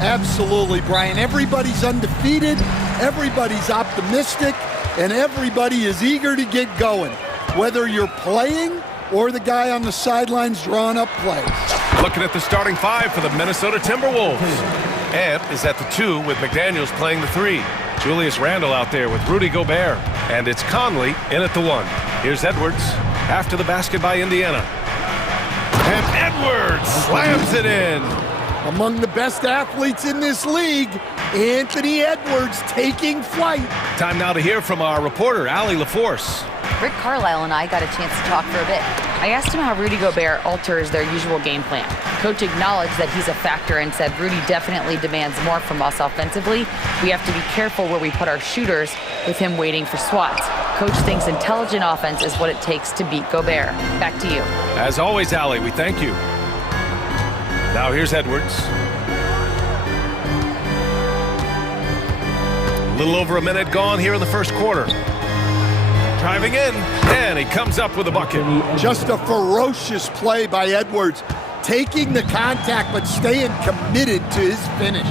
Absolutely, Brian. Everybody's undefeated, everybody's optimistic, and everybody is eager to get going, whether you're playing or the guy on the sidelines drawing up plays. Looking at the starting five for the Minnesota Timberwolves. Ant is at the 2 with McDaniels playing the 3. Julius Randle out there with Rudy Gobert. And it's Conley in at the 1. Here's Edwards after the basket by Indiana. And Edwards slams it in. Among the best athletes in this league, Anthony Edwards taking flight. Time now to hear from our reporter, Allie LaForce. Rick Carlisle and I got a chance to talk for a bit. I asked him how Rudy Gobert alters their usual game plan. Coach acknowledged that he's a factor and said Rudy definitely demands more from us offensively. We have to be careful where we put our shooters with him waiting for swats. Coach thinks intelligent offense is what it takes to beat Gobert. Back to you. As always, Allie, we thank you. Now here's Edwards. A little over a minute gone here in the first quarter. Driving in, and he comes up with a bucket. Just a ferocious play by Edwards, taking the contact but staying committed to his finish.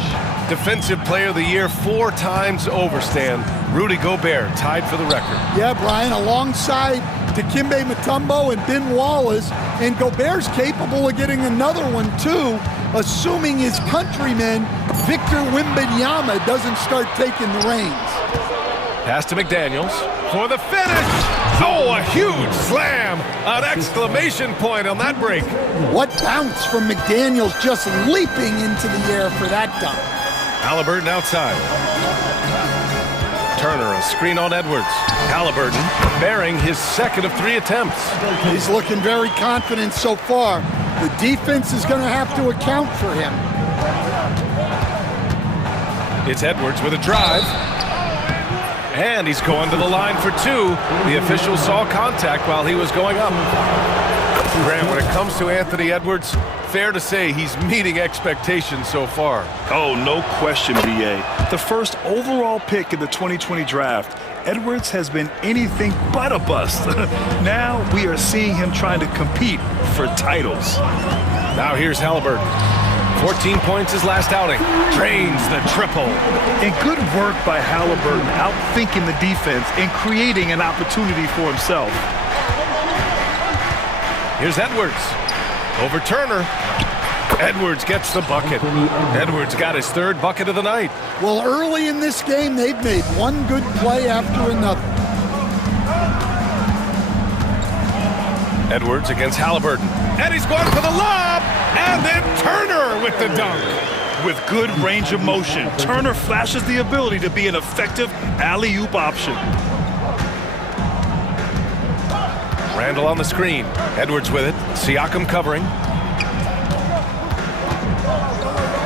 Defensive Player of the Year 4 times over, Stan. Rudy Gobert tied for the record. Yeah, Brian, alongside Dikembe Mutombo and Ben Wallace, and Gobert's capable of getting another one too, assuming his countryman Victor Wembanyama doesn't start taking the reins. Pass to McDaniels for the finish. Oh, a huge slam. An exclamation point on that break. What bounce from McDaniels, just leaping into the air for that dunk. Halliburton outside. Turner, a screen on Edwards. Halliburton bearing his second of 3 attempts. He's looking very confident so far. The defense is going to have to account for him. It's Edwards with a drive. And he's going to the line for 2. The official saw contact while he was going up. Grant, when it comes to Anthony Edwards, fair to say he's meeting expectations so far. Oh, no question, B.A. The first overall pick in the 2020 draft, Edwards has been anything but a bust. Now we are seeing him trying to compete for titles. Now here's Halliburton. 14 points his last outing. Drains the triple. And good work by Halliburton, outthinking the defense and creating an opportunity for himself. Here's Edwards. Over Turner. Edwards gets the bucket. Edwards got his 3rd bucket of the night. Well, early in this game, they've made one good play after another. Edwards against Halliburton. And he's going for the lob. And then Turner with the dunk. With good range of motion, Turner flashes the ability to be an effective alley-oop option. Randle on the screen. Edwards with it. Siakam covering.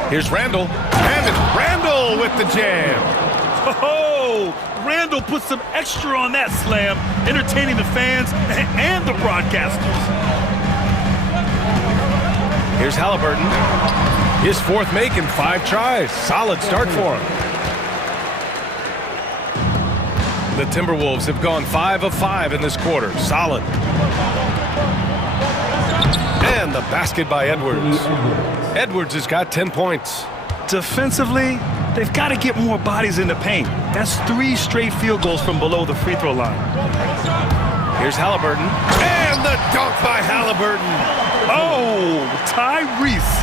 Here's Randle. And it's Randle with the jam. Oh, Randle put some extra on that slam, entertaining the fans and the broadcasters. Here's Halliburton. His 4th make in 5 tries. Solid start for him. The Timberwolves have gone 5 of 5 in this quarter. Solid. And the basket by Edwards. Edwards has got 10 points. Defensively, they've got to get more bodies in the paint. That's 3 straight field goals from below the free throw line. Here's Halliburton. And the dunk by Halliburton. Oh, Tyrese.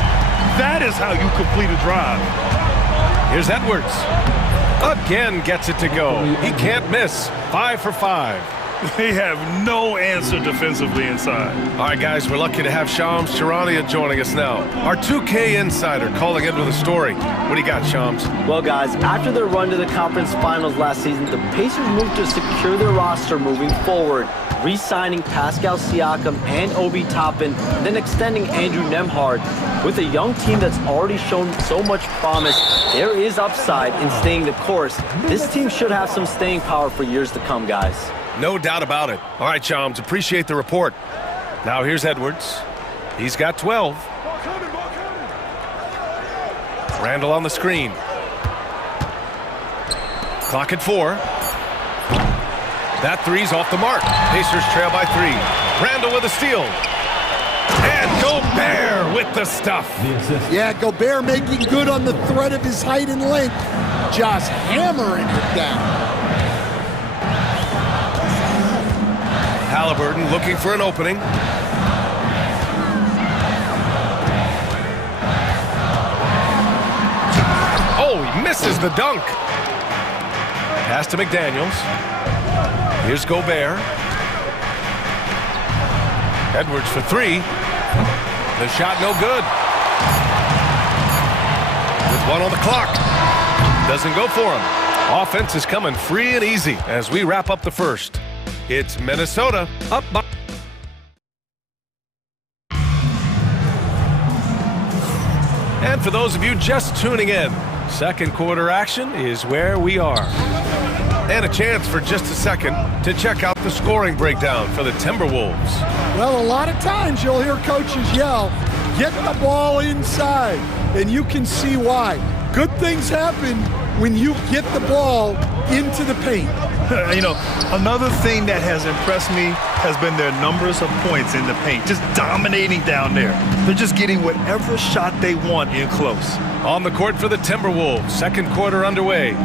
That is how you complete a drive. Here's Edwards. Again gets it to go. He can't miss. 5 for 5. They have no answer defensively inside. All right, guys, we're lucky to have Shams Charania joining us now. Our 2K insider calling in with a story. What do you got, Shams? Well, guys, after their run to the conference finals last season, the Pacers moved to secure their roster moving forward, re-signing Pascal Siakam and Obi Toppin, and then extending Andrew Nembhard. With a young team that's already shown so much promise, there is upside in staying the course. This team should have some staying power for years to come, guys. No doubt about it. All right, Shams, appreciate the report. Now here's Edwards. He's got 12. Randle on the screen. Clock at 4. That 3's off the mark. Pacers trail by 3. Randle with a steal. And Gobert with the stuff. Yeah, Gobert making good on the threat of his height and length. Just hammering it down. Halliburton looking for an opening. Oh, he misses the dunk. Pass to McDaniels. Here's Gobert. Edwards for three. The shot no good. With one on the clock. Doesn't go for him. Offense is coming free and easy as we wrap up the first. It's Minnesota up by. And for those of you just tuning in, second quarter action is where we are. And a chance for just a second to check out the scoring breakdown for the Timberwolves. Well, a lot of times you'll hear coaches yell, get the ball inside, and you can see why. Good things happen when you get the ball into the paint. You know, another thing that has impressed me has been their numbers of points in the paint, just dominating down there. They're just getting whatever shot they want in close. On the court for the Timberwolves, second quarter underway.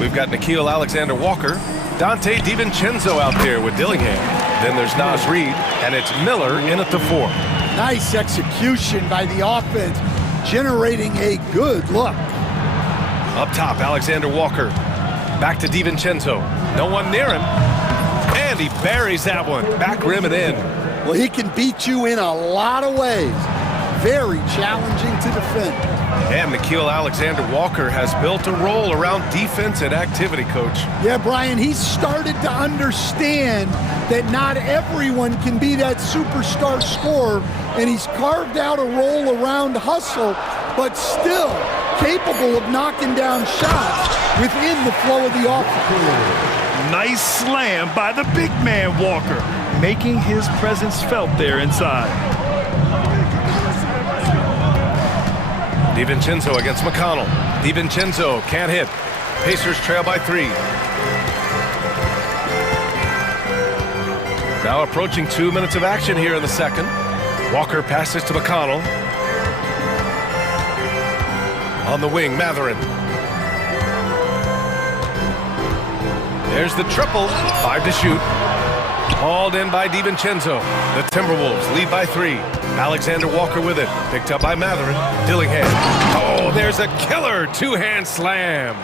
We've got Nickeil Alexander-Walker, Dante DiVincenzo out there with Dillingham. Then there's Naz Reid, and it's Miller in at the 4. Nice execution by the offense, generating a good look. Up top, Alexander-Walker. Back to DiVincenzo. No one near him. And he buries that one. Back rim and in. Well, he can beat you in a lot of ways. Very challenging to defend. And Nickeil Alexander-Walker has built a role around defense and activity, Coach. Yeah, Brian, he's started to understand that not everyone can be that superstar scorer, and he's carved out a role around hustle, but still capable of knocking down shots within the flow of the offense. Nice slam by the big man Walker, making his presence felt there inside. DiVincenzo against McConnell. DiVincenzo can't hit. Pacers trail by 3. Now approaching 2 minutes of action here in the second. Walker passes to McConnell. On the wing, Mathurin. There's the triple. 5 to shoot. Hauled in by DiVincenzo. The Timberwolves lead by 3. Alexander-Walker with it. Picked up by Mathurin. Dillingham. Oh, there's a killer two-hand slam.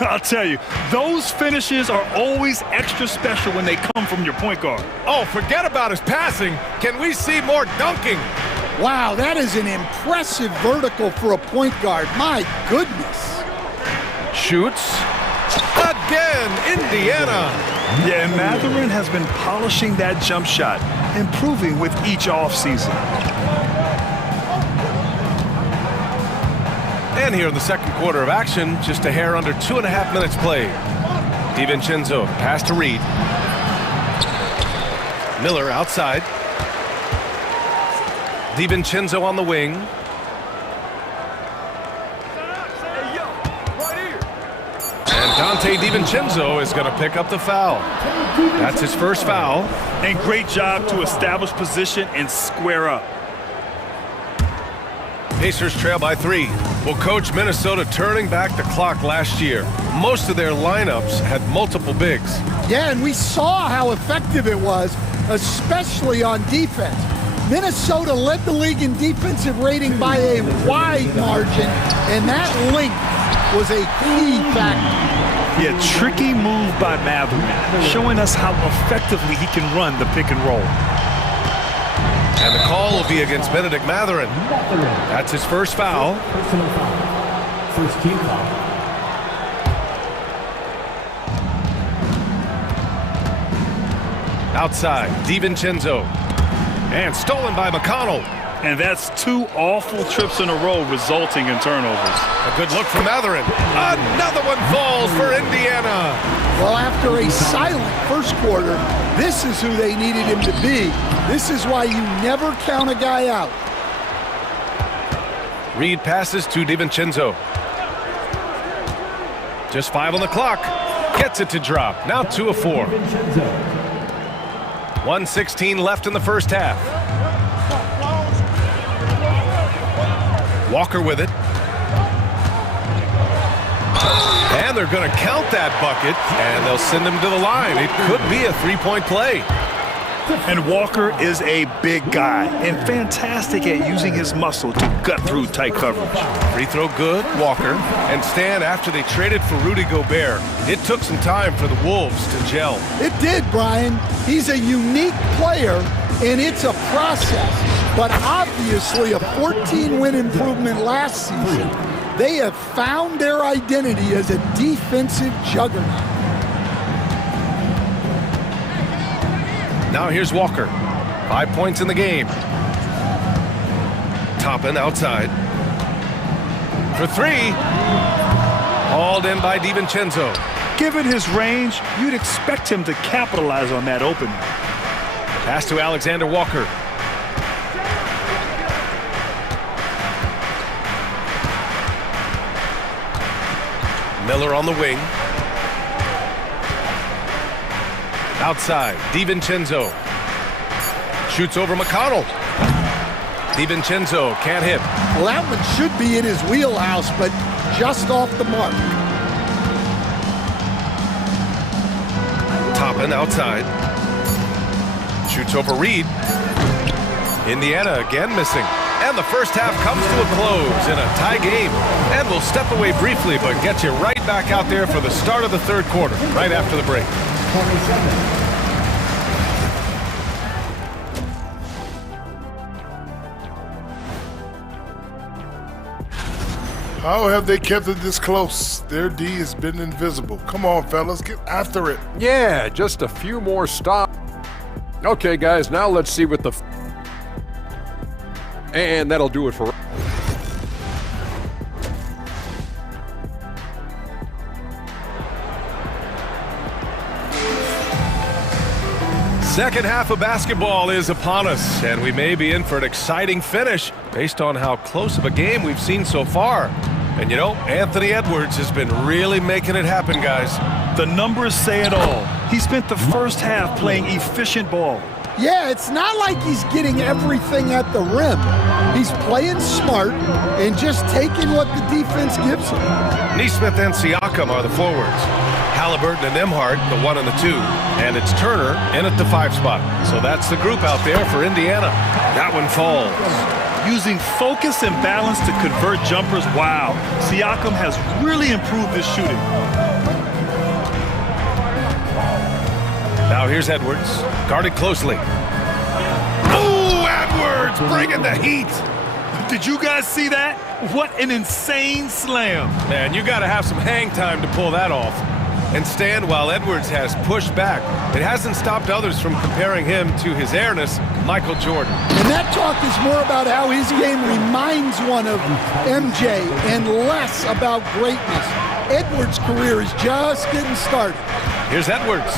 I'll tell you, those finishes are always extra special when they come from your point guard. Oh, forget about his passing. Can we see more dunking? Wow, that is an impressive vertical for a point guard. My goodness. Shoots. Again, Indiana. Yeah, and Mathurin has been polishing that jump shot, improving with each offseason. And here in the second quarter of action, just a hair under 2.5 minutes played. DiVincenzo, pass to Reid. Miller outside. DiVincenzo on the wing. And Dante DiVincenzo is going to pick up the foul. That's his first foul. And great job to establish position and square up. Pacers trail by 3. Well, Coach, Minnesota turning back the clock last year. Most of their lineups had multiple bigs. Yeah, and we saw how effective it was, especially on defense. Minnesota led the league in defensive rating by a wide margin, and that length was a key factor. Yeah, tricky move by Mathurin, showing us how effectively he can run the pick and roll. And the call will be against Benedict Mathurin. That's his first foul. Personal foul. First team foul. Outside, DiVincenzo. And stolen by McConnell. And that's 2 awful trips in a row resulting in turnovers. A good look from Mathurin. Another one falls for Indiana. Well, after a silent first quarter, this is who they needed him to be. This is why you never count a guy out. Reid passes to DiVincenzo. Just 5 on the clock. Gets it to drop. Now 2 of 4. 1:16 left in the first half. Walker with it. And they're going to count that bucket, and they'll send him to the line. It could be a three-point play. And Walker is a big guy and fantastic at using his muscle to gut through tight coverage. Free throw good, Walker. And Stan, after they traded for Rudy Gobert, it took some time for the Wolves to gel. It did, Brian. He's a unique player, and it's a process. But obviously a 14-win improvement last season. They have found their identity as a defensive juggernaut. Now here's Walker. 5 points in the game. Toppin outside. For three. Hauled in by DiVincenzo. Given his range, you'd expect him to capitalize on that opening. Pass to Alexander Walker. Miller on the wing. Outside, DiVincenzo. Shoots over McConnell. DiVincenzo can't hit. Well, that one should be in his wheelhouse, but just off the mark. Toppin outside. Shoots over Reed. Indiana again missing. And the first half comes to a close in a tie game. And we'll step away briefly, but get you right back out there for the start of the third quarter, right after the break. How have they kept it this close? Their D has been invisible. Come on, fellas, get after it. Yeah, just a few more stops. Okay, guys, now let's see what the... And that'll do it for... Second half of basketball is upon us, and we may be in for an exciting finish based on how close of a game we've seen so far. And you know, Anthony Edwards has been really making it happen, guys. The numbers say it all. He spent the first half playing efficient ball. Yeah, it's not like he's getting everything at the rim. He's playing smart and just taking what the defense gives him. Nesmith and Siakam are the forwards. Halliburton and Nembhard, the 1 and the 2. And it's Turner in at the 5 spot. So that's the group out there for Indiana. That one falls. Using focus and balance to convert jumpers, wow. Siakam has really improved his shooting. Now here's Edwards, guarded closely. Oh, Edwards bringing the heat. Did you guys see that? What an insane slam. Man, you got to have some hang time to pull that off. And Stan, while Edwards has pushed back, it hasn't stopped others from comparing him to his airness, Michael Jordan. And that talk is more about how his game reminds one of MJ and less about greatness. Edwards' career is just getting started. Here's Edwards.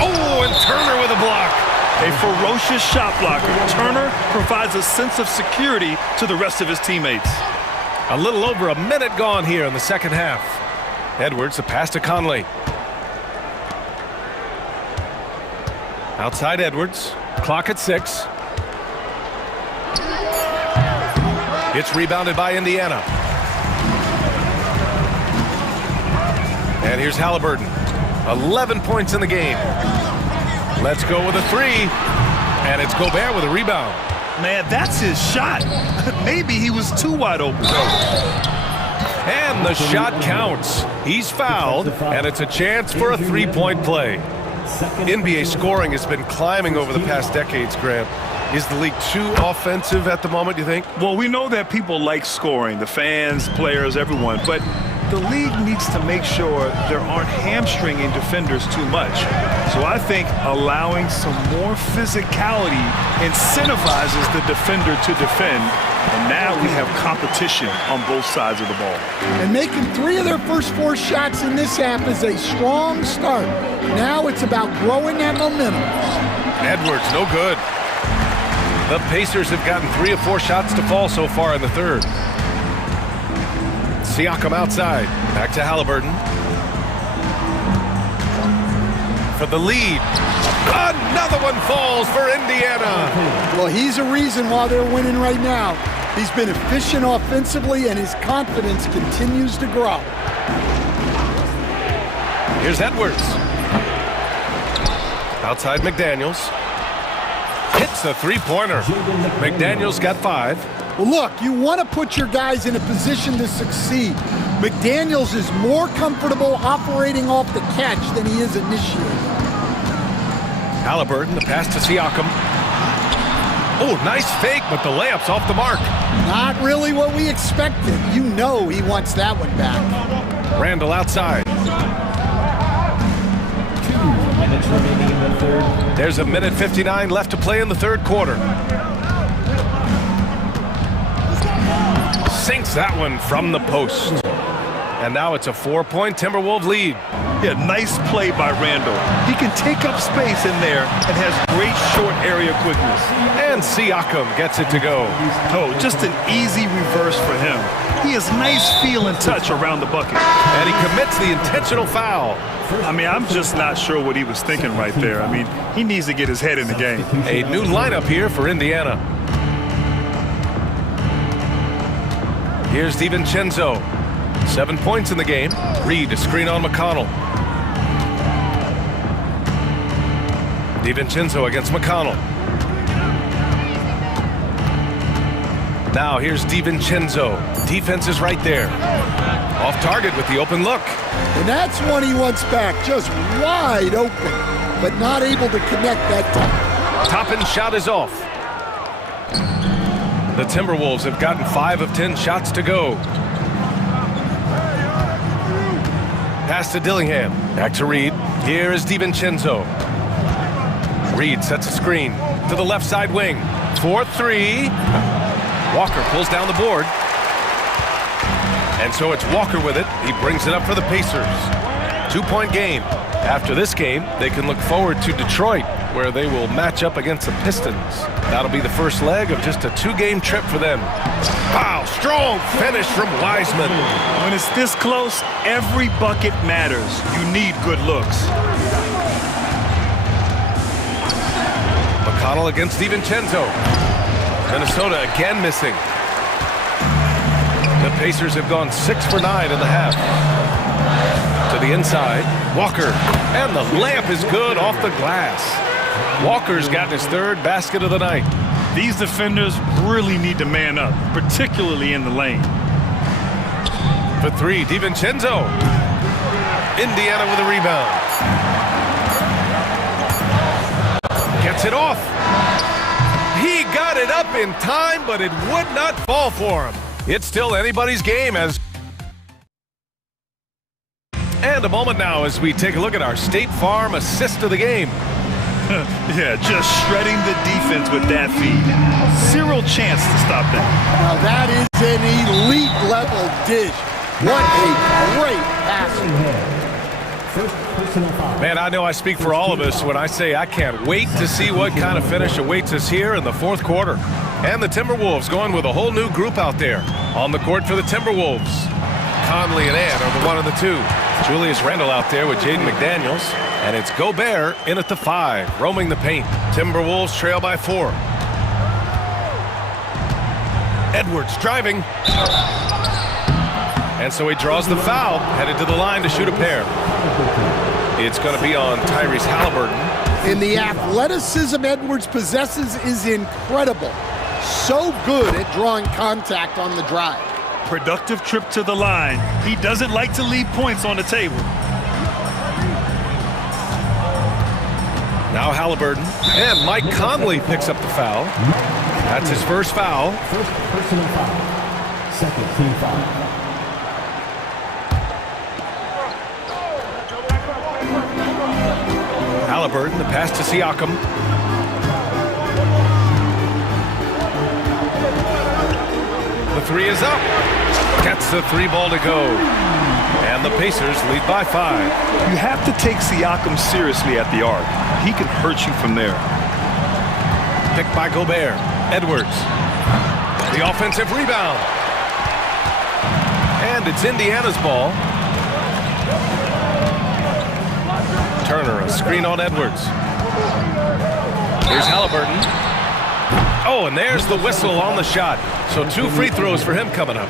Oh, and Turner with a block. A ferocious shot blocker. Turner provides a sense of security to the rest of his teammates. A little over a minute gone here in the second half. Edwards, a pass to Conley. Outside Edwards. Clock at 6. It's rebounded by Indiana. And here's Halliburton. 11 points in the game. Let's go with a 3. And it's Gobert with a rebound. Man, that's his shot. Maybe he was too wide open. And the shot counts. He's fouled, and it's a chance for a 3-point play. NBA scoring has been climbing over the past decades, Grant. Is the league too offensive at the moment, do you think? Well, we know that people like scoring, the fans, players, everyone, but the league needs to make sure there aren't hamstringing defenders too much. So I think allowing some more physicality incentivizes the defender to defend, and now we have competition on both sides of the ball. And making 3 of their first 4 shots in this half is a strong start. Now it's about growing that momentum. Edwards, no good. The Pacers have gotten 3 of 4 shots to fall so far in the third. Siakam outside. Back to Halliburton. For the lead. Another one falls for Indiana. Well, he's a reason why they're winning right now. He's been efficient offensively, and his confidence continues to grow. Here's Edwards. Outside McDaniels. Hits a three-pointer. McDaniels got 5. Well, look, you want to put your guys in a position to succeed. McDaniels is more comfortable operating off the catch than he is initiating. Halliburton, the pass to Siakam. Oh, nice fake, but the layup's off the mark. Not really what we expected. You know he wants that one back. Randall outside. 2 minutes remaining in the third. There's a minute 59 left to play in the third quarter. Sinks that one from the post. And now it's a 4-point Timberwolves lead. Yeah, nice play by Randall. He can take up space in there and has great short area quickness. And Siakam gets it to go. Oh, just an easy reverse for him. He has nice feel and touch around the bucket. And he commits the intentional foul. I mean, I'm just not sure what he was thinking right there. I mean, he needs to get his head in the game. A new lineup here for Indiana. Here's DiVincenzo. 7 points in the game. Reed, a screen on McConnell. DiVincenzo against McConnell. Now here's DiVincenzo. Defense is right there. Off target with the open look. And that's one he wants back, just wide open, but not able to connect that time. Toppin shot is off. The Timberwolves have gotten 5 of 10 shots to go. Pass to Dillingham. Back to Reed. Here is DiVincenzo. Reed sets a screen to the left side wing. 4-3. Walker pulls down the board. And so it's Walker with it. He brings it up for the Pacers. 2-point game. After this game, they can look forward to Detroit, where they will match up against the Pistons. That'll be the first leg of just a 2-game trip for them. Wow, strong finish from Wiseman. When it's this close, every bucket matters. You need good looks. McConnell against DiVincenzo. Minnesota again missing. The Pacers have gone 6 for 9 in the half. To the inside, Walker, and the layup is good off the glass. Walker's gotten his 3rd basket of the night. These defenders really need to man up, particularly in the lane. For 3, DiVincenzo. Indiana with a rebound. Gets it off. He got it up in time, but it would not fall for him. It's still anybody's game as... And a moment now as we take a look at our State Farm assist of the game. Yeah, just shredding the defense with that feed. Zero chance to stop that. Now that is an elite level dish. What a great pass. First personal foul. Man, I know I speak for all of us when I say I can't wait to see what kind of finish awaits us here in the 4th quarter. And the Timberwolves going with a whole new group out there. On the court for the Timberwolves, Conley and Ant are the 1 and the 2. Julius Randle out there with Jaden McDaniels. And it's Gobert in at the 5, roaming the paint. Timberwolves trail by 4. Edwards driving. And so he draws the foul, headed to the line to shoot a pair. It's going to be on Tyrese Halliburton. And the athleticism Edwards possesses is incredible. So good at drawing contact on the drive. Productive trip to the line. He doesn't like to leave points on the table. Now Halliburton, and Mike Conley picks up the foul. That's his first foul. First personal foul. Second team foul. Halliburton, the pass to Siakam. The 3 is up. Gets the 3 ball to go. And the Pacers lead by 5. You have to take Siakam seriously at the arc. He can hurt you from there. Picked by Gobert. Edwards. The offensive rebound. And it's Indiana's ball. Turner, a screen on Edwards. Here's Halliburton. Oh, and there's the whistle on the shot. So 2 free throws for him coming up.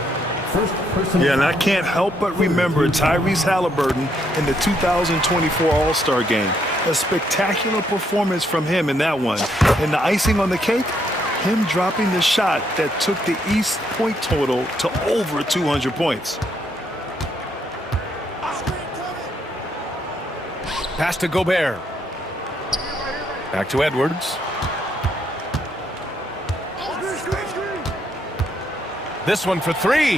First personal Yeah, and I can't help but remember Tyrese Halliburton in the 2024 All-Star Game. A spectacular performance from him in that one. And the icing on the cake, him dropping the shot that took the East point total to over 200 points. Pass to Gobert. Back to Edwards. This one for 3.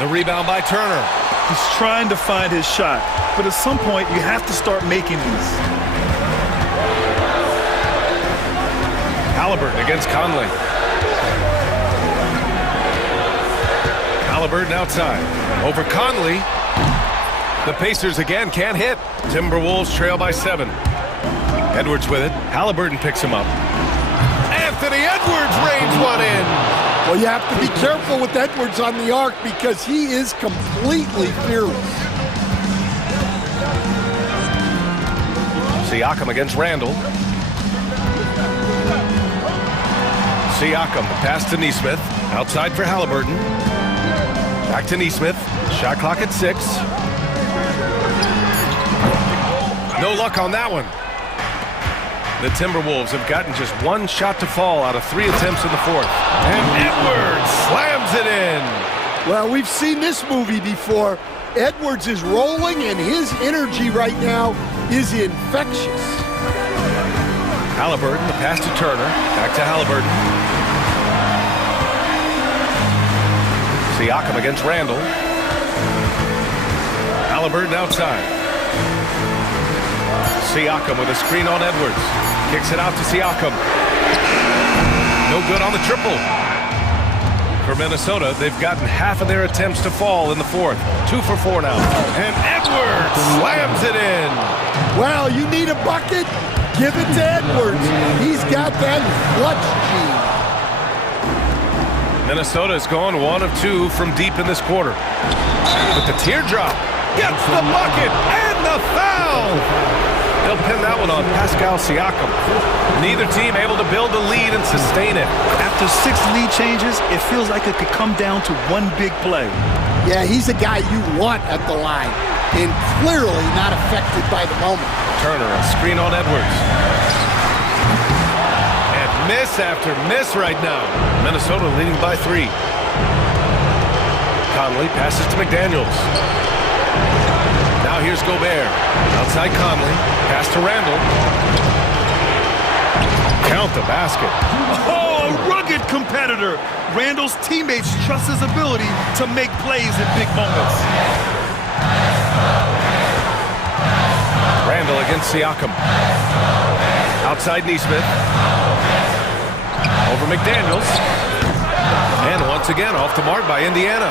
The rebound by Turner. He's trying to find his shot, but at some point you have to start making these. Halliburton against Conley. Halliburton outside. Over Conley. The Pacers again can't hit. Timberwolves trail by 7. Edwards with it. Halliburton picks him up. Anthony Edwards rains one in. Well, you have to be careful with Edwards on the arc because he is completely fearless. Siakam against Randall. Siakam, the pass to Nesmith. Outside for Halliburton. Back to Nesmith. Shot clock at 6. No luck on that one. The Timberwolves have gotten just 1 shot to fall out of 3 attempts in the 4th. And Edwards slams it in. Well, we've seen this movie before. Edwards is rolling, and his energy right now is infectious. Halliburton, the pass to Turner. Back to Halliburton. Siakam against Randall. Halliburton outside. Siakam with a screen on Edwards. Kicks it out to Siakam. No good on the triple. For Minnesota, they've gotten half of their attempts to fall in the 4th. 2 for 4 now. And Edwards slams it in. Well, you need a bucket? Give it to Edwards. He's got that clutch gene. Minnesota is going 1 of 2 from deep in this quarter. With the teardrop. Gets the bucket and the foul. They'll pin that one on Pascal Siakam. Neither team able to build a lead and sustain it. After 6 lead changes, it feels like it could come down to 1 big play. Yeah, he's a guy you want at the line, and clearly not affected by the moment. Turner, a screen on Edwards. And miss after miss right now. Minnesota leading by 3. Conley passes to McDaniels. Now here's Gobert. Outside Conley. Pass to Randall. Count the basket. Oh, a rugged competitor. Randall's teammates trust his ability to make plays in big moments. Randall against Siakam. Outside Nesmith. Over McDaniels. And once again off the mark by Indiana.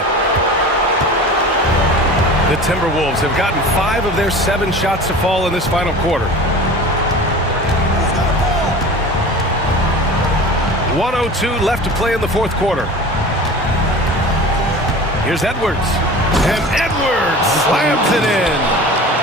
The Timberwolves have gotten 5 of their 7 shots to fall in this final quarter. 1:02 left to play in the 4th quarter. Here's Edwards. And Edwards slams it in.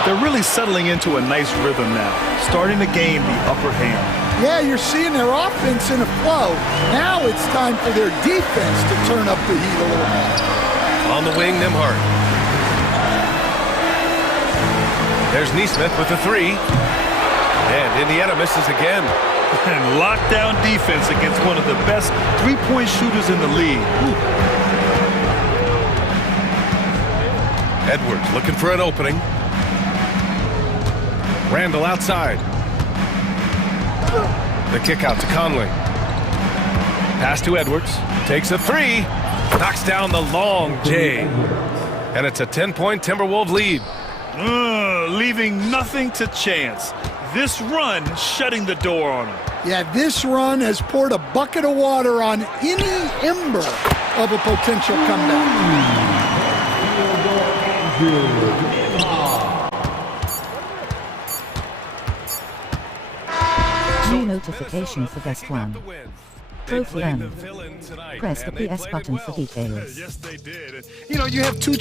They're really settling into a nice rhythm now, starting to gain the upper hand. Yeah, you're seeing their offense in a flow. Now it's time for their defense to turn up the heat a little more. On the wing, Nembhard. There's Nesmith with the 3. And Indiana misses again. And lockdown defense against one of the best 3-point shooters in the league. Edwards looking for an opening. Randall outside. The kick out to Conley. Pass to Edwards. Takes a 3. Knocks down the long J. And it's a 10-point Timberwolves lead. Leaving nothing to chance. This run shutting the door on him. Yeah, this run has poured a bucket of water on any ember of a potential comeback. New notification for guest one. Trophy earned. Press the PS button for details. Yes, they did. You know, you have 2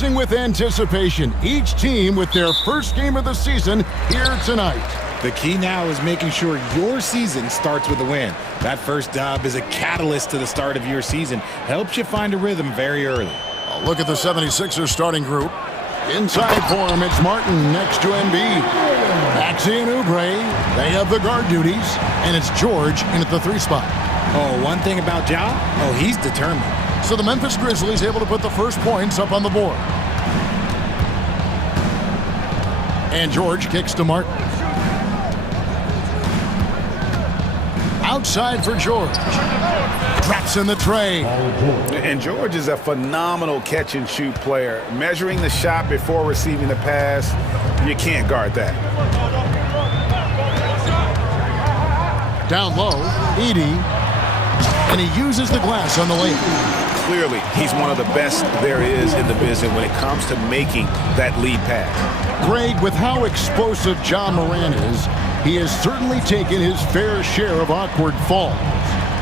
With anticipation, each team with their first game of the season here tonight. The key now is making sure your season starts with a win. That first dub is a catalyst to the start of your season. Helps you find a rhythm very early. A look at the 76ers starting group. Inside for him, it's Martin next to Embiid. Maxey and Oubre, they have the guard duties. And it's George in at the 3 spot. Oh, one thing about Ja? Oh, he's determined. So the Memphis Grizzlies able to put the first points up on the board. And George kicks to Martin. Outside for George. Drops in the tray. And George is a phenomenal catch-and-shoot player. Measuring the shot before receiving the pass, you can't guard that. Down low, Edey. And he uses the glass on the layup. Clearly, he's one of the best there is in the business when it comes to making that lead pass. Greg, with how explosive Ja Morant is, he has certainly taken his fair share of awkward falls.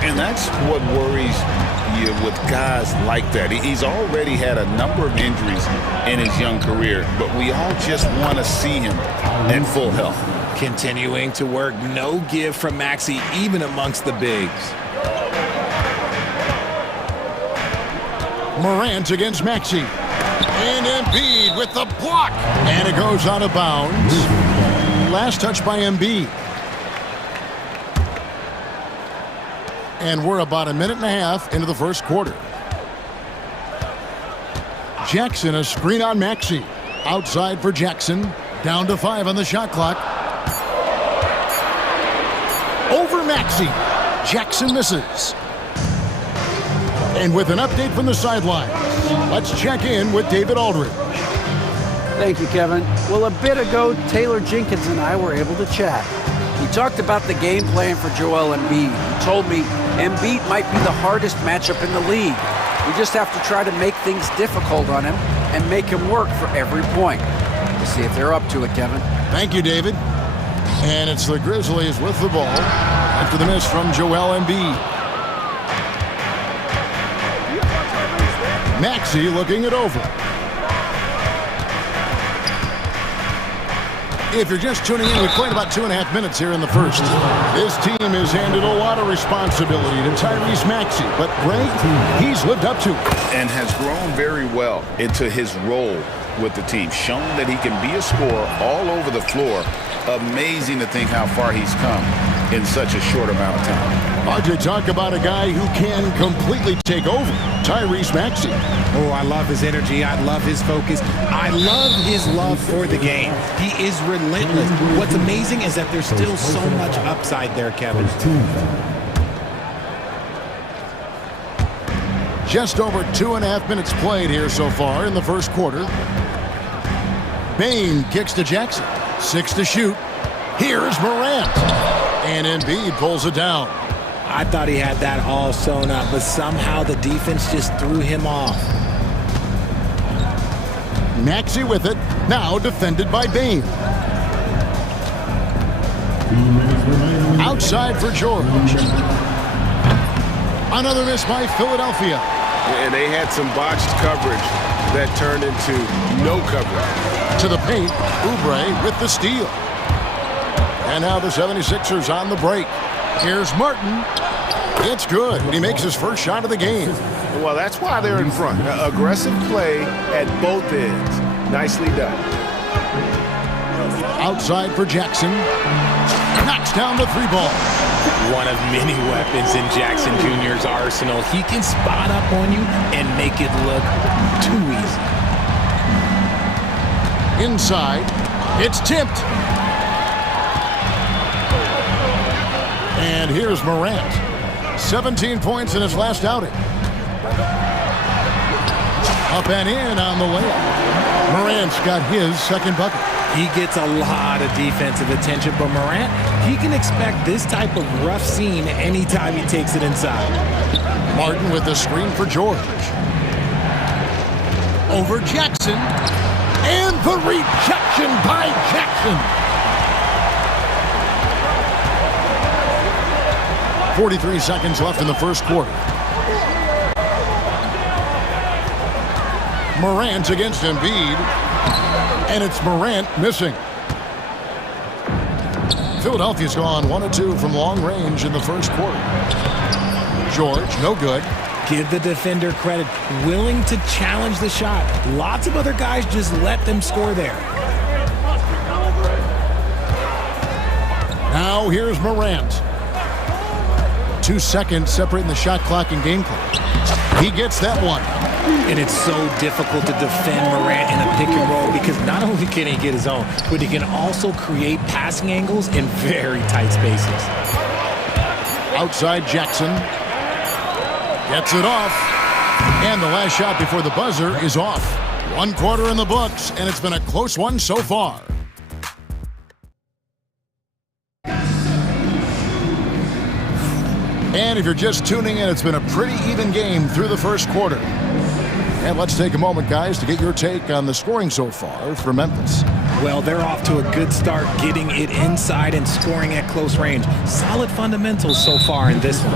And that's what worries you with guys like that. He's already had a number of injuries in his young career, but we all just want to see him at full health. Continuing to work, no give from Maxey, even amongst the bigs. Morant against Maxey. And Embiid with the block. And it goes out of bounds. Last touch by Embiid. And we're about a minute and a half into the first quarter. Jackson, a screen on Maxey. Outside for Jackson. Down to 5 on the shot clock. Over Maxey. Jackson misses. And with an update from the sideline, let's check in with David Aldridge. Thank you, Kevin. Well, a bit ago, Taylor Jenkins and I were able to chat. We talked about the game plan for Joel Embiid. He told me Embiid might be the hardest matchup in the league. We just have to try to make things difficult on him and make him work for every point. We'll see if they're up to it, Kevin. Thank you, David. And it's the Grizzlies with the ball after the miss from Joel Embiid. Maxey looking it over. If you're just tuning in, we played about 2.5 minutes here in the first. This team has handed a lot of responsibility to Tyrese Maxey, but Greg, he's lived up to it. And has grown very well into his role with the team, shown that he can be a scorer all over the floor. Amazing to think how far he's come in such a short amount of time. RJ, talk about a guy who can completely take over. Tyrese Maxey. Oh, I love his energy. I love his focus. I love his love for the game. He is relentless. What's amazing is that there's still so much upside there, Kevin. Just over 2.5 minutes played here so far in the first quarter. Bane kicks to Jackson. 6 to shoot. Here's Morant. And Embiid pulls it down. I thought he had that all sewn up, but somehow the defense just threw him off. Maxey with it. Now defended by Bane. Outside for George. Another miss by Philadelphia. And they had some botched coverage that turned into no coverage. To the paint, Oubre with the steal. And now the 76ers on the break. Here's Martin. It's good. He makes his first shot of the game. Well, that's why they're in front. Aggressive play at both ends. Nicely done. Outside for Jackson. Knocks down the 3-ball. One of many weapons in Jackson Jr.'s arsenal. He can spot up on you and make it look too easy. Inside. It's tipped. And here's Morant. 17 points in his last outing. Up and in on the layup. Morant's got his second bucket. He gets a lot of defensive attention, but Morant, he can expect this type of rough scene anytime he takes it inside. Martin with the screen for George. Over Jackson. And the rejection by Jackson. 43 seconds left in the first quarter. Morant against Embiid. And it's Morant missing. Philadelphia's gone 1 of 2 from long range in the first quarter. George, no good. Give the defender credit. Willing to challenge the shot. Lots of other guys just let them score there. Now here's Morant. 2 seconds separating the shot clock and game clock. He gets that one. And it's so difficult to defend Morant in a pick and roll because not only can he get his own, but he can also create passing angles in very tight spaces. Outside Jackson. Gets it off. And the last shot before the buzzer is off. 1 quarter in the books, and it's been a close one so far. And if you're just tuning in, it's been a pretty even game through the first quarter. And let's take a moment, guys, to get your take on the scoring so far for Memphis. Well, they're off to a good start getting it inside and scoring at close range. Solid fundamentals so far in this one.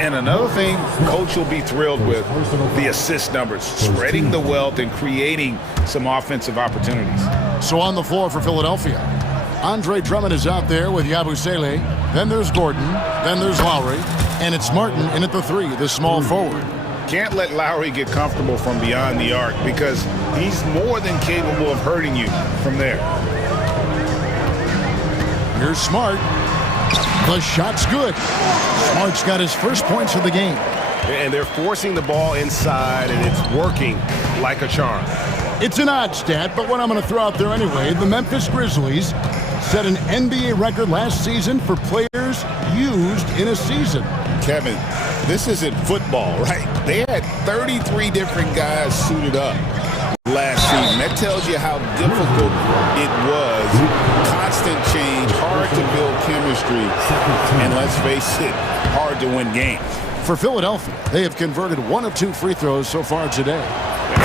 And another thing Coach will be thrilled with, the assist numbers, spreading the wealth and creating some offensive opportunities. So on the floor for Philadelphia, Andre Drummond is out there with Yabusele. Then there's Gordon. Then there's Lowry. And it's Martin in at the 3, the small forward. Can't let Lowry get comfortable from beyond the arc because he's more than capable of hurting you from there. Here's Smart. The shot's good. Smart's got his first points of the game. And they're forcing the ball inside, and it's working like a charm. It's an odd stat, but what I'm going to throw out there anyway, the Memphis Grizzlies set an NBA record last season for players used in a season. Kevin, this isn't football, right? They had 33 different guys suited up last season. That tells you how difficult it was. Constant change, hard to build chemistry, and let's face it, hard to win games. For Philadelphia, they have converted 1 of 2 free throws so far today.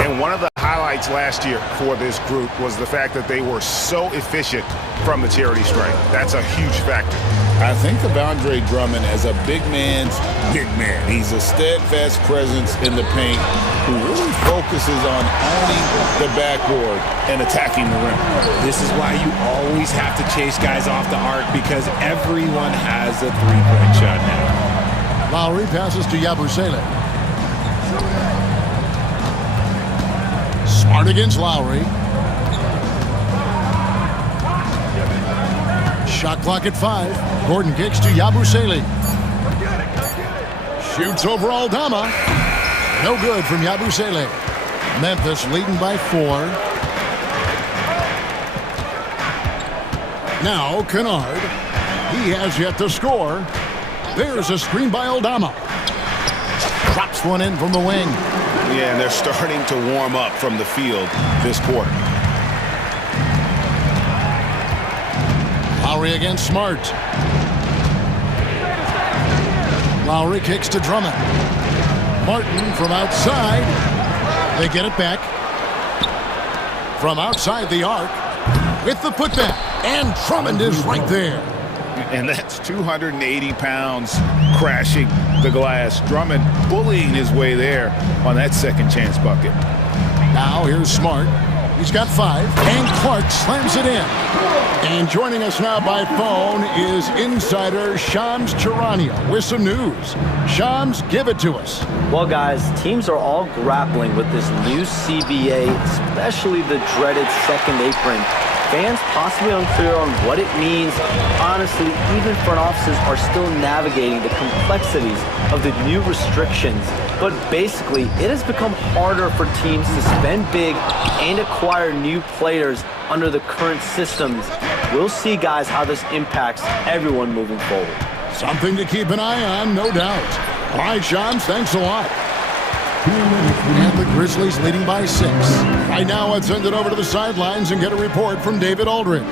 And one of the highlights last year for this group was the fact that they were so efficient from the charity stripe. That's a huge factor. I think of Andre Drummond as a big man's big man. He's a steadfast presence in the paint who really focuses on owning the backboard and attacking the rim. This is why you always have to chase guys off the arc because everyone has a three-point shot now. Lowry passes to Yabusele. Smart against Lowry. Shot clock at 5. Gordon kicks to Yabusele. Shoots over Aldama. No good from Yabusele. Memphis leading by 4. Now Kennard. He has yet to score. There's a screen by Aldama. Drops one in from the wing. Yeah, and they're starting to warm up from the field this quarter. Lowry against Smart. Lowry kicks to Drummond. Martin from outside. They get it back. From outside the arc. With the putback. And Drummond is right there. And that's 280 pounds crashing the glass. Drummond bullying his way there on that second chance bucket. Now here's Smart. He's got 5. And Clark slams it in. And joining us now by phone is insider Shams Charania with some news. Shams, give it to us. Well, guys, teams are all grappling with this new CBA, especially the dreaded second apron. Fans possibly unclear on what it means. Honestly, even front offices are still navigating the complexities of the new restrictions. But basically, it has become harder for teams to spend big and acquire new players under the current systems. We'll see, guys, how this impacts everyone moving forward. Something to keep an eye on, no doubt. All right, Shams, thanks a lot. And the Grizzlies leading by 6. Right now, let's send it over to the sidelines and get a report from David Aldridge.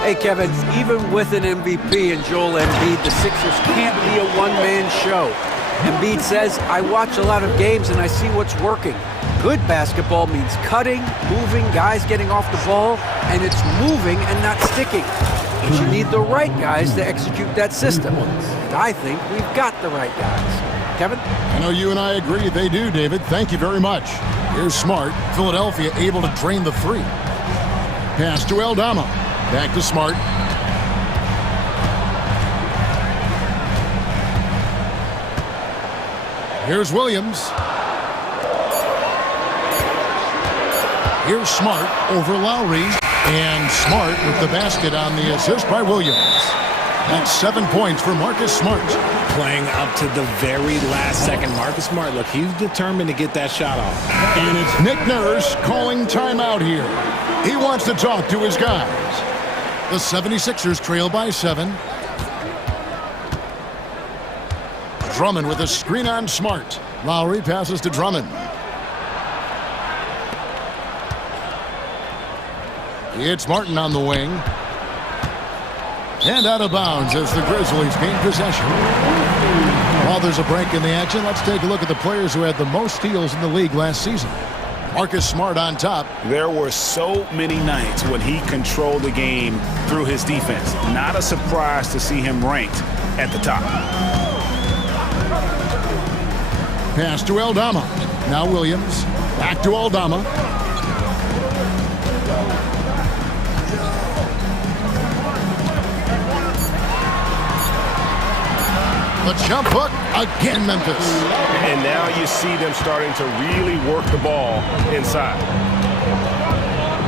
Hey, Kevin, even with an MVP and Joel Embiid, the Sixers can't be a one-man show. Embiid says, I watch a lot of games and I see what's working. Good basketball means cutting, moving, guys getting off the ball, and it's moving and not sticking. But you need the right guys to execute that system. And I think we've got the right guys. Kevin? I know you and I agree they do, David. Thank you very much. Here's Smart. Philadelphia able to drain the three. Pass to Aldama. Back to Smart. Here's Williams. Here's Smart over Lowry. And Smart with the basket on the assist by Williams. That's 7 points for Marcus Smart. Playing up to the very last second. Marcus Smart, look, he's determined to get that shot off. And it's Nick Nurse calling timeout here. He wants to talk to his guys. The 76ers trail by 7. Drummond with a screen on Smart. Lowry passes to Drummond. It's Martin on the wing. And out of bounds as the Grizzlies gain possession. While there's a break in the action, let's take a look at the players who had the most steals in the league last season. Marcus Smart on top. There were so many nights when he controlled the game through his defense. Not a surprise to see him ranked at the top. Pass to Aldama. Now Williams. Back to Aldama. The jump hook again, Memphis. And now you see them starting to really work the ball inside.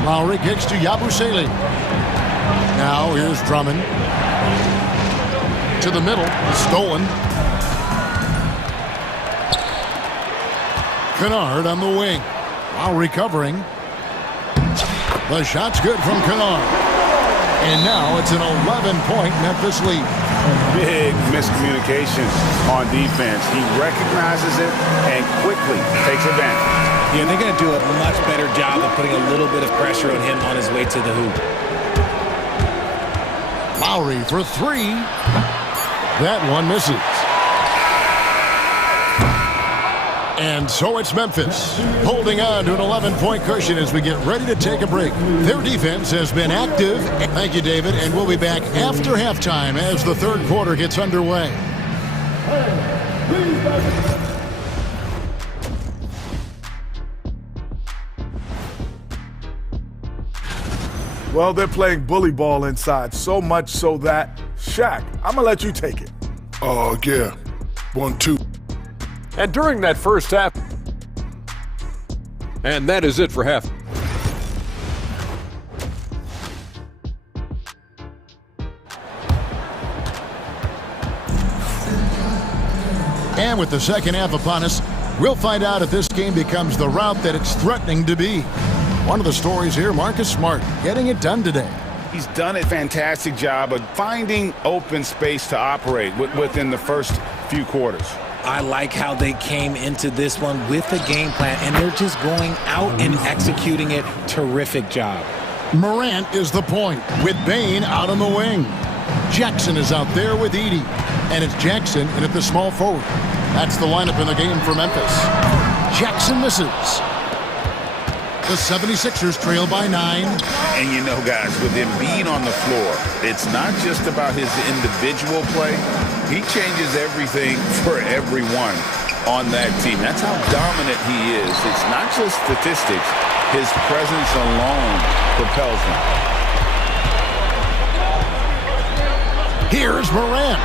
Lowry kicks to Yabusele. Now here's Drummond. To the middle, stolen. Kennard on the wing. Lowry covering. The shot's good from Kennard. And now it's an 11-point Memphis lead. Big miscommunication on defense. He recognizes it and quickly takes advantage. Yeah, they're going to do a much better job of putting a little bit of pressure on him on his way to the hoop. Lowry for three. That one misses. And so it's Memphis holding on to an 11-point cushion as we get ready to take a break. Their defense has been active. Thank you, David. And we'll be back after halftime as the third quarter gets underway. Well, they're playing bully ball inside, so much so that, Shaq, I'm going to let you take it. Oh, yeah. 1-2. And during that first half, and that is it for half. And with the second half upon us, we'll find out if this game becomes the route that it's threatening to be. One of the stories here, Marcus Smart getting it done today. He's done a fantastic job of finding open space to operate within the first few quarters. I like how they came into this one with a game plan, and they're just going out and executing it. Terrific job. Morant is the point with Bain out on the wing. Jackson is out there with Edey. And it's Jackson in at the small forward. That's the lineup in the game for Memphis. Jackson misses. The 76ers trail by 9. And you know, guys, with Embiid on the floor, it's not just about his individual play. He changes everything for everyone on that team. That's how dominant he is. It's not just statistics. His presence alone propels them. Here's Morant.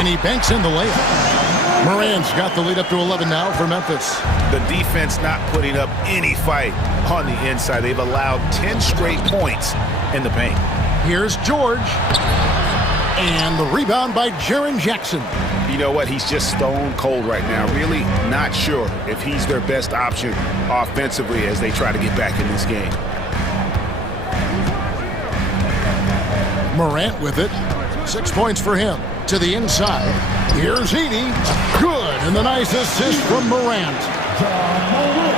And he banks in the layup. Morant's got the lead up to 11 now for Memphis. The defense not putting up any fight on the inside. They've allowed 10 straight points in the paint. Here's George. And the rebound by Jaren Jackson. You know what? He's just stone cold right now. Really not sure if he's their best option offensively as they try to get back in this game. Morant with it. 6 points for him. To the inside. Here's Edey. Good. And the nice assist from Morant.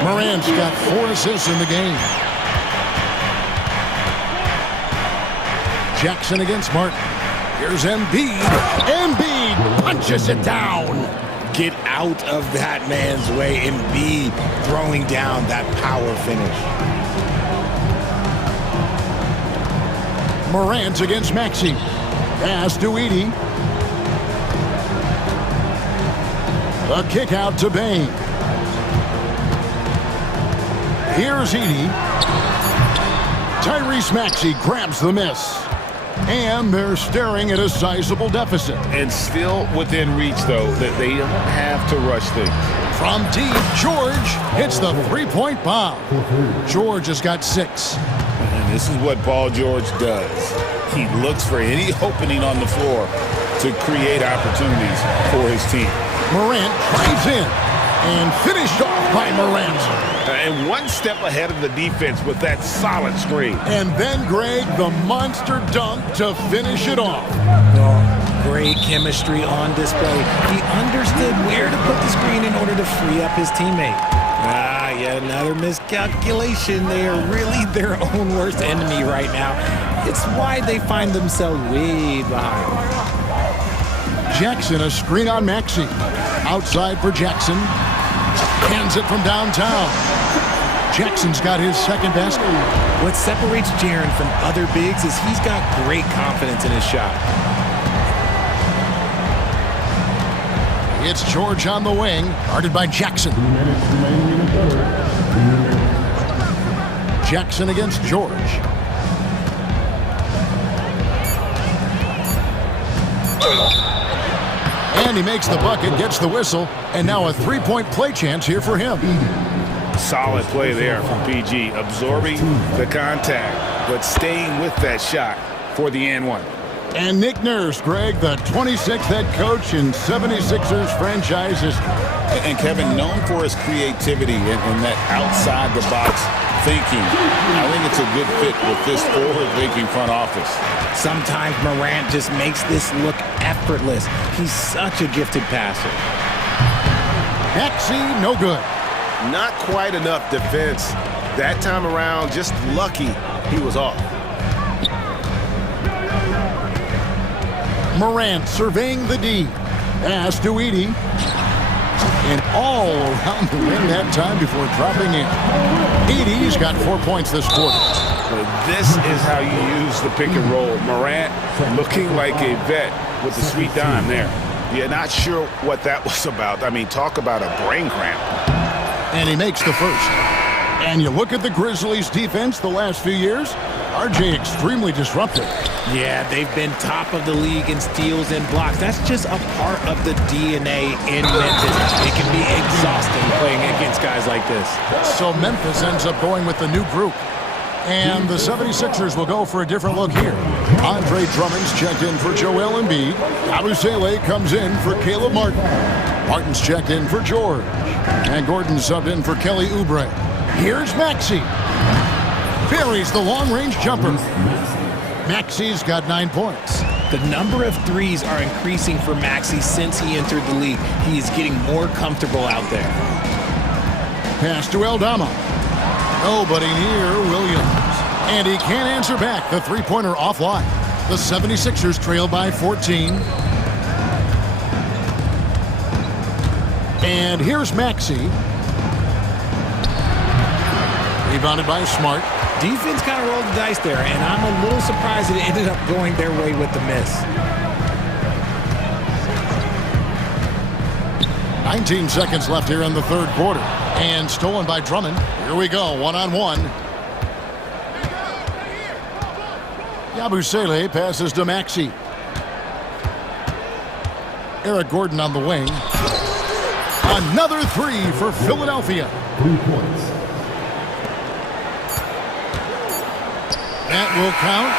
Morant's got 4 assists in the game. Jackson against Martin. Here's Embiid. Embiid punches it down. Get out of that man's way. Embiid throwing down that power finish. Morant against Maxey. Pass to Edey. A kick out to Bain. Here's Edie. Tyrese Maxey grabs the miss. And they're staring at a sizable deficit. And still within reach, though, that they don't have to rush things. From deep, George hits the three-point bomb. George has got 6. And this is what Paul George does. He looks for any opening on the floor to create opportunities for his team. Morant drives in and finished off by Morant. And one step ahead of the defense with that solid screen. And then Greg, the monster dunk to finish it off. Great chemistry on display. He understood where to put the screen in order to free up his teammate. Yet another miscalculation. They are really their own worst enemy right now. It's why they find themselves way behind. Jackson, a screen on Maxey. Outside for Jackson. Hands it from downtown. Jackson's got his second basket. What separates Jaren from other bigs is he's got great confidence in his shot. It's George on the wing, guarded by Jackson. Jackson against George. And he makes the bucket, gets the whistle, and now a three-point play chance here for him. Solid play there from PG, absorbing the contact, but staying with that shot for the and one. And Nick Nurse, Greg, the 26th head coach in 76ers franchise history. And Kevin, known for his creativity and that outside-the-box thinking. I think it's a good fit with this forward-thinking front office. Sometimes Morant just makes this look effortless. He's such a gifted passer. Maxey, no good. Not quite enough defense. That time around, just lucky he was off. Morant surveying the D. Pass to Edie. And all around the rim that time before dropping in. Edie's got 4 points this quarter. This is how you use the pick and roll. Morant looking like a vet with the sweet dime there. Yeah, not sure what that was about. I mean, talk about a brain cramp. And he makes the first. And you look at the Grizzlies' defense the last few years, RJ extremely disruptive. Yeah, they've been top of the league in steals and blocks. That's just a part of the DNA in Memphis. It can be exhausting playing against guys like this. So Memphis ends up going with the new group. And the 76ers will go for a different look here. Andre Drummond's checked in for Joel Embiid. Abusele comes in for Caleb Martin. Martin's checked in for George. And Gordon subbed in for Kelly Oubre. Here's Maxey. Buries the long-range jumper. Maxey's got 9 points. The number of threes are increasing for Maxey since he entered the league. He is getting more comfortable out there. Pass to Eldama. Nobody near Williams. And he can't answer back. The three-pointer offline. The 76ers trail by 14. And here's Maxey. Rebounded by Smart. Defense kind of rolled the dice there, and I'm a little surprised that it ended up going their way with the miss. 19 seconds left here in the third quarter. And stolen by Drummond. Here we go, one-on-one. Yabusele passes to Maxey. Eric Gordon on the wing. Another three for Philadelphia. 3 points. That will count.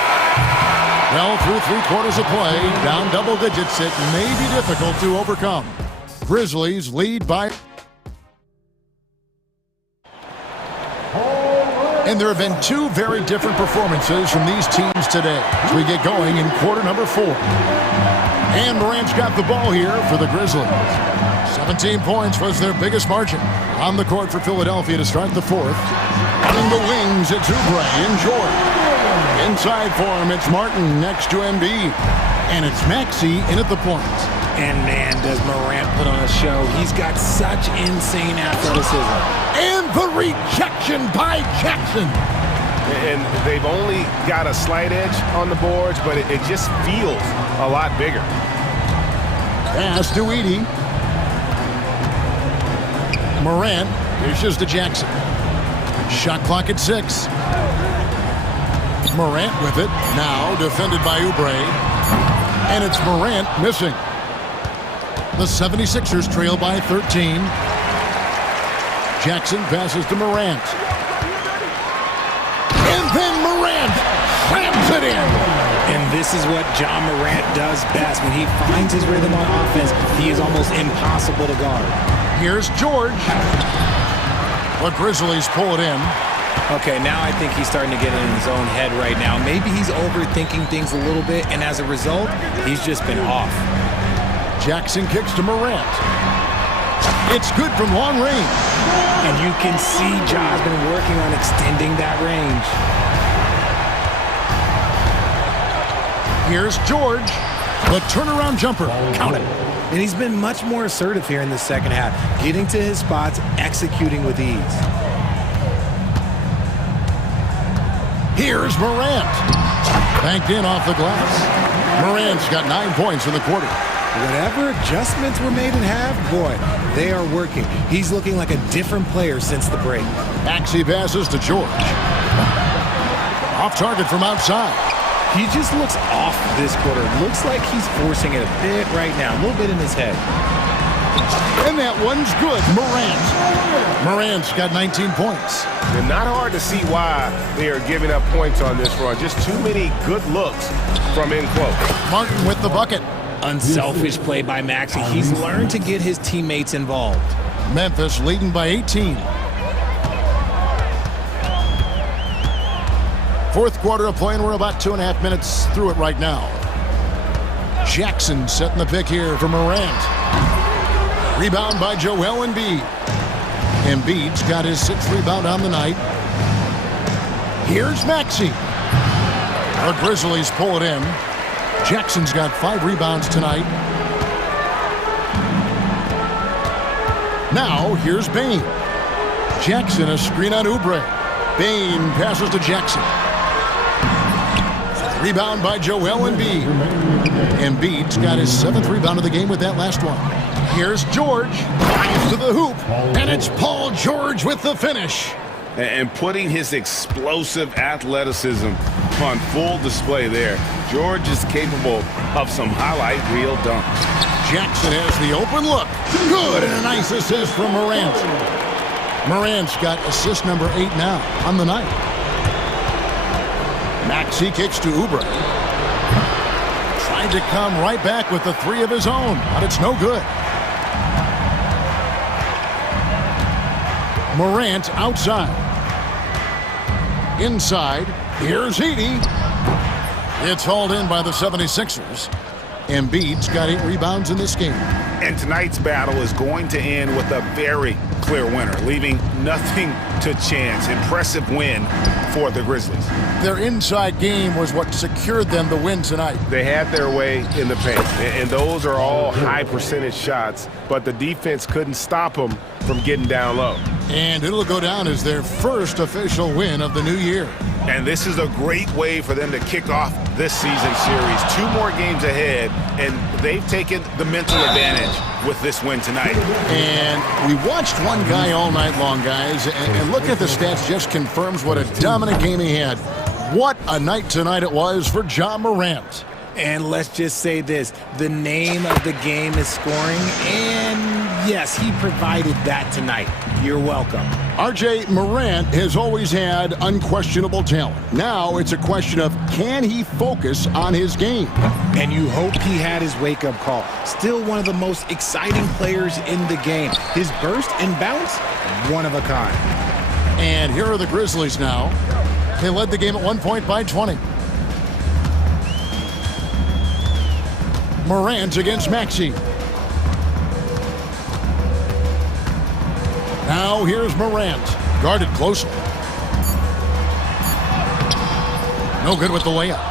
Well, through 3 quarters of play, down double digits, it may be difficult to overcome. Grizzlies lead by... And there have been 2 very different performances from these teams today as we get going in quarter number 4. And Morant's got the ball here for the Grizzlies. 17 points was their biggest margin. On the court for Philadelphia to start the fourth. Running the wings, it's Oubre and George. Inside for him, it's Martin next to Embiid. And it's Maxey in at the point. And man, does Morant put on a show. He's got such insane athleticism. And the rejection by Jackson. And they've only got a slight edge on the boards, but it just feels a lot bigger. Pass to Edie. Morant dishes to Jackson. Shot clock at 6. Morant with it. Now defended by Oubre. And it's Morant missing. The 76ers trail by 13. Jackson passes to Morant. And then Morant slams it in. And this is what John Morant does best. When he finds his rhythm on offense, he is almost impossible to guard. Here's George. The Grizzlies pull it in. Okay, now I think he's starting to get in his own head right now. Maybe he's overthinking things a little bit, and as a result, he's just been off. Jackson kicks to Morant. It's good from long range. And you can see Ja's been working on extending that range. Here's George. The turnaround jumper. Count it. And he's been much more assertive here in the second half, getting to his spots, executing with ease. Here's Morant. Banked in off the glass. Morant's got 9 points in the quarter. Whatever adjustments were made in half, boy, they are working. He's looking like a different player since the break. Maxey passes to George. Off target from outside. He just looks off this quarter. Looks like he's forcing it a bit right now, a little bit in his head. And that one's good. Morant's got 19 points. And not hard to see why they are giving up points on this run. Just too many good looks from in close. Martin with the bucket. Unselfish play by Maxey. He's learned to get his teammates involved. Memphis leading by 18. Fourth quarter of play, and we're about 2.5 minutes through it right now. Jackson setting the pick here for Morant. Rebound by Joel Embiid. Embiid's got his 6th rebound on the night. Here's Maxey. The Grizzlies pull it in. Jackson's got 5 rebounds tonight. Now, here's Bain. Jackson, a screen on Oubre. Bain passes to Jackson. Rebound by Joel Embiid. Embiid's got his 7th rebound of the game with that last one. Here's George. Drives to the hoop. And it's Paul George with the finish. And putting his explosive athleticism on full display there. George is capable of some highlight reel dunks. Jackson has the open look. Good, and a nice assist from Morant. Morant's got assist number 8 now on the night. Maxey kicks to Oubre. Tried to come right back with the 3 of his own, but it's no good. Morant outside. Inside, here's Edey. It's hauled in by the 76ers. Embiid's got 8 rebounds in this game. And tonight's battle is going to end with a very clear winner, leaving nothing to chance. Impressive win for the Grizzlies. Their inside game was what secured them the win tonight. They had their way in the paint, and those are all high percentage shots, but the defense couldn't stop them from getting down low. And it'll go down as their first official win of the new year. And this is a great way for them to kick off this season series. 2 more games ahead, and they've taken the mental advantage with this win tonight. And we watched one guy all night long, guys, and looking at the stats just confirms what a dominant game he had. What a night tonight it was for Ja Morant. And let's just say this, the name of the game is scoring, and yes, he provided that tonight. You're welcome. RJ, Morant has always had unquestionable talent. Now it's a question of, can he focus on his game? And you hope he had his wake-up call. Still one of the most exciting players in the game. His burst and bounce, one of a kind. And here are the Grizzlies now. They led the game at 1 point by 20. Morant against Maxey. Now here's Morant. Guarded closely. No good with the layup.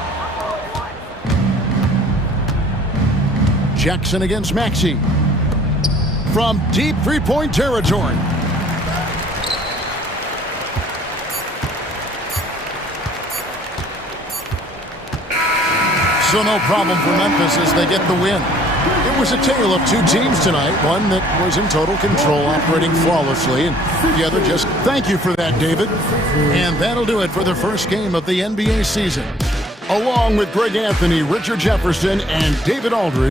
Jackson against Maxey. From deep three-point territory. So no problem for Memphis as they get the win. It It was a tale of two teams tonight, one that was in total control, operating flawlessly, and the other just... Thank you for that, David. And that'll do it for the first game of the NBA season. Along with Greg Anthony, Richard Jefferson, and David Aldridge.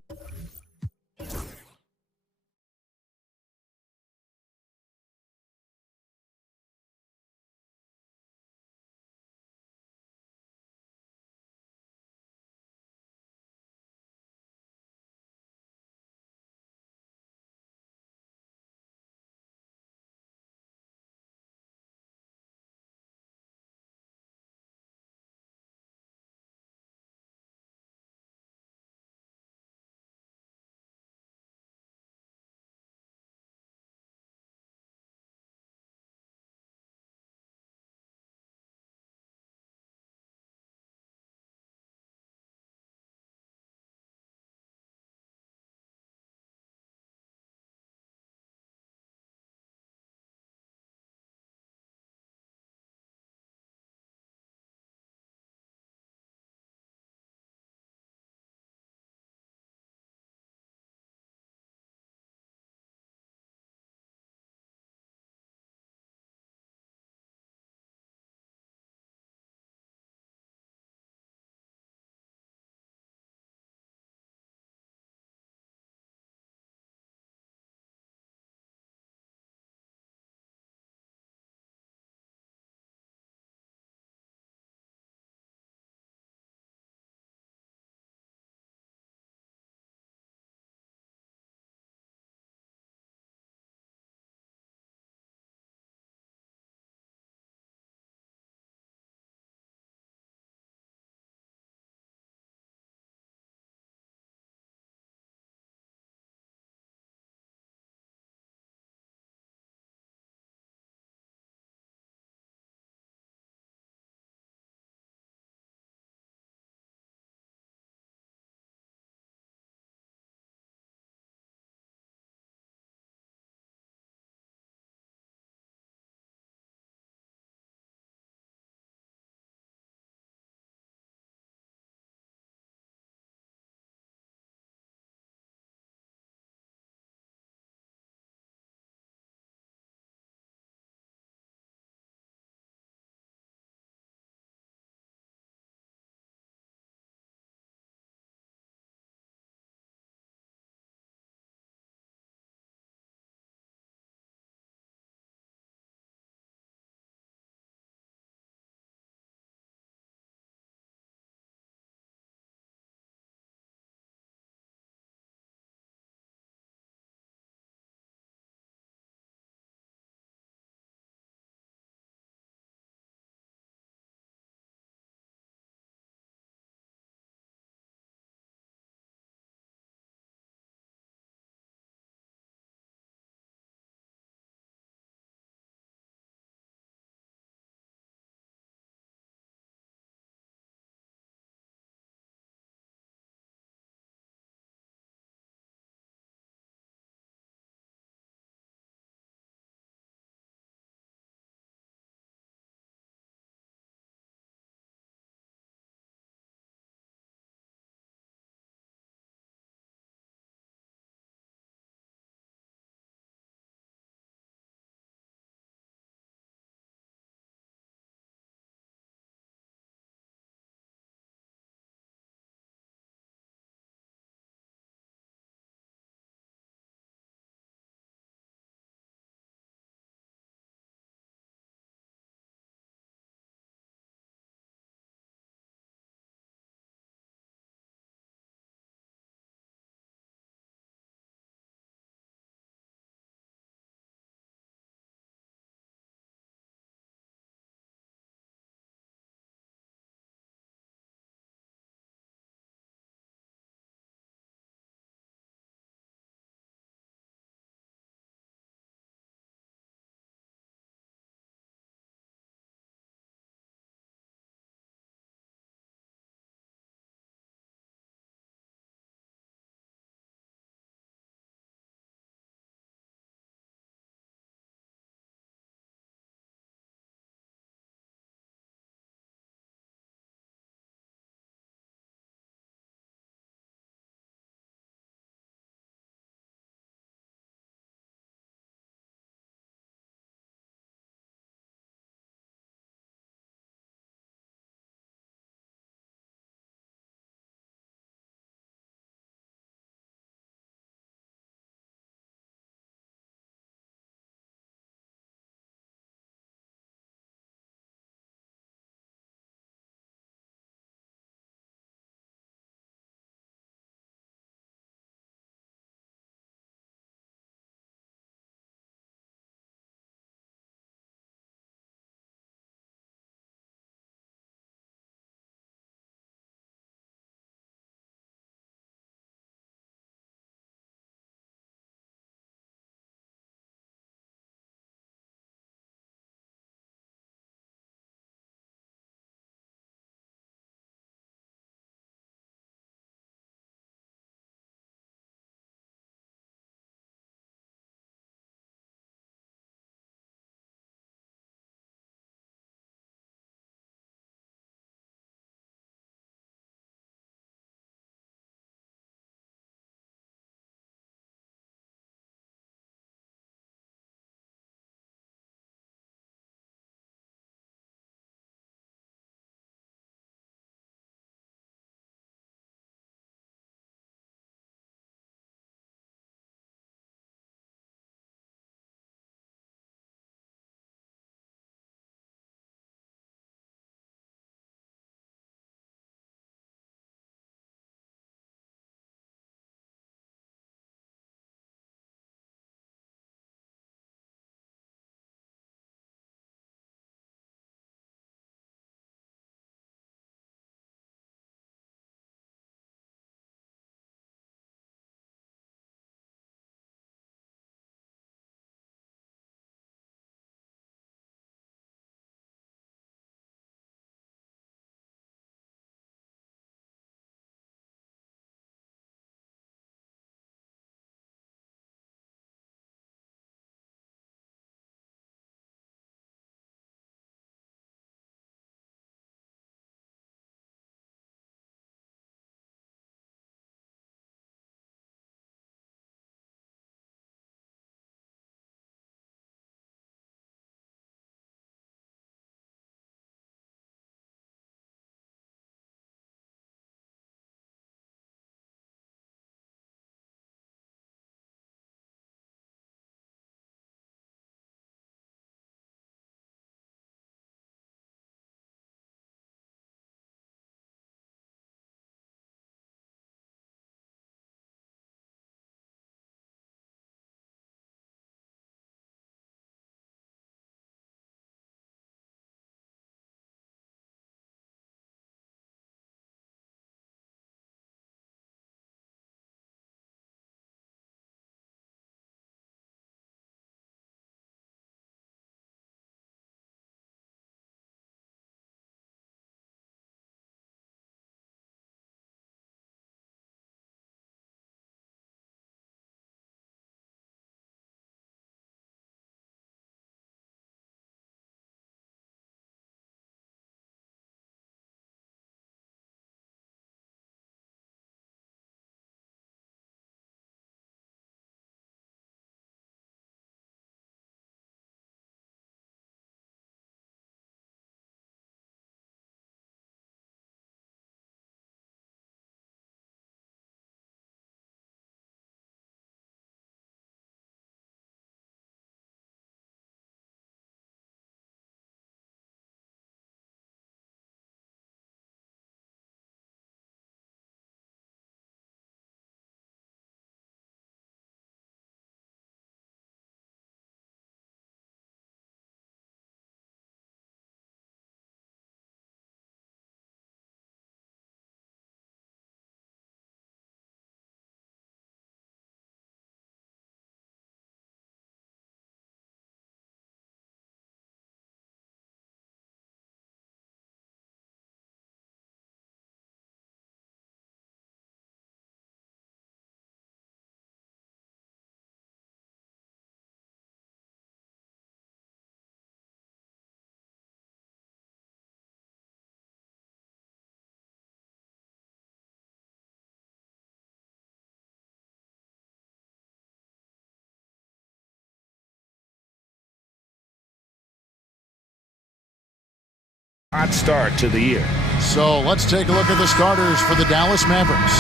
hot start to the year. So let's take a look at the starters for the Dallas Mavericks.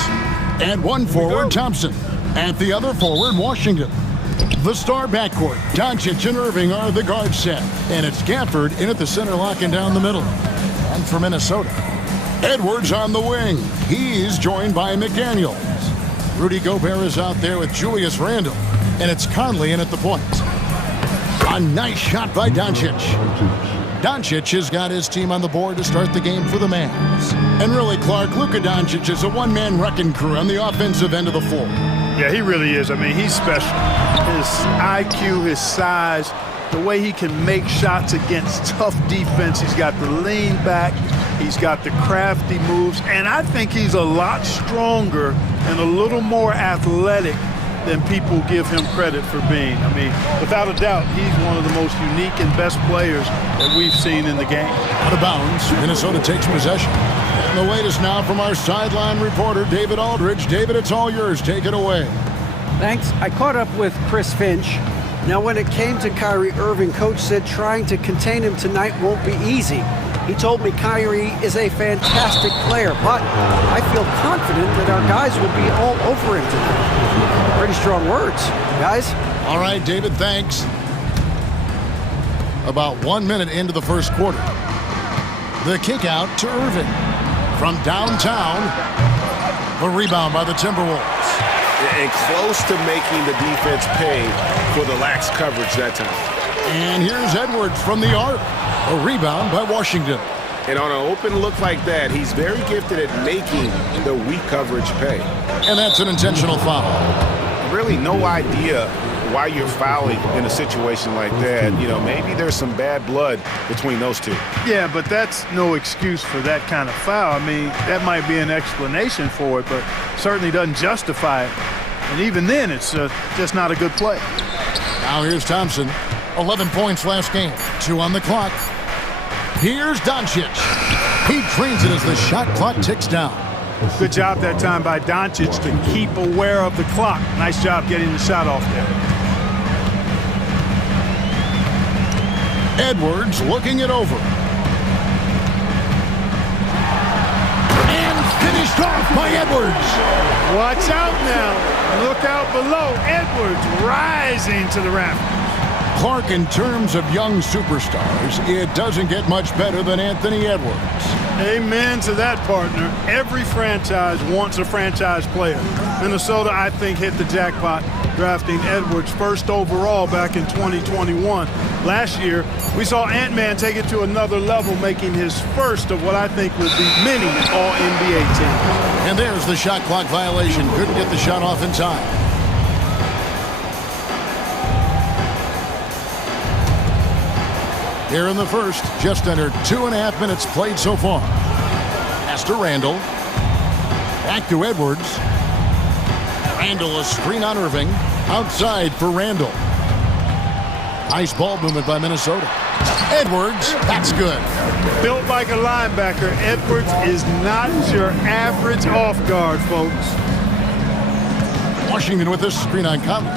At one forward, Thompson. At the other forward, Washington. The star backcourt, Doncic and Irving are the guard set. And it's Gafford in at the center, locking down the middle. And for Minnesota, Edwards on the wing. He's joined by McDaniels. Rudy Gobert is out there with Julius Randle. And it's Conley in at the point. A nice shot by Doncic. Doncic has got his team on the board to start the game for the Mavs. And really, Clark, Luka Doncic is a one-man wrecking crew on the offensive end of the floor. Yeah, he really is. I mean, he's special. His IQ, his size, the way he can make shots against tough defense. He's got the lean back. He's got the crafty moves. And I think he's a lot stronger and a little more athletic than people give him credit for being. I mean, without a doubt, he's one of the most unique and best players that we've seen in the game. Out of bounds, Minnesota takes possession. And the latest now from our sideline reporter, David Aldridge. David, it's all yours. Take it away. Thanks. I caught up with Chris Finch. Now, when it came to Kyrie Irving, Coach said trying to contain him tonight won't be easy. He told me Kyrie is a fantastic player, but I feel confident that our guys will be all over him tonight. Pretty strong words, guys. All right, David, thanks. About 1 minute into the first quarter. The kick out to Irving. From downtown, the rebound by the Timberwolves. And close to making the defense pay for the lax coverage that time. And here's Edwards from the arc. A rebound by Washington. And on an open look like that, he's very gifted at making the weak coverage pay. And that's an intentional foul. Really no idea why you're fouling in a situation like that. You know, maybe there's some bad blood between those two. Yeah, but that's no excuse for that kind of foul. I mean, that might be an explanation for it, but certainly doesn't justify it. And even then, it's just not a good play. Now here's Thompson. 11 points last game. 2 on the clock. Here's Doncic. He drains it as the shot clock ticks down. Good job that time by Doncic to keep aware of the clock. Nice job getting the shot off there. Edwards looking it over. And finished off by Edwards. Watch out now. Look out below. Edwards rising to the rafters. Clark, in terms of young superstars, it doesn't get much better than Anthony Edwards. Amen to that, partner. Every franchise wants a franchise player. Minnesota, I think, hit the jackpot drafting Edwards first overall back in 2021. Last year, we saw Ant-Man take it to another level, making his first of what I think will be many All-NBA teams. And there's the shot clock violation. Couldn't get the shot off in time. Here in the first, just under 2.5 minutes played so far. Pass to Randle. Back to Edwards. Randle, a screen on Irving. Outside for Randle. Nice ball movement by Minnesota. Edwards, that's good. Built like a linebacker, Edwards is not your average off guard, folks. Washington with this screen on Conley.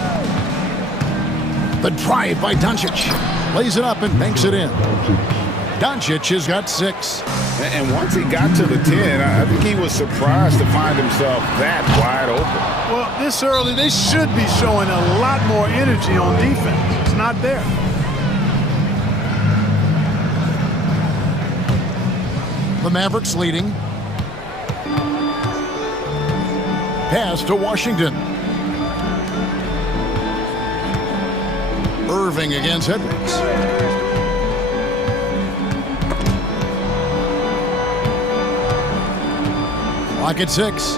The drive by Doncic. Lays it up and banks it in. Doncic has got 6. And once he got to the 10, I think he was surprised to find himself that wide open. Well, this early, they should be showing a lot more energy on defense. It's not there. The Mavericks leading. Pass to Washington. Irving against Edwards. Clock at 6.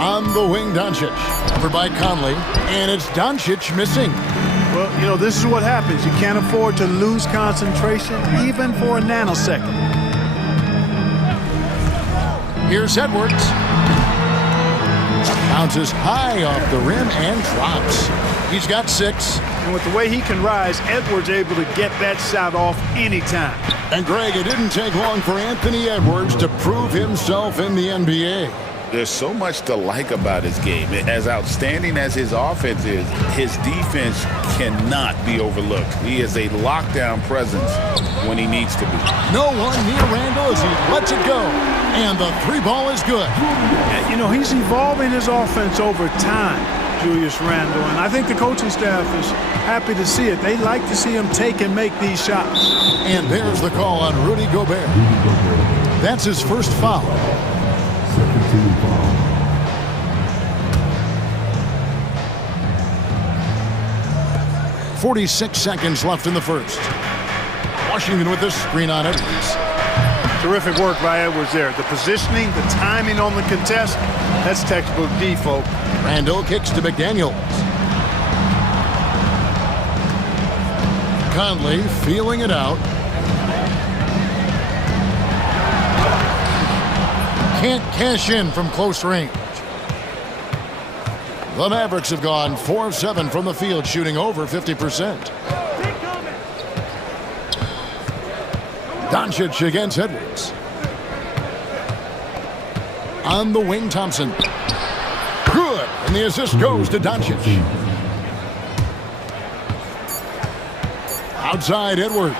On the wing, Doncic. Covered by Conley. And it's Doncic missing. Well, you know, this is what happens. You can't afford to lose concentration, even for a nanosecond. Here's Edwards. Bounces high off the rim and drops. He's got 6. And with the way he can rise, Edwards able to get that shot off anytime. And Greg, it didn't take long for Anthony Edwards to prove himself in the NBA. There's so much to like about his game. As outstanding as his offense is, his defense cannot be overlooked. He is a lockdown presence when he needs to be. No one near Randall as he lets it go. And the three ball is good. And, you know, he's evolving his offense over time, Julius Randle. And I think the coaching staff is happy to see it. They like to see him take and make these shots. And there's the call on Rudy Gobert. That's his first foul. 46 seconds left in the first. Washington with the screen on Edwards. Terrific work by Edwards there. The positioning, the timing on the contest, that's textbook default. Randall kicks to McDaniels. Conley feeling it out. Can't cash in from close range. The Mavericks have gone 4 of 7 from the field, shooting over 50%. Doncic against Edwards. On the wing, Thompson. Good, and the assist goes to Doncic. Outside, Edwards.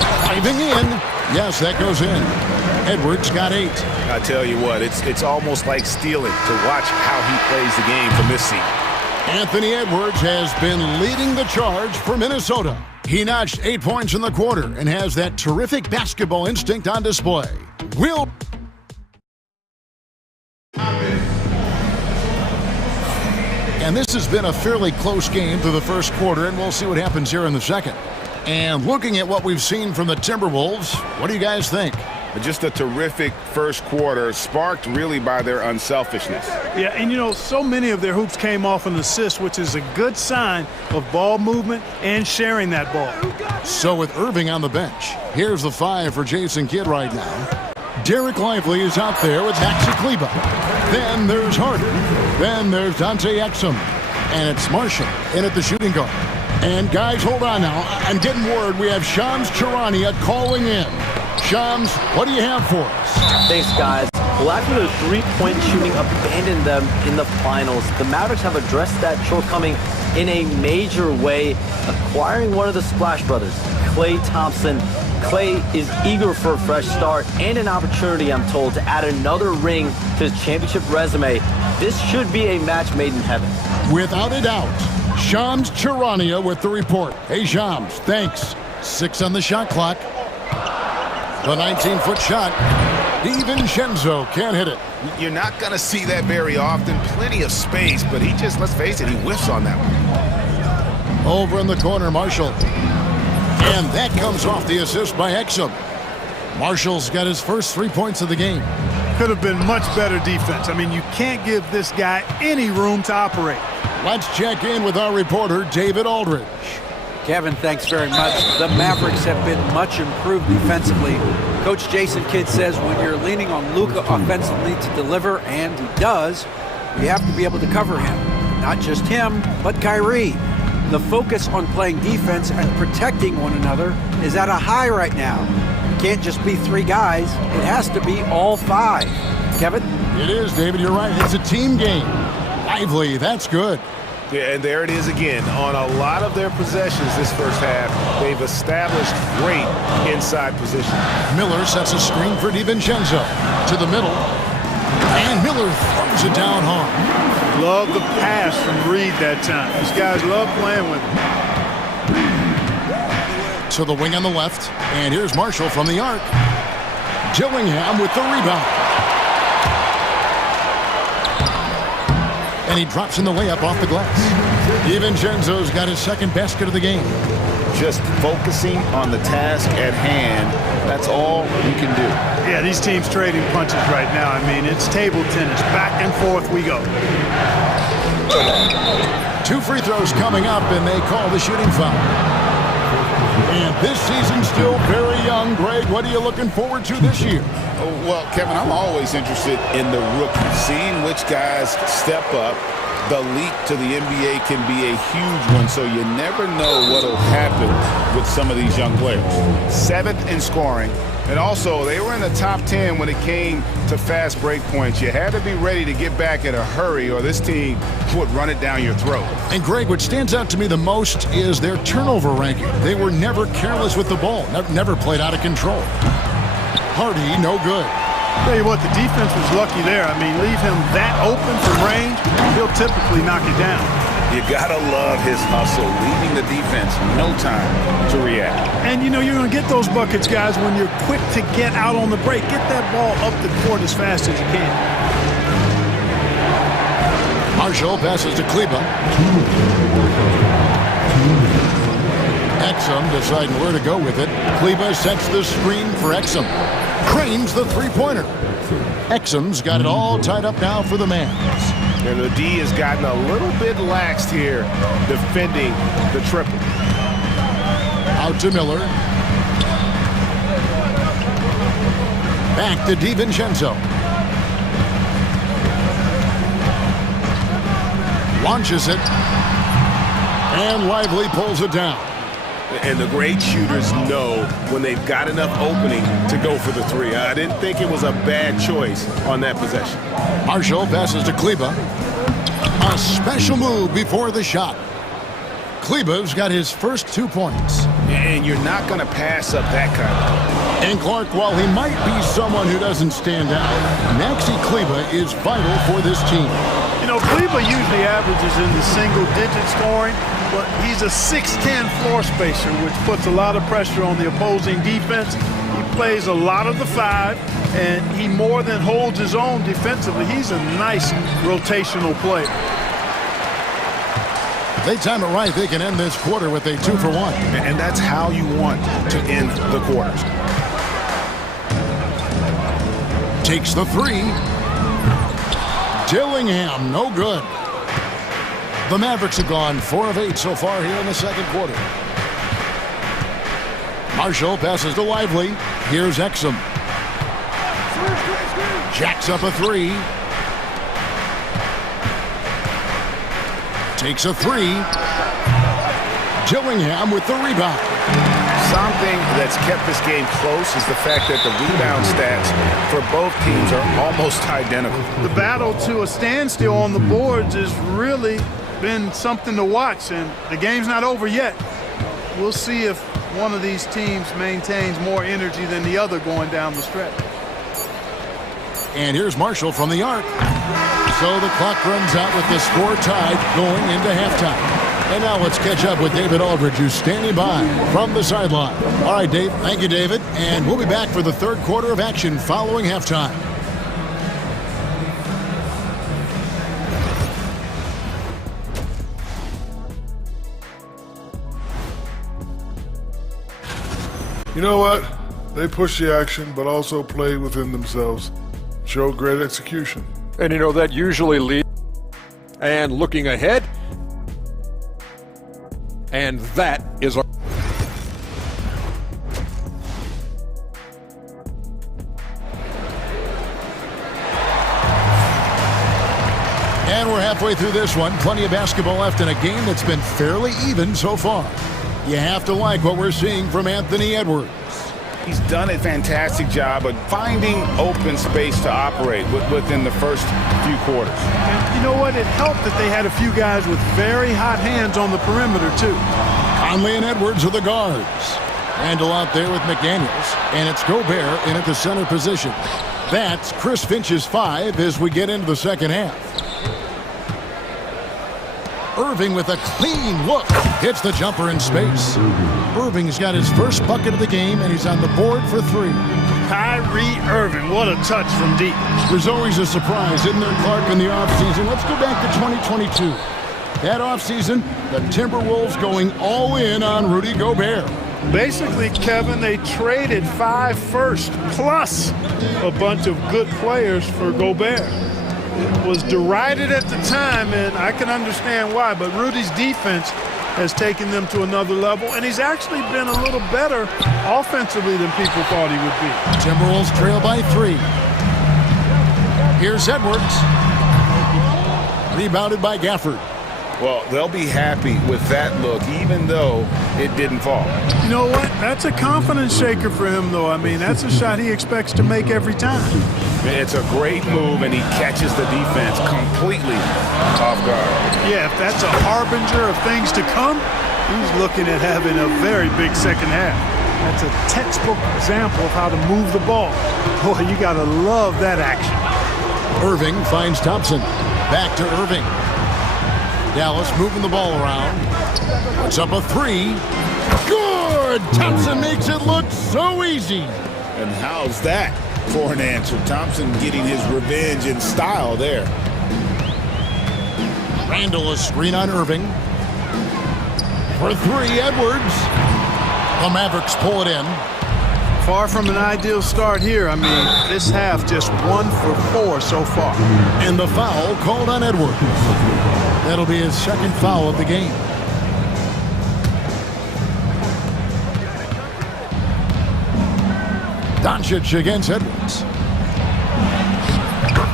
Diving in. Yes, that goes in. Edwards got 8. I tell you what, it's almost like stealing to watch how he plays the game from this seat. Anthony Edwards has been leading the charge for Minnesota. He notched 8 points in the quarter and has that terrific basketball instinct on display. And this has been a fairly close game through the first quarter, and we'll see what happens here in the second. And looking at what we've seen from the Timberwolves, what do you guys think? Just a terrific first quarter, sparked really by their unselfishness. Yeah, and you know, so many of their hoops came off an assist, which is a good sign of ball movement and sharing that ball. So with Irving on the bench, here's the 5 for Jason Kidd right now. Derek Lively is out there with Maxi Kleber. Then there's Harden. Then there's Dante Exum. And it's Marshall in at the shooting guard. And guys, hold on now. I'm getting word we have Shams Charania calling in. Shams, what do you have for us? Thanks, guys. Well, after the three-point shooting abandoned them in the finals, the Mavericks have addressed that shortcoming in a major way, acquiring one of the Splash Brothers, Klay Thompson. Klay is eager for a fresh start and an opportunity, I'm told, to add another ring to his championship resume. This should be a match made in heaven. Without a doubt. Shams Charania with the report. Hey, Shams, thanks. 6 on the shot clock. The 19-foot shot. DiVincenzo can't hit it. You're not going to see that very often. Plenty of space, but he just, let's face it, he whiffs on that one. Over in the corner, Marshall. And that comes off the assist by Exum. Marshall's got his first 3 points of the game. Could have been much better defense. I mean, you can't give this guy any room to operate. Let's check in with our reporter, David Aldridge. Kevin, thanks very much. The Mavericks have been much improved defensively. Coach Jason Kidd says when you're leaning on Luka offensively to deliver, and he does, you have to be able to cover him. Not just him, but Kyrie. The focus on playing defense and protecting one another is at a high right now. It can't just be 3 guys. It has to be all 5. Kevin? It is, David. You're right. It's a team game. Lively. That's good. Yeah, and there it is again. On a lot of their possessions this first half, they've established great inside position. Miller sets a screen for DiVincenzo. To the middle. And Miller throws it down hard. Love the pass from Reed that time. These guys love playing with him. To the wing on the left. And here's Marshall from the arc. Dillingham with the rebound. And he drops in the layup off the glass. DiVincenzo's got his second basket of the game. Just focusing on the task at hand, that's all you can do. Yeah, these teams trading punches right now. I mean, it's table tennis. Back and forth we go. 2 free throws coming up, and they call the shooting foul. And this season's still very young. Greg, what are you looking forward to this year? Well, Kevin, I'm always interested in the rookies, seeing which guys step up the leap to the NBA can be a huge one, so you never know what will happen with some of these young players. 7th in scoring, and also they were in the top 10 when it came to fast break points. You had to be ready to get back in a hurry, or this team would run it down your throat. And Greg, what stands out to me the most is their turnover ranking. They were never careless with the ball, never played out of control. Hardy, no good. Tell you what, the defense was lucky there. I mean, leave him that open from range, he'll typically knock it down. You gotta love his hustle, leaving the defense no time to react. And you know, you're gonna get those buckets, guys, when you're quick to get out on the break. Get that ball up the court as fast as you can. Marshall passes to Kleba. Exum deciding where to go with it. Kleba sets the screen for Exum. Cranes the three-pointer. Exum's got it all tied up now for the Mavs. And the D has gotten a little bit laxed here defending the triple. Out to Miller. Back to DiVincenzo. Launches it. And Lively pulls it down. And the great shooters know when they've got enough opening to go for the three. I didn't think it was a bad choice on that possession. Marshall passes to Kleba. A special move before the shot. Kleba's got his first 2 points. And you're not going to pass up that kind of And Clark, while he might be someone who doesn't stand out, Maxi Kleba is vital for this team. You know, Kleba usually averages in the single-digit scoring, but he's a 6'10" floor spacer, which puts a lot of pressure on the opposing defense. He plays a lot of the 5, and he more than holds his own defensively. He's a nice rotational player. They time it right, they can end this quarter with a 2-for-1. And that's how you want to end the quarters. Takes the 3. Dillingham, no good. The Mavericks have gone 4 of 8 so far here in the second quarter. Marshall passes to Lively. Here's Exum. Jacks up a 3. Takes a 3. Dillingham with the rebound. Something that's kept this game close is the fact that the rebound stats for both teams are almost identical. The battle to a standstill on the boards has really been something to watch, and the game's not over yet. We'll see if one of these teams maintains more energy than the other going down the stretch. And here's Marshall from the arc. So the clock runs out with the score tied going into halftime. And now let's catch up with David Aldridge, who's standing by from the sideline. All right, Dave. Thank you, David. And we'll be back for the third quarter of action following halftime. You know what? They push the action, but also play within themselves. Show great execution. And you know, that usually leads. And looking ahead. And that is our. And we're halfway through this one. Plenty of basketball left in a game that's been fairly even so far. You have to like what we're seeing from Anthony Edwards. He's done a fantastic job of finding open space to operate within the first few quarters. And you know what? It helped that they had a few guys with very hot hands on the perimeter, too. Conley and Edwards are the guards. Randall out there with McDaniels. And it's Gobert in at the center position. That's Chris Finch's 5 as we get into the second half. Irving with a clean look. Hits the jumper in space. Irving's got his first bucket of the game, and he's on the board for 3. Kyrie Irving, what a touch from deep. There's always a surprise, isn't there, Clark, in the offseason? Let's go back to 2022. That offseason, the Timberwolves going all in on Rudy Gobert. Basically, Kevin, they traded 5 firsts plus a bunch of good players for Gobert. It was derided at the time, and I can understand why, but Rudy's defense has taken them to another level, and he's actually been a little better offensively than people thought he would be. Timberwolves trail by 3. Here's Edwards. Rebounded by Gafford. Well, they'll be happy with that look, even though it didn't fall. You know what? That's a confidence shaker for him, though. I mean, that's a shot he expects to make every time. It's a great move, and he catches the defense completely off guard. Yeah, if that's a harbinger of things to come, he's looking at having a very big second half. That's a textbook example of how to move the ball. Boy, you got to love that action. Irving finds Thompson. Back to Irving. Dallas moving the ball around. Puts up a three. Good! Thompson makes it look so easy. And how's that for an answer? Thompson getting his revenge in style there. Randall a screen on Irving. For three, Edwards. The Mavericks pull it in. Far from an ideal start here. I mean, this half just 1 for 4 so far. And the foul called on Edwards. That'll be his second foul of the game. Doncic against Edwards.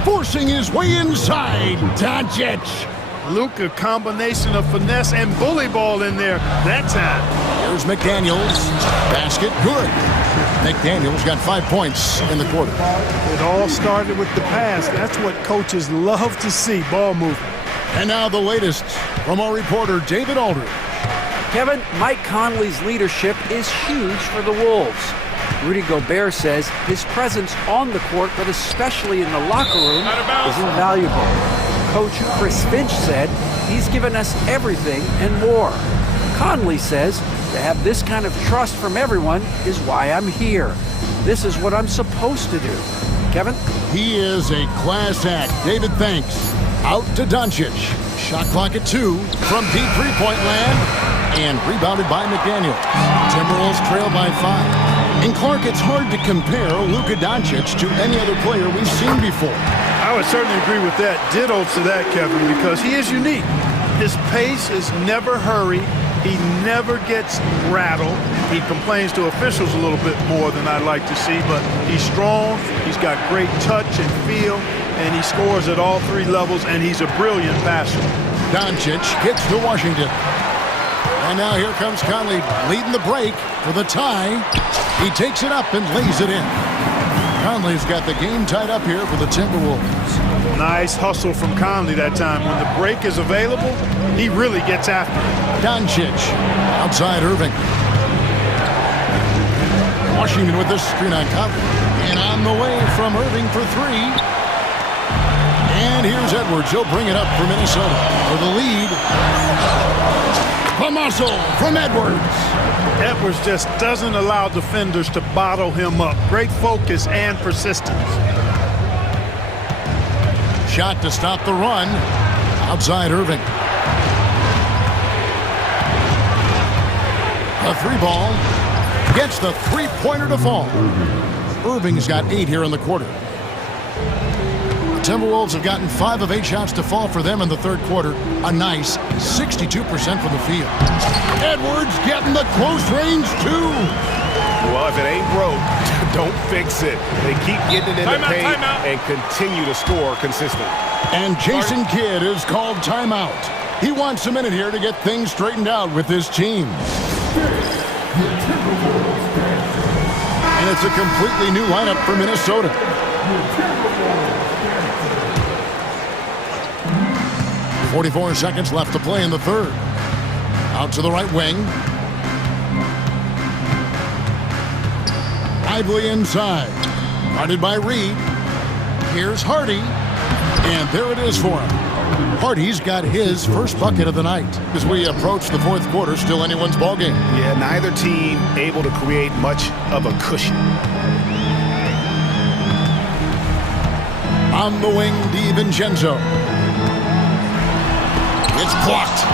Forcing his way inside. Doncic. Luka, combination of finesse and bully ball in there that time. Here's McDaniels. Basket good. McDaniels got 5 points in the quarter. It all started with the pass. That's what coaches love to see, ball movement. And now the latest from our reporter, David Aldridge. Kevin, Mike Conley's leadership is huge for the Wolves. Rudy Gobert says his presence on the court, but especially in the locker room, is invaluable. Coach Chris Finch said he's given us everything and more. Conley says to have this kind of trust from everyone is why I'm here. This is what I'm supposed to do. Kevin? He is a class act. David, thanks. Out to Doncic. Shot clock at 2 from deep three-point land. And rebounded by McDaniels. Timberwolves trail by 5. And Clark, it's hard to compare Luka Doncic to any other player we've seen before. I would certainly agree with that. Ditto to that, Kevin, because he is unique. His pace is never hurried. He never gets rattled. He complains to officials a little bit more than I'd like to see, but he's strong. He's got great touch and feel, and he scores at all 3 levels, and he's a brilliant passer. Doncic gets to Washington. And now here comes Conley leading the break for the tie. He takes it up and lays it in. Conley's got the game tied up here for the Timberwolves. Nice hustle from Conley that time. When the break is available, he really gets after it. Doncic outside Irving. Washington with this screen on Conley. And on the way from Irving for 3. And here's Edwards. He'll bring it up for Minnesota for the lead. The muscle from Edwards. Edwards just doesn't allow defenders to bottle him up. Great focus and persistence. Shot to stop the run. Outside Irving. A 3-ball. Gets the 3-pointer to fall. Irving's got 8 here in the quarter. The Timberwolves have gotten 5 of 8 shots to fall for them in the third quarter. A nice 62% from the field. Edwards getting the close range, too. Well, if it ain't broke, don't fix it. They keep getting it in the paint and continue to score consistently. And Jason Kidd is called timeout. He wants a minute here to get things straightened out with his team. And it's a completely new lineup for Minnesota. 44 seconds left to play in the third. Out to the right wing. Lively inside. Guarded by Reed. Here's Hardy. And there it is for him. Hardy's got his first bucket of the night. As we approach the fourth quarter, still anyone's ballgame. Yeah, neither team able to create much of a cushion. On the wing, DiVincenzo. It's blocked.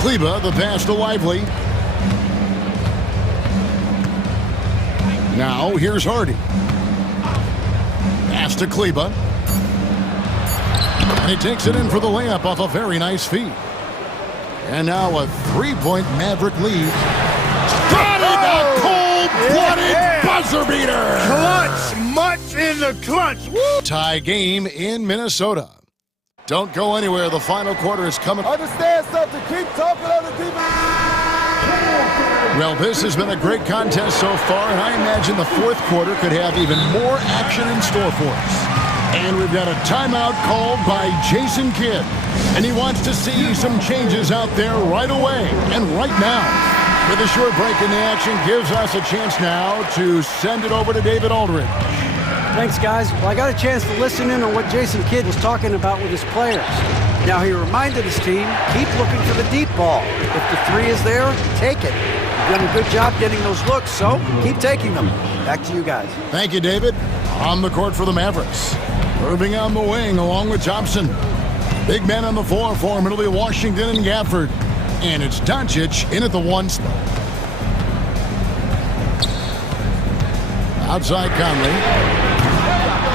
Kleba, the pass to Lively. Now, here's Hardy. Pass to Kleba. And he takes it in for the layup off a very nice feed. And now a 3-point Maverick lead. Got it! A cold-blooded buzzer beater! Clutch! Much Edwards in the clutch. Woo! Tie game in Minnesota. Don't go anywhere. The final quarter is coming. Understand something. Keep talking on the defense. Well, this has been a great contest so far, and I imagine the fourth quarter could have even more action in store for us. And we've got a timeout called by Jason Kidd, and he wants to see some changes out there right away and right now. With a short break in the action gives us a chance now to send it over to David Aldridge. Thanks, guys. Well, I got a chance to listen in on what Jason Kidd was talking about with his players. Now, he reminded his team, keep looking for the deep ball. If the three is there, take it. You've done a good job getting those looks, so keep taking them. Back to you guys. Thank you, David. On the court for the Mavericks. Moving on the wing along with Thompson. Big man on the floor for him. It'll be Washington and Gafford. And it's Doncic in at the one spot. Outside Conley.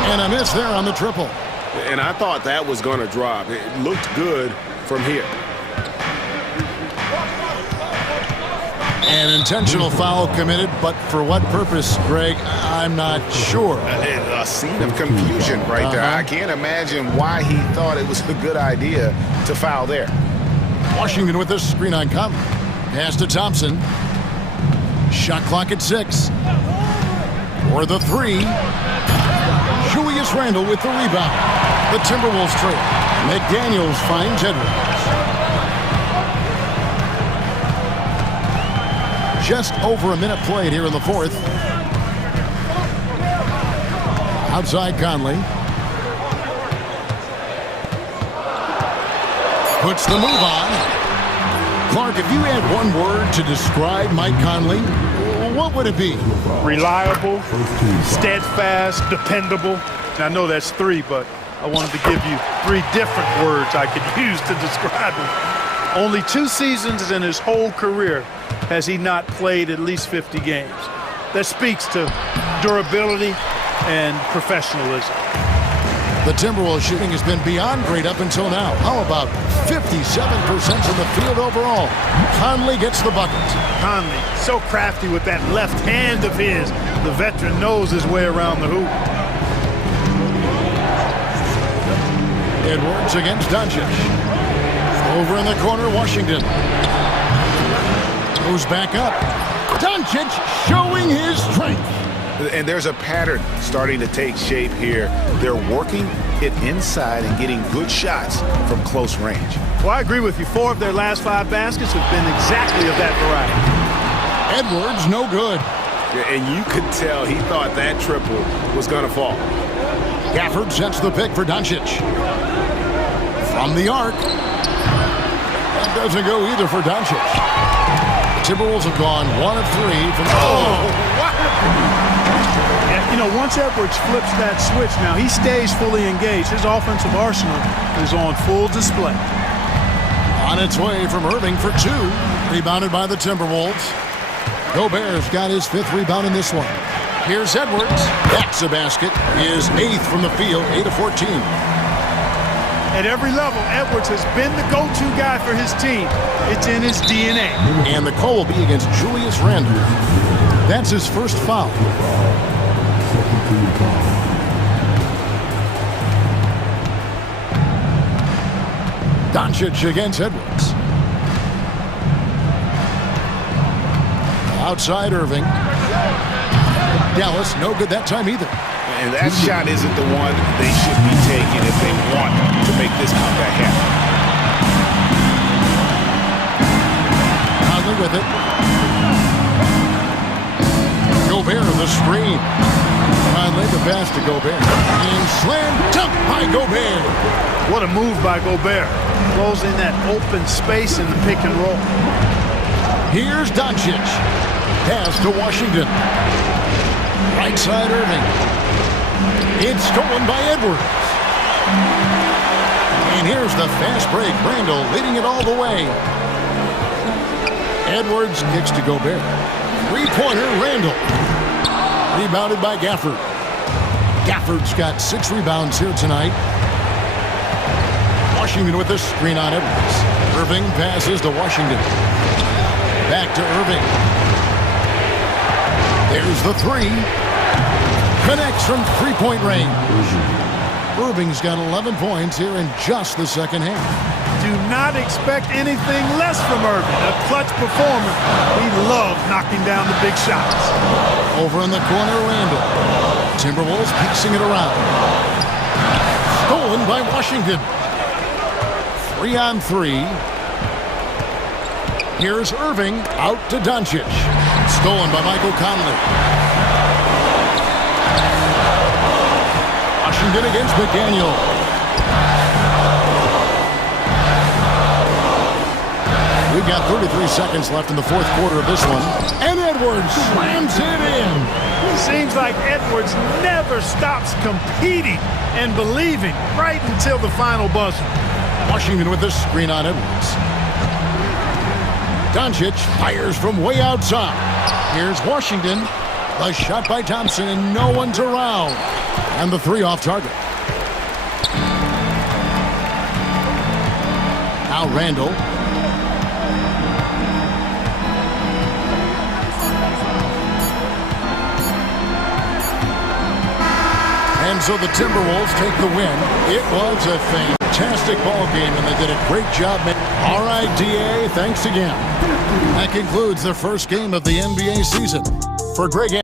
And a miss there on the triple. And I thought that was going to drop. It looked good from here. An intentional foul committed, but for what purpose, Greg? I'm not sure. A scene of confusion right there. I can't imagine why he thought it was a good idea to foul there. Washington with this screen on Conley. Pass to Thompson. Shot clock at 6. For the three. Julius Randle with the rebound. The Timberwolves trail. McDaniels finds Edwards. Just over a minute played here in the fourth. Outside Conley. Puts the move on. Clark, if you had one word to describe Mike Conley, what would it be? Reliable, steadfast, dependable. And I know that's three, but I wanted to give you three different words I could use to describe him. Only 2 seasons in his whole career has he not played at least 50 games. That speaks to durability and professionalism. The Timberwolves shooting has been beyond great up until now. How about 57% from the field overall? Conley gets the bucket. Conley, so crafty with that left hand of his. The veteran knows his way around the hoop. Edwards against Doncic. Over in the corner, Washington. Goes back up. Doncic showing his strength. And there's a pattern starting to take shape here. They're working it inside and getting good shots from close range. Well, I agree with you. 4 of their last 5 baskets have been exactly of that variety. Edwards, no good. And you could tell he thought that triple was going to fall. Gafford sets the pick for Doncic. From the arc. That doesn't go either for Doncic. The Timberwolves have gone 1 of 3 from... Yeah, you know, once Edwards flips that switch now, he stays fully engaged. His offensive arsenal is on full display. On its way from Irving for 2. Rebounded by the Timberwolves. Gobert's got his 5th rebound in this one. Here's Edwards. That's a basket. His 8th from the field, 8 of 14. At every level, Edwards has been the go-to guy for his team. It's in his DNA. And the call will be against Julius Randle. That's his first foul. Doncic against Edwards. Outside Irving. Dallas, no good that time either. And that shot isn't the one they should be taking if they want to make this comeback happen. Conley with it. Gobert the screen. Conley the pass to Gobert. And slam dunk by Gobert. What a move by Gobert. Closing that open space in the pick and roll. Here's Doncic. Pass to Washington. Right side Irving. It's stolen by Edwards. And here's the fast break. Randle leading it all the way. Edwards kicks to Gobert. 3-pointer Randle. Rebounded by Gafford. Gafford's got 6 rebounds here tonight. Washington with the screen on Edwards. Irving passes to Washington. Back to Irving. There's the 3. Connects from three-point range. Irving's got 11 points here in just the second half. Do not expect anything less from Irving. A clutch performer. We love knocking down the big shots. Over in the corner, Randall. Timberwolves passing it around. Stolen by Washington. 3-on-3. Here's Irving out to Doncic. Stolen by Michael Conley. Washington against McDaniel. We've got 33 seconds left in the fourth quarter of this one. And Edwards slams it in. Seems like Edwards never stops competing and believing right until the final buzzer. Washington with the screen on Edwards. Doncic fires from way outside. Here's Washington. The shot by Thompson, and no one's around. And the three off target. Now Randall. And so the Timberwolves take the win. It was a fantastic ball game, and they did a great job. All right, DA, thanks again. That concludes the first game of the NBA season. For Greg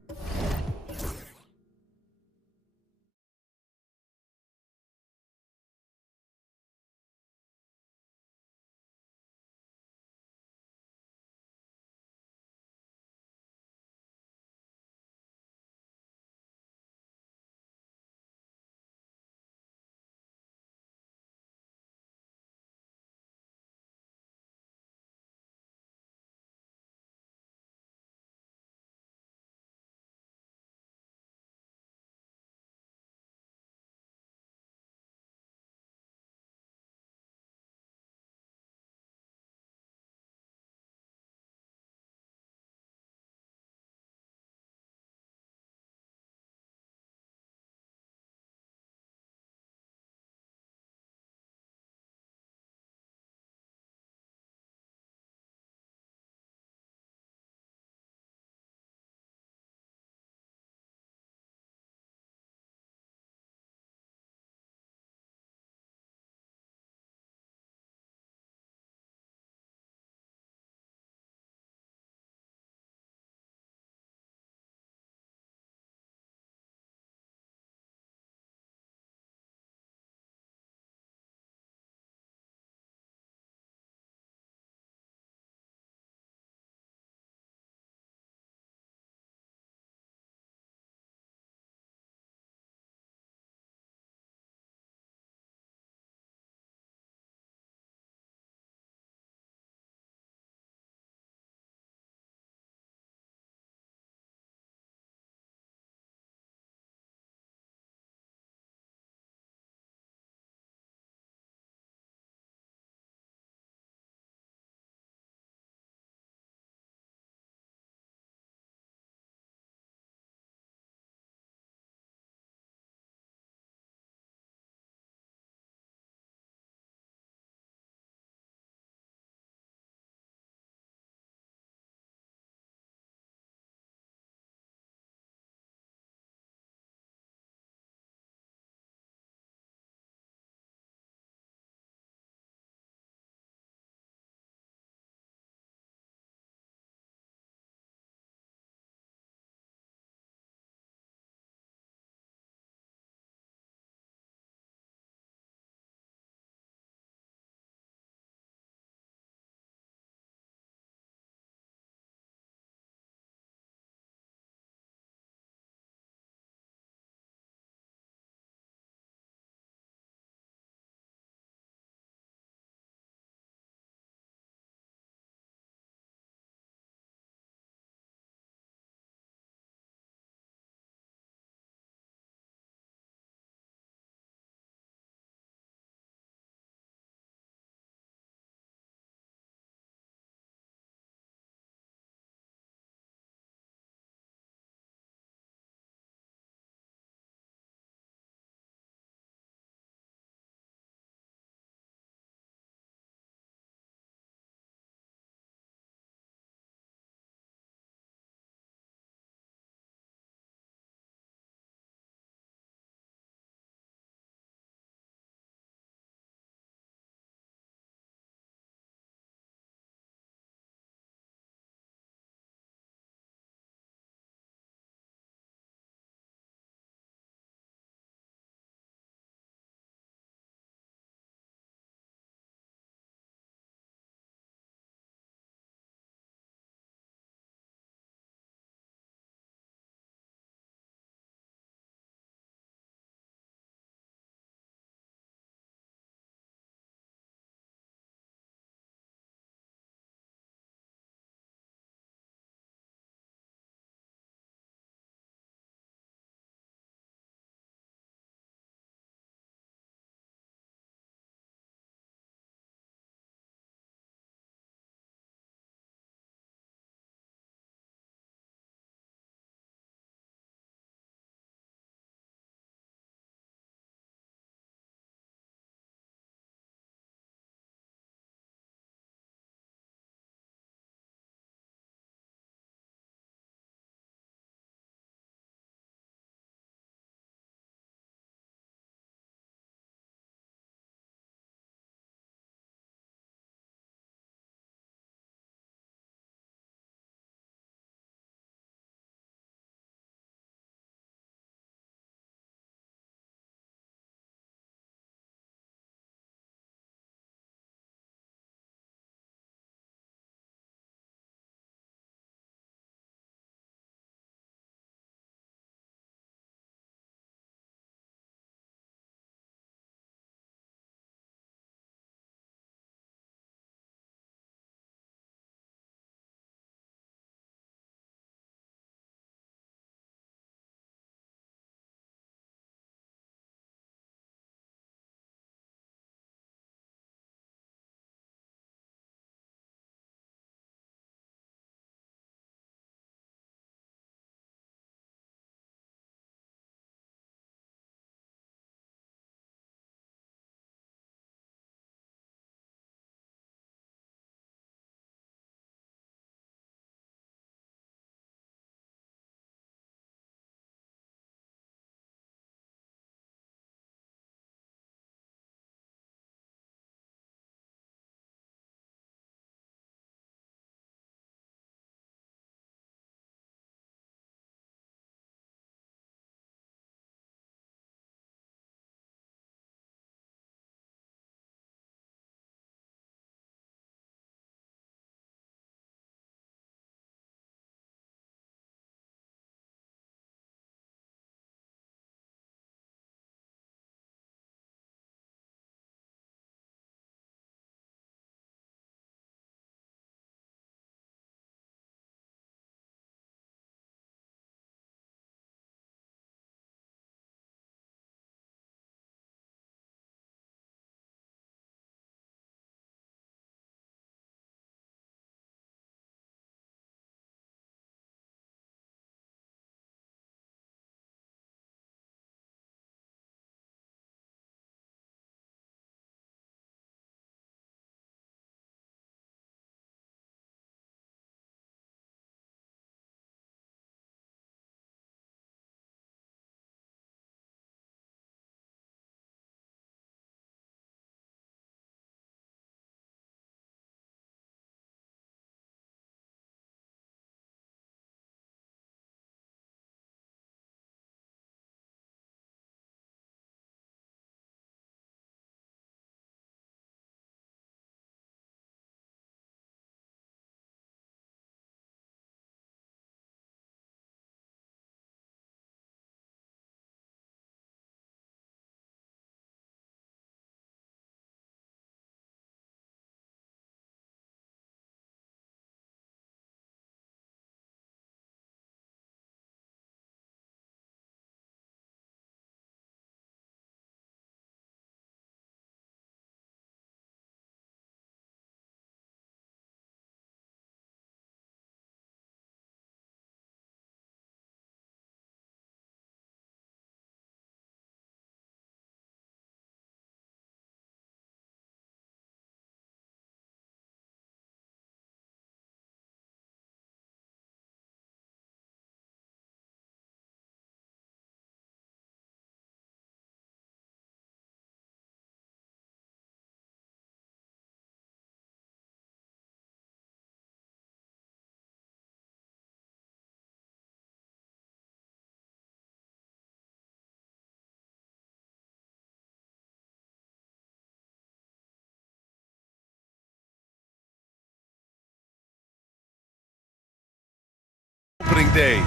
big day.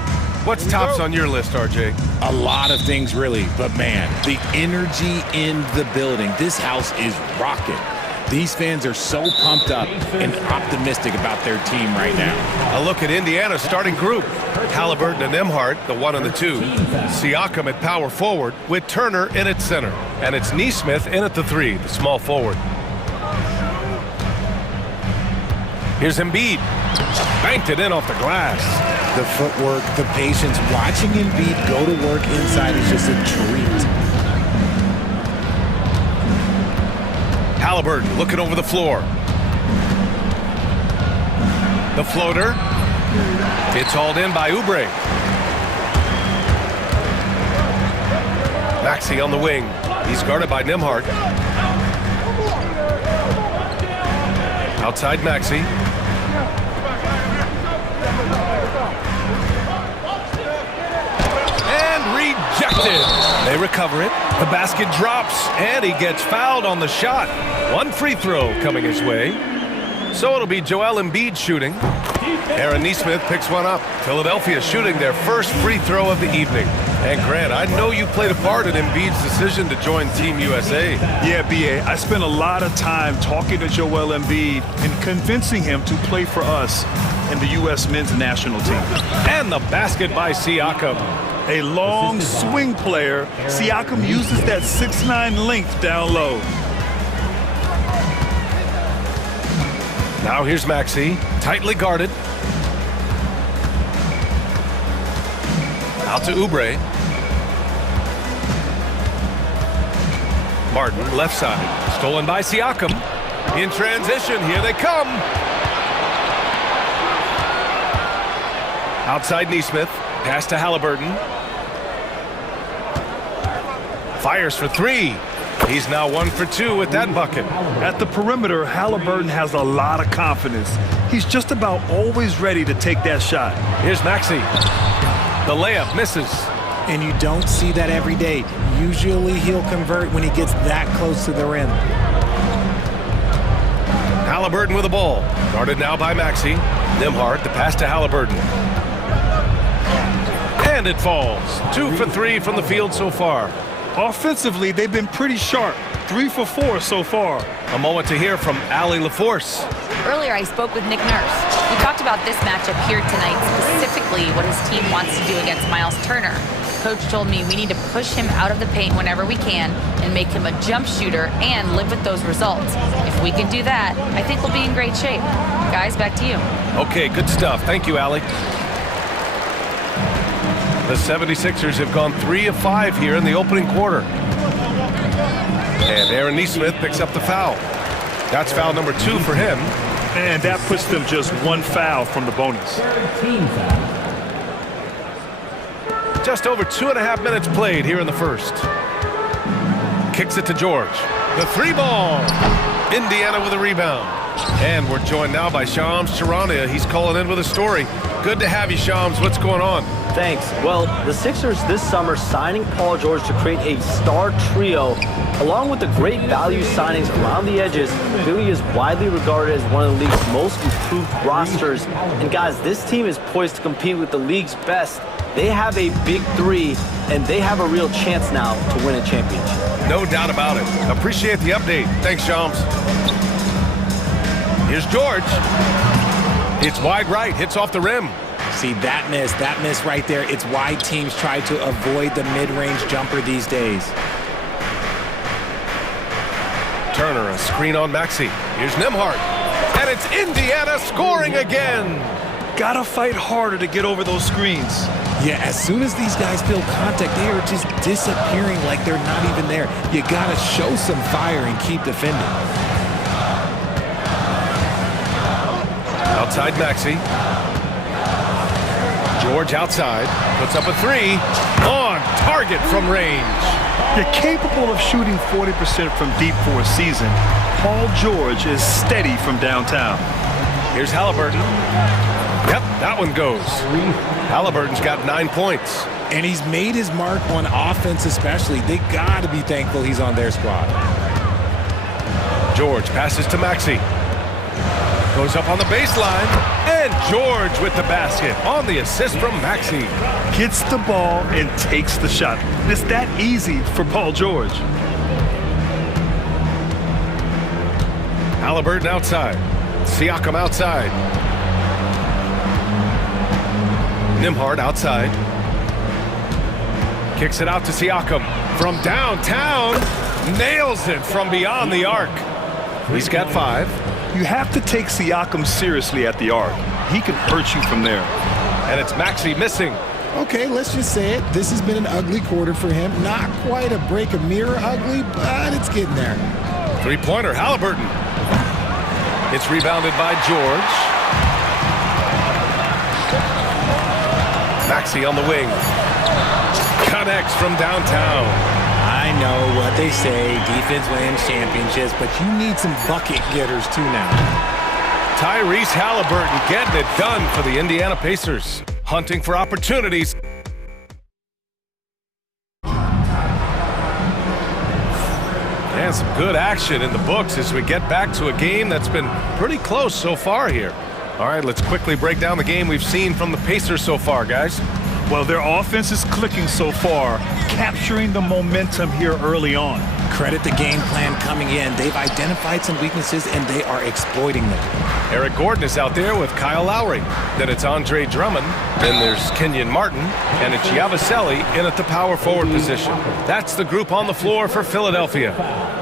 What's tops on your list, RJ? A lot of things, really. But, man, the energy in the building. This house is rocking. These fans are so pumped up and optimistic about their team right now. A look at Indiana's starting group. Halliburton and Nembhard, the 1 and the 2. Siakam at power forward with Turner in at center. And it's Nesmith in at the 3, the small forward. Here's Embiid. Banked it in off the glass. The footwork, the patience. Watching Embiid go to work inside is just a treat. Halliburton looking over the floor. The floater. It's hauled in by Oubre. Maxey on the wing. He's guarded by Nembhard. Outside Maxey. And rejected. They recover it. The basket drops, and he gets fouled on the shot. 1 free throw coming his way. So it'll be Joel Embiid shooting. Aaron Nesmith picks one up. Philadelphia shooting their first free throw of the evening. And Grant, I know you played a part in Embiid's decision to join Team USA. Yeah, B.A., I spent a lot of time talking to Joel Embiid and convincing him to play for us in the U.S. men's national team. And the basket by Siakam. A long swing player. Siakam uses that 6'9" length down low. Now here's Maxey, tightly guarded. Out to Oubre. Martin, left side, stolen by Siakam. In transition, here they come. Outside Nesmith, pass to Halliburton. Fires for 3. He's now 1 for 2 with that bucket. At the perimeter, Halliburton has a lot of confidence. He's just about always ready to take that shot. Here's Maxey. The layup misses. And you don't see that every day. Usually he'll convert when he gets that close to the rim. Halliburton with the ball. Guarded now by Maxey. Nembhard, the pass to Halliburton. And it falls. 2 for 3 from the field so far. Offensively, they've been pretty sharp. 3 for 4 so far. A moment to hear from Allie LaForce. Earlier, I spoke with Nick Nurse. We talked about this matchup here tonight, specifically what his team wants to do against Miles Turner. Coach told me we need to push him out of the paint whenever we can and make him a jump shooter and live with those results. If we can do that, I think we'll be in great shape. Guys, back to you. Okay, good stuff. Thank you, Allie. The 76ers have gone 3 of 5 here in the opening quarter. And Aaron Nesmith picks up the foul. That's foul number 2 for him. And that puts them just 1 foul from the bonus. Just over 2.5 minutes played here in the first. Kicks it to George. The 3 ball. Indiana with a rebound. And we're joined now by Shams Charania. He's calling in with a story. Good to have you, Shams. What's going on? Thanks. Well, the Sixers this summer signing Paul George to create a star trio, along with the great value signings around the edges, really is widely regarded as one of the league's most improved rosters. And guys, this team is poised to compete with the league's best. They have a big 3, and they have a real chance now to win a championship. No doubt about it. Appreciate the update. Thanks, Shams. Here's George. It's wide right, hits off the rim. See, that miss right there, it's why teams try to avoid the mid-range jumper these days. Turner, a screen on Maxey. Here's Nembhard. And it's Indiana scoring again. Gotta fight harder to get over those screens. Yeah, as soon as these guys feel contact, they are just disappearing like they're not even there. You gotta show some fire and keep defending. Outside Maxey. George outside, puts up a 3, on target from range. You're capable of shooting 40% from deep for a season. Paul George is steady from downtown. Here's Halliburton. Yep, that one goes. Halliburton's got 9 points. And he's made his mark on offense especially. They gotta be thankful he's on their squad. George passes to Maxey. Goes up on the baseline. And George with the basket on the assist from Maxey. Gets the ball and takes the shot. It's that easy for Paul George. Halliburton outside. Siakam outside. Nembhard outside. Kicks it out to Siakam from downtown. Nails it from beyond the arc. He's got 5. You have to take Siakam seriously at the arc. He can hurt you from there. And it's Maxey missing. Okay, let's just say it. This has been an ugly quarter for him. Not quite a break a mirror ugly, but it's getting there. Three-pointer, Halliburton. It's rebounded by George. Maxey on the wing. Connects from downtown. I know what they say, defense wins championships, but you need some bucket getters too now. Tyrese Halliburton getting it done for the Indiana Pacers. Hunting for opportunities. And some good action in the books as we get back to a game that's been pretty close so far here. All right, let's quickly break down the game we've seen from the Pacers so far, guys. Well, their offense is clicking so far, capturing the momentum here early on. Credit the game plan coming in. They've identified some weaknesses, and they are exploiting them. Eric Gordon is out there with Kyle Lowry. Then it's Andre Drummond. Then there's Kenyon Martin. And it's Yabusele in at the power forward position. That's the group on the floor for Philadelphia.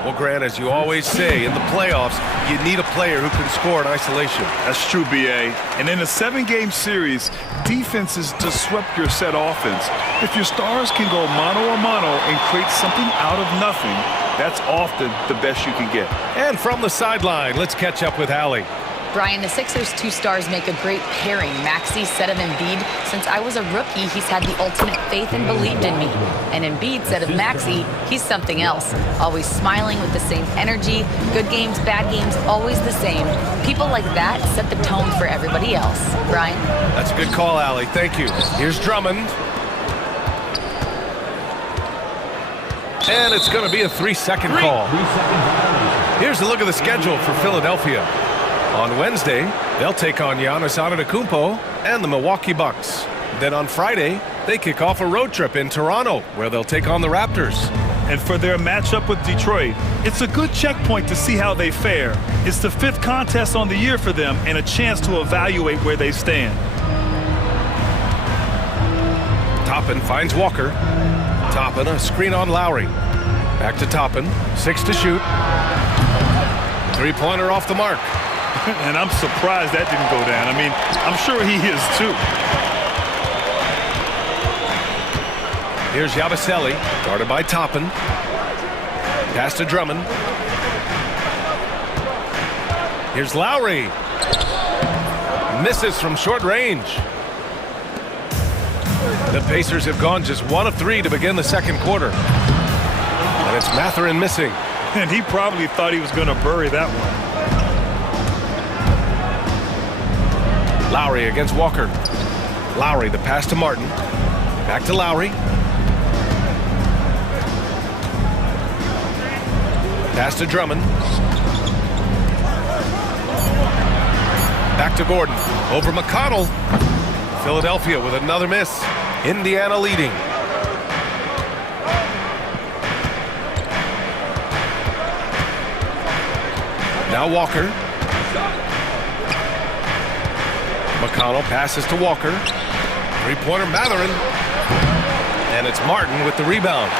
Well, Grant, as you always say, in the playoffs, you need a player who can score in isolation. That's true, B.A. And in a 7-game series, defenses disrupt your set offense. If your stars can go mano-a-mano and create something out of nothing, that's often the best you can get. And from the sideline, let's catch up with Allie. Brian, the Sixers' 2 stars make a great pairing. Maxey, said of Embiid, since I was a rookie, he's had the ultimate faith and believed in me. And Embiid said of Maxey, he's something else. Always smiling with the same energy. Good games, bad games, always the same. People like that set the tone for everybody else. Brian? That's a good call, Allie. Thank you. Here's Drummond. And it's going to be a 3-second call. Here's a look at the schedule for Philadelphia. On Wednesday, they'll take on Giannis Antetokounmpo and the Milwaukee Bucks. Then on Friday, they kick off a road trip in Toronto, where they'll take on the Raptors. And for their matchup with Detroit, it's a good checkpoint to see how they fare. It's the 5th contest on the year for them and a chance to evaluate where they stand. Toppin finds Walker. Toppin, a screen on Lowry. Back to Toppin, 6 to shoot. 3-pointer off the mark. And I'm surprised that didn't go down. I mean, I'm sure he is too. Here's Yabusele, guarded by Toppin. Pass to Drummond. Here's Lowry. Misses from short range. The Pacers have gone just 1 of 3 to begin the second quarter. And it's Mathurin missing. And he probably thought he was going to bury that one. Lowry against Walker. Lowry, the pass to Martin. Back to Lowry. Pass to Drummond. Back to Gordon. Over McConnell. Philadelphia with another miss. Indiana leading. Now Walker. McConnell passes to Walker. 3-pointer Mathurin. And it's Martin with the rebound.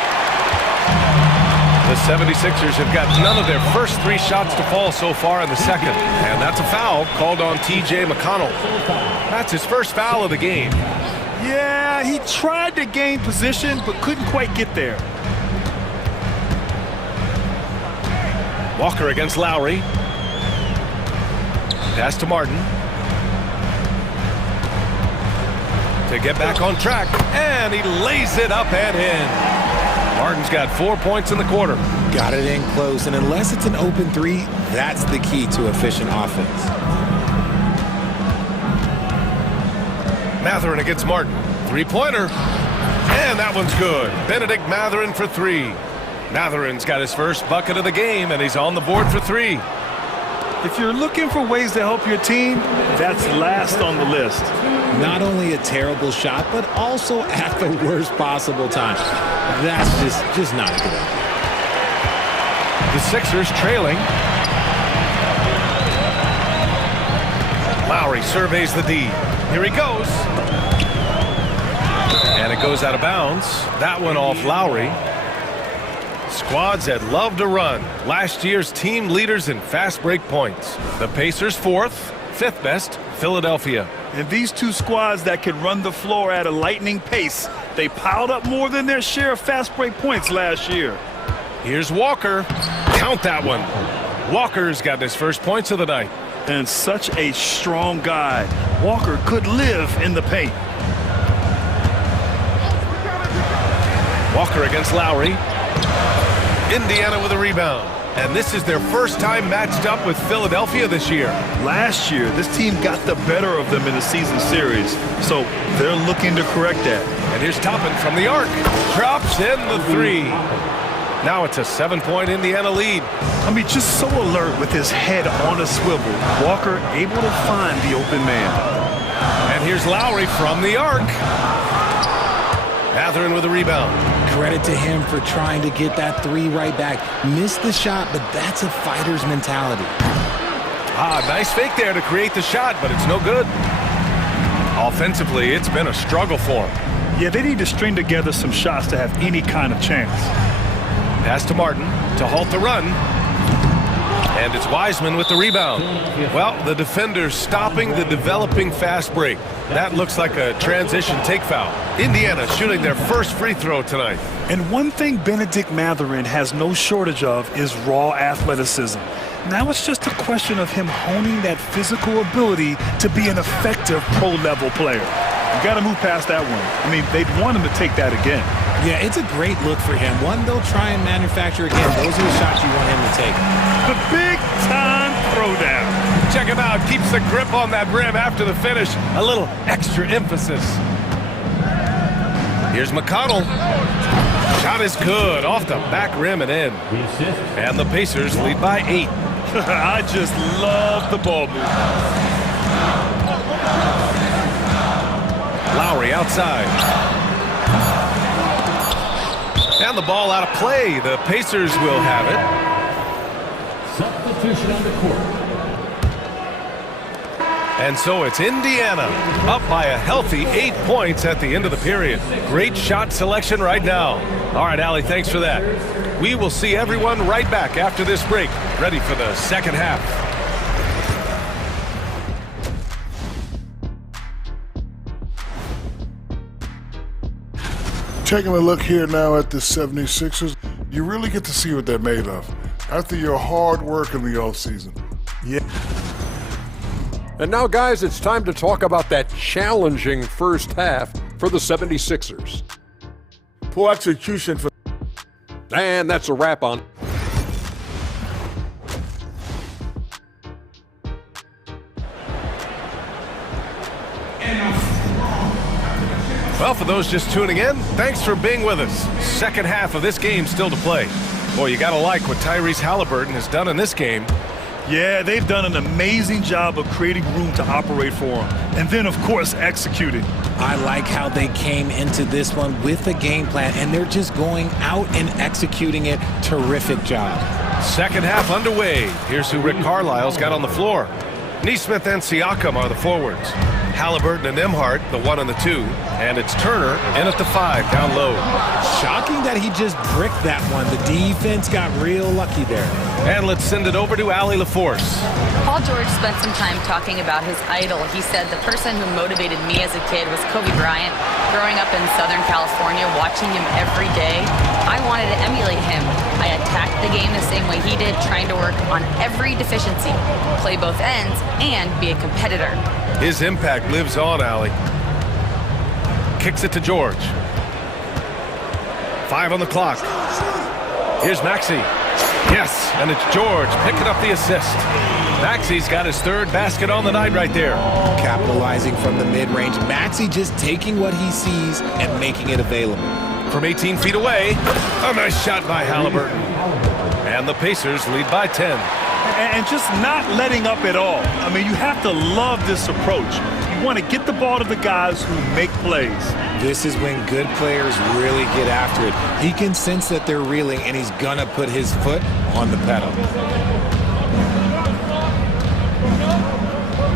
The 76ers have got none of their first 3 shots to fall so far in the second. And that's a foul called on T.J. McConnell. That's his first foul of the game. Yeah, he tried to gain position, but couldn't quite get there. Walker against Lowry. Pass to Martin. To get back on track, and he lays it up and in. Martin's got 4 points in the quarter. Got it in close, and unless it's an open 3, that's the key to efficient offense. Mathurin against Martin. 3-pointer. And that one's good. Benedict Mathurin for 3. Mathurin's got his first bucket of the game, and he's on the board for 3. If you're looking for ways to help your team, that's last on the list. Not only a terrible shot, but also at the worst possible time. That's just not a good idea. The Sixers trailing. Lowry surveys the D. Here he goes. And it goes out of bounds. That one off Lowry. Squads that love to run. Last year's team leaders in fast break points. The Pacers fourth, fifth best, Philadelphia. And these two squads that can run the floor at a lightning pace, they piled up more than their share of fast break points last year. Here's Walker. Count that one. Walker's got his first points of the night. And such a strong guy. Walker could live in the paint. Walker against Lowry. Indiana with a rebound. And this is their first time matched up with Philadelphia this year. Last year, this team got the better of them in the season series. So they're looking to correct that. And here's Toppin from the arc. Drops in the three. Now it's a 7-point Indiana lead. I mean, just so alert with his head on a swivel. Walker able to find the open man. And here's Lowry from the arc. Mathurin with a rebound. Credit to him for trying to get that three right back. Missed the shot, but that's a fighter's mentality. Nice fake there to create the shot, but it's no good. Offensively, it's been a struggle for him. Yeah, they need to string together some shots to have any kind of chance. Pass to Martin to halt the run. And it's Wiseman with the rebound. Well, the defender's stopping the developing fast break. That looks like a transition take foul. Indiana shooting their first free throw tonight. And one thing Benedict Mathurin has no shortage of is raw athleticism. Now it's just a question of him honing that physical ability to be an effective pro-level player. You got to move past that one. I mean, they'd want him to take that again. Yeah, it's a great look for him. One they'll try and manufacture again. Those are the shots you want him to take. The big-time throwdown. Check him out. Keeps the grip on that rim after the finish. A little extra emphasis. Here's McConnell. Shot is good. Off the back rim and in. And the Pacers lead by 8. I just love the ball move. Lowry outside. And the ball out of play. The Pacers will have it. Substitution on the court. And so it's Indiana up by a healthy 8 points at the end of the period. Great shot selection right now. All right, Allie, thanks for that. We will see everyone right back after this break, ready for the second half. Taking a look here now at the 76ers, you really get to see what they're made of after your hard work in the offseason. Yeah. And now, guys, it's time to talk about that challenging first half for the 76ers. Poor execution for... And that's a wrap on. Well, for those just tuning in, thanks for being with us. Second half of this game still to play. Boy, you gotta like what Tyrese Halliburton has done in this game. Yeah, they've done an amazing job of creating room to operate for him. And then, of course, executing. I like how they came into this one with a game plan, and they're just going out and executing it. Terrific job. Second half underway. Here's who Rick Carlisle's got on the floor. Nesmith and Siakam are the forwards. Halliburton and Nembhard, the 1 and the 2. And it's Turner in at the 5, down low. Shocking that he just bricked that one. The defense got real lucky there. And let's send it over to Allie LaForce. Paul George spent some time talking about his idol. He said, the person who motivated me as a kid was Kobe Bryant. Growing up in Southern California, watching him every day, I wanted to emulate him. I attacked the game the same way he did, trying to work on every deficiency, play both ends, and be a competitor. His impact lives on, Allie. Kicks it to George. 5 on the clock. Here's Maxey. Yes, and it's George picking up the assist. Maxey's got his third basket on the night right there. Capitalizing from the mid-range. Maxey just taking what he sees and making it available. From 18 feet away, a nice shot by Halliburton. And the Pacers lead by 10. And just not letting up at all. I mean, you have to love this approach. You want to get the ball to the guys who make plays. This is when good players really get after it. He can sense that they're reeling, and he's going to put his foot on the pedal.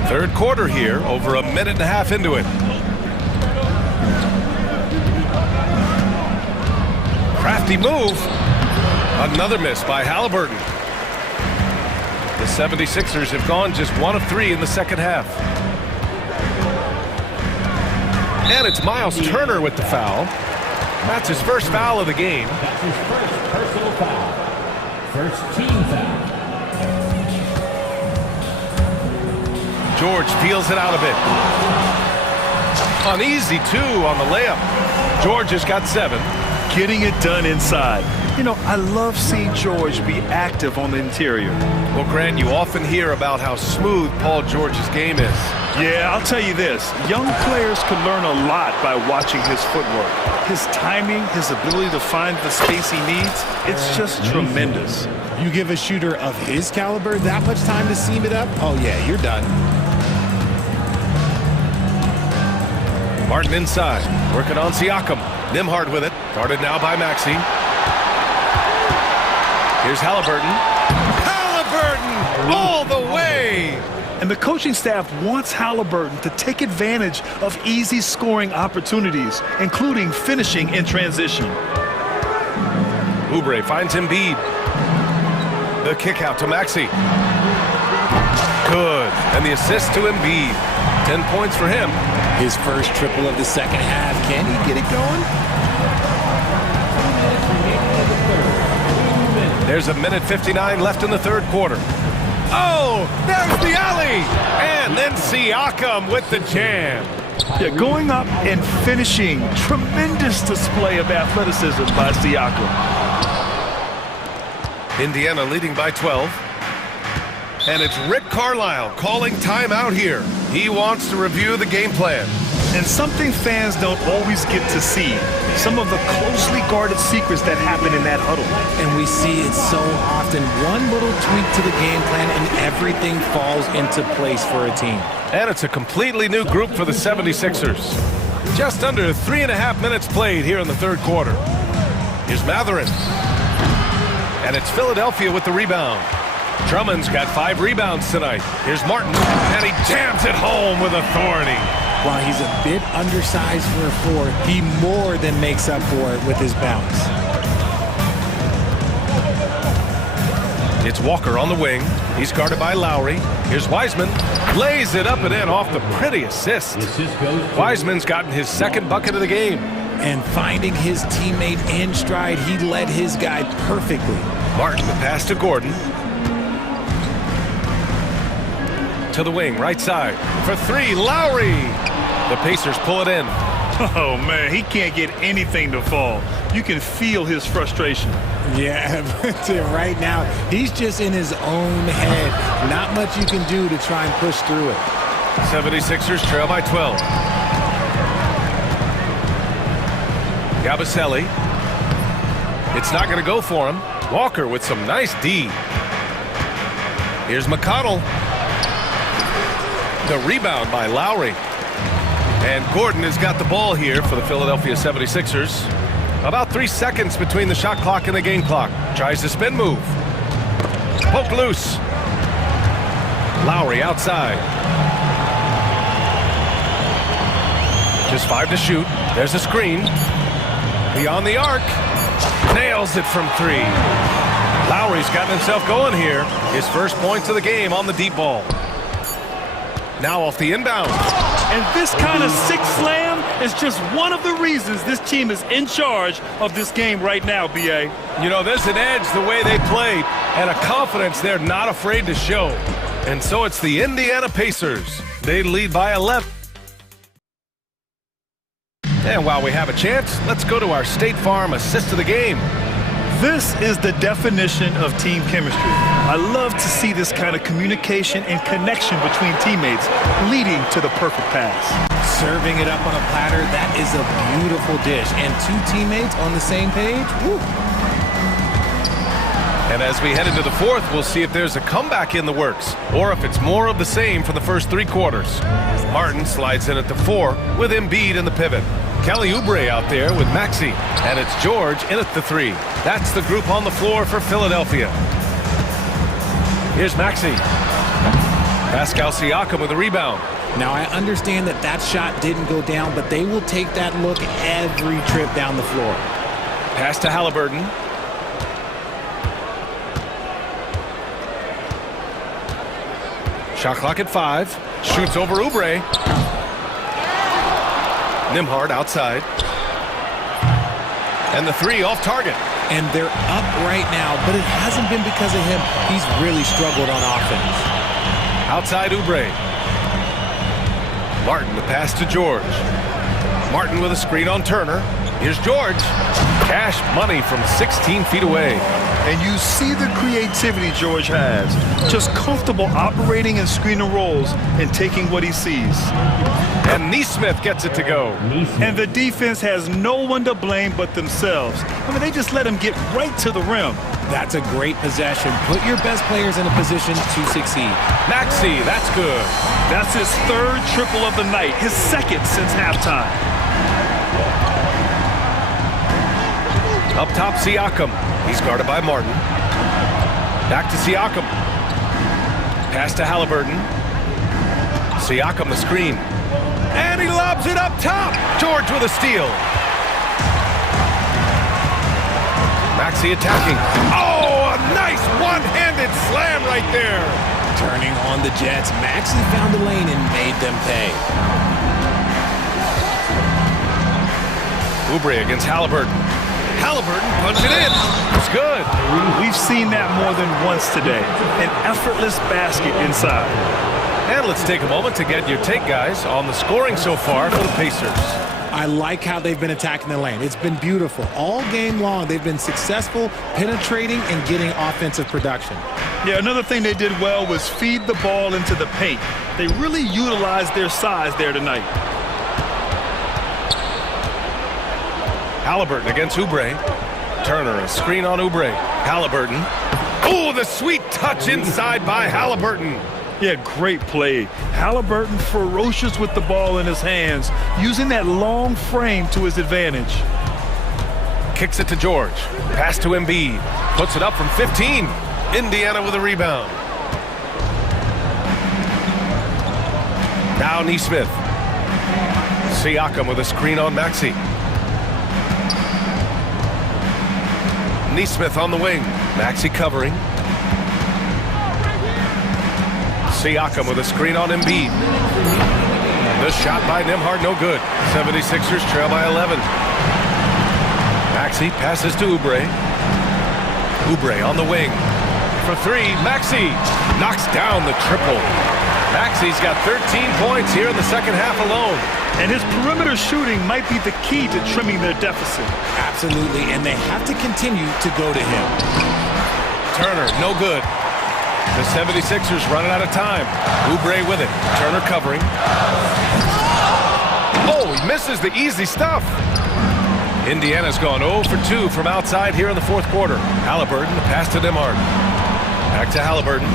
Third quarter here, over a minute and a half into it. Crafty move. Another miss by Halliburton. The 76ers have gone just 1 of 3 in the second half. And it's Miles Turner with the foul. That's his first foul of the game. That's his first personal foul. First team foul. George feels it out a bit. Uneasy, too, on the layup. George has got 7. Getting it done inside. You know, I love seeing George be active on the interior. Well, Grant, you often hear about how smooth Paul George's game is. Yeah, I'll tell you this. Young players can learn a lot by watching his footwork. His timing, his ability to find the space he needs, it's just tremendous. You give a shooter of his caliber that much time to seam it up? Oh, yeah, you're done. Martin inside, working on Siakam. Nembhard with it, guarded now by Maxey. Here's Halliburton. Halliburton all the way! And the coaching staff wants Halliburton to take advantage of easy scoring opportunities, including finishing in transition. Oubre finds Embiid. The kick out to Maxey. Good, and the assist to Embiid. 10 points for him. His first triple of the second half. Can he get it going? There's a minute 59 left in the third quarter. Oh, there's the alley! And then Siakam with the jam. Yeah, going up and finishing. Tremendous display of athleticism by Siakam. Indiana leading by 12. And it's Rick Carlisle calling timeout here. He wants to review the game plan. And something fans don't always get to see. Some of the closely guarded secrets that happen in that huddle. And we see it so often. One little tweak to the game plan and everything falls into place for a team. And it's a completely new group for the 76ers. Just under 3.5 minutes played here in the third quarter. Here's Mathurin. And it's Philadelphia with the rebound. Drummond's got 5 rebounds tonight. Here's Martin, and he jams it home with authority. While he's a bit undersized for a 4, he more than makes up for it with his bounce. It's Walker on the wing. He's guarded by Lowry. Here's Wiseman. Lays it up and in off the pretty assist. Wiseman's gotten his second bucket of the game. And finding his teammate in stride, he led his guy perfectly. Martin, the pass to Gordon. To the wing, right side. For 3, Lowry. The Pacers pull it in. Oh, man, he can't get anything to fall. You can feel his frustration. Yeah, but right now, he's just in his own head. Not much you can do to try and push through it. 76ers trail by 12. Gabaselli. It's not going to go for him. Walker with some nice D. Here's McConnell. The rebound by Lowry. And Gordon has got the ball here for the Philadelphia 76ers. About 3 seconds between the shot clock and the game clock. Tries the spin move. Poke loose. Lowry outside. Just 5 to shoot. There's a screen. Beyond the arc. Nails it from 3. Lowry's gotten himself going here. His first points of the game on the deep ball. Now off the inbound. And this kind of sick slam is just one of the reasons this team is in charge of this game right now, B.A. You know, there's an edge the way they play and a confidence they're not afraid to show. And so it's the Indiana Pacers. They lead by 11. And while we have a chance, let's go to our State Farm assist of the game. This is the definition of team chemistry. I love to see this kind of communication and connection between teammates leading to the perfect pass. Serving it up on a platter, that is a beautiful dish. And 2 teammates on the same page, woo. And as we head into the fourth, we'll see if there's a comeback in the works or if it's more of the same for the first 3 quarters. Martin slides in at the 4 with Embiid in the pivot. Kelly Oubre out there with Maxey. And it's George in at the 3. That's the group on the floor for Philadelphia. Here's Maxey. Pascal Siakam with a rebound. Now, I understand that that shot didn't go down, but they will take that look every trip down the floor. Pass to Halliburton. Shot clock at 5. Shoots over Oubre. Nembhard outside. And the 3 off target. And they're up right now, but it hasn't been because of him. He's really struggled on offense. Outside Oubre. Martin, the pass to George. Martin with a screen on Turner. Here's George. Cash money from 16 feet away. And you see the creativity George has. Just comfortable operating in screen and rolls and taking what he sees. And Neesmith gets it to go. And the defense has no one to blame but themselves. I mean, they just let him get right to the rim. That's a great possession. Put your best players in a position to succeed. Maxey, that's good. That's his 3rd triple of the night, his 2nd since halftime. Up top, Siakam. He's guarded by Martin. Back to Siakam. Pass to Halliburton. Siakam the screen. And he lobs it up top. George with a steal. Maxey attacking. Oh, a nice one-handed slam right there. Turning on the Jets, Maxey found the lane and made them pay. Oubre against Halliburton. Halliburton punch it in. It's good. We've seen that more than once today. An effortless basket inside. And let's take a moment to get your take, guys, on the scoring so far for the Pacers. I like how they've been attacking the lane. It's been beautiful. All game long, they've been successful penetrating and getting offensive production. Yeah, another thing they did well was feed the ball into the paint. They really utilized their size there tonight. Halliburton against Oubre. Turner, a screen on Oubre. Halliburton. Oh, the sweet touch inside by Halliburton. Yeah, great play. Halliburton ferocious with the ball in his hands, using that long frame to his advantage. Kicks it to George. Pass to Embiid. Puts it up from 15. Indiana with a rebound. Now Neesmith. Siakam with a screen on Maxey. Neesmith on the wing. Maxey covering. Siakam with a screen on Embiid. The shot by Nembhard, no good. 76ers trail by 11. Maxey passes to Oubre. Oubre on the wing. For 3, Maxey knocks down the triple. Maxey's got 13 points here in the second half alone. And his perimeter shooting might be the key to trimming their deficit. Absolutely, and they have to continue to go to him. Turner, no good. The 76ers running out of time. Oubre with it. Turner covering. Oh, he misses the easy stuff. Indiana's gone 0 for 2 from outside here in the fourth quarter. Halliburton, the pass to Nembhard. Back to Halliburton.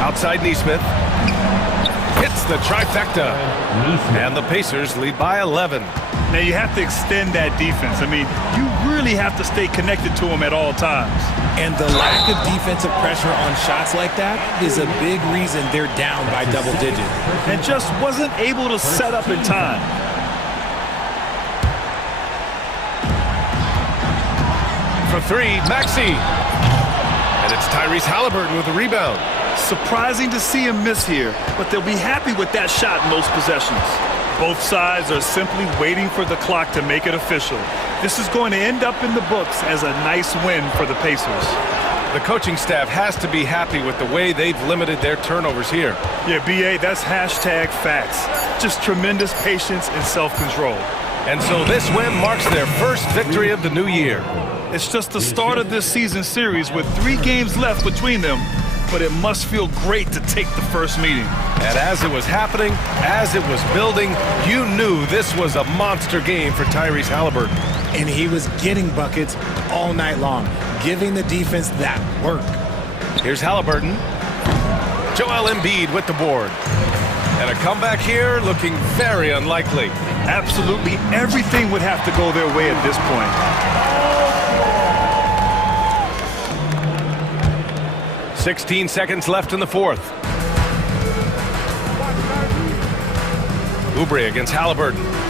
Outside Neesmith. Hits the trifecta. And the Pacers lead by 11. Now you have to extend that defense. I mean, you really have to stay connected to them at all times. And the lack of defensive pressure on shots like that is a big reason they're down by double digits. And just wasn't able to set up in time. For 3, Maxey. And it's Tyrese Halliburton with the rebound. Surprising to see him miss here, but they'll be happy with that shot in those possessions. Both sides are simply waiting for the clock to make it official. This is going to end up in the books as a nice win for the Pacers. The coaching staff has to be happy with the way they've limited their turnovers here. Yeah, BA, that's hashtag facts. Just tremendous patience and self-control. And so this win marks their first victory of the new year. It's just the start of this season series with 3 games left between them, but it must feel great to take the first meeting. And as it was happening, as it was building, you knew this was a monster game for Tyrese Halliburton. and he was getting buckets all night long, giving the defense that work. Here's Halliburton. Joel Embiid with the board. And a comeback here looking very unlikely. Absolutely everything would have to go their way at this point. 16 seconds left in the fourth. Oubre against Halliburton.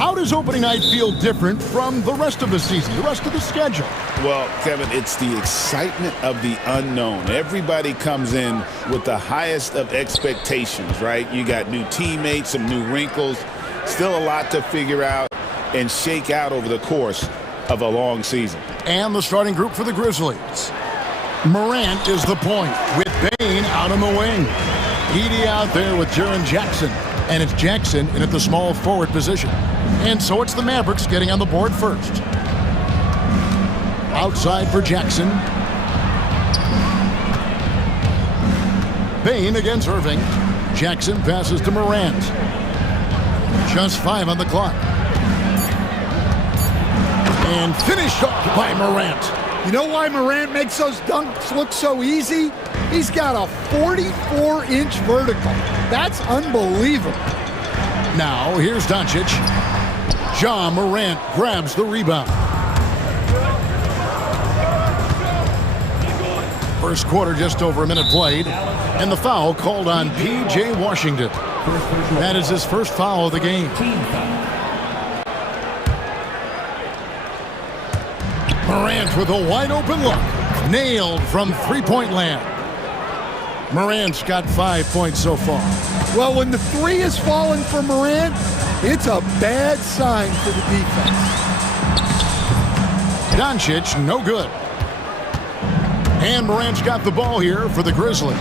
how does opening night feel different from the rest of the season, the rest of the schedule? Well, Kevin, it's the excitement of the unknown. Everybody comes in with the highest of expectations, right? You got new teammates, some new wrinkles, still a lot to figure out and shake out over the course of a long season. And the starting group for the Grizzlies. Morant is the point with Bane out on the wing. Edey out there with Jaren Jackson. And it's Jackson in at the small forward position. And so it's the Mavericks getting on the board first. Outside for Jackson. Bane against Irving. Jackson passes to Morant. Just 5 on the clock. And finished off by Morant. You know why Morant makes those dunks look so easy? He's got a 44-inch vertical. That's unbelievable. Now, here's Doncic. Ja Morant grabs the rebound. First quarter, just over a minute played. And the foul called on P.J. Washington. That is his first foul of the game. Morant with a wide open look. Nailed from three-point land. Morant's got 5 points so far. Well, when the three is falling for Morant, it's a bad sign for the defense. Doncic, no good. And Morant's got the ball here for the Grizzlies.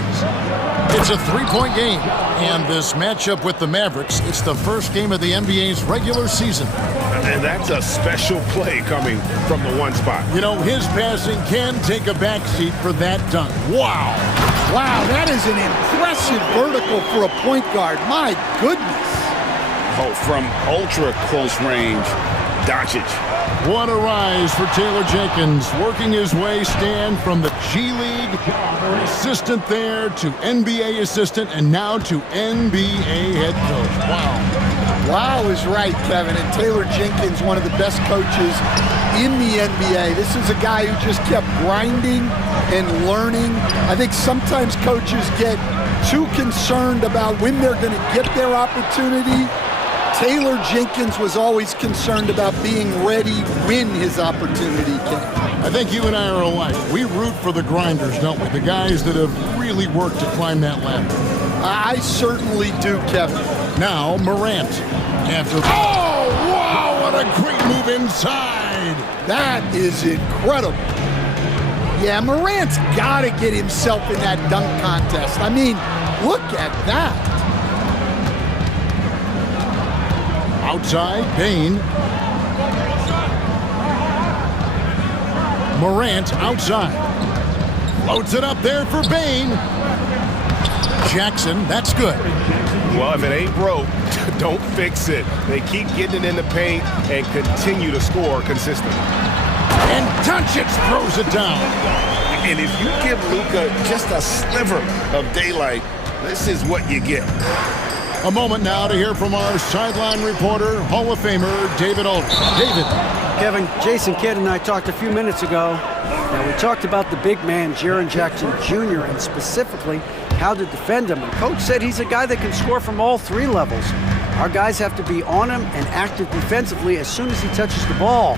It's a three-point game. And this matchup with the Mavericks, it's the first game of the NBA's regular season. And that's a special play coming from the one spot. You know, his passing can take a backseat for that dunk. Wow. Wow, that is an impressive vertical for a point guard. My goodness. Oh, from ultra close range, Doncic. What a rise for Taylor Jenkins, working his way, Stan, from the G League assistant there to NBA assistant and now to NBA head coach. Wow. Wow is right, Kevin. And Taylor Jenkins, one of the best coaches in the NBA. This is a guy who just kept grinding and learning. I think sometimes coaches get too concerned about when they're going to get their opportunity. Taylor Jenkins was always concerned about being ready when his opportunity came. I think you and I are alike. We root for the grinders, don't we? The guys that have really worked to climb that ladder. I certainly do, Kevin. Now, Morant. After oh, wow, what a great move inside. That is incredible. Yeah, Morant's got to get himself in that dunk contest. I mean, look at that. Outside, Bane. Morant outside. Floats it up there for Bane. Jackson, that's good. Well, if it ain't broke, don't fix it. They keep getting it in the paint and continue to score consistently. And Doncic throws it down. And if you give Luka just a sliver of daylight, this is what you get. A moment now to hear from our sideline reporter, Hall of Famer David Aldridge. David. Kevin, Jason Kidd and I talked a few minutes ago. Now, we talked about the big man, Jaren Jackson Jr., and specifically how to defend him. And Coach said he's a guy that can score from all three levels. Our guys have to be on him and active defensively as soon as he touches the ball.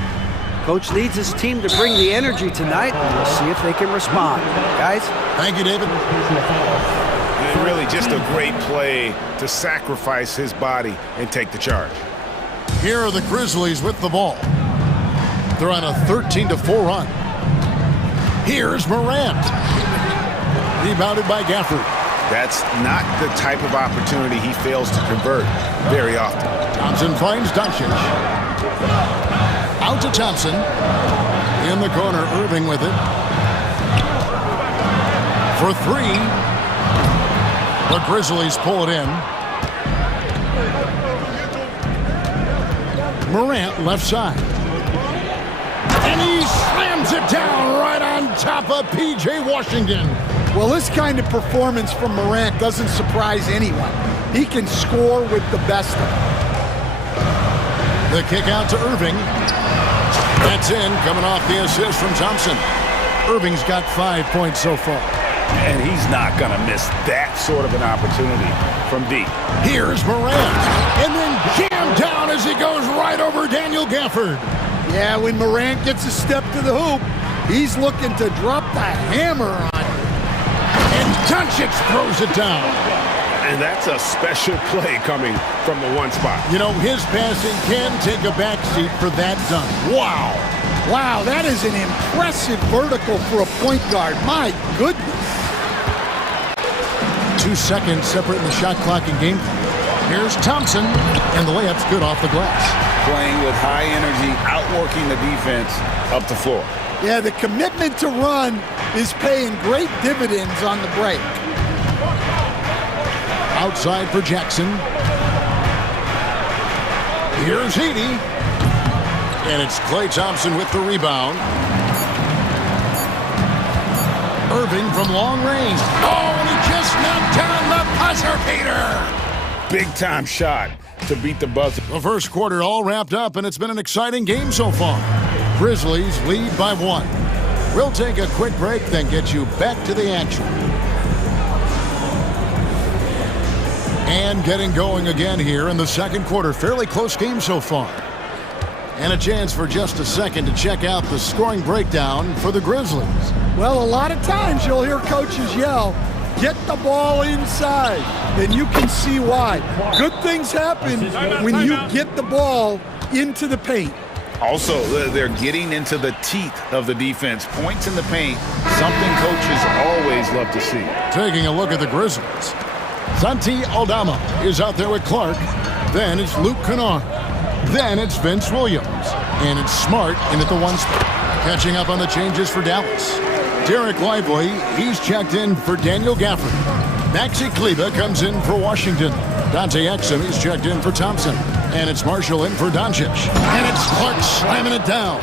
Coach needs his team to bring the energy tonight, and we'll see if they can respond. Guys? Thank you, David. And really just a great play to sacrifice his body and take the charge. Here are the Grizzlies with the ball. They're on a 13-4 run. Here's Morant. Rebounded by Gafford. That's not the type of opportunity he fails to convert very often. Thompson finds Doncic. Out to Thompson. In the corner, Irving with it. For three. The Grizzlies pull it in. Morant left side. And he slams it down right on top of P.J. Washington. Well, this kind of performance from Morant doesn't surprise anyone. He can score with the best of them. The kick out to Irving. That's in, coming off the assist from Thompson. Irving's got 5 points so far. And he's not going to miss that sort of an opportunity from deep. Here's Morant, and then jammed down as he goes right over Daniel Gafford. Yeah, when Morant gets a step to the hoop, he's looking to drop the hammer on it. And Doncic throws it down. And that's a special play coming from the one spot. You know, his passing can take a backseat for that dunk. Wow. Wow, that is an impressive vertical for a point guard. My goodness. 2 seconds separating the shot clock and game clock. Here's Thompson, and the layup's good off the glass. Playing with high energy, outworking the defense up the floor. Yeah, the commitment to run is paying great dividends on the break. Outside for Jackson. Here's Heaney. And it's Klay Thompson with the rebound. Irving from long range. Oh, and he just knocked down the buzzer beater. Big time shot to beat the buzzer. The first quarter all wrapped up, and it's been an exciting game so far. Grizzlies lead by 1. We'll take a quick break, then get you back to the action. And getting going again here in the second quarter. Fairly close game so far. And a chance for just a second to check out the scoring breakdown for the Grizzlies. Well, a lot of times you'll hear coaches yell, get the ball inside. And you can see why. Good things happen when you get the ball into the paint. Also, they're getting into the teeth of the defense. Points in the paint, something coaches always love to see. Taking a look at the Grizzlies. Santi Aldama is out there with Clark. Then it's Luke Kennard. Then it's Vince Williams. And it's Smart in at the 1 spot. Catching up on the changes for Dallas. Derek Lively, he's checked in for Daniel Gafford. Maxi Kleber comes in for Washington. Dante Exum, he's checked in for Thompson. And it's Marshall in for Doncic. And it's Clark slamming it down.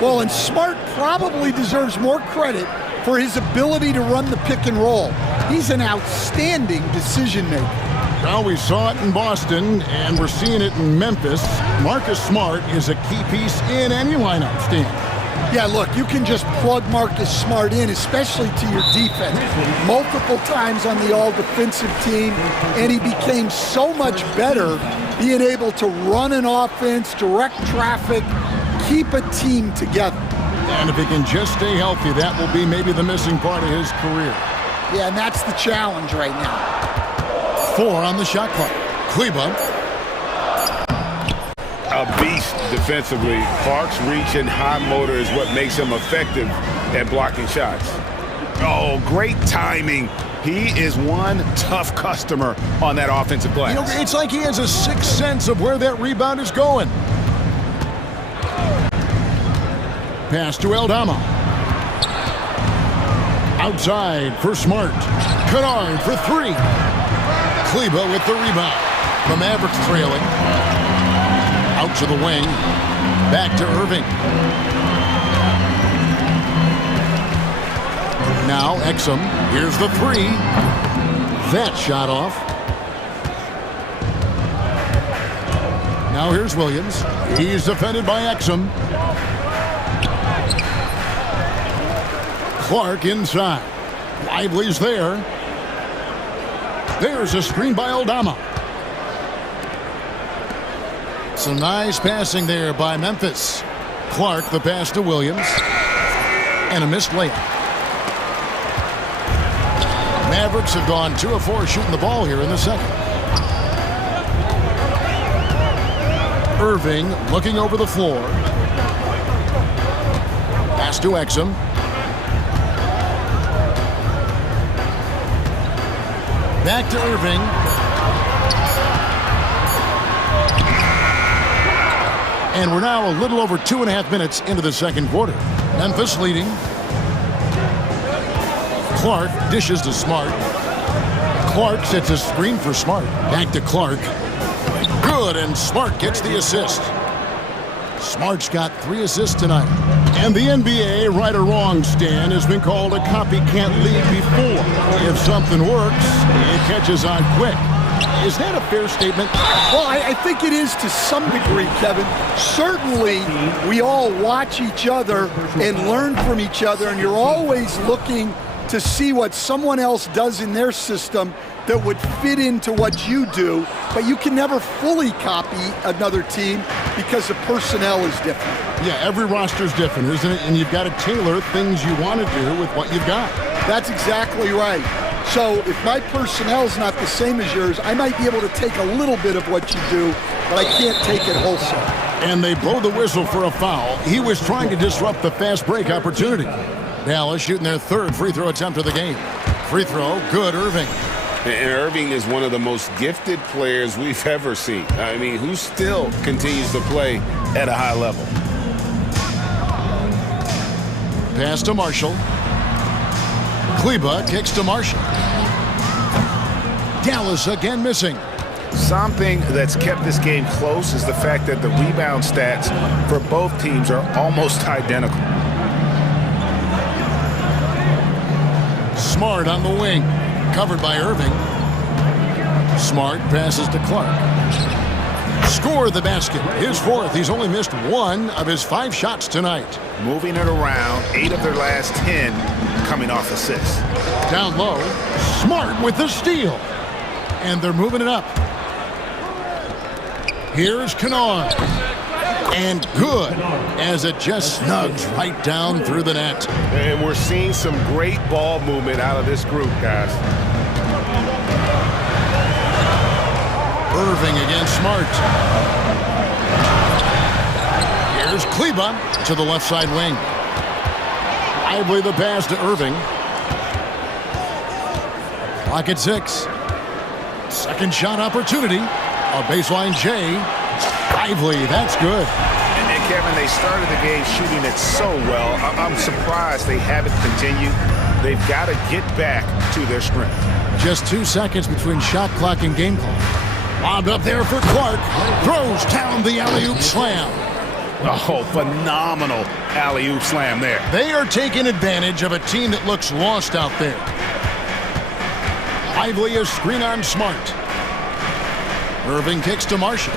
Well, and Smart probably deserves more credit for his ability to run the pick and roll. He's an outstanding decision maker. Well, we saw it in Boston, and we're seeing it in Memphis. Marcus Smart is a key piece in any lineup, Steve. Yeah, look, you can just plug Marcus Smart in, especially to your defense. Multiple times on the all-defensive team, and he became so much better being able to run an offense, direct traffic, keep a team together. And if he can just stay healthy, that will be maybe the missing part of his career. Yeah, and that's the challenge right now. 4 on the shot clock. Kleber. A beast defensively. Clark's reach and high motor is what makes him effective at blocking shots. Oh, great timing. He is one tough customer on that offensive glass. You know, it's like he has a sixth sense of where that rebound is going. Pass to Aldama. Outside for Smart. Kennard for 3. Kleber with the rebound. The Mavericks trailing. Out to the wing. Back to Irving. Now Exum. Here's the 3. That shot off. Now here's Williams. He's defended by Exum. Clark inside. Lively's there. There's a screen by Aldama. Some nice passing there by Memphis. Clark, the pass to Williams. And a missed layup. Mavericks have gone 2 of 4 shooting the ball here in the second. Irving looking over the floor. Pass to Exum. Back to Irving. And we're now a little over 2.5 minutes into the second quarter. Memphis leading. Clark dishes to Smart. Clark sets a screen for Smart. Back to Clark. Good, and Smart gets the assist. Smart's got 3 assists tonight. And the NBA, right or wrong, Stan, has been called a copycat league before. If something works, it catches on quick. Is that a fair statement? Well, I think it is to some degree, Kevin. Certainly, we all watch each other and learn from each other, and you're always looking to see what someone else does in their system that would fit into what you do, but you can never fully copy another team because the personnel is different. Yeah, every roster is different, isn't it? And you've got to tailor things you want to do with what you've got. That's exactly right. So if my personnel's not the same as yours, I might be able to take a little bit of what you do, but I can't take it wholesale. And they blow the whistle for a foul. He was trying to disrupt the fast break opportunity. Dallas shooting their third free throw attempt of the game. Free throw, good, Irving. And Irving is one of the most gifted players we've ever seen. I mean, who still continues to play at a high level. Pass to Marshall. Kleba kicks to Marshall. Dallas again missing. Something that's kept this game close is the fact that the rebound stats for both teams are almost identical. Smart on the wing. Covered by Irving. Smart passes to Clark. Score the basket. His fourth. He's only missed 1 of his 5 shots tonight. Moving it around, 8 of their last 10 coming off assists. Down low. Smart with the steal. And they're moving it up. Here's Kennard. And good, as it just snugs right down through the net. And we're seeing some great ball movement out of this group, guys. Irving against Smart. Here's Kleba to the left side wing. Lively the pass to Irving. Clock at 6. Second shot opportunity. A baseline J. Lively, that's good. And Kevin, they started the game shooting it so well. I'm surprised they haven't continued. They've got to get back to their strength. Just 2 seconds between shot clock and game clock. Lobbed up there for Clark. Throws down the alley-oop slam. Oh, phenomenal alley-oop slam there. They are taking advantage of a team that looks lost out there. Lively is screen on Smart. Irving kicks to Marshall.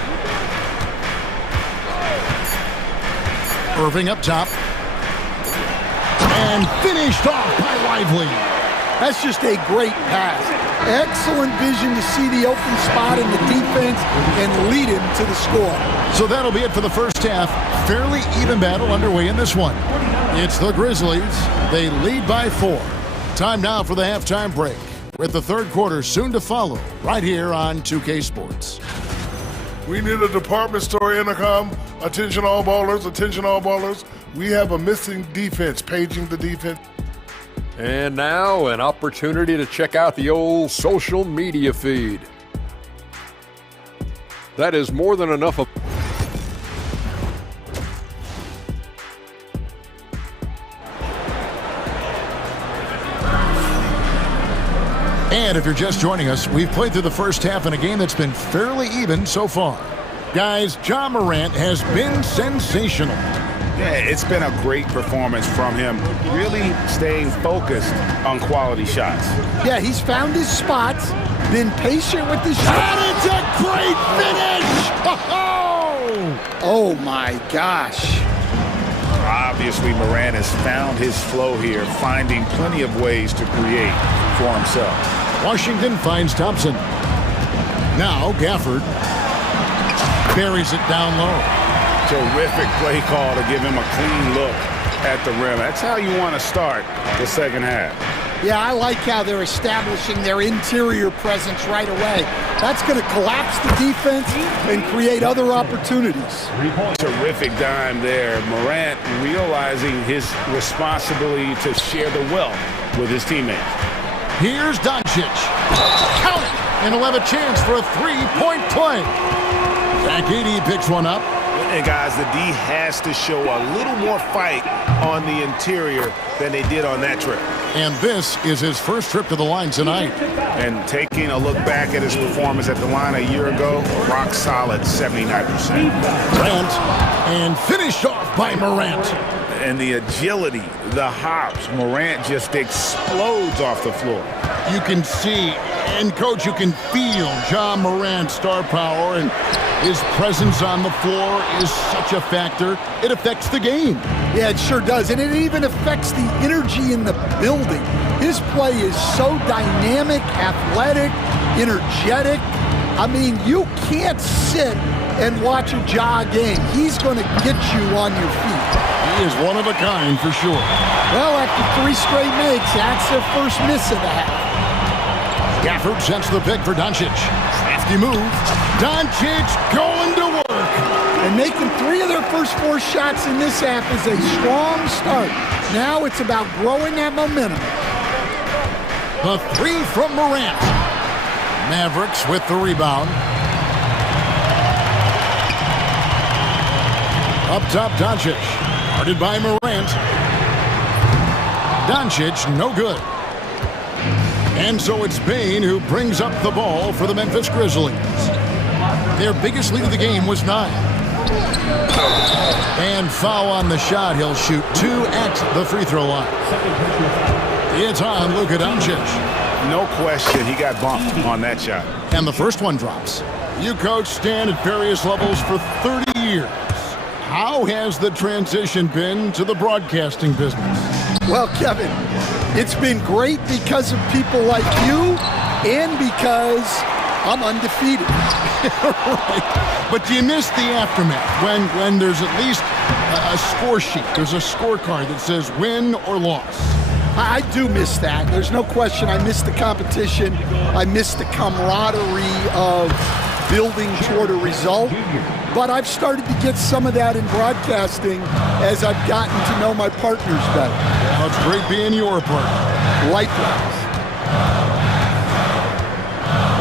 Irving up top. And finished off by Lively. That's just a great pass. Excellent vision to see the open spot in the defense and lead him to the score. So that'll be it for the first half. Fairly even battle underway in this one. It's the Grizzlies. They lead by 4. Time now for the halftime break, with the third quarter soon to follow, right here on 2K Sports. We need a department store intercom. Attention all ballers, attention all ballers. We have a missing defense, paging the defense. And now an opportunity to check out the old social media feed. That is more than enough of... And if you're just joining us, we've played through the first half in a game that's been fairly even so far. Guys, Ja Morant has been sensational. Yeah, it's been a great performance from him, really staying focused on quality shots. Yeah, he's found his spots, been patient with the shot. And it's a great finish! Oh my gosh. Obviously, Morant has found his flow here, finding plenty of ways to create for himself. Washington finds Thompson. Now Gafford buries it down low. Terrific play call to give him a clean look at the rim. That's how you want to start the second half. Yeah, I like how they're establishing their interior presence right away. That's going to collapse the defense and create other opportunities. Terrific dime there. Morant realizing his responsibility to share the wealth with his teammates. Here's Doncic. Count it! And he'll have a chance for a three-point play. Zach Edey picks one up. And guys, the D has to show a little more fight on the interior than they did on that trip. And this is his first trip to the line tonight. And taking a look back at his performance at the line a year ago, rock solid 79%. Morant, and finished off by Morant. And the agility, the hops, Morant just explodes off the floor. You can see, and coach, you can feel Ja Morant's star power, and his presence on the floor is such a factor. It affects the game. Yeah, it sure does. And it even affects the energy in the building. His play is so dynamic, athletic, energetic. I mean, you can't sit and watch a Ja game. He's going to get you on your feet. He is one of a kind for sure. Well, after 3 straight makes, that's their first miss of the half. Gafford sends the pick for Doncic. Crafty move. Doncic going to work. And making 3 of their first 4 shots in this half is a strong start. Now it's about growing that momentum. The 3 from Morant. Mavericks with the rebound. Up top, Doncic. Guarded by Morant. Doncic, no good. And so it's Bane who brings up the ball for the Memphis Grizzlies. Their biggest lead of the game was 9. And foul on the shot. He'll shoot 2 at the free throw line. It's on Luka Doncic. No question, he got bumped on that shot. And the first one drops. You coach Stan at various levels for 30 years. How has the transition been to the broadcasting business? Well, Kevin, it's been great because of people like you and because I'm undefeated. Right. But do you miss the aftermath when there's at least a score sheet? There's a scorecard that says win or loss. I do miss that. There's no question. I miss the competition. I miss the camaraderie of building toward a result. But I've started to get some of that in broadcasting as I've gotten to know my partners better. Well, it's great being your partner. Likewise.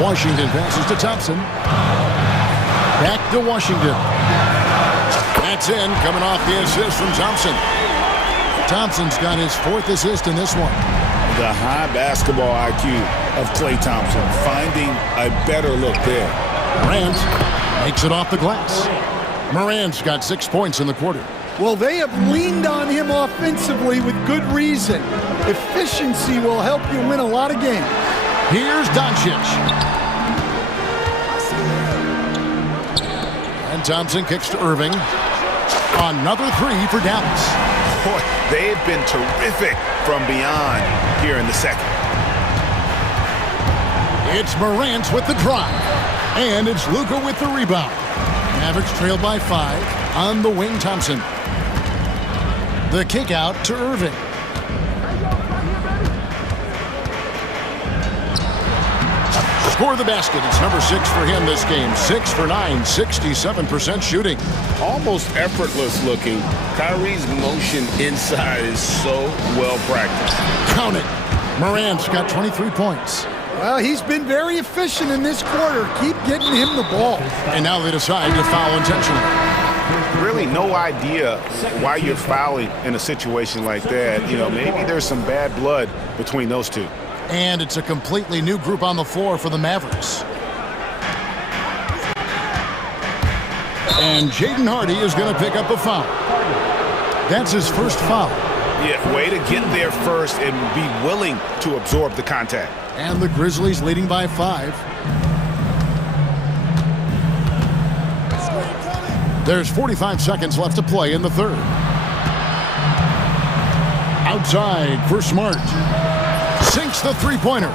Washington passes to Thompson. Back to Washington. That's in, coming off the assist from Thompson. Thompson's got his 4th assist in this one. The high basketball IQ of Klay Thompson, finding a better look there. Morant makes it off the glass. Morant's got 6 points in the quarter. Well, they have leaned on him offensively with good reason. Efficiency will help you win a lot of games. Here's Doncic. And Thompson kicks to Irving. Another 3 for Dallas. Boy, they have been terrific from beyond here in the second. It's Morant with the drive. And it's Luka with the rebound. Mavericks trail by 5. On the wing, Thompson. The kick out to Irving. Score the basket. It's number 6 for him this game. 6 for 9, 67% shooting. Almost effortless looking. Kyrie's motion inside is so well practiced. Count it. Morant's got 23 points. Well, he's been very efficient in this quarter. Keep getting him the ball. And now they decide to foul intentionally. Really no idea why you're fouling in a situation like that. You know, maybe there's some bad blood between those two. And it's a completely new group on the floor for the Mavericks. And Jaden Hardy is going to pick up a foul. That's his first foul. Yeah, way to get there first and be willing to absorb the contact. And the Grizzlies leading by 5. There's 45 seconds left to play in the third. Outside for Smart. Sinks the three-pointer.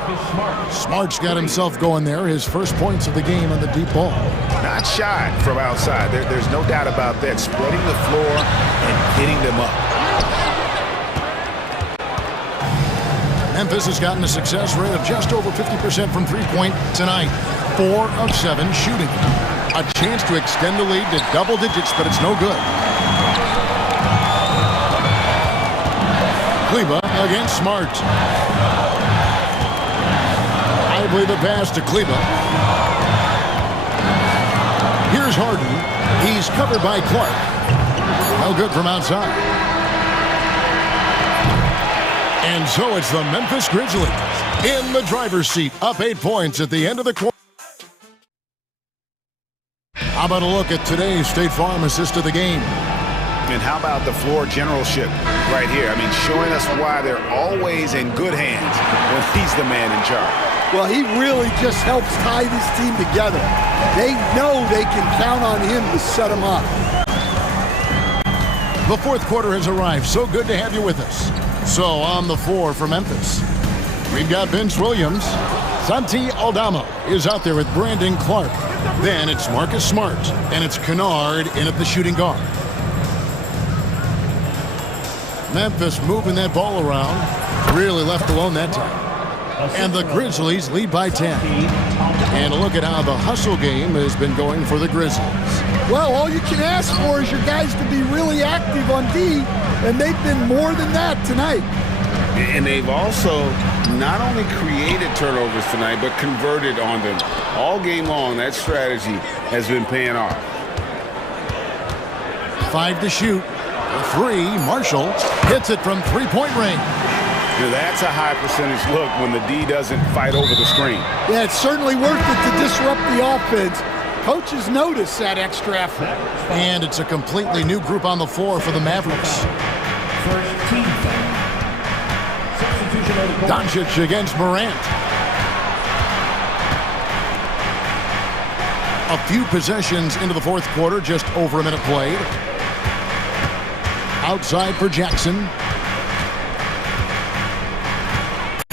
Smart's got himself going there. His first points of the game on the deep ball. Not shy from outside. There's no doubt about that. Spreading the floor and hitting them up. Memphis has gotten a success rate of just over 50% from three-point tonight. 4 of 7 shooting. A chance to extend the lead to double digits, but it's no good. Kleba against Smart. I believe the pass to Kleba. Here's Harden. He's covered by Clark. No good from outside. And so it's the Memphis Grizzlies in the driver's seat, up 8 points at the end of the quarter. How about a look at today's State Farm assist of the game? And how about the floor generalship right here? I mean, showing us why they're always in good hands when he's the man in charge. Well, he really just helps tie this team together. They know they can count on him to set them up. The fourth quarter has arrived. So good to have you with us. So on the floor for Memphis, We've got Vince Williams. Santi Aldama is out there with Brandon Clark. Then it's Marcus Smart, and it's Kennard in at the shooting guard. Memphis moving that ball around. Really left alone that time. And the Grizzlies lead by 10. And a look at how the hustle game has been going for the Grizzlies. Well, all you can ask for is your guys to be really active on D, and they've been more than that tonight. And they've also not only created turnovers tonight, but converted on them. All game long, that strategy has been paying off. 5 to shoot. 3, Marshall hits it from three-point range. Now that's a high percentage look when the D doesn't fight over the screen. Yeah, it's certainly worth it to disrupt the offense. Coaches notice that extra effort. And it's a completely new group on the floor for the Mavericks. First team foul. Substitution. Doncic against Morant. A few possessions into the fourth quarter, just over a minute played. Outside for Jackson.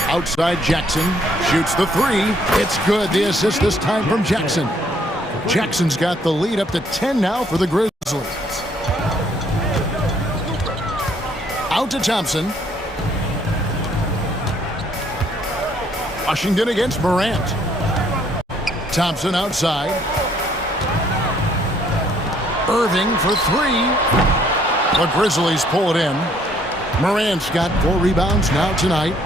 Outside Jackson shoots the 3. It's good. The assist this time from Jackson. Jackson's got the lead up to 10 now for the Grizzlies. Out to Thompson. Washington against Morant. Thompson outside. Irving for 3. The Grizzlies pull it in. Morant's got 4 rebounds now tonight.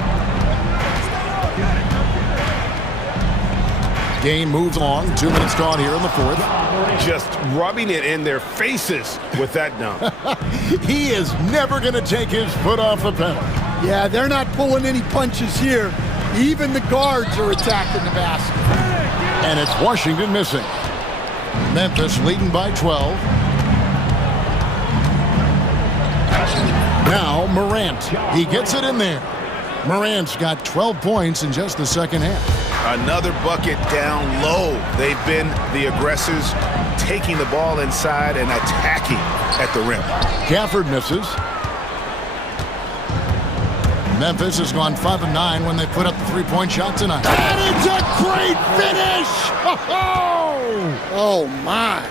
Game moves along. 2 minutes gone here in the fourth. Just rubbing it in their faces with that dunk. He is never going to take his foot off the pedal. Yeah, they're not pulling any punches here. Even the guards are attacking the basket. And it's Washington missing. Memphis leading by 12. Now Morant. He gets it in there. Morant's got 12 points in just the second half. Another bucket down low. They've been the aggressors, taking the ball inside and attacking at the rim. Gafford misses. Memphis has gone 5 of 9 when they put up the three-point shot tonight. And it's a great finish! Oh, my.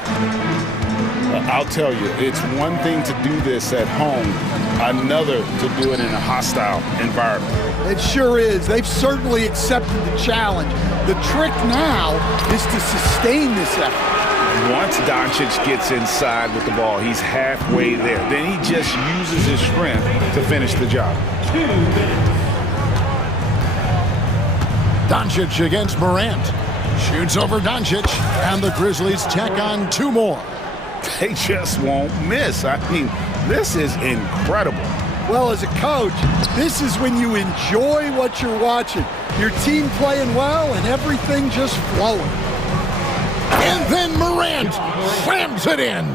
I'll tell you, it's one thing to do this at home, another to do it in a hostile environment. It sure is. They've certainly accepted the challenge. The trick now is to sustain this effort. Once Doncic gets inside with the ball, he's halfway there. Then he just uses his strength to finish the job. 2 minutes. Doncic against Morant. Shoots over Doncic, and the Grizzlies tack on 2 more. They just won't miss. I mean, this is incredible. Well, as a coach, this is when you enjoy what you're watching. Your team playing well and everything just flowing. And then Morant slams it in.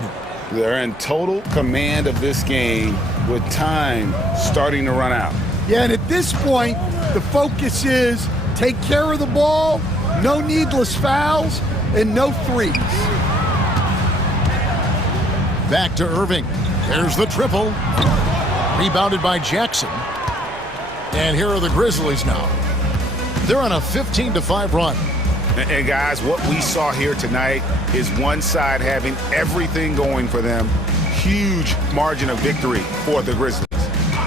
They're in total command of this game with time starting to run out. Yeah, and at this point, the focus is take care of the ball, no needless fouls, and no threes. Back to Irving. There's the triple. Rebounded by Jackson. And here are the Grizzlies now. They're on a 15-5 run. And guys, what we saw here tonight is one side having everything going for them. Huge margin of victory for the Grizzlies.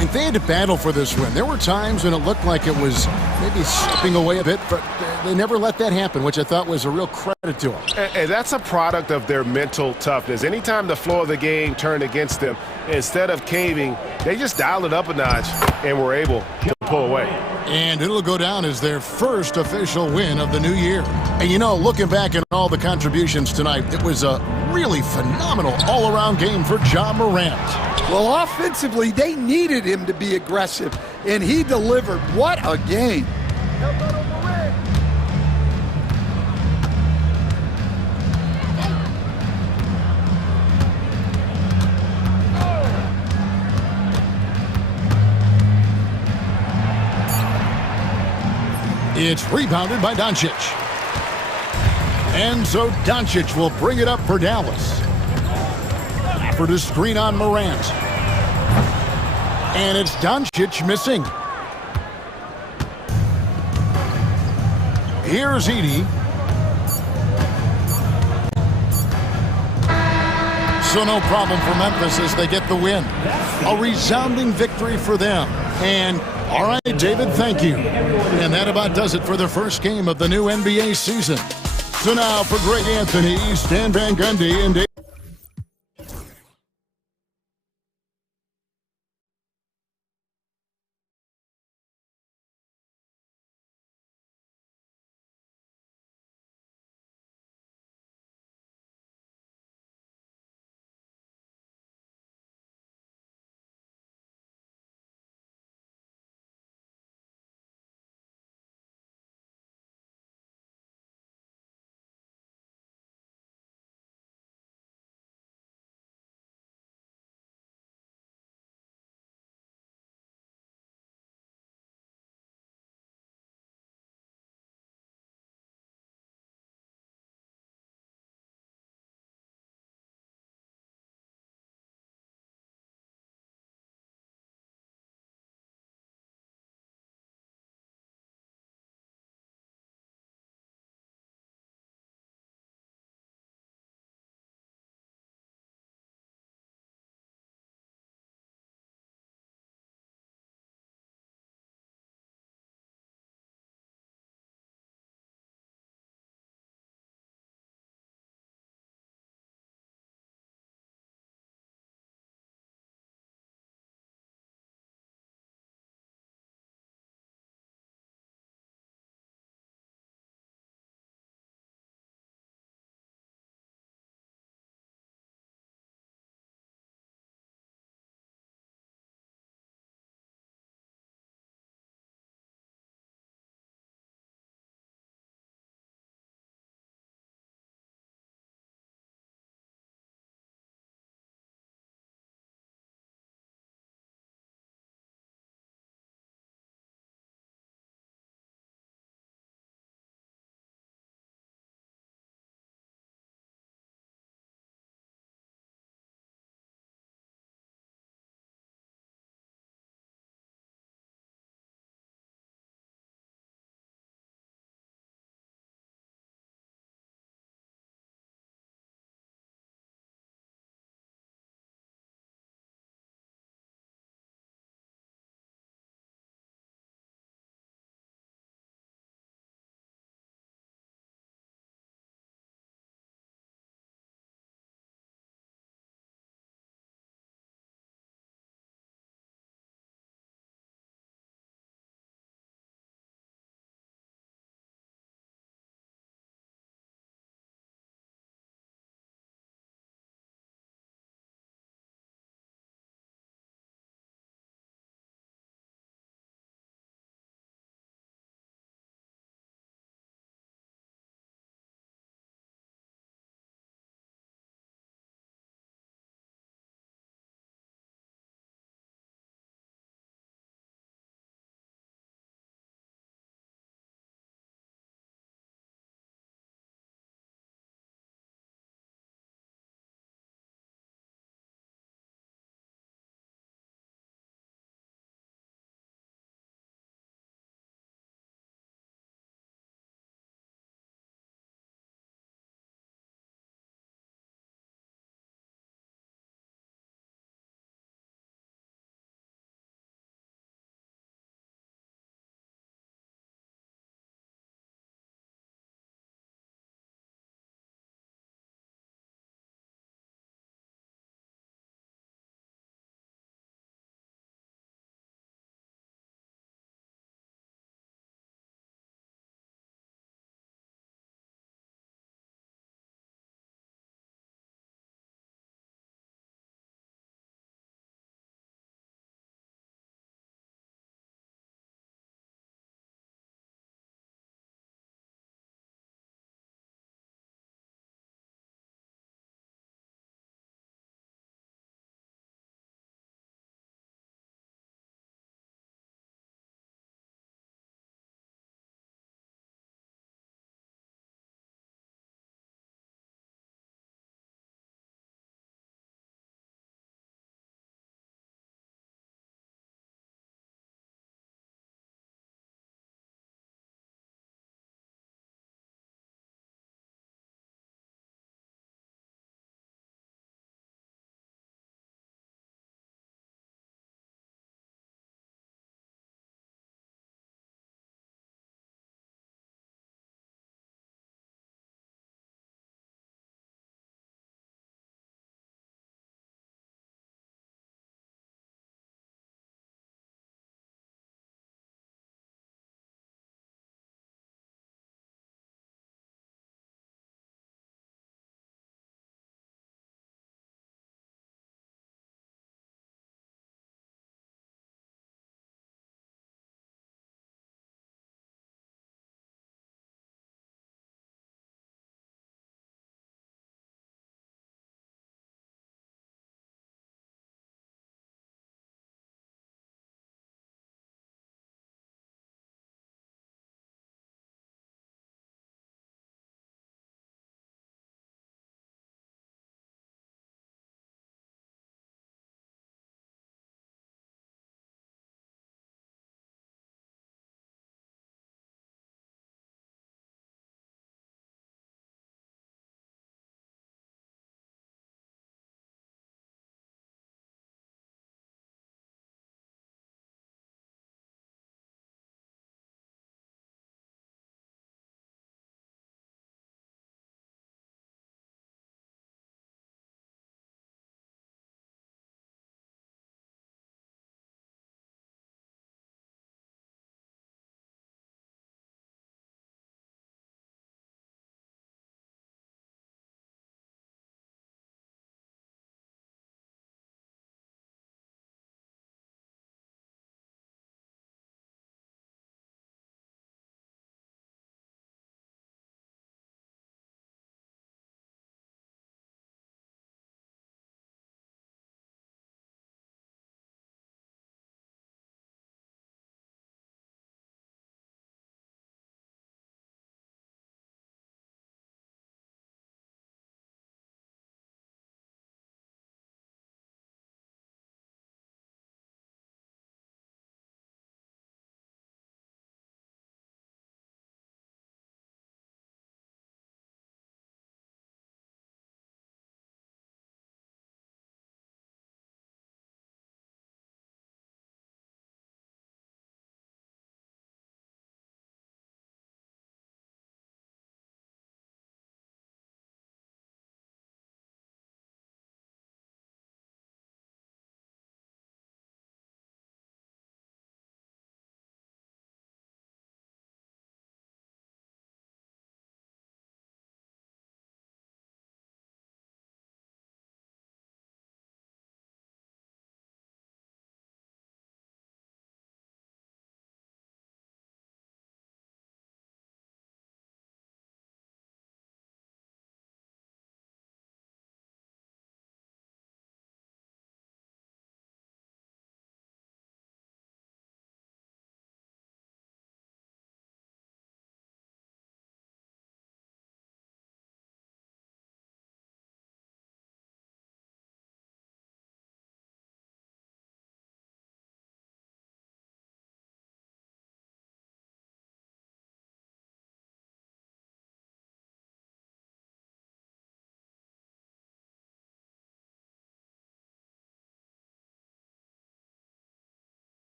And they had to battle for this win. There were times when it looked like it was maybe slipping away a bit, but they never let that happen, which I thought was a real credit to them. And that's a product of their mental toughness. Anytime the flow of the game turned against them, instead of caving, they just dialed it up a notch and were able to pull away. And it'll go down as their first official win of the new year. And you know, looking back at all the contributions tonight, it was a really phenomenal all-around game for Ja Morant. Well, offensively, they needed him to be aggressive, and he delivered. What a game. It's rebounded by Doncic. And so Doncic will bring it up for Dallas. For the screen on Morant. And it's Doncic missing. Here's Edie. So no problem for Memphis as they get the win. A resounding victory for them. And all right, David, thank you. And that about does it for the first game of the new NBA season. So now for Greg Anthony, Stan Van Gundy, and Dave.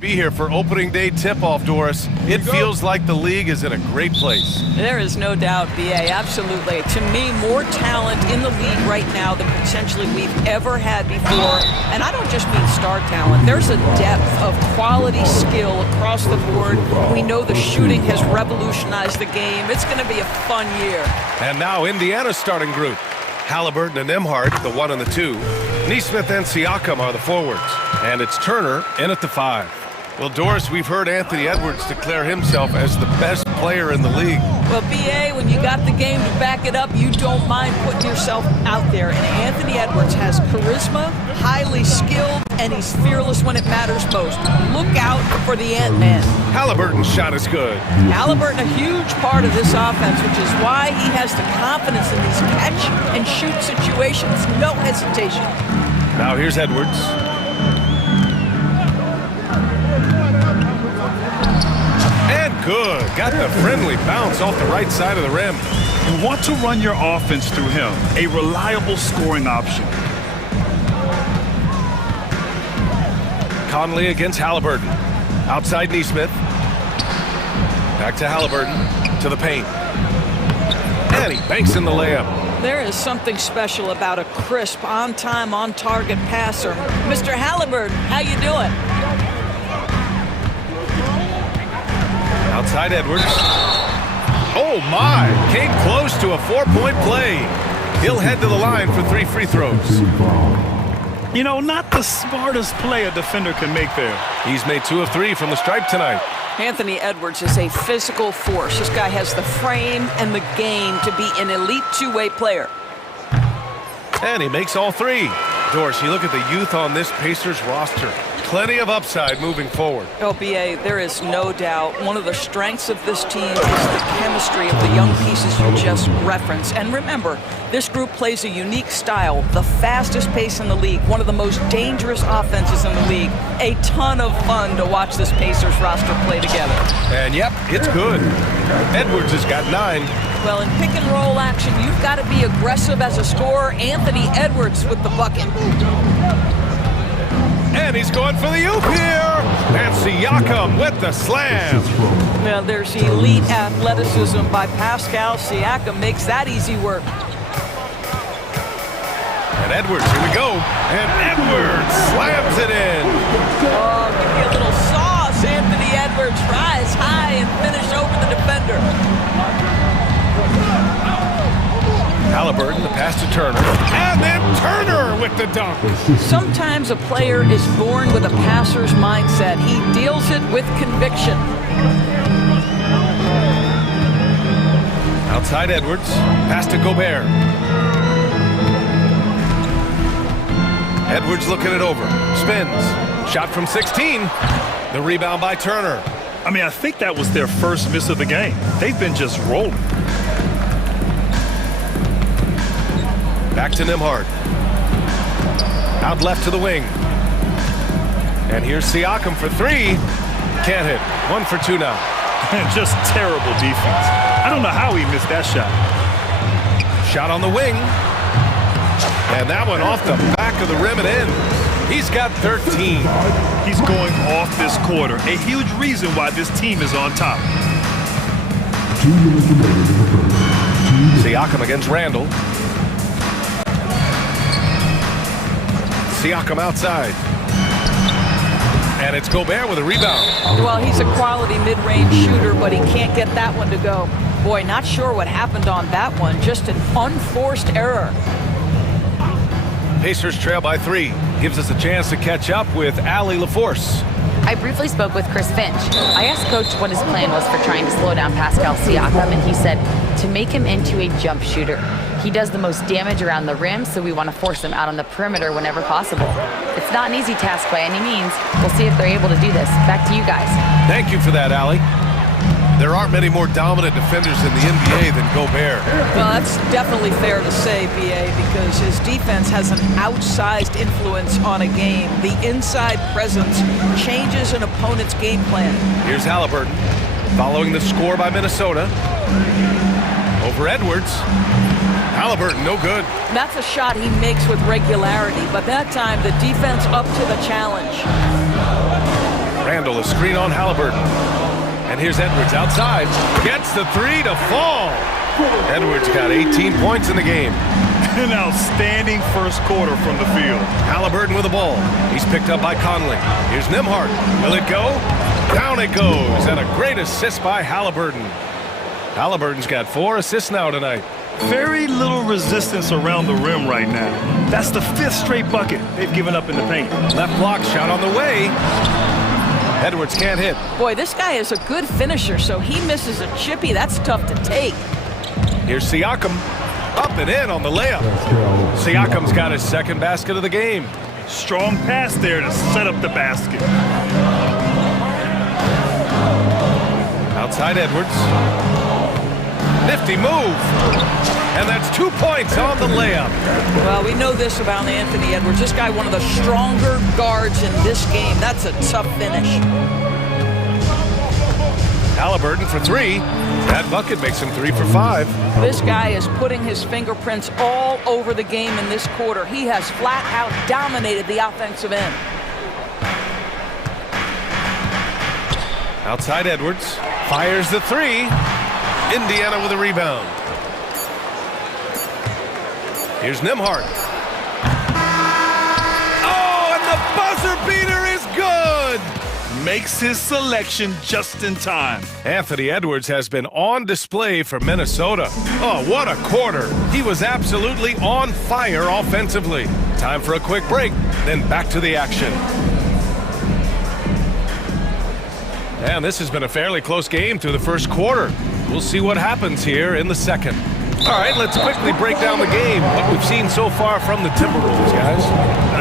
Be here for opening day tip-off, Doris. It feels like the league is in a great place. There is no doubt, BA, absolutely. To me, more talent in the league right now than potentially we've ever had before. And I don't just mean star talent. There's a depth of quality skill across the board. We know the shooting has revolutionized the game. It's going to be a fun year. And now Indiana's starting group. Halliburton and Nembhard, the 1 and the 2. Nesmith and Siakam are the forwards. And it's Turner in at the 5. Well, Doris, we've heard Anthony Edwards declare himself as the best player in the league. Well, BA, when you got the game to back it up, you don't mind putting yourself out there. And Anthony Edwards has charisma, highly skilled, and he's fearless when it matters most. Look out for the Ant-Man. Halliburton's shot is good. Halliburton, a huge part of this offense, which is why he has the confidence in these catch-and-shoot situations. No hesitation. Now here's Edwards. And good. Got the friendly bounce off the right side of the rim. You want to run your offense through him, a reliable scoring option. Conley against Halliburton. Outside Nesmith. Back to Halliburton. To the paint. And he banks in the layup. There is something special about a crisp, on-time, on-target passer. Mr. Halliburton, how you doing? Outside Edwards. Oh my! Came close to a 4-point play. He'll head to the line for 3 free throws. You know, not the smartest play a defender can make there. He's made 2 of 3 from the stripe tonight. Anthony Edwards is a physical force. This guy has the frame and the game to be an elite two-way player. And he makes all 3. Doris, you look at the youth on this Pacers roster. Plenty of upside moving forward. LBA, there is no doubt one of the strengths of this team is the chemistry of the young pieces you just referenced. And remember, this group plays a unique style, the fastest pace in the league, one of the most dangerous offenses in the league. A ton of fun to watch this Pacers roster play together. And yep, it's good. Edwards has got 9. Well, in pick and roll action, you've got to be aggressive as a scorer. Anthony Edwards with the bucket. And he's going for the oop here. And Siakam with the slam. Well, there's elite athleticism by Pascal Siakam. Makes that easy work. And Edwards, here we go. And Edwards slams it in. Oh, give me a little sauce. Anthony Edwards rise high and finish over the defender. Halliburton, the pass to Turner. And then Turner with the dunk. Sometimes a player is born with a passer's mindset. He deals it with conviction. Outside Edwards, pass to Gobert. Edwards looking it over. Spins. Shot from 16. The rebound by Turner. I mean, I think that was their first miss of the game. They've been just rolling. Back to Nembhard. Out left to the wing. And here's Siakam for 3. Can't hit. 1 for 2 now. Just terrible defense. I don't know how he missed that shot. Shot on the wing. And that one off the back of the rim and in. He's got 13. He's going off this quarter. A huge reason why this team is on top. Siakam against Randall. Siakam outside. And it's Gobert with a rebound. Well, he's a quality mid-range shooter, but he can't get that one to go. Boy, not sure what happened on that one. Just an unforced error. Pacers trail by 3. Gives us a chance to catch up with Allie LaForce. I briefly spoke with Chris Finch. I asked Coach what his plan was for trying to slow down Pascal Siakam, and he said to make him into a jump shooter. He does the most damage around the rim, so we want to force him out on the perimeter whenever possible. It's not an easy task by any means. We'll see if they're able to do this. Back to you guys. Thank you for that, Allie. There aren't many more dominant defenders in the NBA than Gobert. Well, that's definitely fair to say, BA, because his defense has an outsized influence on a game. The inside presence changes an opponent's game plan. Here's Halliburton, following the score by Minnesota. Over Edwards. Halliburton, no good. That's a shot he makes with regularity, but that time the defense up to the challenge. Randall, a screen on Halliburton. And here's Edwards outside. Gets the three to fall. Edwards got 18 points in the game. An outstanding first quarter from the field. Halliburton with the ball. He's picked up by Conley. Here's Nembhard. Will it go? Down it goes. And a great assist by Halliburton. Halliburton's got 4 assists now tonight. Very little resistance around the rim right now. That's the 5th straight bucket they've given up in the paint. Left block shot on the way. Edwards can't hit. Boy, this guy is a good finisher, so he misses a chippy. That's tough to take. Here's Siakam. Up and in on the layup. Siakam's got his 2nd basket of the game. Strong pass there to set up the basket. Outside Edwards. Nifty move. And that's 2 points on the layup. Well, we know this about Anthony Edwards. This guy, one of the stronger guards in this game. That's a tough finish. Halliburton for 3. That bucket makes him 3 for 5. This guy is putting his fingerprints all over the game in this quarter. He has flat out dominated the offensive end. Outside Edwards. Fires the 3. Indiana with a rebound. Here's Nembhard. Oh, and the buzzer beater is good! Makes his selection just in time. Anthony Edwards has been on display for Minnesota. Oh, what a quarter. He was absolutely on fire offensively. Time for a quick break, then back to the action. And this has been a fairly close game through the first quarter. We'll see what happens here in the second. All right, let's quickly break down the game. What we've seen so far from the Timberwolves, guys.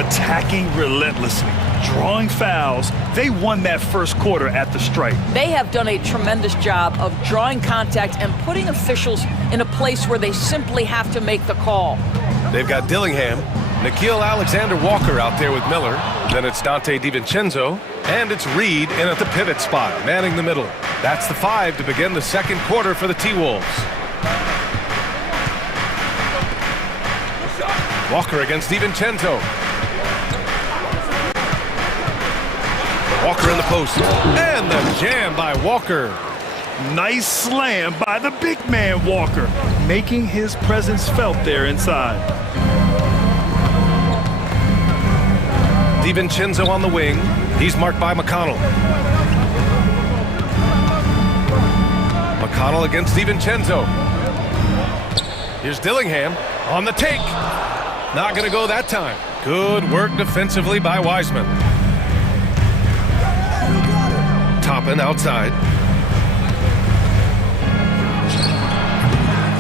Attacking relentlessly, drawing fouls. They won that first quarter at the stripe. They have done a tremendous job of drawing contact and putting officials in a place where they simply have to make the call. They've got Dillingham, Nickeil Alexander-Walker out there with Miller. Then it's Dante DiVincenzo. And it's Reed in at the pivot spot, manning the middle. That's the 5 to begin the second quarter for the T-Wolves. Walker against DiVincenzo. Walker in the post. And the jam by Walker. Nice slam by the big man Walker, making his presence felt there inside. DiVincenzo on the wing. He's marked by McConnell. McConnell against DiVincenzo. Here's Dillingham on the take. Not going to go that time. Good work defensively by Wiseman. Toppin outside.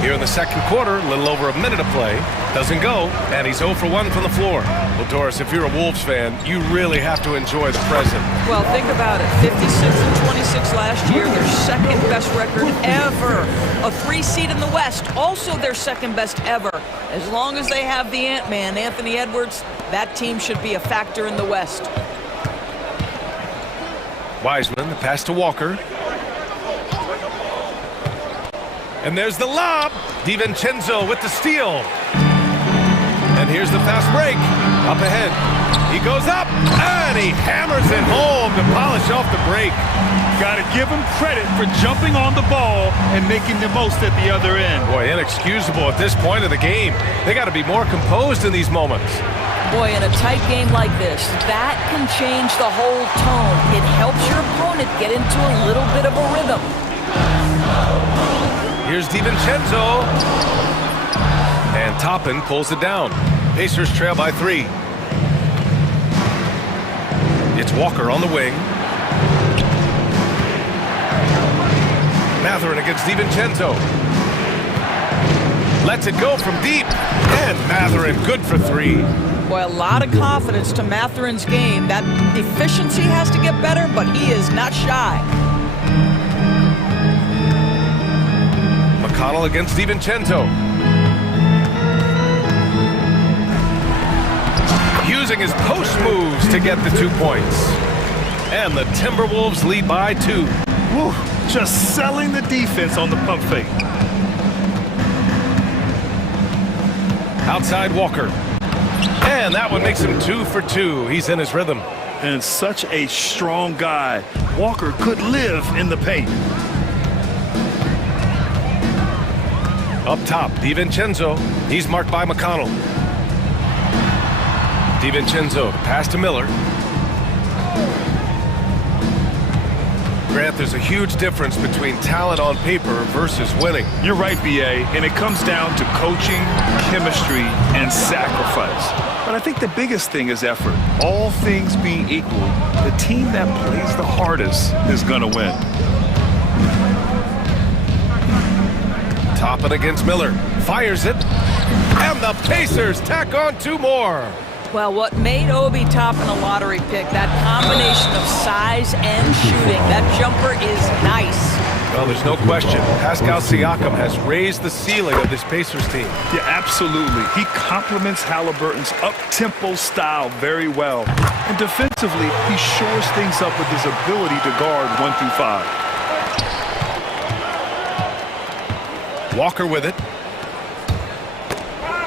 Here in the second quarter, a little over a minute of play. Doesn't go, and he's 0 for 1 from the floor. Well, Doris, if you're a Wolves fan, you really have to enjoy the present. Well, think about it. 56-26 last year, their 2nd best record ever. A 3 seed in the West, also their 2nd best ever. As long as they have the Ant-Man, Anthony Edwards, that team should be a factor in the West. Wiseman, the pass to Walker. And there's the lob. DiVincenzo with the steal. And here's the fast break. Up ahead. He goes up, and he hammers it home to polish off the break. Got to give him credit for jumping on the ball and making the most at the other end. Boy, inexcusable at this point of the game. They got to be more composed in these moments. Boy, in a tight game like this, that can change the whole tone. It helps your opponent get into a little bit of a rhythm. Here's DiVincenzo. And Toppin pulls it down. Pacers trail by 3. It's Walker on the wing. Mathurin against DiVincenzo. Lets it go from deep. And Mathurin good for 3. Boy, a lot of confidence to Mathurin's game. That efficiency has to get better, but he is not shy. McConnell against DiVincenzo. Using his post moves to get the 2 points. And the Timberwolves lead by 2. Whew, just selling the defense on the pump fake. Outside Walker. And that one makes him 2 for 2. He's in his rhythm. and such a strong guy. Walker could live in the paint. Up top, DiVincenzo. He's marked by McConnell. DiVincenzo, pass to Miller. Grant, there's a huge difference between talent on paper versus winning. You're right, BA, and it comes down to coaching, chemistry, and sacrifice. But I think the biggest thing is effort. All things being equal, the team that plays the hardest is going to win. Toppin against Miller. Fires it. And the Pacers tack on 2 more. Well, what made Obi Toppin a lottery pick, that combination of size and shooting, that jumper is nice. Well, there's no question. Pascal Siakam has raised the ceiling of this Pacers team. Yeah, absolutely. He complements Halliburton's up-tempo style very well. And defensively, he shores things up with his ability to guard 1 through 5. Walker with it.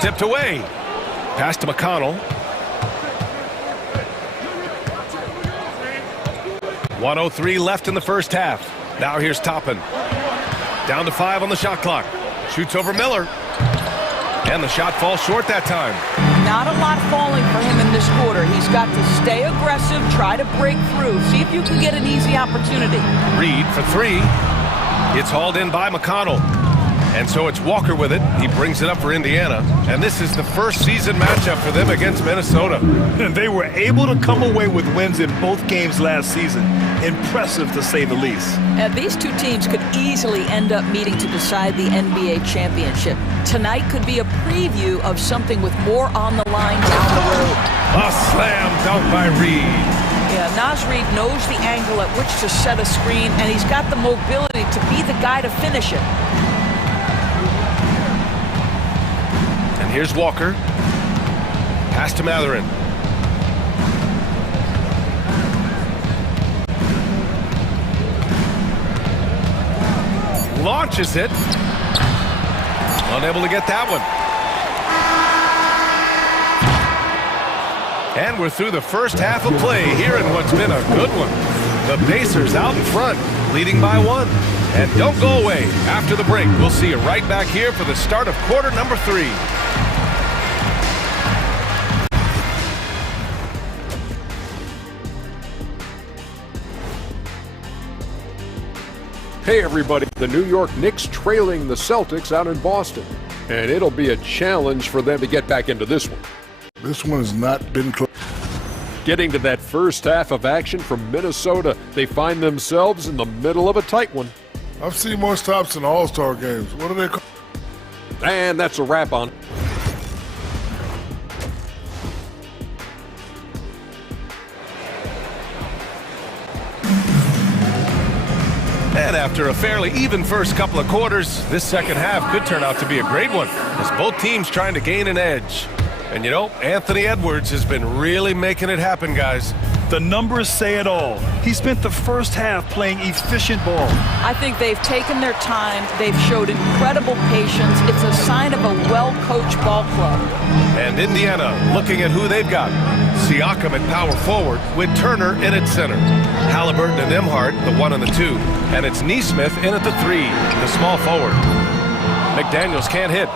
Tipped away. Pass to McConnell. 1:03 left in the first half. Now here's Toppin. Down to 5 on the shot clock. Shoots over Miller. And the shot falls short that time. Not a lot falling for him in this quarter. He's got to stay aggressive, try to break through. See if you can get an easy opportunity. Reed for 3. It's hauled in by McConnell. And so it's Walker with it. He brings it up for Indiana. And this is the first season matchup for them against Minnesota. And they were able to come away with wins in both games last season. Impressive, to say the least. These two teams could easily end up meeting to decide the NBA championship. Tonight could be a preview of something with more on the line down the road. A slam dunk by Reed. Yeah, Naz Reid knows the angle at which to set a screen, and he's got the mobility to be the guy to finish it. And here's Walker. Pass to Matherin. Launches it. Unable to get that one. And we're through the first half of play here in what's been a good one. The Pacers out in front, leading by 1. And don't go away. After the break, we'll see you right back here for the start of quarter number 3. Hey everybody, the New York Knicks trailing the Celtics out in Boston. And it'll be a challenge for them to get back into this one. This one has not been close. Getting to that first half of action from Minnesota, they find themselves in the middle of a tight one. I've seen more stops in All-Star games. What do they call? And that's a wrap on. And after a fairly even first couple of quarters, this second half could turn out to be a great one, as both teams trying to gain an edge. And you know, Anthony Edwards has been really making it happen, guys. The numbers say it all. He spent the first half playing efficient ball. I think they've taken their time. They've showed incredible patience. It's a sign of a well-coached ball club. And Indiana looking at who they've got. Siakam at power forward with Turner in at center. Halliburton and Nembhard, the 1 and the 2. And it's Nesmith in at the 3, the small forward. McDaniels can't hit.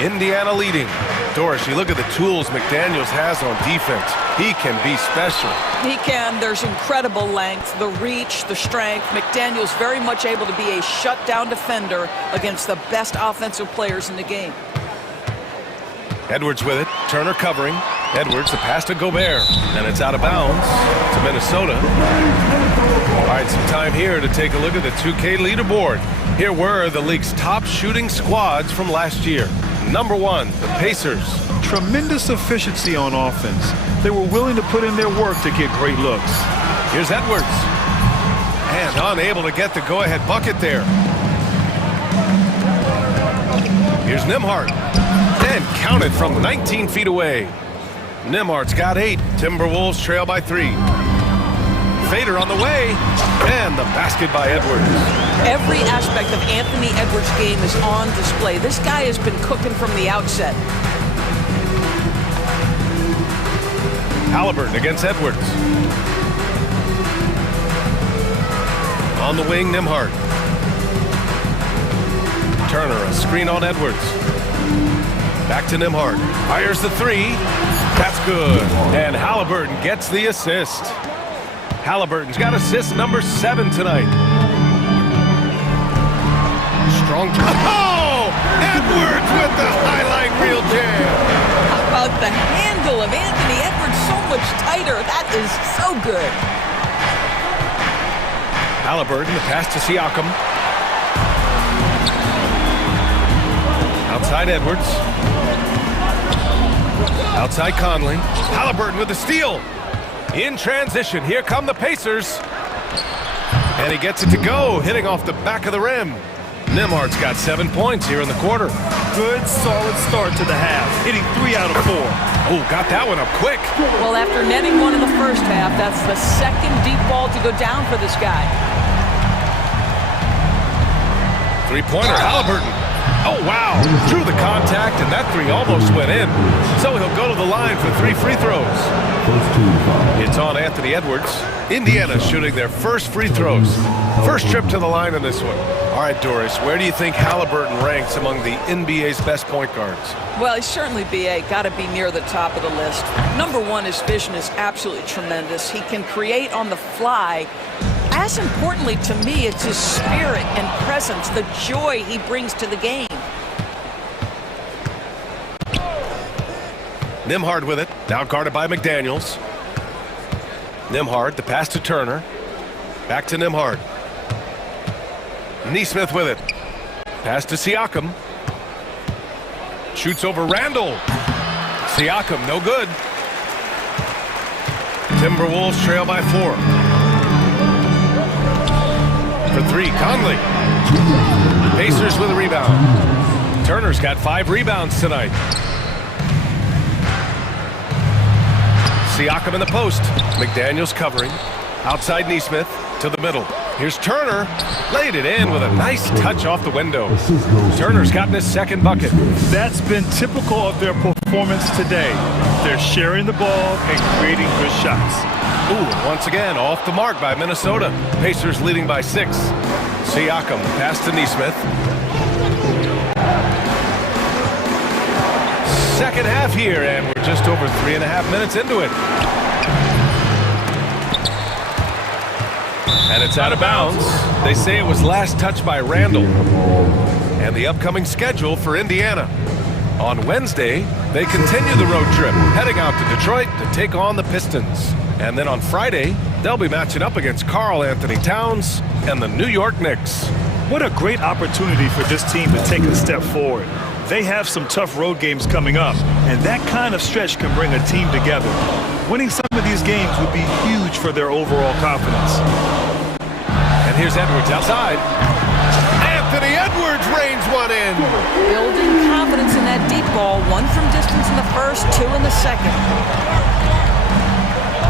Indiana leading. Doris, you look at the tools McDaniels has on defense. He can be special. He can. There's incredible length, the reach, the strength. McDaniels very much able to be a shutdown defender against the best offensive players in the game. Edwards with it. Turner covering. Edwards, the pass to Gobert. And it's out of bounds to Minnesota. All right, some time here to take a look at the 2K leaderboard. Here were the league's top shooting squads from last year. Number 1, the Pacers. Tremendous efficiency on offense. They were willing to put in their work to get great looks. Here's Edwards. And unable to get the go-ahead bucket there. Here's Nembhard. And counted from 19 feet away. Nembhard's got 8. Timberwolves trail by 3. Fader on the way. And the basket by Edwards. Every aspect of Anthony Edwards' game is on display. This guy has been cooking from the outset. Halliburton against Edwards. On the wing, Nembhard. Turner, a screen on Edwards. Back to Nembhard. Fires the three. That's good. And Halliburton gets the assist. Halliburton's got assist number 7 tonight. Strong. Oh! Edwards with the highlight reel jam. How about the handle of Anthony Edwards? So much tighter. That is so good. Halliburton, the pass to Siakam. Outside Edwards. Outside Conley. Halliburton with the steal. In transition, here come the Pacers. And he gets it to go, hitting off the back of the rim. Nembhard's got 7 points here in the quarter. Good, solid start to the half, hitting 3 out of 4. Oh, got that one up quick. Well, after netting one in the first half, that's the second deep ball to go down for this guy. Three-pointer, Halliburton. Oh, wow. Drew the contact, and that three almost went in. So he'll go to the line for 3 free throws. It's on Anthony Edwards. Indiana shooting their first free throws. First trip to the line in this one. All right, Doris, where do you think Halliburton ranks among the NBA's best point guards? Well, he's certainly, B.A., got to be near the top of the list. Number one, his vision is absolutely tremendous. He can create on the fly. As importantly to me, it's his spirit and presence, the joy he brings to the game. Nembhard with it, now guarded by McDaniels. Nembhard, the pass to Turner. Back to Nembhard. Nesmith with it. Pass to Siakam. Shoots over Randall. Siakam, no good. Timberwolves trail by 4. For 3, Conley. Pacers with a rebound. Turner's got 5 rebounds tonight. Siakam in the post. McDaniels covering. Outside Nesmith to the middle. Here's Turner. Laid it in with a nice touch off the window. Turner's gotten his second bucket. That's been typical of their performance today. They're sharing the ball and creating good shots. Ooh, once again, off the mark by Minnesota. Pacers leading by 6. Siakam, pass to Nesmith. Second half here, and we're just over 3.5 minutes into it. And it's out of bounds. They say it was last touched by Randall. And the upcoming schedule for Indiana. On Wednesday, they continue the road trip, heading out to Detroit to take on the Pistons. And then on Friday, they'll be matching up against Karl Anthony Towns and the New York Knicks. What a great opportunity for this team to take a step forward. They have some tough road games coming up, and that kind of stretch can bring a team together. Winning some of these games would be huge for their overall confidence. And here's Edwards outside. Anthony Edwards rains one in. Building confidence in that deep ball. 1 from distance in the first, 2 in the second.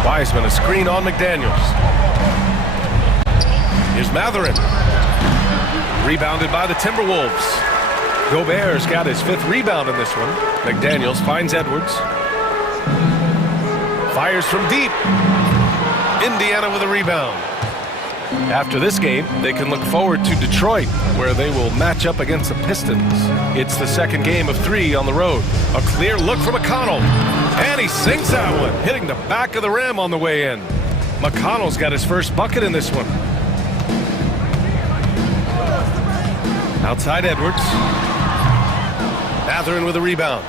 Wiseman, a screen on McDaniels. Here's Matherin. Rebounded by the Timberwolves. Gobert's got his 5th rebound in this one. McDaniels finds Edwards. Fires from deep. Indiana with a rebound. After this game, they can look forward to Detroit, where they will match up against the Pistons. It's the second game of 3 on the road. A clear look from McConnell. And he sinks that one, hitting the back of the rim on the way in. McConnell's got his first bucket in this one. Outside Edwards. Matherin with a rebound.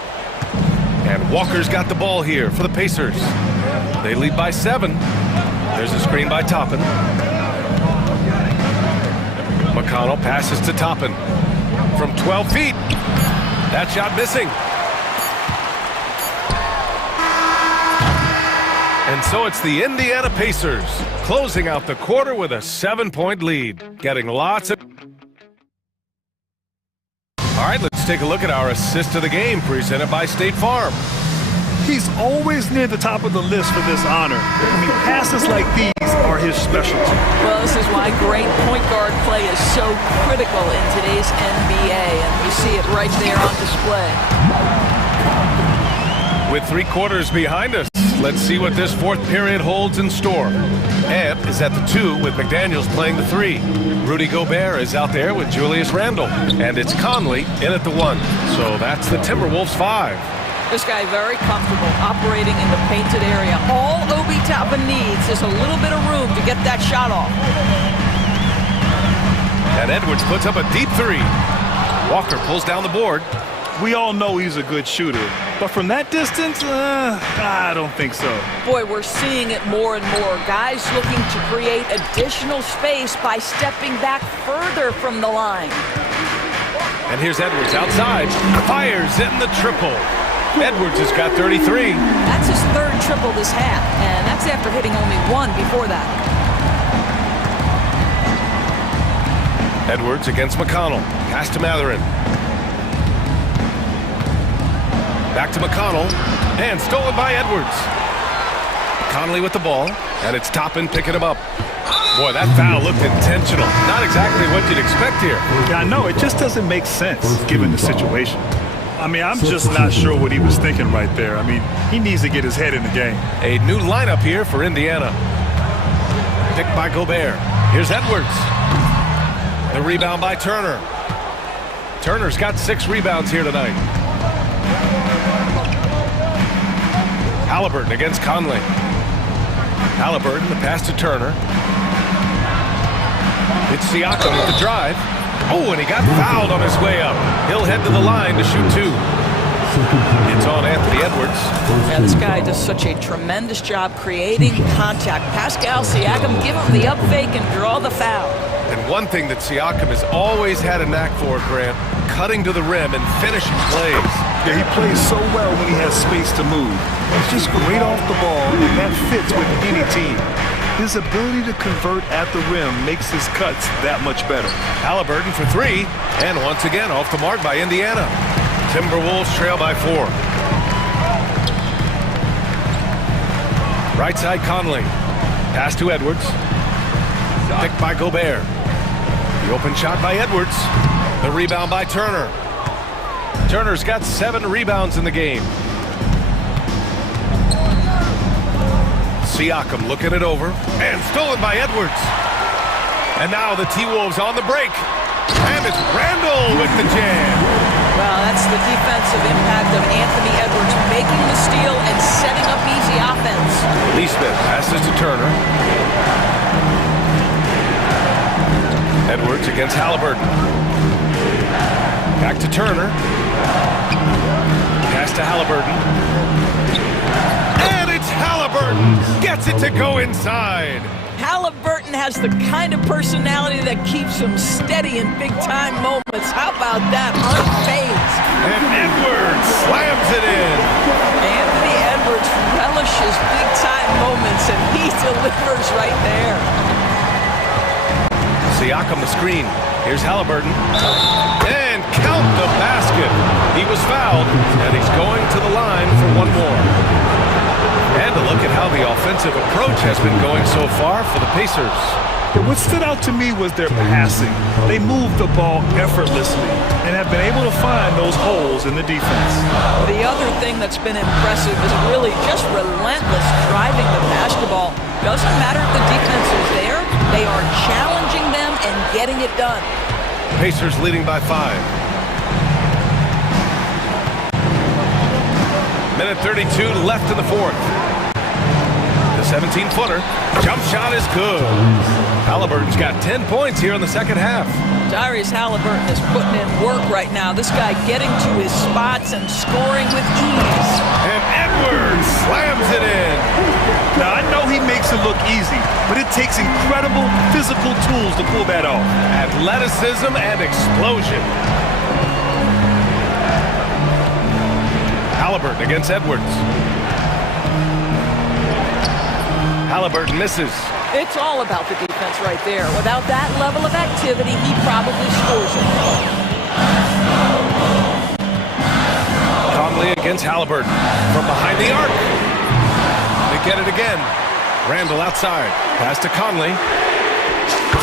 And Walker's got the ball here for the Pacers. They lead by 7. There's a screen by Toppin. McConnell passes to Toppin. From 12 feet. That shot missing. And so it's the Indiana Pacers closing out the quarter with a 7-point lead. Getting lots of... All right, let's take a look at our assist of the game presented by State Farm. He's always near the top of the list for this honor. I mean, passes like these are his specialty. Well, this is why great point guard play is so critical in today's NBA, and we see it right there on display. With 3 quarters behind us, let's see what this 4th period holds in store. Amp is at the 2 with McDaniels playing the 3. Rudy Gobert is out there with Julius Randle. And it's Conley in at the 1. So that's the Timberwolves 5. This guy very comfortable operating in the painted area. All Obi Toppin needs is a little bit of room to get that shot off. And Edwards puts up a deep 3. Walker pulls down the board. We all know he's a good shooter, but from that distance, I don't think so. Boy, we're seeing it more and more. Guys looking to create additional space by stepping back further from the line. And here's Edwards outside. Fires in the triple. Edwards has got 33. That's his 3rd triple this half, and that's after hitting only 1 before that. Edwards against McConnell. Pass to Matherin. Back to McConnell. And stolen by Edwards. Conley with the ball. And it's Toppin picking him up. Boy, that foul looked intentional. Not exactly what you'd expect here. Yeah, I know. It just doesn't make sense given the situation. I mean, I'm just not sure what he was thinking right there. I mean, he needs to get his head in the game. A new lineup here for Indiana. Picked by Gobert. Here's Edwards. The rebound by Turner. Turner's got 6 rebounds here tonight. Halliburton against Conley. Halliburton, the pass to Turner. It's Siakam with the drive. Oh, and he got fouled on his way up. He'll head to the line to shoot 2. It's on Anthony Edwards. Yeah, this guy does such a tremendous job creating contact. Pascal Siakam, give him the up fake and draw the foul. And one thing that Siakam has always had a knack for, Grant, cutting to the rim and finishing plays. Yeah, he plays so well when he has space to move. He's just great off the ball, and that fits with any team. His ability to convert at the rim makes his cuts that much better. Halliburton for 3, and once again off the mark by Indiana. Timberwolves trail by 4. Right side Conley. Pass to Edwards. Picked by Gobert. The open shot by Edwards. The rebound by Turner. Turner's got 7 rebounds in the game. Siakam looking it over. And stolen by Edwards. And now the T-Wolves on the break. And it's Randle with the jam. Well, that's the defensive impact of Anthony Edwards making the steal and setting up easy offense. Lee Smith passes to Turner. Edwards against Halliburton. Back to Turner. Pass to Halliburton. And it's Halliburton. Gets it to go inside. Halliburton has the kind of personality that keeps him steady in big-time moments. How about that? Unfazed. And Edwards slams it in. Anthony Edwards relishes big-time moments, and he delivers right there. Siakam the screen. Here's Halliburton. And count the basket. He was fouled, and he's going to the line for 1 more. And a look at how the offensive approach has been going so far for the Pacers. What stood out to me was their passing. They moved the ball effortlessly and have been able to find those holes in the defense. The other thing that's been impressive is really just relentless driving the basketball. Doesn't matter if the defense is there, they are challenging them and getting it done. Pacers leading by 5. Minute 32 left in the 4th. The 17-footer. Jump shot is good. Halliburton's got 10 points here in the second half. Tyrese Halliburton is putting in work right now. This guy getting to his spots and scoring with ease. And Edwards slams it in. Now, I know he makes it look easy, but it takes incredible physical tools to pull that off. Athleticism and explosion. Halliburton against Edwards. Halliburton misses. It's all about the defense right there. Without that level of activity, he probably scores it. Conley against Halliburton from behind the arc. They get it again. Randle outside. Pass to Conley.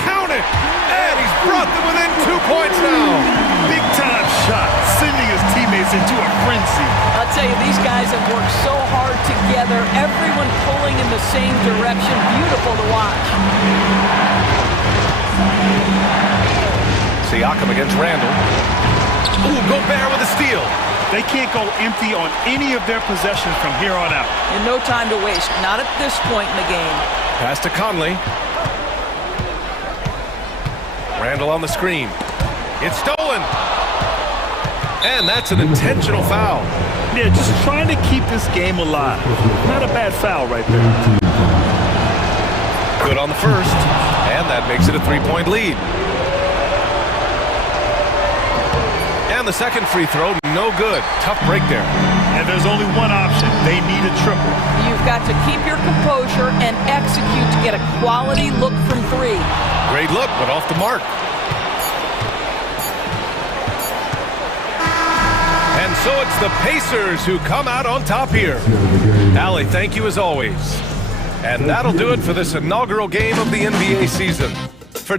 Count it! And he's brought them within 2 points now. Big time shot, sending his teammates into a frenzy. I'll tell you, these guys have worked so hard together, everyone pulling in the same direction. Beautiful to watch. Siakam against Randall. Ooh, Gobert with a steal. They can't go empty on any of their possessions from here on out. And no time to waste, not at this point in the game. Pass to Conley. Randall on the screen. It's stolen. And that's an intentional foul. Yeah, just trying to keep this game alive. Not a bad foul right there. Good on the first. And that makes it a 3-point lead. And the second free throw, no good. Tough break there. And there's only one option. They need a triple. You've got to keep your composure and execute to get a quality look from three. Great look, but off the mark. And so it's the Pacers who come out on top here. Allie, thank you as always. And that'll do it for this inaugural game of the NBA season. For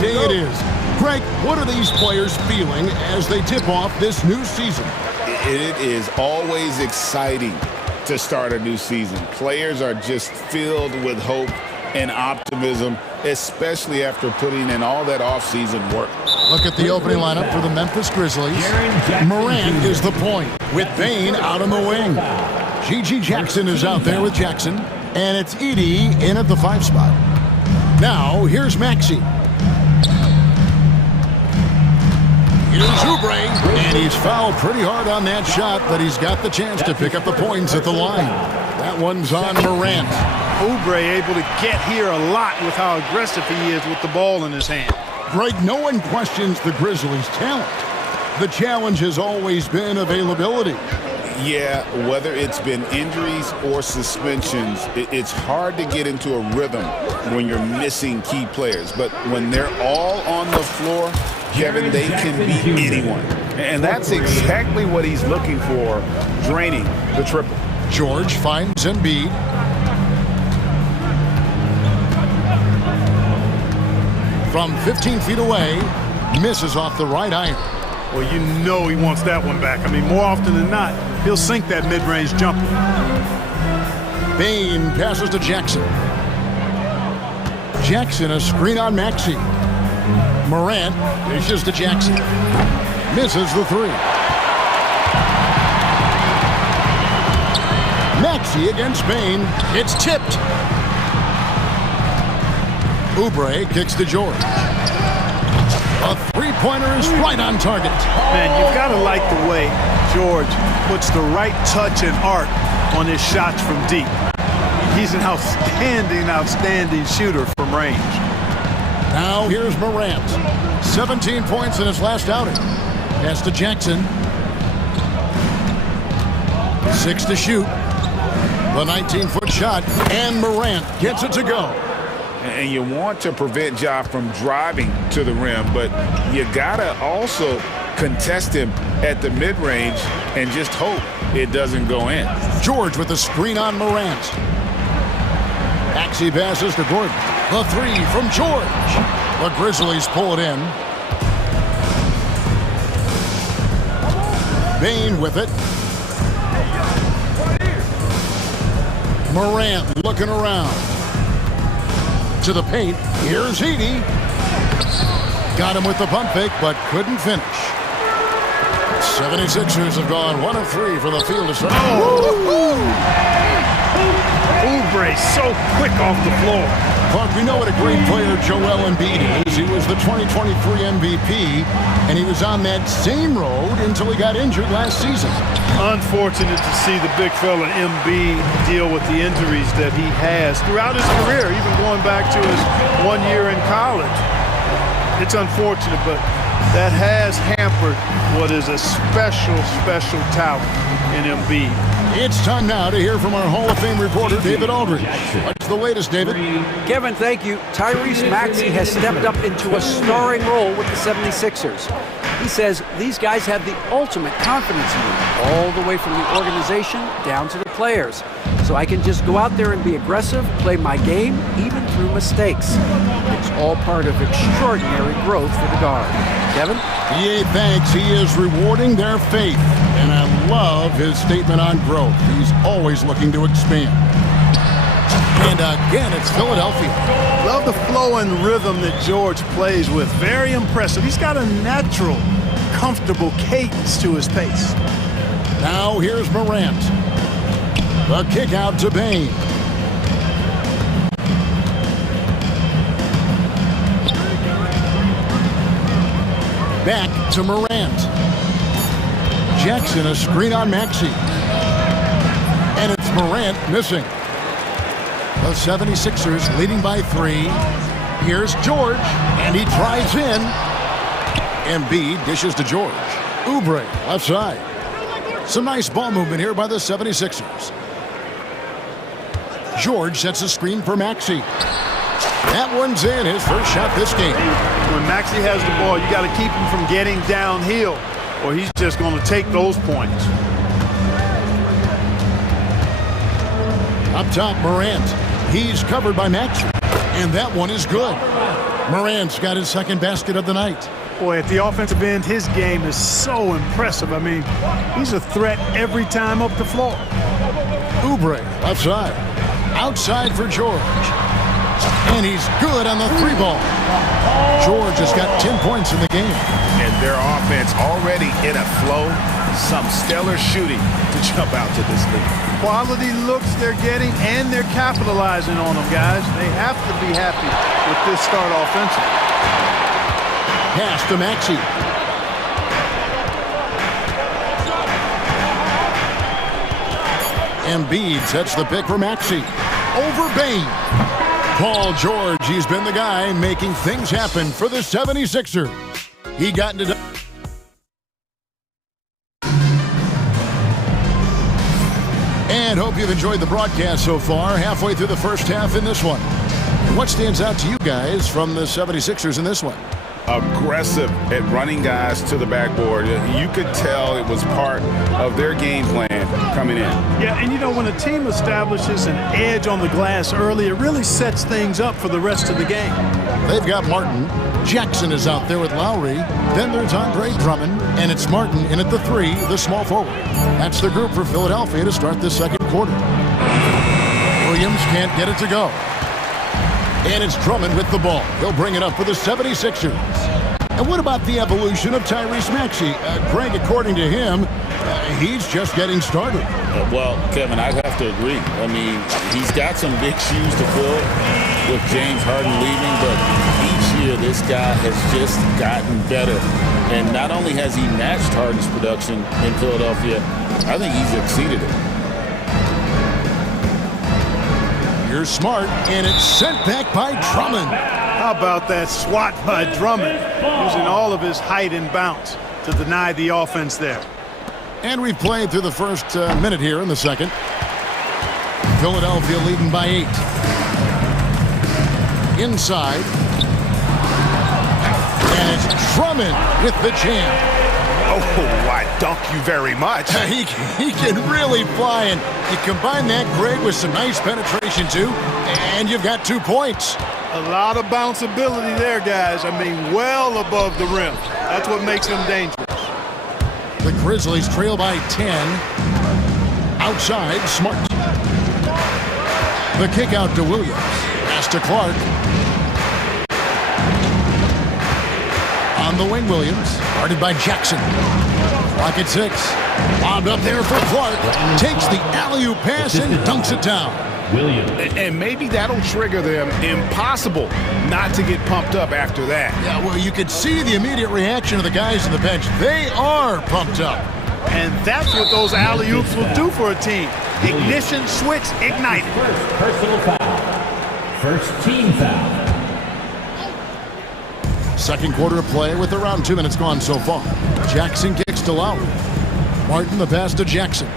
day it is. Greg, what are these players feeling as they tip off this new season? It is always exciting to start a new season. Players are just filled with hope and optimism, especially after putting in all that offseason work. Look at the opening lineup for the Memphis Grizzlies. Morant is the point, with Bane out on the wing. G.G. Jackson is out there with Jackson, and it's Edie in at the 5 spot. Now, here's Maxey. Here's Oubre, and he's fouled pretty hard on that shot, but he's got the chance to pick up the points at the line. That one's on Morant. Oubre able to get here a lot with how aggressive he is with the ball in his hand. Greg, no one questions the Grizzlies' talent. The challenge has always been availability. Yeah, whether it's been injuries or suspensions, it's hard to get into a rhythm when you're missing key players. But when they're all on the floor, Kevin, they can beat anyone. And that's exactly what he's looking for, draining the triple. George finds Embiid. From 15 feet away, misses off the right iron. Well, you know he wants that one back. I mean, more often than not, he'll sink that mid-range jumper. Bane passes to Jackson. Jackson, a screen on Maxey. Morant dishes to Jackson. Misses the 3. Maxey against Bane. It's tipped. Oubre kicks to George. A 3-pointer is right on target. Man, you've got to like the way George puts the right touch and art on his shots from deep. He's an outstanding shooter from range. Now here's Morant. 17 points in his last outing. Pass to Jackson. 6 to shoot. The 19-foot shot, and Morant gets it to go. And you want to prevent Ja from driving to the rim, but you gotta also contest him at the mid-range and just hope it doesn't go in. George with the screen on Morant. Maxey passes to Gordon. The 3 from George. The Grizzlies pull it in. Bane with it. Morant looking around. To the paint. Here's Edie. Got him with the pump fake, but couldn't finish. 76ers have gone 1 of 3 for the field to start. Oubre so quick off the floor. Clark, we know what a great player Joel Embiid is. He was the 2023 MVP, and he was on that same road until he got injured last season. Unfortunate to see the big fella Embiid deal with the injuries that he has throughout his career, even going back to his 1 year in college. It's unfortunate, but that has hampered what is a special talent in Embiid. It's time now to hear from our Hall of Fame reporter, David Aldridge. What's the latest, David? Kevin, thank you. Tyrese Maxey has stepped up into a starring role with the 76ers. He says these guys have the ultimate confidence in him, all the way from the organization down to the players. So I can just go out there and be aggressive, play my game, even through mistakes. It's all part of extraordinary growth for the guard. Kevin? EA thanks. He is rewarding their faith. And I love his statement on growth. He's always looking to expand. And again, it's Philadelphia. Love the flow and rhythm that George plays with. Very impressive. He's got a natural, comfortable cadence to his pace. Now here's Morant. The kick out to Bane. Back to Morant. Jackson, a screen on Maxey. And it's Morant missing. The 76ers leading by 3. Here's George, and he drives in. Embiid dishes to George. Oubre, left side. Some nice ball movement here by the 76ers. George sets a screen for Maxey. That one's in, his first shot this game. When Maxey has the ball, you got to keep him from getting downhill, or he's just going to take those points. Up top, Morant. He's covered by Maxey, and that one is good. Morant's got his second basket of the night. Boy, at the offensive end, his game is so impressive. I mean, he's a threat every time up the floor. Oubre, left side. Outside for George. And he's good on the three ball. George has got 10 points in the game. And their offense already in a flow. Some stellar shooting to jump out to this lead. Quality looks they're getting, and they're capitalizing on them, guys. They have to be happy with this start offensively. Pass to Maxey. Embiid sets the pick for Maxey. Over Bain. Paul George, he's been the guy making things happen for the 76ers. He got into... And hope you've enjoyed the broadcast so far, halfway through the first half in this one. What stands out to you guys from the 76ers in this one? Aggressive at running guys to the backboard. You could tell it was part of their game plan coming in. Yeah, and you know, when a team establishes an edge on the glass early, it really sets things up for the rest of the game. They've got Martin. Jackson is out there with Lowry. Then there's Andre Drummond, and it's Martin in at the three, the small forward. That's the group for Philadelphia to start the second quarter. Williams can't get it to go. And it's Drummond with the ball. He'll bring it up for the 76ers. And what about the evolution of Tyrese Maxey? Greg, according to him, he's just getting started. Well, Kevin, I have to agree. I mean, he's got some big shoes to fill with James Harden leaving, but each year this guy has just gotten better. And not only has he matched Harden's production in Philadelphia, I think he's exceeded it. You're smart, and it's sent back by Drummond. How about that swat by Drummond, using all of his height and bounce to deny the offense there. And we've played through the first minute here in the second. Philadelphia leading by 8. Inside. And it's Drummond with the jam. Oh, I dunk you very much. He can really fly, and you combine that, Greg, with some nice penetration, too, and you've got 2 points. A lot of bounceability there, guys. I mean, well above the rim. That's what makes him dangerous. The Grizzlies trail by 10. Outside, Smart. The kick out to Williams. Pass to Clark. On the wing, Williams. Guarded by Jackson. Clock at 6. Bombed up there for Clark. Takes the alley-oop pass and dunks it down. Williams. And maybe that'll trigger them. Impossible not to get pumped up after that. Yeah, well, you could see the immediate reaction of the guys on the bench. They are pumped up. And that's what those alley-oops will do for a team. Ignition, switch, ignite. First personal foul. First team foul. Second quarter of play with around 2 minutes gone so far. Jackson kicks to Lowry. Martin the pass to Jackson.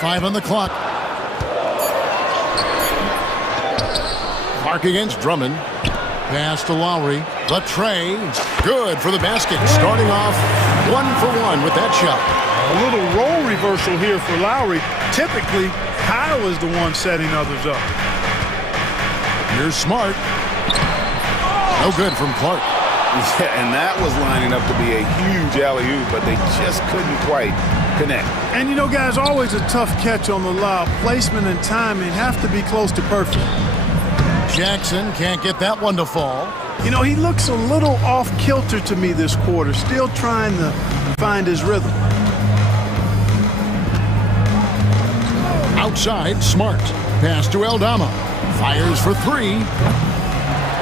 5 on the clock. Clark against Drummond. Pass to Lowry. The tray. Good for the basket. Starting off 1 for 1 with that shot. A little role reversal here for Lowry. Typically, Kyle is the one setting others up. Here's Smart. No good from Clark. Yeah, and that was lining up to be a huge alley-oop, but they just couldn't quite connect. And you know, guys, always a tough catch on the lob. Placement and timing have to be close to perfect. Jackson can't get that one to fall. You know, he looks a little off-kilter to me this quarter, still trying to find his rhythm. Outside, Smart. Pass to Aldama. Fires for 3.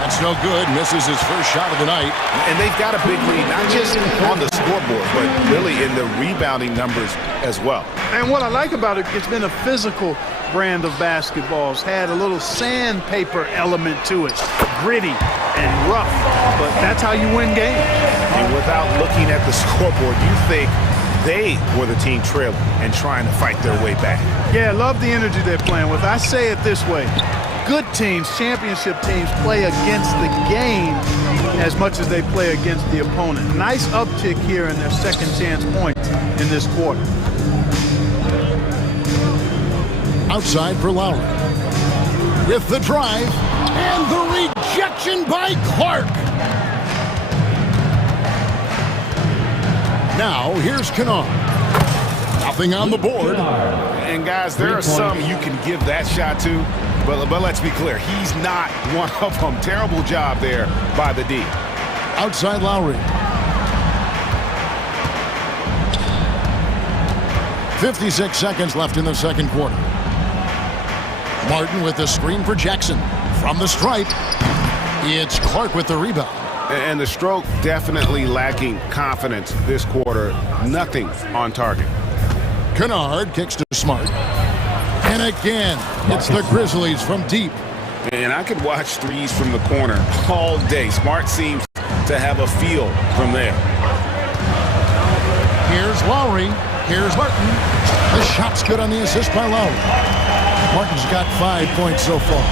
That's no good. Misses his first shot of the night. And they've got a big lead, not just on the scoreboard, but really in the rebounding numbers as well. And what I like about it, it's been a physical brand of basketball. It's had a little sandpaper element to it. Gritty and rough, but that's how you win games. And without looking at the scoreboard, you think they were the team trailing and trying to fight their way back. Yeah, I love the energy they're playing with. I say it this way. Good teams, championship teams, play against the game as much as they play against the opponent. Nice uptick here in their second chance points in this quarter. Outside for Lowry. With the drive. And the rejection by Clark. Now, here's Kennard. Nothing on the board. And guys, there are some you can give that shot to, but let's be clear, he's not one of them. Terrible job there by the D. Outside Lowry. 56 seconds left in the second quarter. Martin with the screen for Jackson. From the stripe, it's Clark with the rebound. And the stroke definitely lacking confidence this quarter. Nothing on target. Kennard kicks to Smart. And again, it's the Grizzlies from deep. And I could watch threes from the corner all day. Smart seems to have a feel from there. Here's Lowry. Here's Martin. The shot's good on the assist by Lowry. Martin's got 5 points so far.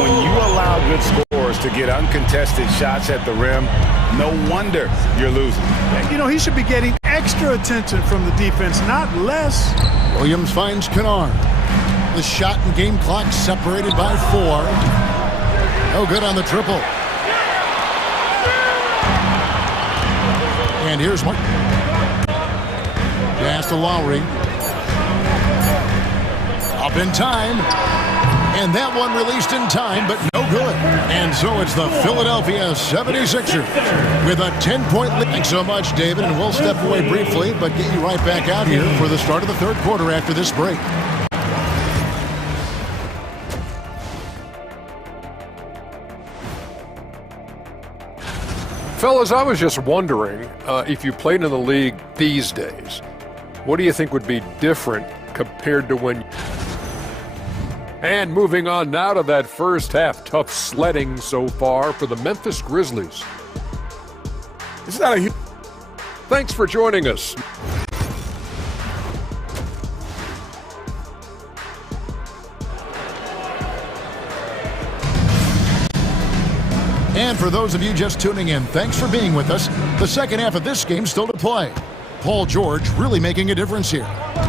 When you allow good scorers to get uncontested shots at the rim, no wonder you're losing. You know, he should be getting extra attention from the defense, not less. Williams finds Kennard. The shot and game clock separated by 4. No good on the triple. And here's Martin. Pass to Lowry. Up in time. And that one released in time, but no good. And so it's the Philadelphia 76ers with a 10-point lead. Thanks so much, David, and we'll step away briefly, but get you right back out here for the start of the third quarter after this break. Fellas, I was just wondering if you played in the league these days, what do you think would be different compared to when... And moving on now to that first half. Tough sledding so far for the Memphis Grizzlies. It's not a... Thanks for joining us. And for those of you just tuning in, thanks for being with us. The second half of this game still to play. Paul George really making a difference here.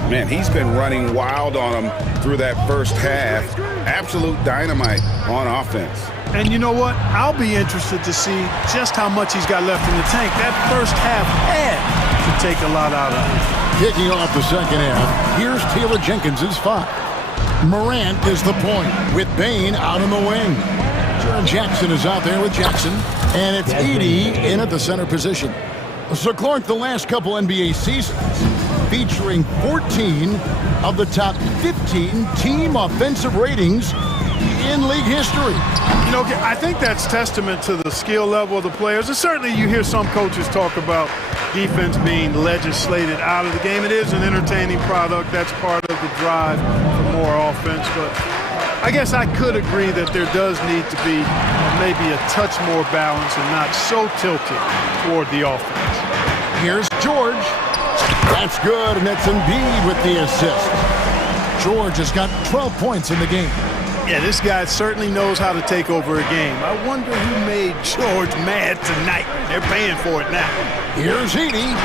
Man, he's been running wild on him through that first half. Absolute dynamite on offense. And you know what? I'll be interested to see just how much he's got left in the tank. That first half had to take a lot out of him. Kicking off the second half, here's Taylor Jenkins' 5. Morant is the point with Bain out in the wing. John Jackson is out there with Jackson. And it's Edey in at the center position. So Clark, the last couple NBA seasons featuring 14 of the top 15 team offensive ratings in league history. You know, I think that's testament to the skill level of the players. And certainly you hear some coaches talk about defense being legislated out of the game. It is an entertaining product. That's part of the drive for more offense. But I guess I could agree that there does need to be maybe a touch more balance and not so tilted toward the offense. Here's George. That's good, and that's Embiid with the assist. George has got 12 points in the game. Yeah, this guy certainly knows how to take over a game. I wonder who made George mad tonight. They're paying for it now. Here's Edey.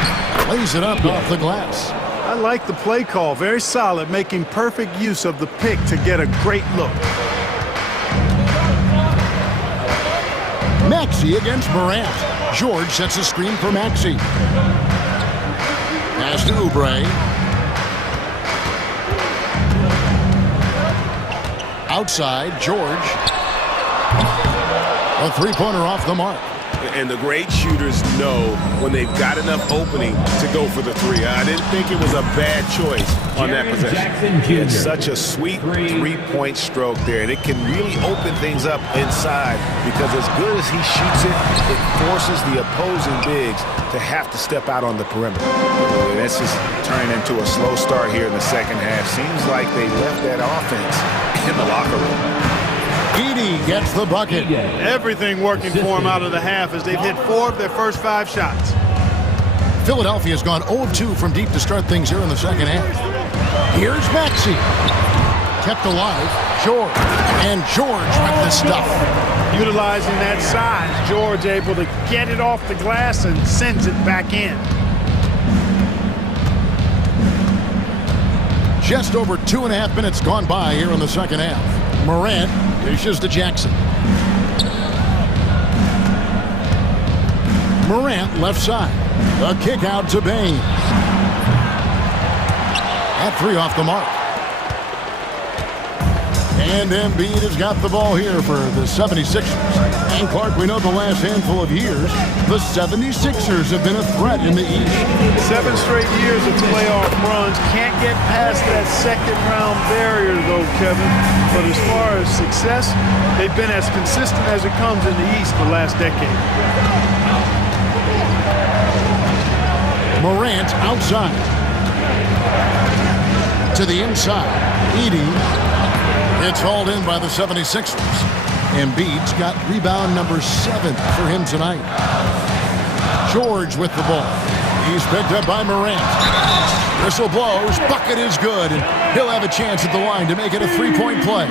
Plays it up off the glass. I like the play call. Very solid, making perfect use of the pick to get a great look. Maxey against Morant. George sets a screen for Maxey. Pass to Oubre. Outside, George. A three-pointer off the mark. And the great shooters know when they've got enough opening to go for the three. I didn't think it was a bad choice on that possession. It's such a sweet three-point stroke there, and it can really open things up inside because as good as he shoots it, it forces the opposing bigs to have to step out on the perimeter. This is turning into a slow start here in the second half. Seems like they left that offense in the locker room. Edey gets the bucket. Everything working for him out of the half as they've hit 4 of their first 5 shots. Philadelphia's gone 0-2 from deep to start things here in the second half. Here's Maxey. Kept alive. George. And George with the stuff. Utilizing that size, George able to get it off the glass and sends it back in. Just over 2.5 minutes gone by here in the second half. Morant dishes to Jackson. Morant left side. A kick out to Bain. At 3 off the mark. And Embiid has got the ball here for the 76ers. And Clark, we know the last handful of years, the 76ers have been a threat in the East. 7 straight years of playoff runs. Can't get past that second round barrier though, Kevin. But as far as success, they've been as consistent as it comes in the East the last decade. Morant outside. To the inside. Edey. It's hauled in by the 76ers. Embiid's got rebound number 7 for him tonight. George with the ball. He's picked up by Morant. Whistle blows. Bucket is good. And he'll have a chance at the line to make it a 3-point play.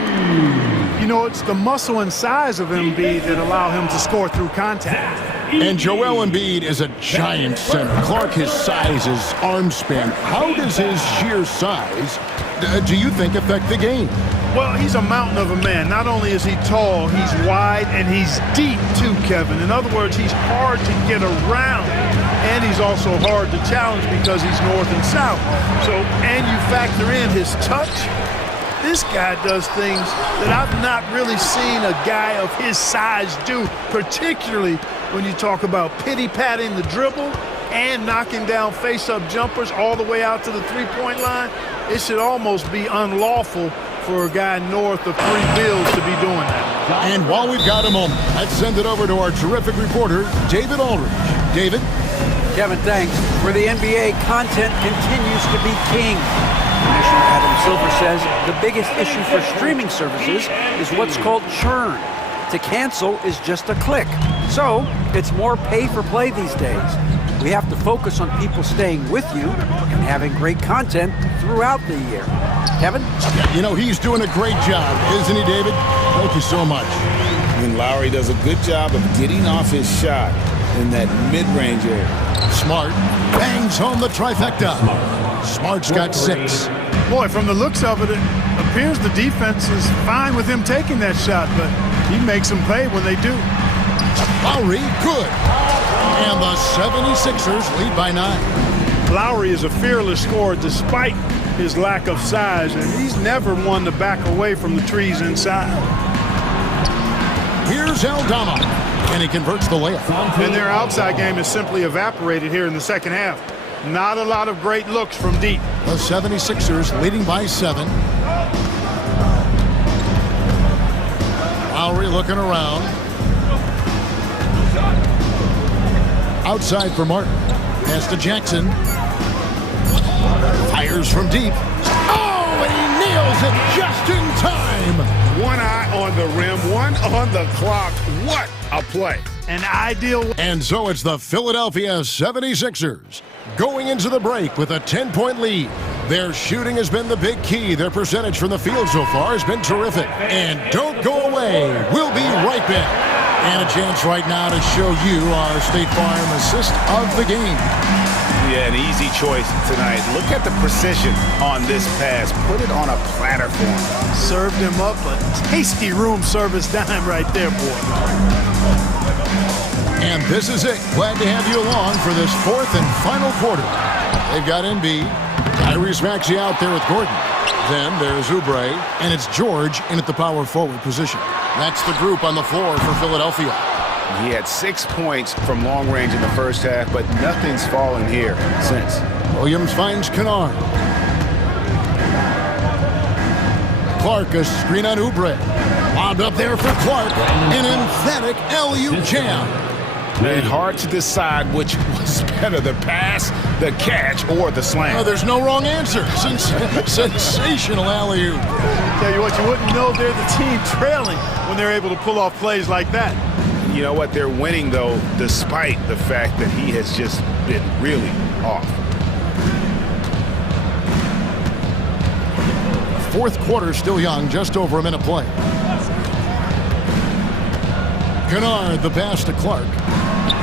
You know, it's the muscle and size of Embiid that allow him to score through contact. And Joel Embiid is a giant center. Clark, his size, his arm span. How does his sheer size, do you think, affect the game? Well, he's a mountain of a man. Not only is he tall, he's wide, and he's deep too, Kevin. In other words, he's hard to get around. And he's also hard to challenge because he's north and south. So, and you factor in his touch. This guy does things that I've not really seen a guy of his size do, particularly when you talk about pity-patting the dribble and knocking down face-up jumpers all the way out to the three-point line. It should almost be unlawful for a guy north of 3 bills to be doing that. And while we've got a moment, let's send it over to our terrific reporter, David Aldridge. David? Kevin, thanks. For the NBA, content continues to be king. Commissioner Adam Silver says the biggest issue for streaming services is what's called churn. To cancel is just a click. So, it's more pay for play these days. We have to focus on people staying with you and having great content throughout the year. Kevin? You know, he's doing a great job, isn't he, David? Thank you so much. And Lowry does a good job of getting off his shot in that mid-range area. Smart bangs home the trifecta. Smart's got 6. Boy, from the looks of it, it appears the defense is fine with him taking that shot, but he makes them pay when they do. Lowry, good. And the 76ers lead by 9. Lowry is a fearless scorer despite his lack of size, and he's never one to back away from the trees inside. Here's Aldama, and he converts the layup. And their outside game is simply evaporated here in the second half. Not a lot of great looks from deep. The 76ers leading by 7. Lowry looking around. Outside for Martin. Pass to Jackson. Fires from deep. Oh, and he nails it just in time. One eye on the rim, one on the clock. What a play. An ideal. And so it's the Philadelphia 76ers going into the break with a 10-point lead. Their shooting has been the big key. Their percentage from the field so far has been terrific. And don't go away. We'll be right back. And a chance right now to show you our State Farm assist of the game. Yeah, an easy choice tonight. Look at the precision on this pass. Put it on a platter for him. Served him up a tasty room service dime right there, boy. And this is it. Glad to have you along for this 4th and final quarter. They've got Embiid, Tyrese Maxey out there with Gordon. Then there's Oubre, and it's George in at the power forward position. That's the group on the floor for Philadelphia. He had 6 points from long range in the first half, but nothing's fallen here since. Williams finds Kennard. Clark, a screen on Oubre. Wound up there for Clark. An emphatic alley-oop jam. And hard to decide which was better, the pass, the catch, or the slam. Oh, there's no wrong answer. Sensational alley-oop. Tell you what, you wouldn't know they're the team trailing when they're able to pull off plays like that. You know what? They're winning, though, despite the fact that he has just been really off. 4th quarter still young, just over a minute play. Kennard, the pass to Clark.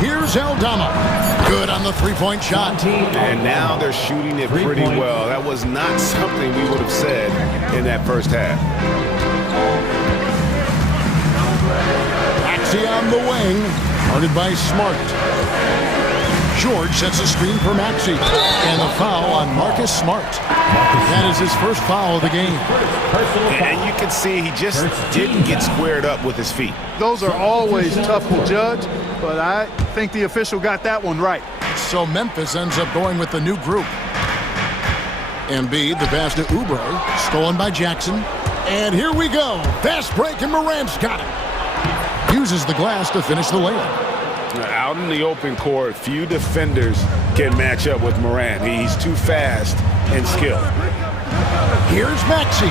Here's Aldama. Good on the 3-point shot. And now they're shooting it pretty well. That was not something we would have said in that first half. Maxey on the wing. Guarded by Smart. George sets a screen for Maxey. And the foul on Marcus Smart. That is his first foul of the game. And you can see he just didn't get squared up with his feet. Those are always tough to judge, but I think the official got that one right. So Memphis ends up going with the new group. Embiid, the pass to Oubre, stolen by Jackson. And here we go. Fast break, and Morant's got it. Uses the glass to finish the layup. Out in the open court, few defenders can match up with Morant. He's too fast and skilled. Here's Maxey.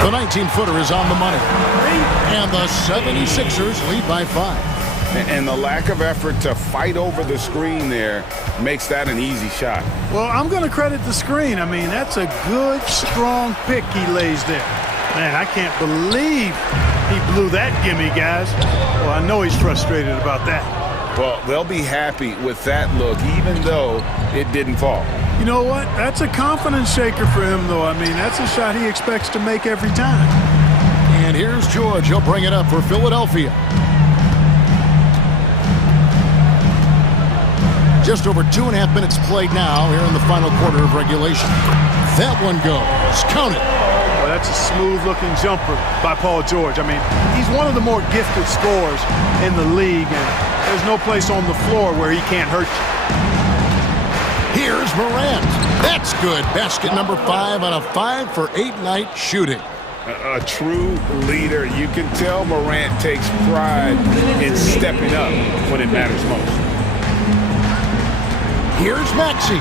The 19-footer is on the money. And the 76ers lead by 5. And the lack of effort to fight over the screen there makes that an easy shot. Well, I'm going to credit the screen. I mean, that's a good, strong pick he lays there. Man, I can't believe he blew that gimme, guys. Well, I know he's frustrated about that. Well, they'll be happy with that look, even though it didn't fall. You know what? That's a confidence shaker for him, though. I mean, that's a shot he expects to make every time. And here's George. He'll bring it up for Philadelphia. Just over 2.5 minutes played now here in the final quarter of regulation. That one goes. Count it. Well, that's a smooth-looking jumper by Paul George. I mean, he's one of the more gifted scorers in the league, and there's no place on the floor where he can't hurt you. Here's Morant. That's good. Basket number 5 on a 5-for-8 night shooting. A true leader. You can tell Morant takes pride in stepping up when it matters most. Here's Maxey.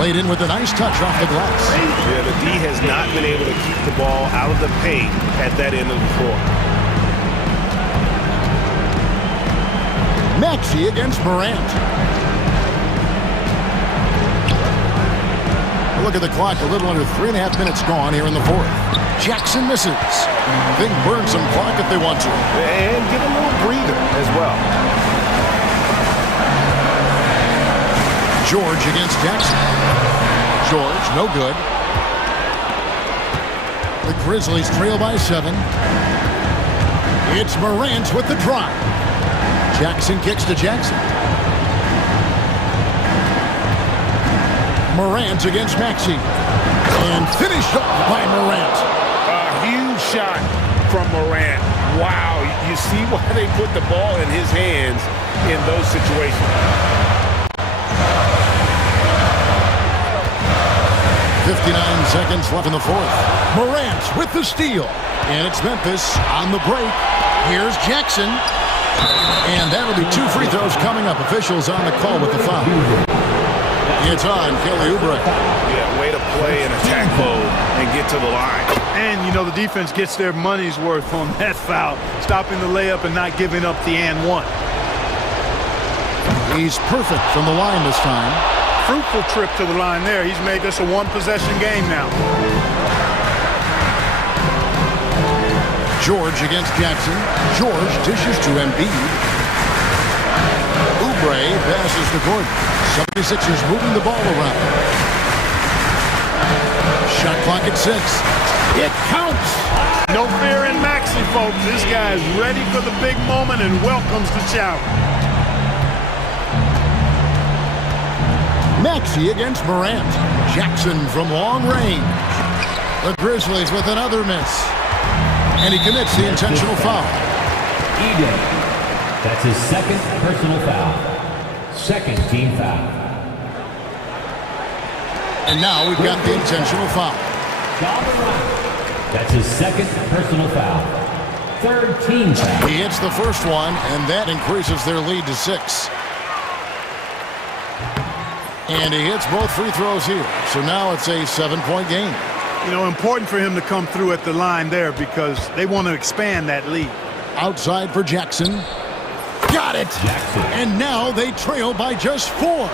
Laid in with a nice touch off the glass. Yeah, the D has not been able to keep the ball out of the paint at that end of the floor. Maxey against Morant. Look at the clock, a little under 3.5 minutes gone here in the fourth. Jackson misses. They can burn some clock if they want to. And get a little breather as well. George against Jackson. George, no good. The Grizzlies trail by 7. It's Morant with the drive. Jackson kicks to Jackson. Morant against Maxey. And finished off by Morant. A huge shot from Morant. Wow, you see why they put the ball in his hands in those situations. 59 seconds left in the fourth. Morant with the steal. And it's Memphis on the break. Here's Jackson. And that'll be 2 free throws coming up. Officials on the call with the foul. It's on Kelly Oubre. Yeah, way to play an attack mode and get to the line. And, you know, the defense gets their money's worth on that foul. Stopping the layup and not giving up the and one. He's perfect from the line this time. Fruitful trip to the line there. He's made this a one-possession game now. George against Jackson. George dishes to Embiid. Oubre passes to Gordon. 76ers moving the ball around. Shot clock at 6. It counts. No fear in Maxey, folks. This guy is ready for the big moment and welcomes the challenge. Maxey against Morant. Jackson from long range. The Grizzlies with another miss. And he commits the intentional foul. Eden. That's his second personal foul. Second team foul. And now we've got the intentional foul. That's his second personal foul. Third team foul. He hits the first one, and that increases their lead to 6. And he hits both free throws here. So now it's a 7-point game. You know, important for him to come through at the line there because they want to expand that lead. Outside for Jackson. Got it! Jackson. And now they trail by just 4.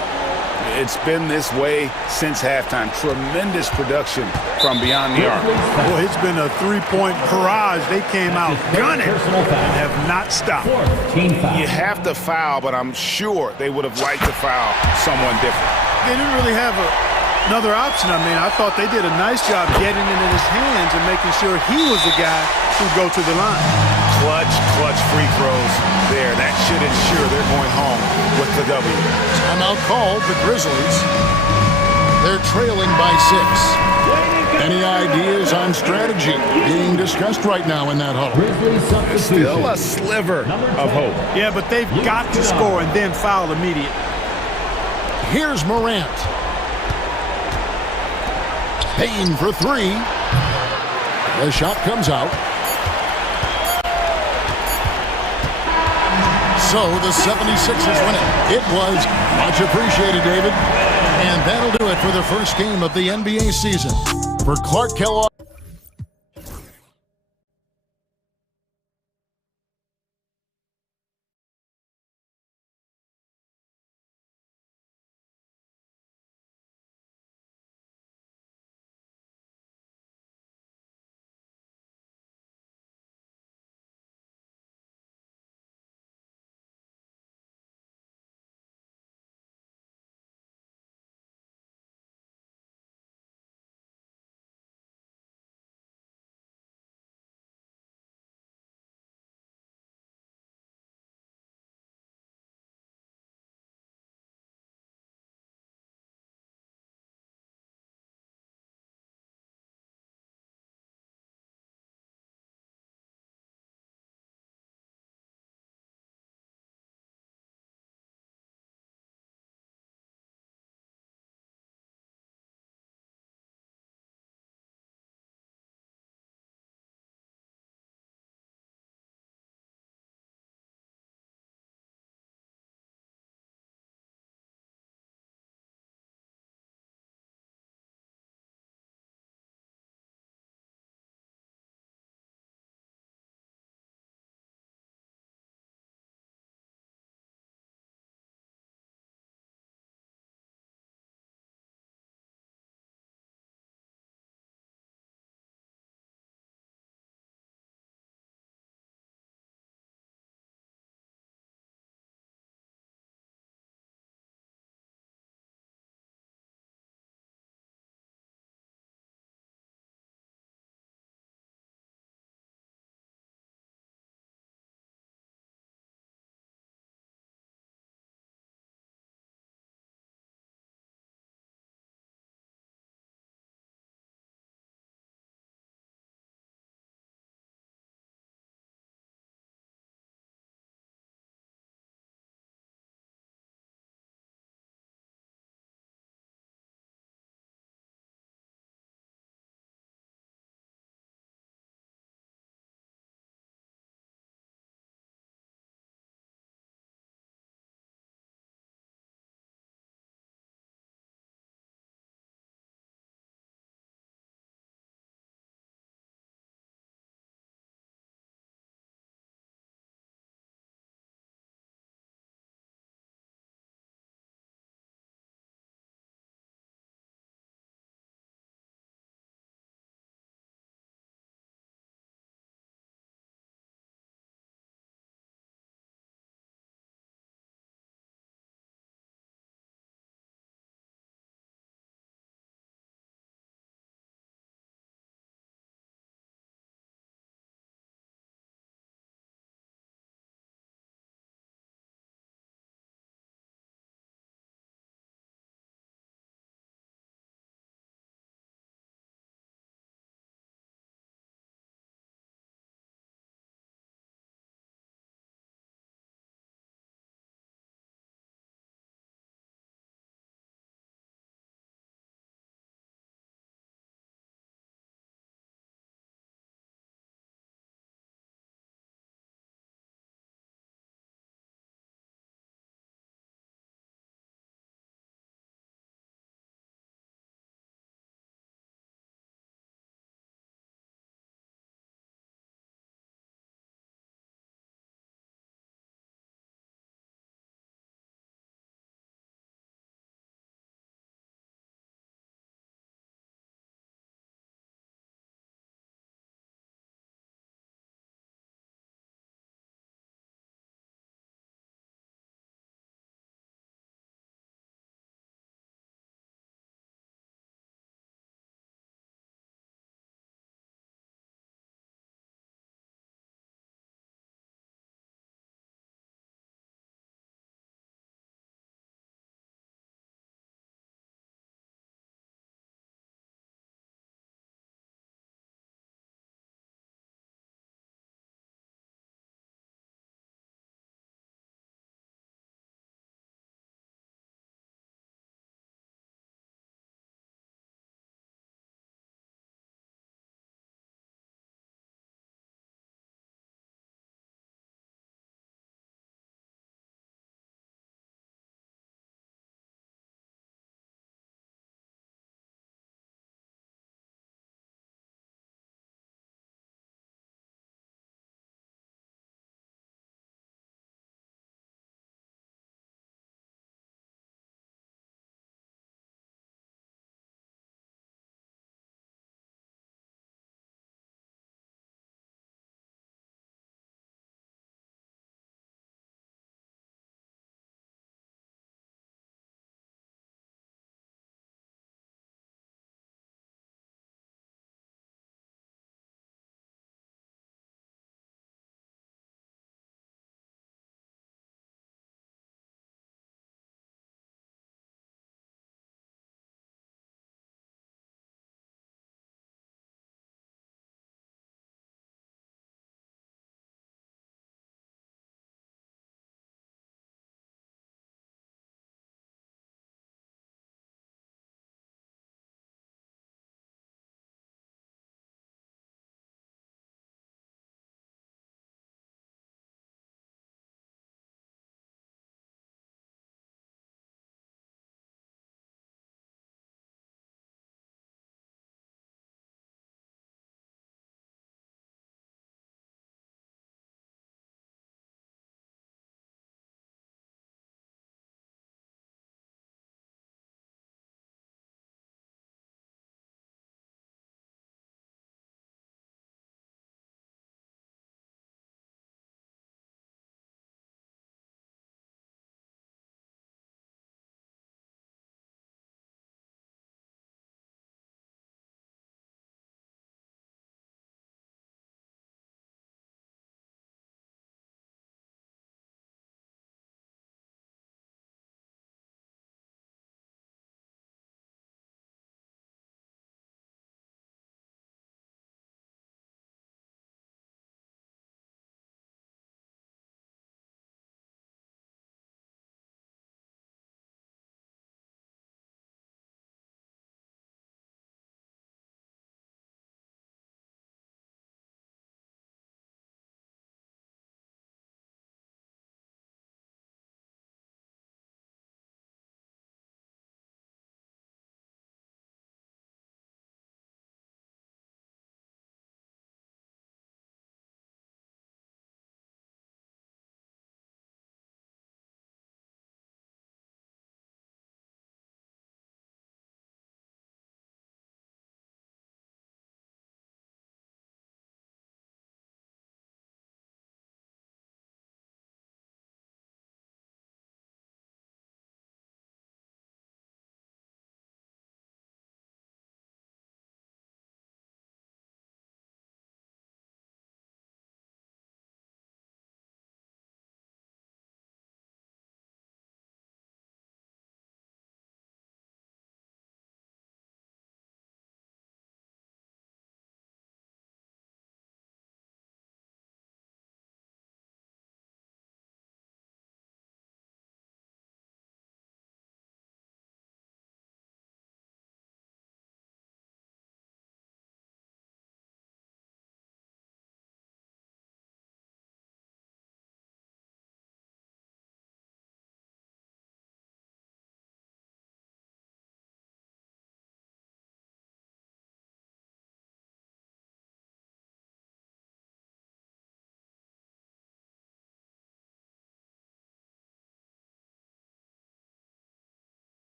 It's been this way since halftime. Tremendous production from beyond the arc. Boy, it's been a 3-point barrage. They came out gunning and have not stopped. You have to foul, but I'm sure they would have liked to foul someone different. They didn't really have another option. I mean, I thought they did a nice job getting it in his hands and making sure he was the guy who'd go to the line. clutch free throws there. That should ensure they're going home with the W. Timeout called the Grizzlies. They're trailing by 6. Any ideas on strategy being discussed right now in that huddle? There's still a sliver of hope. Yeah, but they've got to score and then foul immediately. Here's Morant. Payne for 3. The shot comes out. So the 76ers win it. It was much appreciated, David. And that'll do it for the first game of the NBA season. For Clark Kellogg.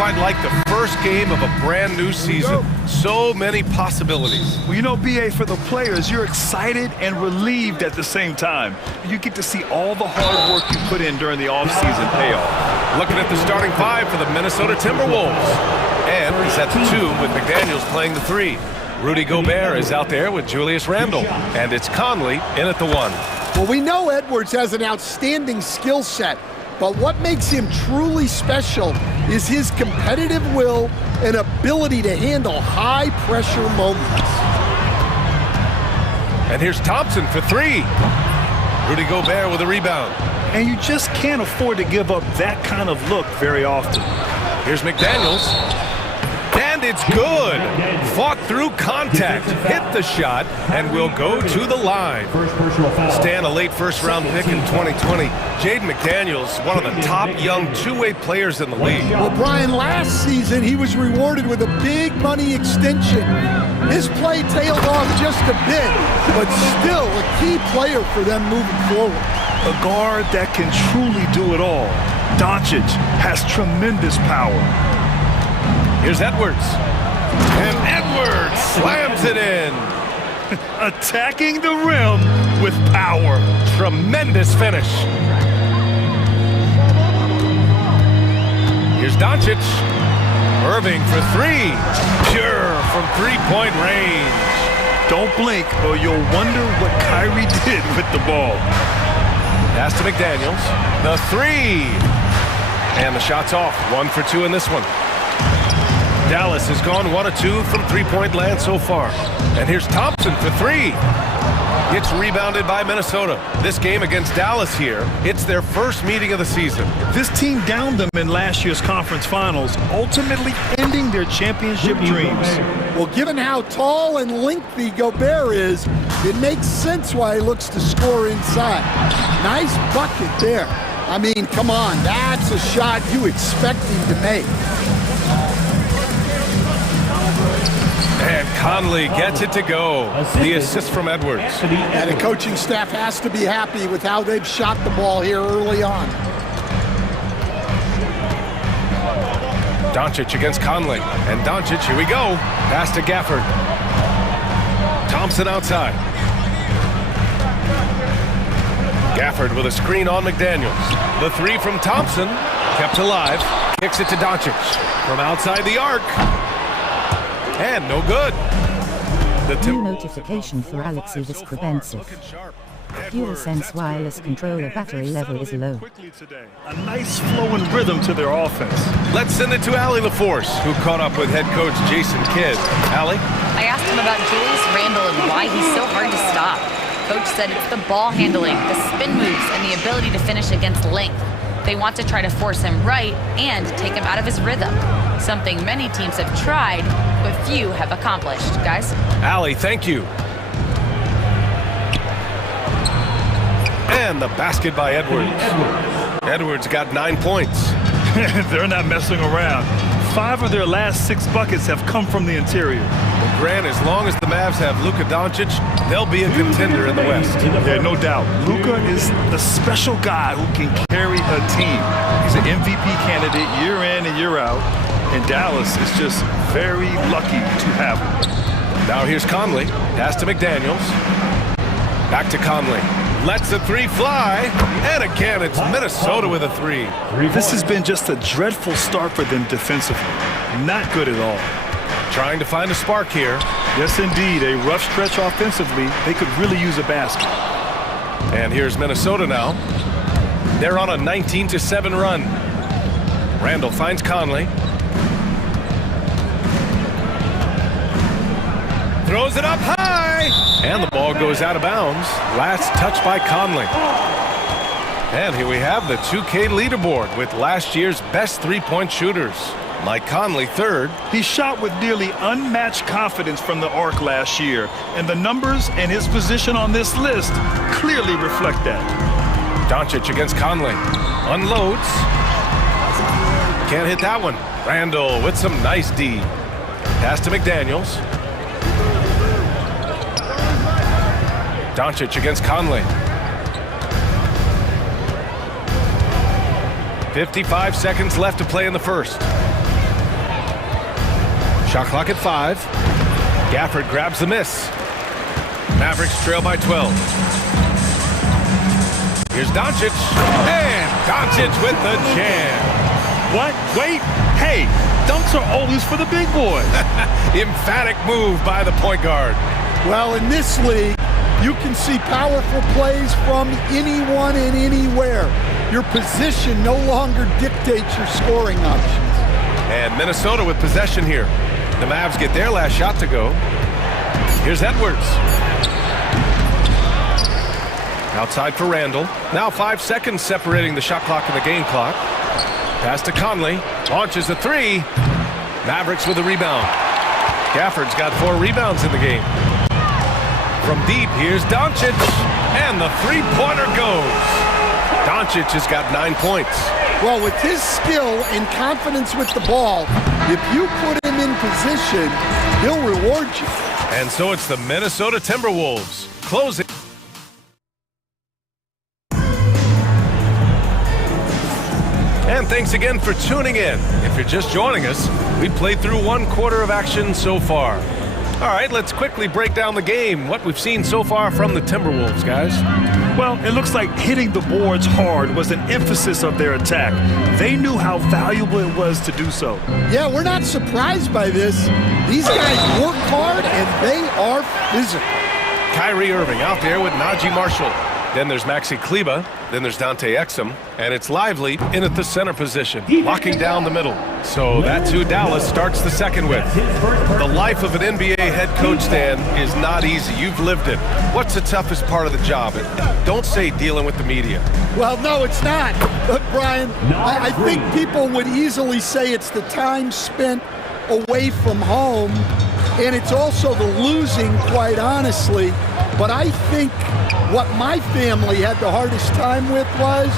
quite like the first game of a brand new season. So many possibilities. Well, you know, BA, for the players, you're excited and relieved at the same time. You get to see all the hard work you put in during the offseason pay off. Looking at the starting five for the Minnesota Timberwolves. And he's at the 2 with McDaniels playing the 3. Rudy Gobert is out there with Julius Randle. And it's Conley in at the 1. Well, we know Edwards has an outstanding skill set, but what makes him truly special is his competitive will and ability to handle high-pressure moments. And here's Thompson for 3. Rudy Gobert with a rebound. And you just can't afford to give up that kind of look very often. Here's McDaniels. And it's good. Fought through contact, hit the shot, and will go to the line. Stan, a late first-round pick in 2020. Jaden McDaniels, one of the top young two-way players in the league. Well, Brian, last season he was rewarded with a big money extension. His play tailed off just a bit, but still a key player for them moving forward. A guard that can truly do it all. Doncic has tremendous power. Here's Edwards. And Edwards slams it in. Attacking the rim with power. Tremendous finish. Here's Doncic. Irving for 3. Pure from three-point range. Don't blink or you'll wonder what Kyrie did with the ball. Pass to McDaniels. The 3. And the shot's off. 1 for 2 in this one. Dallas has gone 1 of 2 from three-point land so far. And here's Thompson for 3. Gets rebounded by Minnesota. This game against Dallas here, it's their first meeting of the season. This team downed them in last year's conference finals, ultimately ending their championship dreams. Well, given how tall and lengthy Gobert is, it makes sense why he looks to score inside. Nice bucket there. I mean, come on, that's a shot you expect him to make. And Conley gets it to go. The assist from Edwards. And the coaching staff has to be happy with how they've shot the ball here early on. Doncic against Conley. And Doncic, here we go. Pass to Gafford. Thompson outside. Gafford with a screen on McDaniels. The 3 from Thompson. Kept alive. Kicks it to Doncic. From outside the arc. And no good. New notification for Alexei Viskrivensov. FuelSense wireless controller battery level is low. A nice flow and rhythm to their offense. Let's send it to Allie LaForce, who caught up with head coach Jason Kidd. Allie? I asked him about Julius Randle and why he's so hard to stop. Coach said it's the ball handling, the spin moves, and the ability to finish against length. They want to try to force him right and take him out of his rhythm. Something many teams have tried, but few have accomplished. Guys? Allie, thank you. And the basket by Edwards. Edwards got 9 points. They're not messing around. 5 of their last 6 buckets have come from the interior. Well, Grant, as long as the Mavs have Luka Doncic, they'll be a contender in the West. Yeah, no doubt. Luka is the special guy who can carry a team. He's an MVP candidate year in and year out. And Dallas is just very lucky to have him. Now here's Conley. Pass to McDaniels. Back to Conley. Lets the 3 fly. And again, it's Minnesota with a 3. This has been just a dreadful start for them defensively. Not good at all. Trying to find a spark here. Yes, indeed. A rough stretch offensively. They could really use a basket. And here's Minnesota now. They're on a 19-7 run. Randle finds Conley. Throws it up high. And the ball goes out of bounds. Last touch by Conley. And here we have the 2K leaderboard with last year's best three-point shooters. Mike Conley, 3rd. He shot with nearly unmatched confidence from the arc last year, and the numbers and his position on this list clearly reflect that. Doncic against Conley. Unloads. Can't hit that one. Randle with some nice D. Pass to McDaniels. Doncic against Conley. 55 seconds left to play in the first. Shot clock at 5. Gafford grabs the miss. Mavericks trail by 12. Here's Doncic. And Doncic with the jam. What? Wait. Hey, dunks are always for the big boys. Emphatic move by the point guard. Well, in this league, you can see powerful plays from anyone and anywhere. Your position no longer dictates your scoring options. And Minnesota with possession here. The Mavs get their last shot to go. Here's Edwards. Outside for Randall. Now 5 seconds separating the shot clock and the game clock. Pass to Conley. Launches a 3. Mavericks with a rebound. Gafford's got 4 rebounds in the game. From deep, here's Doncic. And the three-pointer goes. Doncic has got 9 points. Well, with his skill and confidence with the ball, if you put him in position, he'll reward you. And so it's the Minnesota Timberwolves closing. And thanks again for tuning in. If you're just joining us, we've played through 1 quarter of action so far. All right, let's quickly break down the game, what we've seen so far from the Timberwolves, guys. Well, it looks like hitting the boards hard was an emphasis of their attack. They knew how valuable it was to do so. Yeah, we're not surprised by this. These guys work hard and they are physical. Kyrie Irving out there with Najee Marshall. Then there's Maxi Kleba. Then there's Dante Exum. And it's Lively in at the center position, locking down the middle. So that's who Dallas starts the second with. The life of an NBA head coach, Dan, is not easy. You've lived it. What's the toughest part of the job? Don't say dealing with the media. Well, no, it's not. But, Brian, I think people would easily say it's the time spent away from home, and it's also the losing, quite honestly. But I think what my family had the hardest time with was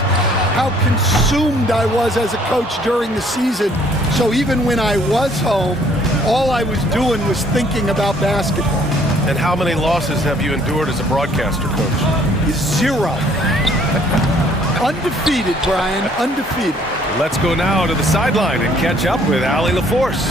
how consumed I was as a coach during the season. So even when I was home, all I was doing was thinking about basketball. And how many losses have you endured as a broadcaster, Coach? 0. Undefeated, Brian, undefeated. Let's go now to the sideline and catch up with Allie LaForce.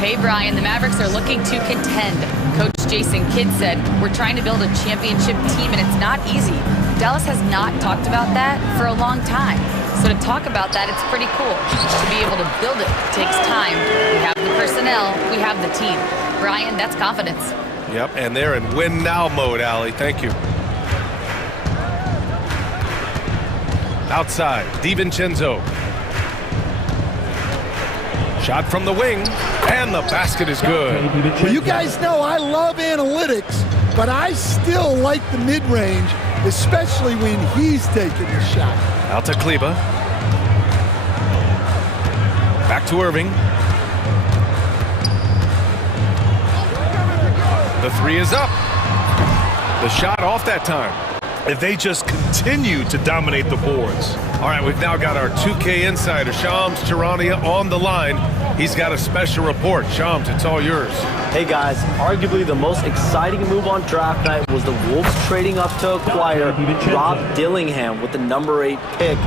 Hey, Brian, the Mavericks are looking to contend. Coach Jason Kidd said, we're trying to build a championship team, and it's not easy. Dallas has not talked about that for a long time. So to talk about that, it's pretty cool. To be able to build it takes time. We have the personnel, we have the team. Brian, that's confidence. Yep, and they're in win now mode, Allie. Thank you. Outside, DiVincenzo. Shot from the wing, and the basket is good. Well, you guys know I love analytics, but I still like the mid-range, especially when he's taking the shot. Out to Kleba. Back to Irving. The 3 is up. The shot off that time. And they just continue to dominate the boards. All right, we've now got our 2K insider, Shams Charania, on the line. He's got a special report. Shams, it's all yours. Hey guys, arguably the most exciting move on draft night was the Wolves trading up to acquire Rob Dillingham with the number 8 pick.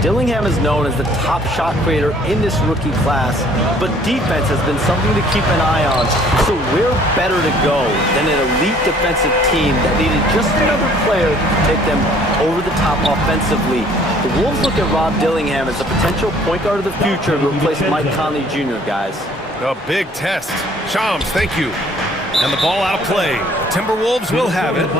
Dillingham is known as the top shot creator in this rookie class, but defense has been something to keep an eye on. So we're better to go than an elite defensive team that needed just another player to take them over the top offensively. The Wolves look at Rob Dillingham as a potential point guard of the future to replace Mike Conley Jr., guys. A big test. Shams, thank you. And the ball out of play. The Timberwolves will have it.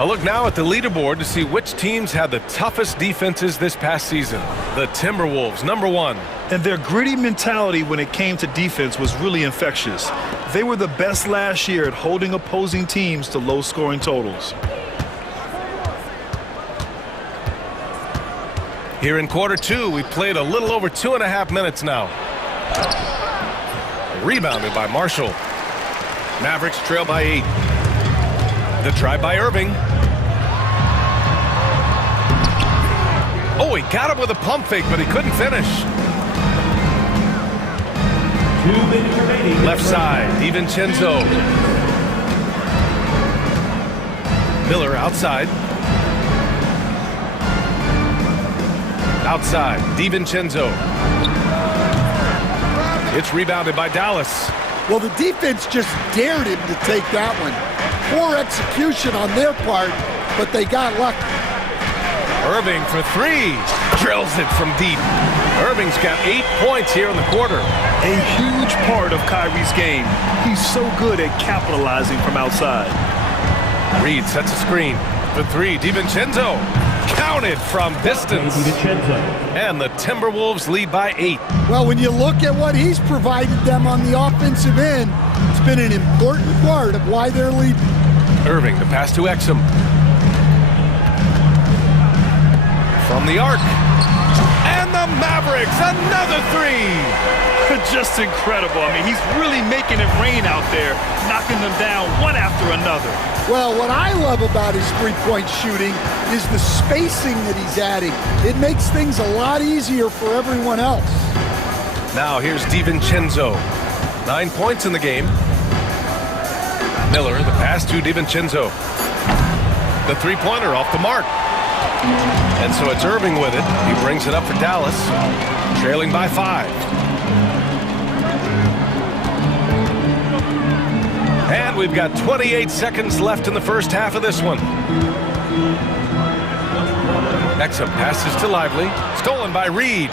A look now at the leaderboard to see which teams had the toughest defenses this past season. The Timberwolves, number 1. And their gritty mentality when it came to defense was really infectious. They were the best last year at holding opposing teams to low-scoring totals. Here in quarter 2, we played a little over 2.5 minutes now. Rebounded by Marshall. Mavericks trail by 8. The try by Irving. Oh, he got him with a pump fake, but he couldn't finish. 2 minutes remaining. Left side, DiVincenzo. Miller outside. Outside, DiVincenzo. It's rebounded by Dallas. Well, the defense just dared him to take that one. Poor execution on their part, but they got lucky. Irving for three. Drills it from deep. Irving's got 8 points here in the quarter. A huge part of Kyrie's game. He's so good at capitalizing from outside. Reed sets a screen. The three, DiVincenzo. Counted from distance. And the Timberwolves lead by 8. Well, when you look at what he's provided them on the offensive end, it's been an important part of why they're leading. Irving, the pass to Exum. From the arc. And the Mavericks, another three. Just incredible. I mean, he's really making it rain out there, knocking them down one after another. Well, what I love about his three-point shooting is the spacing that he's adding. It makes things a lot easier for everyone else. Now here's DiVincenzo. 9 points in the game. Miller, the pass to DiVincenzo. The three-pointer off the mark. And so it's Irving with it. He brings it up for Dallas, trailing by 5. And we've got 28 seconds left in the first half of this one. Exum passes to Lively. Stolen by Reed.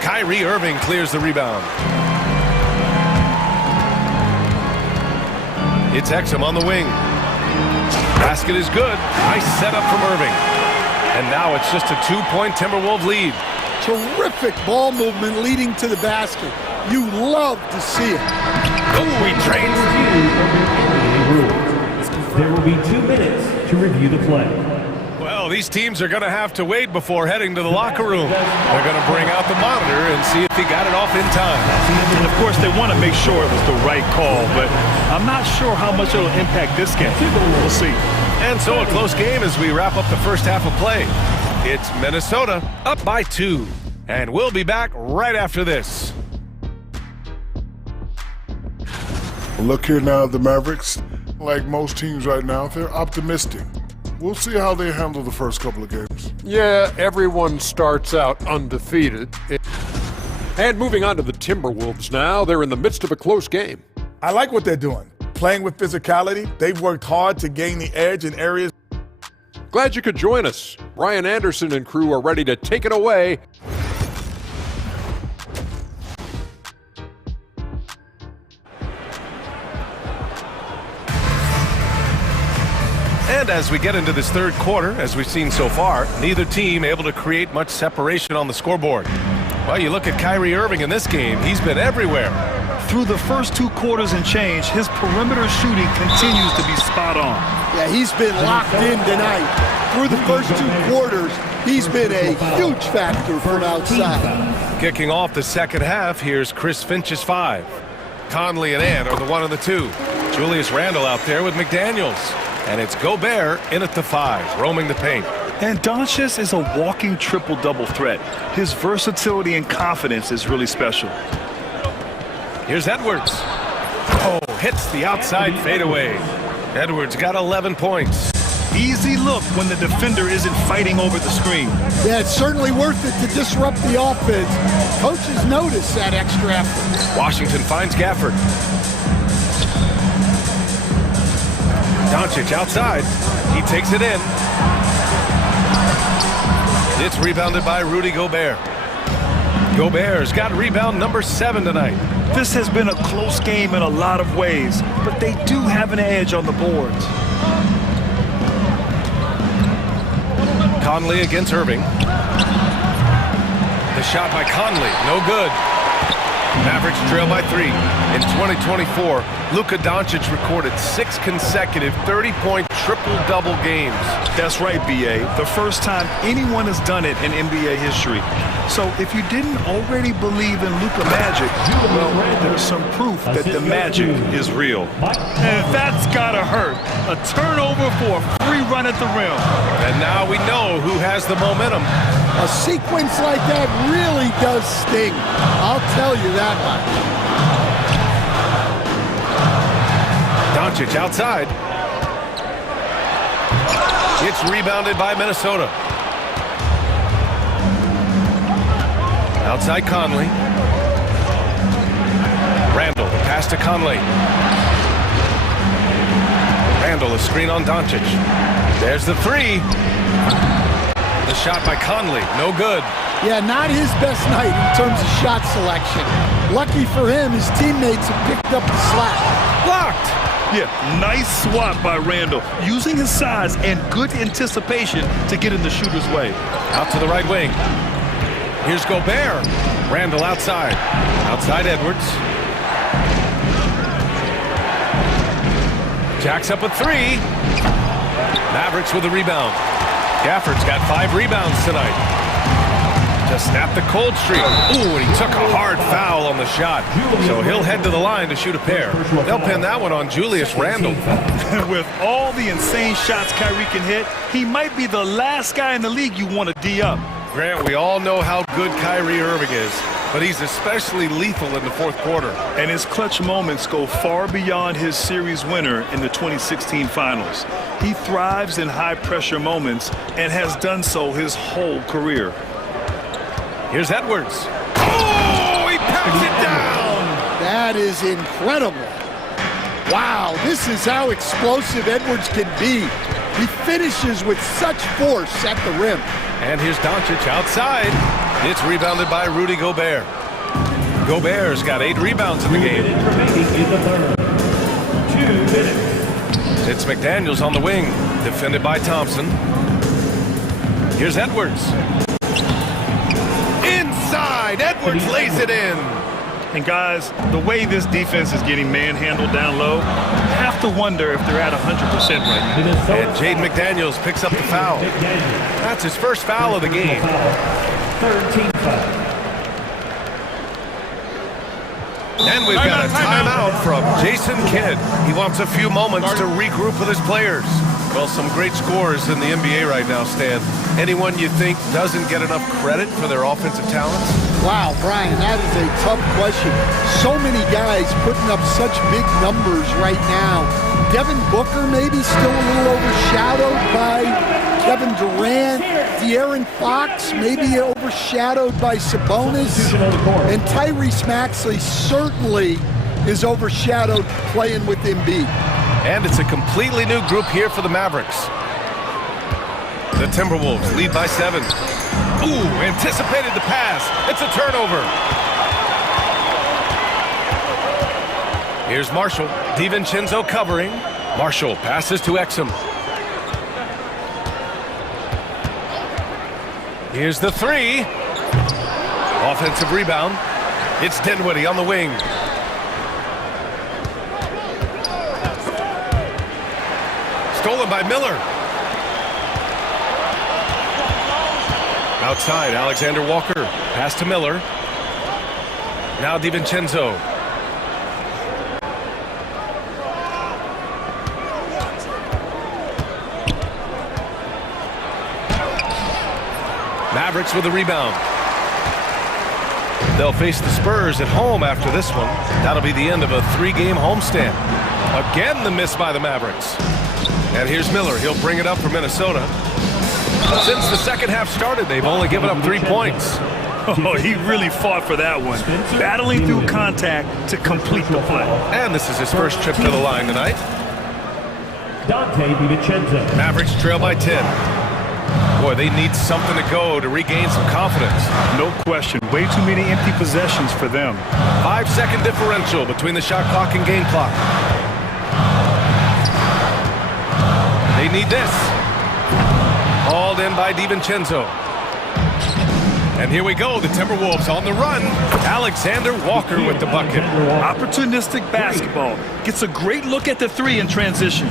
Kyrie Irving clears the rebound. It's Exum on the wing. Basket is good. Nice setup from Irving. And now it's just a 2-point Timberwolves lead. Terrific ball movement leading to the basket. You love to see it. We train. There will be 2 minutes to review the play. Well, these teams are going to have to wait before heading to the locker room. They're going to bring out the monitor and see if he got it off in time. And of course, they want to make sure it was the right call, but I'm not sure how much it'll impact this game. We'll see. And so a close game as we wrap up the first half of play. It's Minnesota up by 2. And we'll be back right after this. Look here now at the Mavericks. Like most teams right now, they're optimistic. We'll see how they handle the first couple of games. Yeah, everyone starts out undefeated. And moving on to the Timberwolves now, they're in the midst of a close game. I like what they're doing. Playing with physicality, they've worked hard to gain the edge in areas. Glad you could join us. Brian Anderson and crew are ready to take it away. And as we get into this third quarter, as we've seen so far, neither team able to create much separation on the scoreboard. Well, you look at Kyrie Irving in this game, he's been everywhere. Through the first 2 quarters and change, his perimeter shooting continues to be spot on. Yeah, he's been locked in tonight. Through the first 2 quarters, he's been a huge factor from outside. Kicking off the second half, here's Chris Finch's 5. Conley and Ant are the 1 and the 2. Julius Randle out there with McDaniels. And it's Gobert in at the 5, roaming the paint. And Doncic is a walking triple-double threat. His versatility and confidence is really special. Here's Edwards. Oh, hits the outside fadeaway. Edwards got 11 points. Easy look when the defender isn't fighting over the screen. Yeah, it's certainly worth it to disrupt the offense. Coaches notice that extra effort. Washington finds Gafford. Doncic outside. He takes it in. It's rebounded by Rudy Gobert. Gobert's got rebound number 7 tonight. This has been a close game in a lot of ways, but they do have an edge on the boards. Conley against Irving. The shot by Conley, no good. Mavericks trail by 3. In 2024, Luka Doncic recorded 6 consecutive 30-point triple-double games. That's right, B.A. The first time anyone has done it in NBA history. So if you didn't already believe in Luka magic, well, there's some proof that the magic is real. And that's gotta hurt. A turnover for a free run at the rim. And now we know who has the momentum. A sequence like that really does sting. I'll tell you that much. Doncic outside. It's rebounded by Minnesota. Outside Conley. Randall, the pass to Conley. Randall, a screen on Doncic. There's the three. The shot by Conley, no good. Yeah, not his best night in terms of shot selection. Lucky for him, his teammates have picked up the slack. Blocked. Yeah, nice swat by Randall, using his size and good anticipation to get in the shooter's way. Out to the right wing. Here's Gobert. Randall outside. Outside Edwards. Jacks up a three. Mavericks with a rebound. Gafford's got 5 rebounds tonight. To snap the cold streak. Ooh, and he took a hard foul on the shot. So he'll head to the line to shoot a pair. They'll pin that one on Julius Randle. With all the insane shots Kyrie can hit, he might be the last guy in the league you want to D up. Grant, we all know how good Kyrie Irving is, but he's especially lethal in the fourth quarter. And his clutch moments go far beyond his series winner in the 2016 finals. He thrives in high-pressure moments and has done so his whole career. Here's Edwards. Oh, he packs it down! That is incredible. Wow, this is how explosive Edwards can be. He finishes with such force at the rim. And here's Doncic outside. It's rebounded by Rudy Gobert. Gobert's got 8 rebounds in the game. It's McDaniels on the wing, defended by Thompson. Here's Edwards. Inside, Edwards lays it in. And guys, the way this defense is getting manhandled down low, I have to wonder if they're at 100% right now. And Jaden McDaniels picks up the foul. That's his first foul of the game. 13 foul. And we've got a timeout from Jason Kidd. He wants a few moments to regroup with his players. Well, some great scores in the NBA right now, Stan. Anyone you think doesn't get enough credit for their offensive talents? Wow, Brian, that is a tough question. So many guys putting up such big numbers right now. Devin Booker maybe still a little overshadowed by Kevin Durant. De'Aaron Fox maybe overshadowed by Sabonis. And Tyrese Maxey certainly is overshadowed playing with Embiid. And it's a completely new group here for the Mavericks. The Timberwolves lead by 7. Ooh, anticipated the pass. It's a turnover. Here's Marshall. DiVincenzo covering. Marshall passes to Exum. Here's the 3. Offensive rebound. It's Dinwiddie on the wing. Stolen by Miller. Outside, Alexander Walker. Pass to Miller. Now DiVincenzo. Mavericks with the rebound. They'll face the Spurs at home after this one. That'll be the end of a 3-game homestand. Again, the miss by the Mavericks. And here's Miller. He'll bring it up for Minnesota. Since the second half started, they've only given up 3 points. Oh, he really fought for that one. Battling through contact to complete the play. And this is his first trip to the line tonight. Dante DiVincenzo. Mavericks trail by 10. Boy, they need something to go to regain some confidence. No question. Way too many empty possessions for them. 5-second differential between the shot clock and game clock. They need this. Hauled in by DiVincenzo. And here we go, the Timberwolves on the run. Alexander Walker with the bucket. Opportunistic basketball. Gets a great look at the 3 in transition.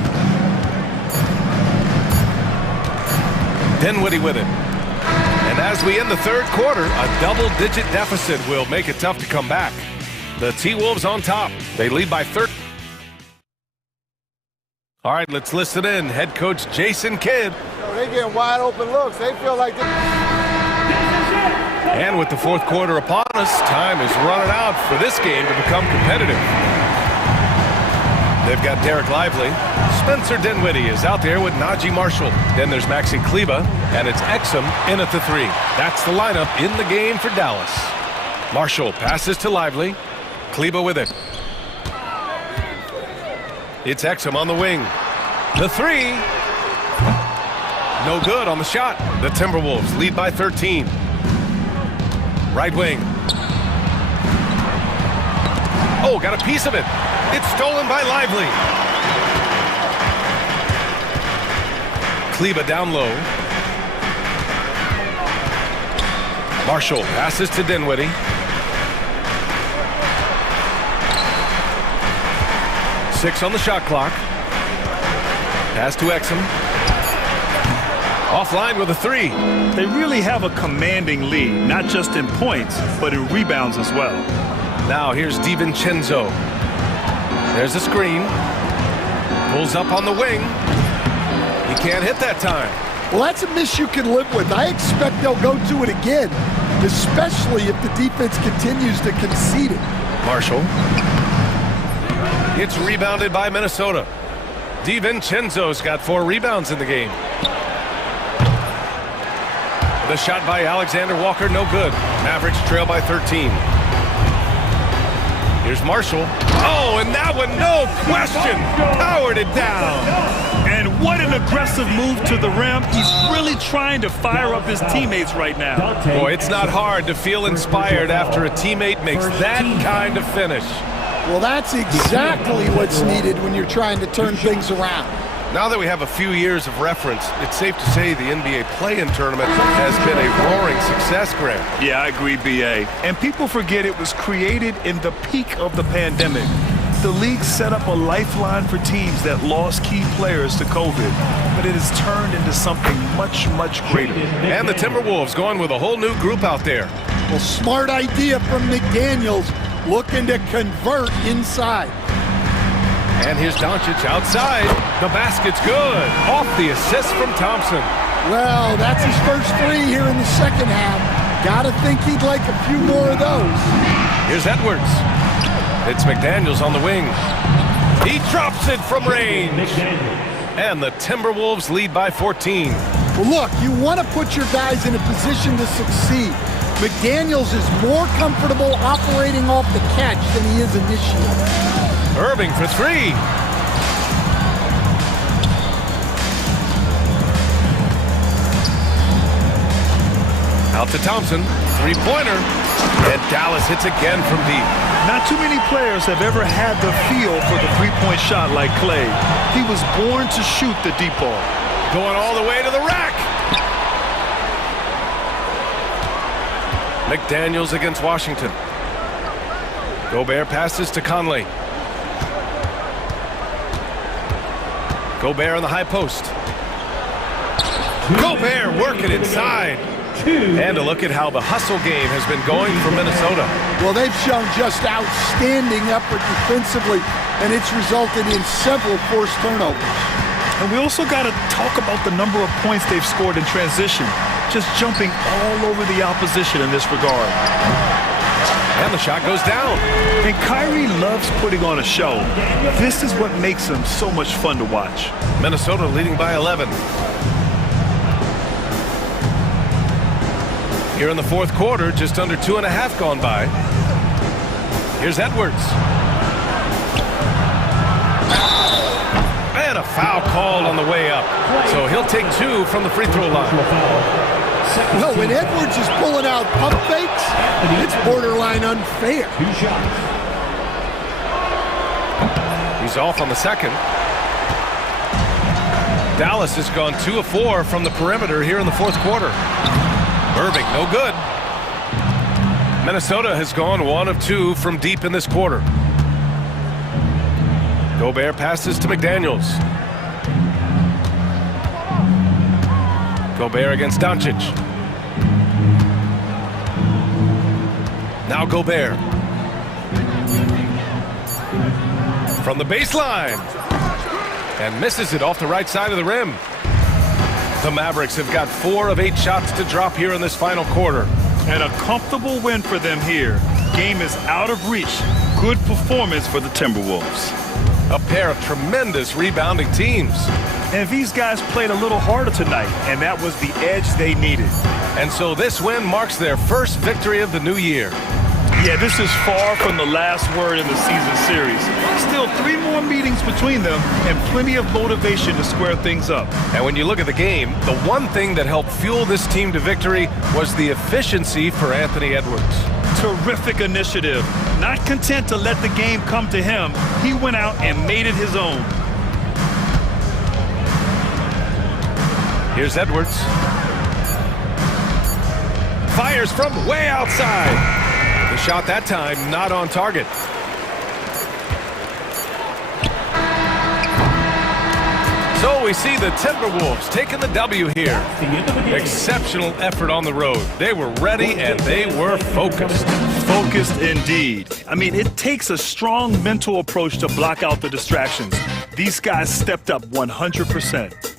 Dinwiddie with it. And as we end the third quarter, a double-digit deficit will make it tough to come back. The T-Wolves on top. They lead by 13. All right, let's listen in. Head coach Jason Kidd. They getting wide open looks. They feel like And with the fourth quarter upon us, time is running out for this game to become competitive. They've got Derek Lively. Spencer Dinwiddie is out there with Najee Marshall. Then there's Maxi Kleber, and it's Exum in at the 3. That's the lineup in the game for Dallas. Marshall passes to Lively. Kleba with it. It's Exum on the wing. The three. No good on the shot. The Timberwolves lead by 13. Right wing. Oh, got a piece of it. It's stolen by Lively. Kleba down low. Marshall passes to Dinwiddie. Six on the shot clock. Pass to Exum. Offline with a three. They really have a commanding lead, not just in points, but in rebounds as well. Now here's DiVincenzo. There's a screen. Pulls up on the wing. He can't hit that time. Well, that's a miss you can live with. I expect they'll go to it again, especially if the defense continues to concede it. Marshall. It's rebounded by Minnesota. DiVincenzo's got 4 rebounds in the game. The shot by Alexander Walker, no good. Mavericks trail by 13. Here's Marshall. Oh, and that one, no question, powered it down. And what an aggressive move to the rim. He's really trying to fire up his teammates right now. Boy, it's not hard to feel inspired after a teammate makes that kind of finish. Well, that's exactly what's needed when you're trying to turn things around. Now that we have a few years of reference, it's safe to say the NBA play-in tournament has been a roaring success, Grant. Yeah, I agree, BA. And people forget it was created in the peak of the pandemic. The league set up a lifeline for teams that lost key players to COVID, but it has turned into something much, much greater. And the Timberwolves going with a whole new group out there. Well, smart idea from McDaniels, looking to convert inside. And here's Doncic outside. The basket's good. Off the assist from Thompson. Well, that's his first 3 here in the second half. Gotta think he'd like a few more of those. Here's Edwards. It's McDaniels on the wing. He drops it from range. And the Timberwolves lead by 14. Well, look, you want to put your guys in a position to succeed. McDaniels is more comfortable operating off the catch than he is initiating. Irving for 3. Out to Thompson. 3-pointer. And Dallas hits again from deep. Not too many players have ever had the feel for the three-point shot like Clay. He was born to shoot the deep ball. Going all the way to the rack. McDaniels against Washington. Gobert passes to Conley. Gobert on the high post. Gobert working inside. And a look at how the hustle game has been going for Minnesota. Well, they've shown just outstanding effort defensively, and it's resulted in several forced turnovers. And we also got to talk about the number of points they've scored in transition, just jumping all over the opposition in this regard. And the shot goes down. And Kyrie loves putting on a show. This is what makes him so much fun to watch. Minnesota leading by 11. Here in the fourth quarter, just under 2.5 gone by. Here's Edwards. And a foul called on the way up. So he'll take 2 from the free throw line. Well, when Edwards is pulling out pump fakes, it's borderline unfair. He's off on the second. Dallas has gone 2 of 4 from the perimeter here in the fourth quarter. Irving, no good. Minnesota has gone 1 of 2 from deep in this quarter. Gobert passes to McDaniels. Gobert against Doncic. Now Gobert. From the baseline. And misses it off the right side of the rim. The Mavericks have got 4 of 8 shots to drop here in this final quarter. And a comfortable win for them here. Game is out of reach. Good performance for the Timberwolves. A pair of tremendous rebounding teams. And these guys played a little harder tonight, and that was the edge they needed. And so this win marks their first victory of the new year. Yeah, this is far from the last word in the season series. Still 3 more meetings between them and plenty of motivation to square things up. And when you look at the game, the one thing that helped fuel this team to victory was the efficiency for Anthony Edwards. Terrific initiative. Not content to let the game come to him, he went out and made it his own. Here's Edwards. Fires from way outside. The shot that time not on target. So we see the Timberwolves taking the W here. Exceptional effort on the road. They were ready and they were focused. Focused indeed. I mean, it takes a strong mental approach to block out the distractions. These guys stepped up 100%.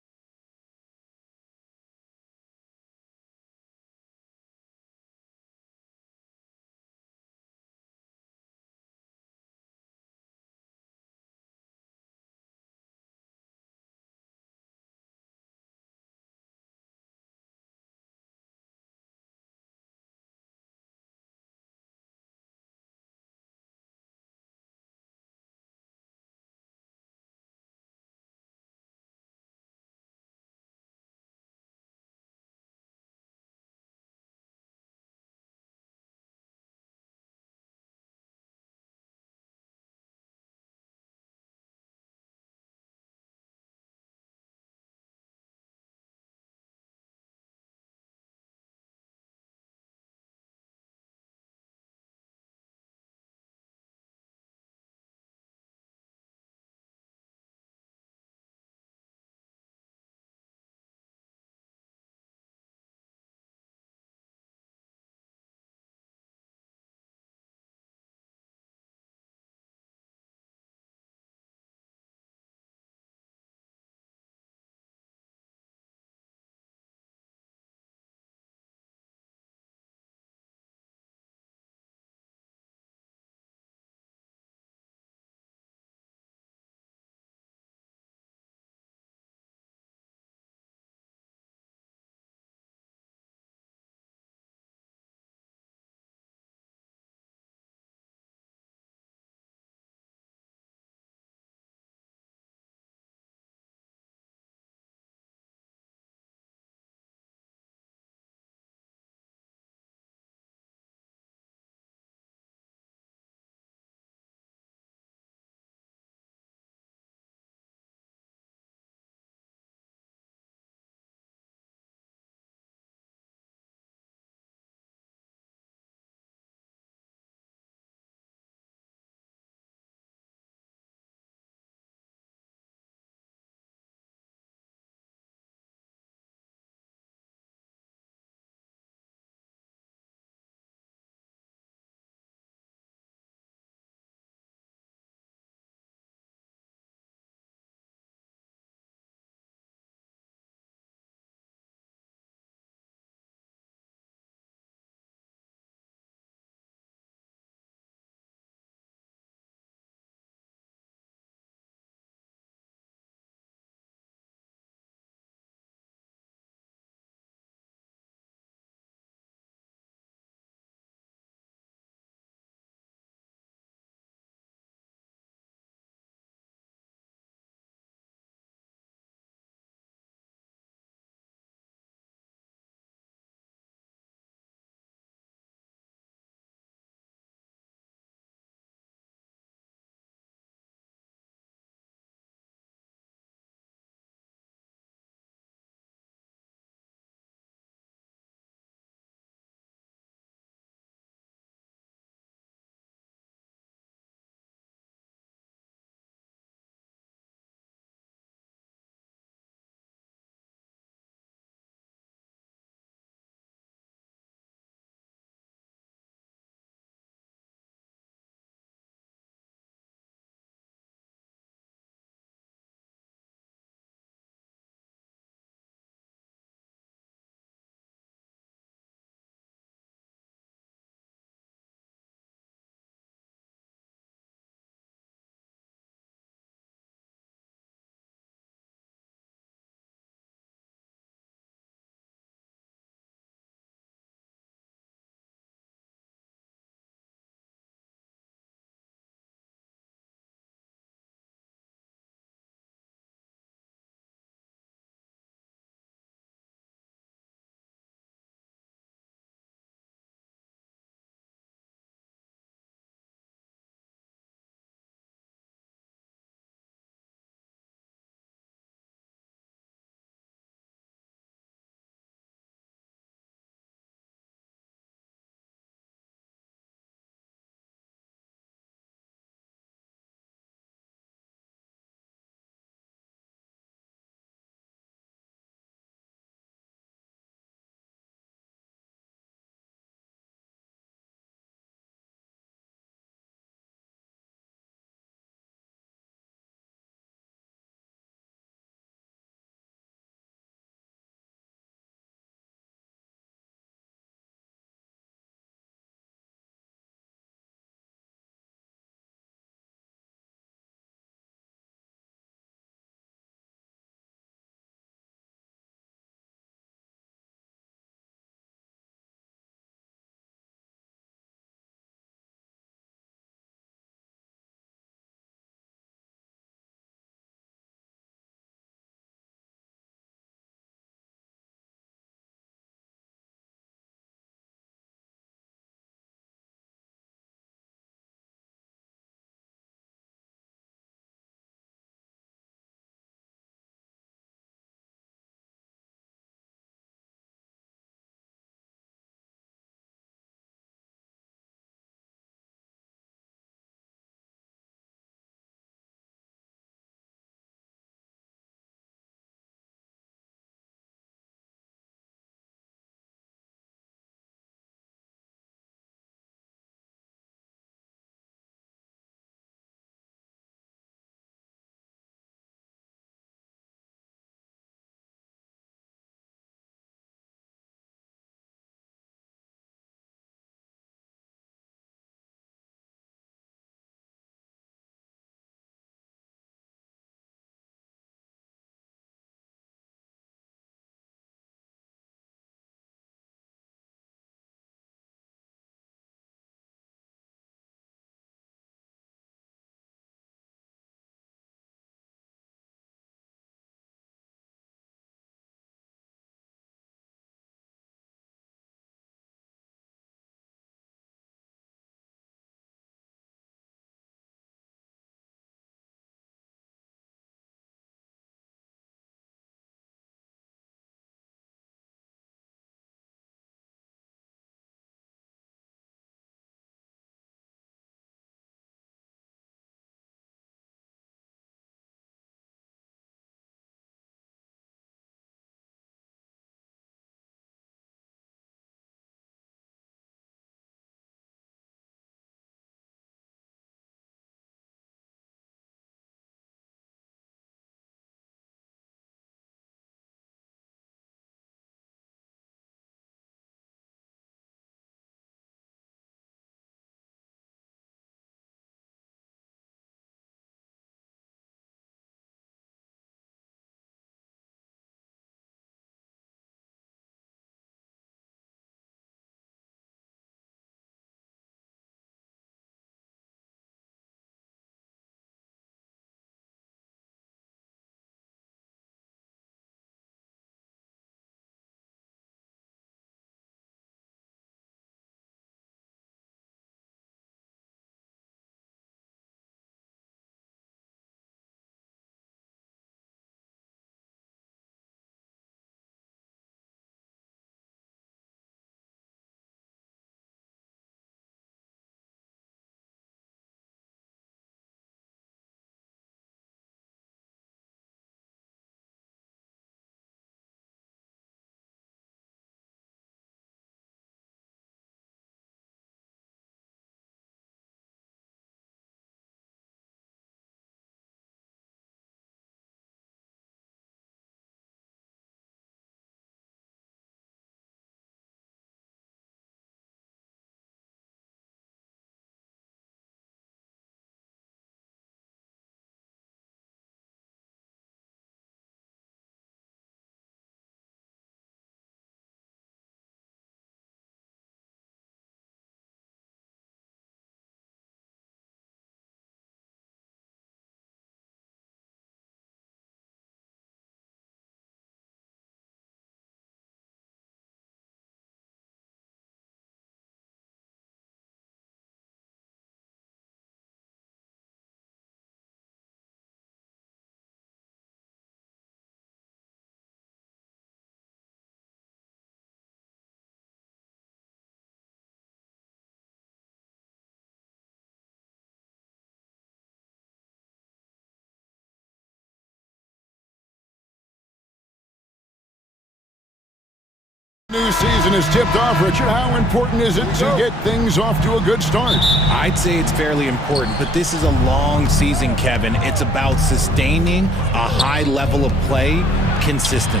New season is tipped off, Richard. How important is it to get things off to a good start? I'd say it's fairly important, but this is a long season, Kevin. It's about sustaining a high level of play consistently.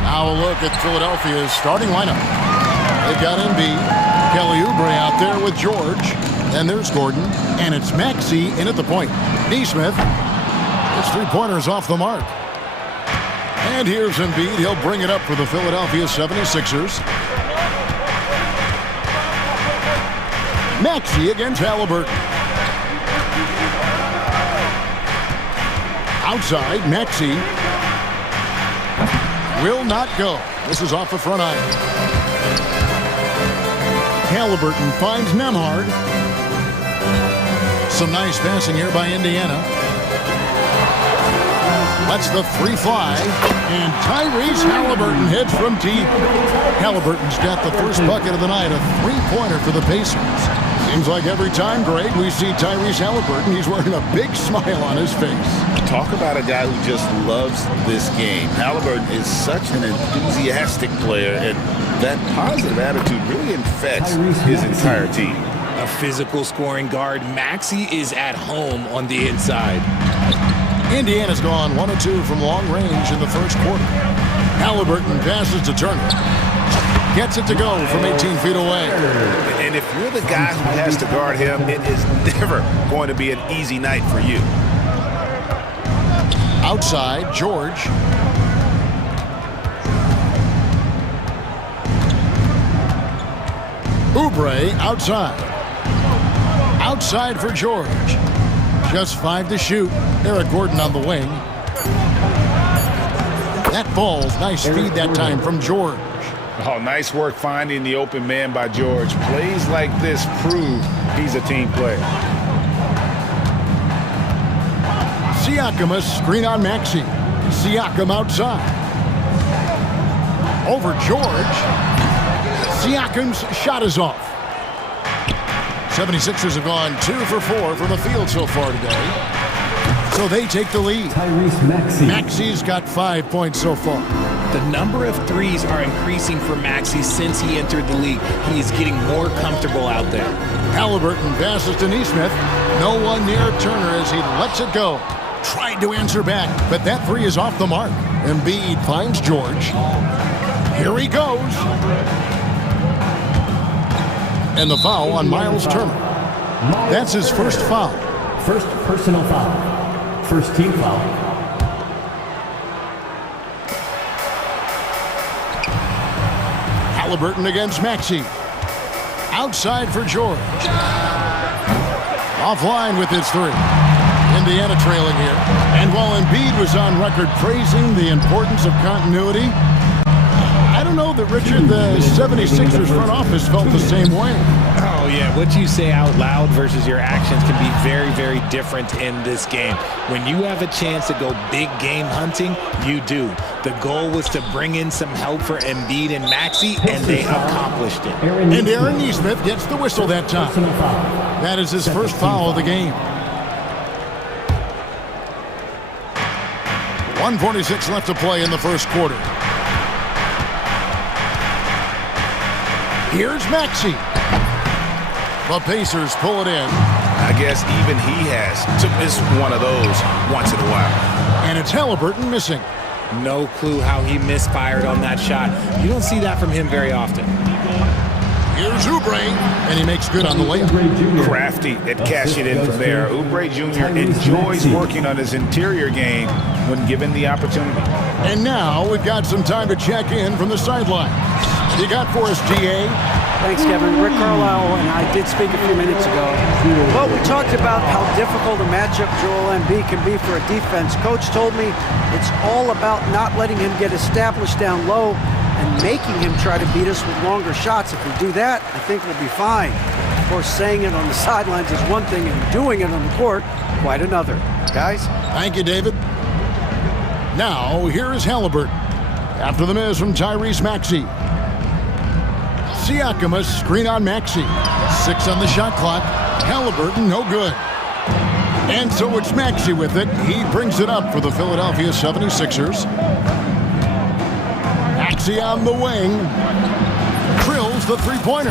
Now a look at Philadelphia's starting lineup. They've got Embiid, Kelly Oubre out there with George, and there's Gordon, and it's Maxey in at the point. Neesmith, his three-pointers off the mark. And here's Embiid. He'll bring it up for the Philadelphia 76ers. Maxey against Halliburton. Outside, Maxey will not go. This is off the front iron. Halliburton finds Nembhard. Some nice passing here by Indiana. Lets the three fly, and Tyrese Halliburton hits from deep. Halliburton's got the first bucket of the night, a three-pointer for the Pacers. Seems like every time, Greg, we see Tyrese Halliburton, he's wearing a big smile on his face. Talk about a guy who just loves this game. Halliburton is such an enthusiastic player, and that positive attitude really infects his entire team. A physical scoring guard, Maxey is at home on the inside. Indiana's gone 1 of 2 from long range in the first quarter. Halliburton passes to Turner. Gets it to go from 18 feet away. And if you're the guy who has to guard him, it is never going to be an easy night for you. Outside, George. Oubre outside. Outside for George. Just 5 to shoot. Eric Gordon on the wing. That falls. Nice feed that time from George. Oh, nice work finding the open man by George. Plays like this prove he's a team player. Siakam, a screen on Maxey. Siakam outside. Over George. Siakam's shot is off. 76ers have gone 2 for 4 from the field so far today. So they take the lead. Tyrese Maxey. Maxey's got 5 points so far. The number of threes are increasing for Maxey since he entered the league. He is getting more comfortable out there. Halliburton passes to Neesmith. No one near Turner as he lets it go. Tried to answer back, but that three is off the mark. Embiid finds George. Here he goes. And the foul on Miles Turner. That's his first foul. First personal foul. First team foul. Halliburton against Maxey. Outside for George. Offline with his three. Indiana trailing here. And while Embiid was on record praising the importance of continuity, I don't know that, Richard, the 76ers front office felt the same way. Oh, yeah. What you say out loud versus your actions can be very, very different in this game. When you have a chance to go big game hunting, you do. The goal was to bring in some help for Embiid and Maxey, and they accomplished it. And Aaron Neesmith gets the whistle that time. That is his first foul of the game. 1:46 left to play in the first quarter. Here's Maxey. The Pacers pull it in. I guess even he has to miss one of those once in a while. And it's Halliburton missing. No clue how he misfired on that shot. You don't see that from him very often. Here's Oubre, and he makes good on the layup. Crafty at cashing in from there. Oubre Jr. enjoys working on his interior game when given the opportunity. And now we've got some time to check in from the sideline. You got for us, GA? Thanks, Kevin. Rick Carlisle and I did speak a few minutes ago. Well, we talked about how difficult a matchup Joel Embiid can be for a defense. Coach told me it's all about not letting him get established down low and making him try to beat us with longer shots. If we do that, I think we'll be fine. Of course, saying it on the sidelines is one thing, and doing it on the court, quite another. Guys? Thank you, David. Now, here is Halliburton. After the miss from Tyrese Maxey. Siakam, a screen on Maxey. 6 on the shot clock. Halliburton, no good. And so it's Maxey with it. He brings it up for the Philadelphia 76ers. Maxey on the wing. Here's the three-pointer.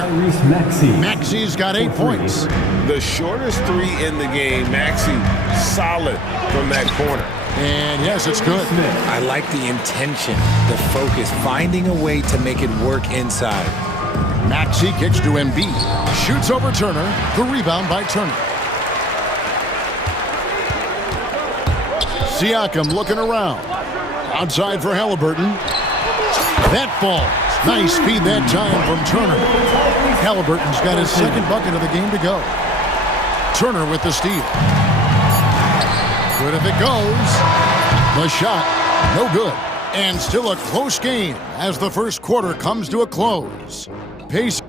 Maxi's got 8 points. The shortest three in the game. Maxi solid from that corner. And yes, it's good. I like the intention, the focus, finding a way to make it work inside. Maxi kicks to Embiid. Shoots over Turner. The rebound by Turner. Siakam looking around. Outside for Halliburton. That falls. Nice feed that time from Turner. Halliburton's got his second bucket of the game to go. Turner with the steal. Good if it goes. The shot, no good. And still a close game as the first quarter comes to a close. Pace.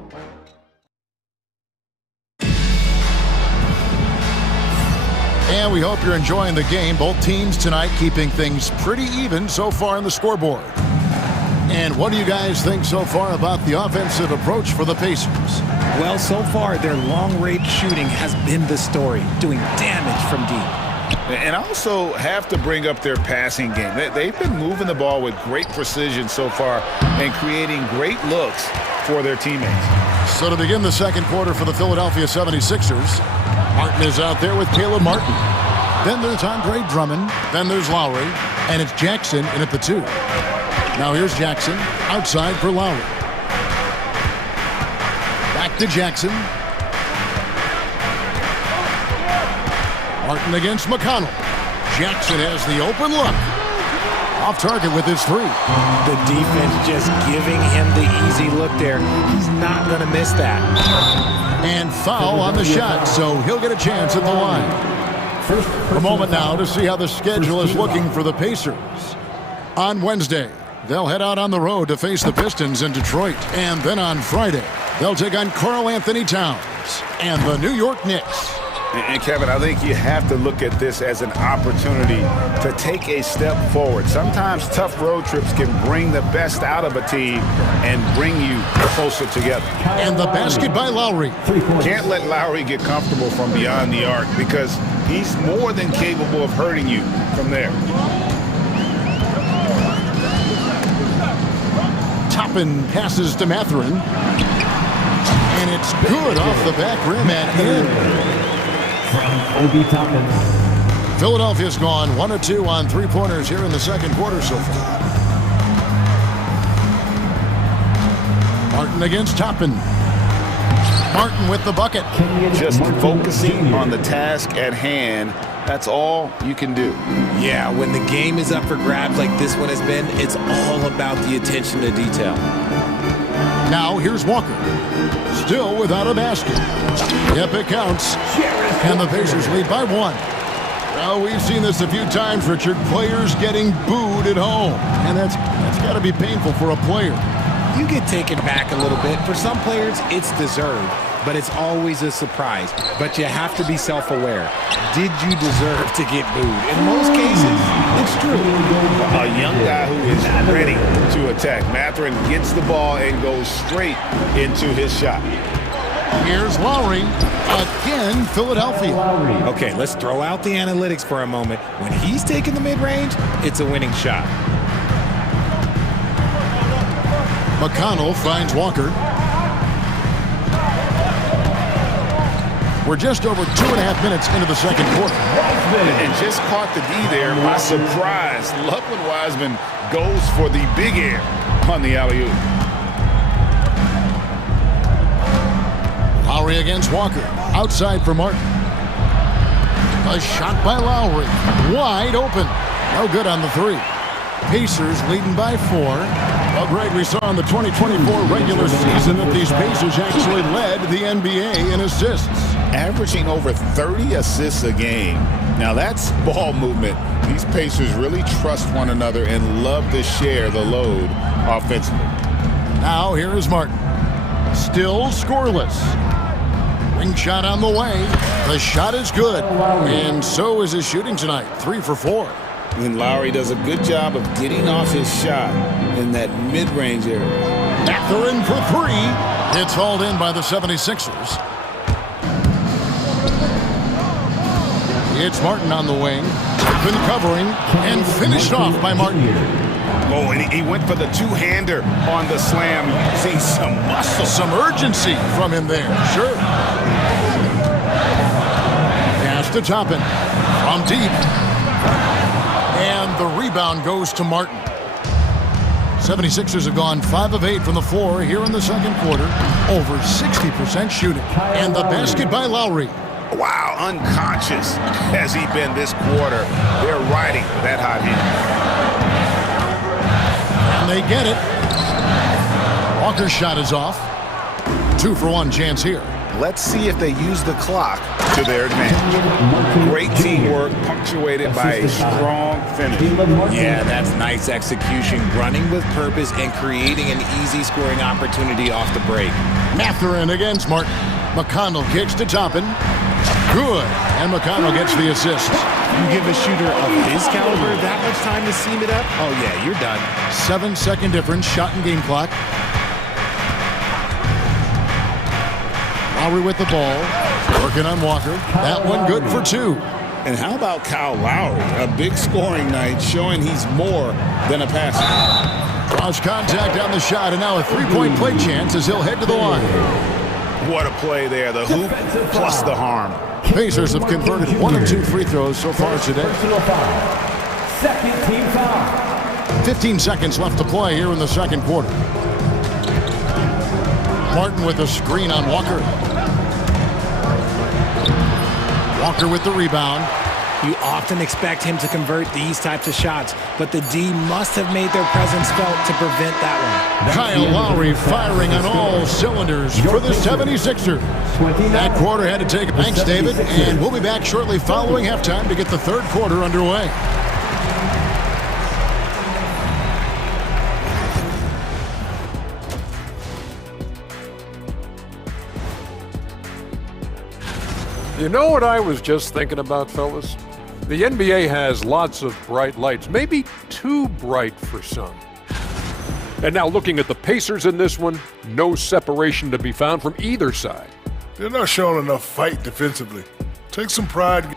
And we hope you're enjoying the game. Both teams tonight keeping things pretty even so far in the scoreboard. And what do you guys think so far about the offensive approach for the Pacers? Well, so far, their long-range shooting has been the story, doing damage from deep. And I also have to bring up their passing game. They've been moving the ball with great precision so far and creating great looks for their teammates. So to begin the second quarter for the Philadelphia 76ers, Martin is out there with Caleb Martin. Then there's Andre Drummond. Then there's Lowry. And it's Jackson in at the 2. Now here's Jackson outside for Lowry. Back to Jackson. Martin against McConnell. Jackson has the open look. Off target with his 3. The defense just giving him the easy look there. He's not going to miss that. And foul on the shot, so he'll get a chance at the line. A moment now to see how the schedule is looking for the Pacers. On Wednesday, they'll head out on the road to face the Pistons in Detroit. And then on Friday, they'll take on Karl Anthony Towns and the New York Knicks. And Kevin, I think you have to look at this as an opportunity to take a step forward. Sometimes tough road trips can bring the best out of a team and bring you closer together. And the basket by Lowry. Can't let Lowry get comfortable from beyond the arc because he's more than capable of hurting you from there. Toppin passes to Mathurin. And it's good off the back rim and in. Obi Toppin. Philadelphia's gone 1 of 2 on 3-pointers here in the second quarter so far. Martin against Toppin. Martin with the bucket. Just focusing on the task at hand. That's all you can do. Yeah, when the game is up for grabs like this one has been, it's all about the attention to detail. Now here's Walker. Still without a basket. Yep, it counts. And the Pacers lead by 1. Well, we've seen this a few times, Richard. Players getting booed at home. And that's got to be painful for a player. You get taken back a little bit. For some players, it's deserved. But it's always a surprise. But you have to be self-aware. Did you deserve to get booed? In most cases, it's true. A young guy who is ready to attack. Mathurin gets the ball and goes straight into his shot. Here's Lowry. Again, Philadelphia. Okay, let's throw out the analytics for a moment. When he's taking the mid-range, it's a winning shot. McConnell finds Walker. We're just over 2.5 minutes into the second quarter. And just caught the D there by surprise. Loveland Wiseman goes for the big air on the alley-oop. Lowry against Walker. Outside for Martin. A shot by Lowry. Wide open. No good on the 3. Pacers leading by 4. Well, Greg, we saw in the 2024 regular season that these Pacers actually led the NBA in assists. Averaging over 30 assists a game. Now that's ball movement. These Pacers really trust one another and love to share the load offensively. Now here is Martin. Still scoreless. Ring shot on the way. The shot is good. And so is his shooting tonight. 3 for 4. And Lowry does a good job of getting off his shot in that mid-range area. Mathurin for 3. It's hauled in by the 76ers. It's Martin on the wing. Been covering and finished off by Martin. Oh, and he went for the two-hander on the slam. You see some muscle. Some urgency from him there. Sure. Pass to Toppin from deep. And the rebound goes to Martin. 76ers have gone 5 of 8 from the floor here in the second quarter. Over 60% shooting. And the basket by Lowry. Wow, unconscious has he been this quarter. They're riding that hot hand. And they get it. Walker's shot is off. 2-for-1 chance here. Let's see if they use the clock to their advantage. Great teamwork punctuated by a strong finish. Yeah, that's nice execution, running with purpose and creating an easy scoring opportunity off the break. Mathurin against Martin. McConnell kicks to Toppin. Good. And McConnell gets the assist. You give a shooter of his caliber that much time to seam it up? Oh, yeah, you're done. 7-second difference, shot and game clock. Lowry with the ball. Working on Walker. That one good for 2. And how about Kyle Lowry? A big scoring night showing he's more than a passer. Cross contact on the shot, and now a 3-point play chance as he'll head to the line. What a play there. The hoop plus the harm. Pacers have converted 1 of 2 free throws so far today. Second team foul. 15 seconds left to play here in the second quarter. Martin with a screen on Walker. Walker with the rebound. You often expect him to convert these types of shots, but the D must have made their presence felt to prevent that one. Kyle Lowry firing on all cylinders for the 76ers. That quarter had to take. Thanks, David, and we'll be back shortly following halftime to get the third quarter underway. You know what I was just thinking about, fellas? The NBA has lots of bright lights, maybe too bright for some. And now looking at the Pacers in this one, no separation to be found from either side. They're not showing enough fight defensively. Take some pride.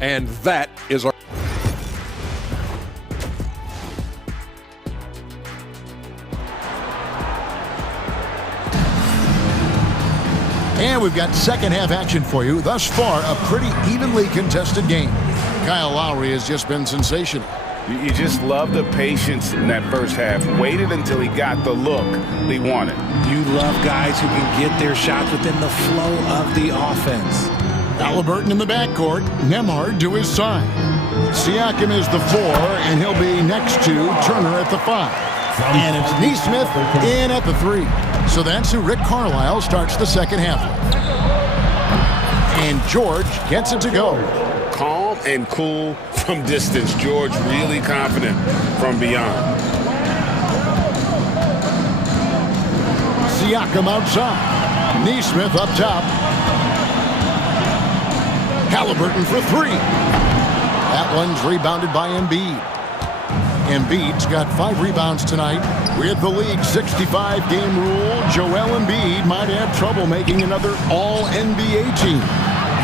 And that is our... And we've got second half action for you. Thus far, a pretty evenly contested game. Kyle Lowry has just been sensational. You just love the patience in that first half. Waited until he got the look he wanted. You love guys who can get their shots within the flow of the offense. Halliburton in the backcourt. Nembhard to his side. Siakam is the 4, and he'll be next to Turner at the 5. And it's Neesmith in at the 3. So that's who Rick Carlisle starts the second half with. And George gets it to go. Calm and cool from distance. George really confident from beyond. Siakam outside. Neesmith up top. Halliburton for 3. That one's rebounded by Embiid. Embiid's got 5 rebounds tonight. With the league 65-game rule, Joel Embiid might have trouble making another All-NBA team.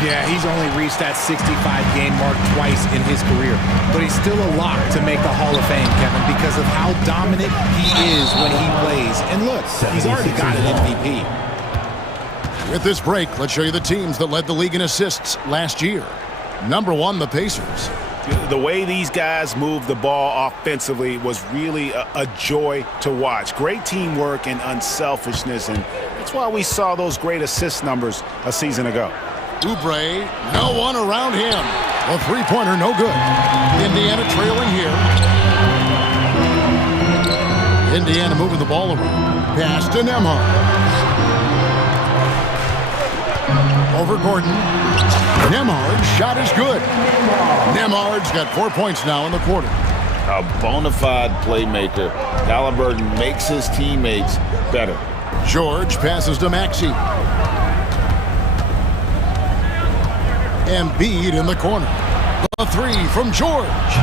Yeah, he's only reached that 65-game mark twice in his career. But he's still a lock to make the Hall of Fame, Kevin, because of how dominant he is when he plays. And look, he's already got an MVP. With this break, let's show you the teams that led the league in assists last year. Number 1, the Pacers. The way these guys move the ball offensively was really a joy to watch. Great teamwork and unselfishness, and that's why we saw those great assist numbers a season ago. Oubre, no one around him. A 3-pointer, no good. Indiana trailing here. Indiana moving the ball around. Pass to Nembhard. Over Gordon. Nembhard's shot is good. Nembhard's got 4 points now in the quarter. A bona fide playmaker. Halliburton makes his teammates better. George passes to Maxey. Embiid in the corner. A 3 from George.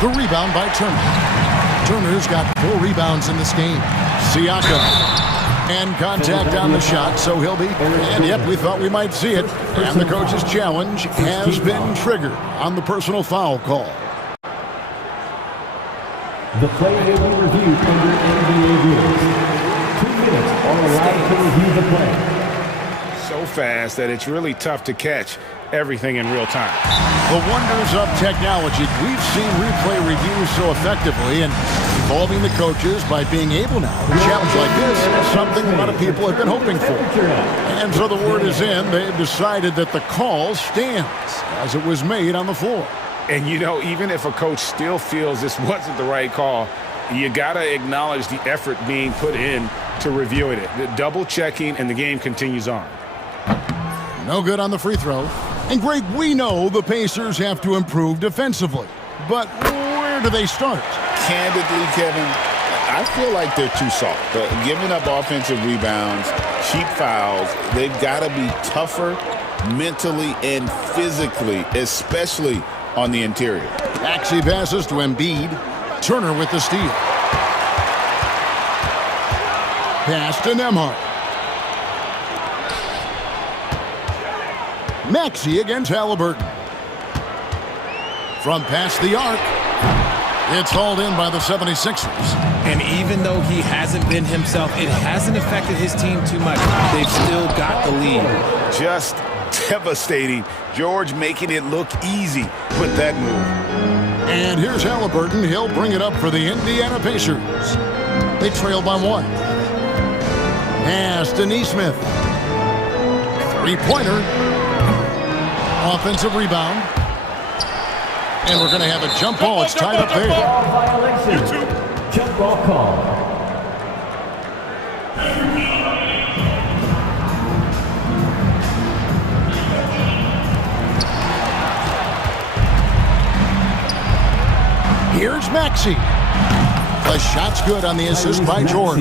The rebound by Turner. Turner's got 4 rebounds in this game. Siakam. And contact on the shot, so he'll be... And yep, we thought we might see it. And the coach's challenge has been triggered on the personal foul call. The play will be reviewed under NBA rules. 2 minutes are allowed to review the play. So fast that it's really tough to catch everything in real time. The wonders of technology. We've seen replay reviews so effectively, and involving the coaches by being able now to challenge like this is something a lot of people have been hoping for. And so the word is in. They've decided that the call stands as it was made on the floor. And you know, even if a coach still feels this wasn't the right call, you got to acknowledge the effort being put in to reviewing it. The double checking, and the game continues on. No good on the free throw. And Greg, we know the Pacers have to improve defensively. But where do they start? Candidly, Kevin, I feel like they're too soft. Giving up offensive rebounds, cheap fouls, they've got to be tougher mentally and physically, especially on the interior. Maxey passes to Embiid. Turner with the steal. Pass to Nembhard. Maxey against Halliburton. From past the arc. It's hauled in by the 76ers. And even though he hasn't been himself, it hasn't affected his team too much. They've still got the lead. Just devastating. George making it look easy with that move. And here's Halliburton. He'll bring it up for the Indiana Pacers. They trail by 1. Pass to Nesmith. Three-pointer. Offensive rebound. And we're going to have a jump ball. It's tied up there. Violation. Jump ball call. Here's Maxey. The shot's good on the assist by George.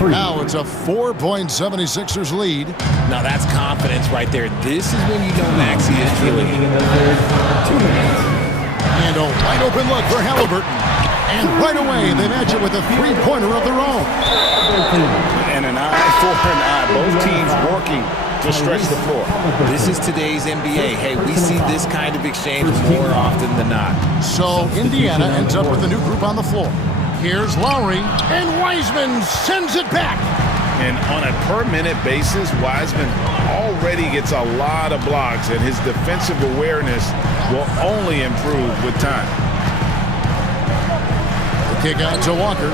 Now it's a 4-76ers lead. Now that's confidence right there. This is when you know Maxey is feeling it. 2 minutes. And a wide open look for Halliburton. And right away, they match it with a three-pointer of their own. And an eye for an eye. Both teams working to stretch the floor. This is today's NBA. Hey, we see this kind of exchange more often than not. So Indiana ends up with a new group on the floor. Here's Lowry, and Wiseman sends it back. And on a per-minute basis, Wiseman already gets a lot of blocks, and his defensive awareness will only improve with time. The kick out to Walker.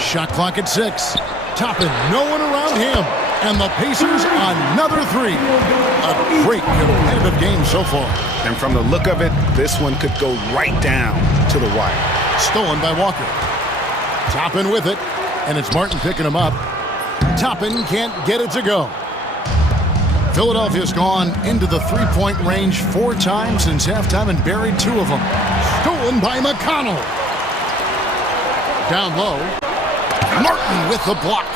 Shot clock at 6. Toppin, no one around him. And the Pacers, another 3. A great competitive game so far. And from the look of it, this one could go right down to the wire. Stolen by Walker. Toppin with it. And it's Martin picking him up. Toppin can't get it to go. Philadelphia's gone into the three-point range 4 times since halftime and buried 2 of them. Stolen by McConnell. Down low. Martin with the block.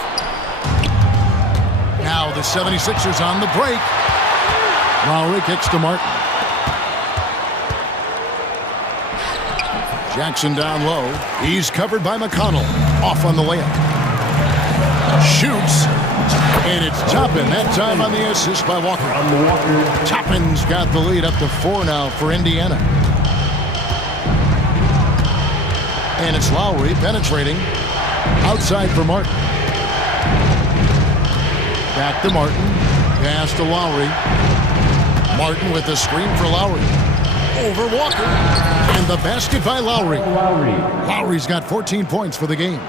Now the 76ers on the break. Lowry kicks to Martin. Jackson down low. He's covered by McConnell. Off on the layup. Shoots. And it's Toppin. That time on the assist by Walker. Toppin's got the lead up to 4 now for Indiana. And it's Lowry penetrating. Outside for Martin. Back to Martin. Pass to Lowry. Martin with the screen for Lowry. Over Walker. And the basket by Lowry. Lowry's got 14 points for the game.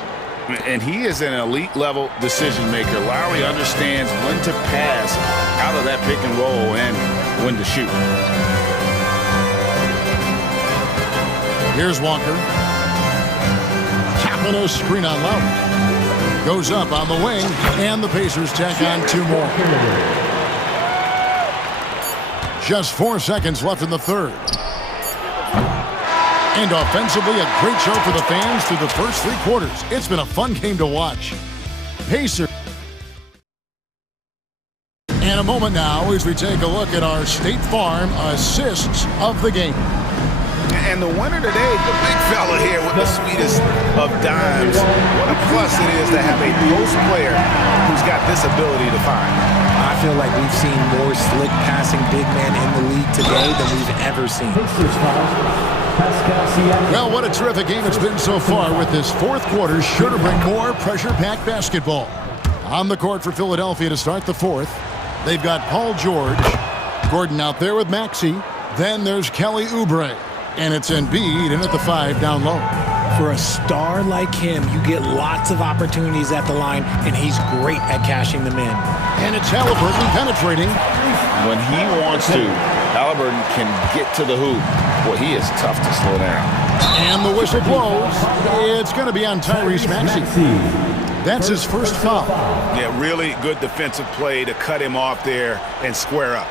And he is an elite level decision maker. Lowry understands when to pass out of that pick and roll and when to shoot. Here's Walker. Tapping a screen on Lowry. Goes up on the wing, and the Pacers tack on 2 more. Just 4 seconds left in the third. And offensively, a great show for the fans through the first 3 quarters. It's been a fun game to watch. Pacers. And a moment now as we take a look at our State Farm assists of the game. And the winner today, the big fella here with the sweetest of dimes. What a plus it is to have a post player who's got this ability to find. I feel like we've seen more slick passing big men in the league today than we've ever seen. Well, what a terrific game it's been so far, with this fourth quarter sure to bring more pressure-packed basketball. On the court for Philadelphia to start the fourth, they've got Paul George, Gordon out there with Maxey, then there's Kelly Oubre, and it's Embiid in at the 5 down low. For a star like him, you get lots of opportunities at the line, and he's great at cashing them in. And it's Halliburton penetrating. When he wants to, Halliburton can get to the hoop. Boy, he is tough to slow down. And the whistle blows. It's going to be on Tyrese Maxey. That's his first foul. Yeah, really good defensive play to cut him off there and square up.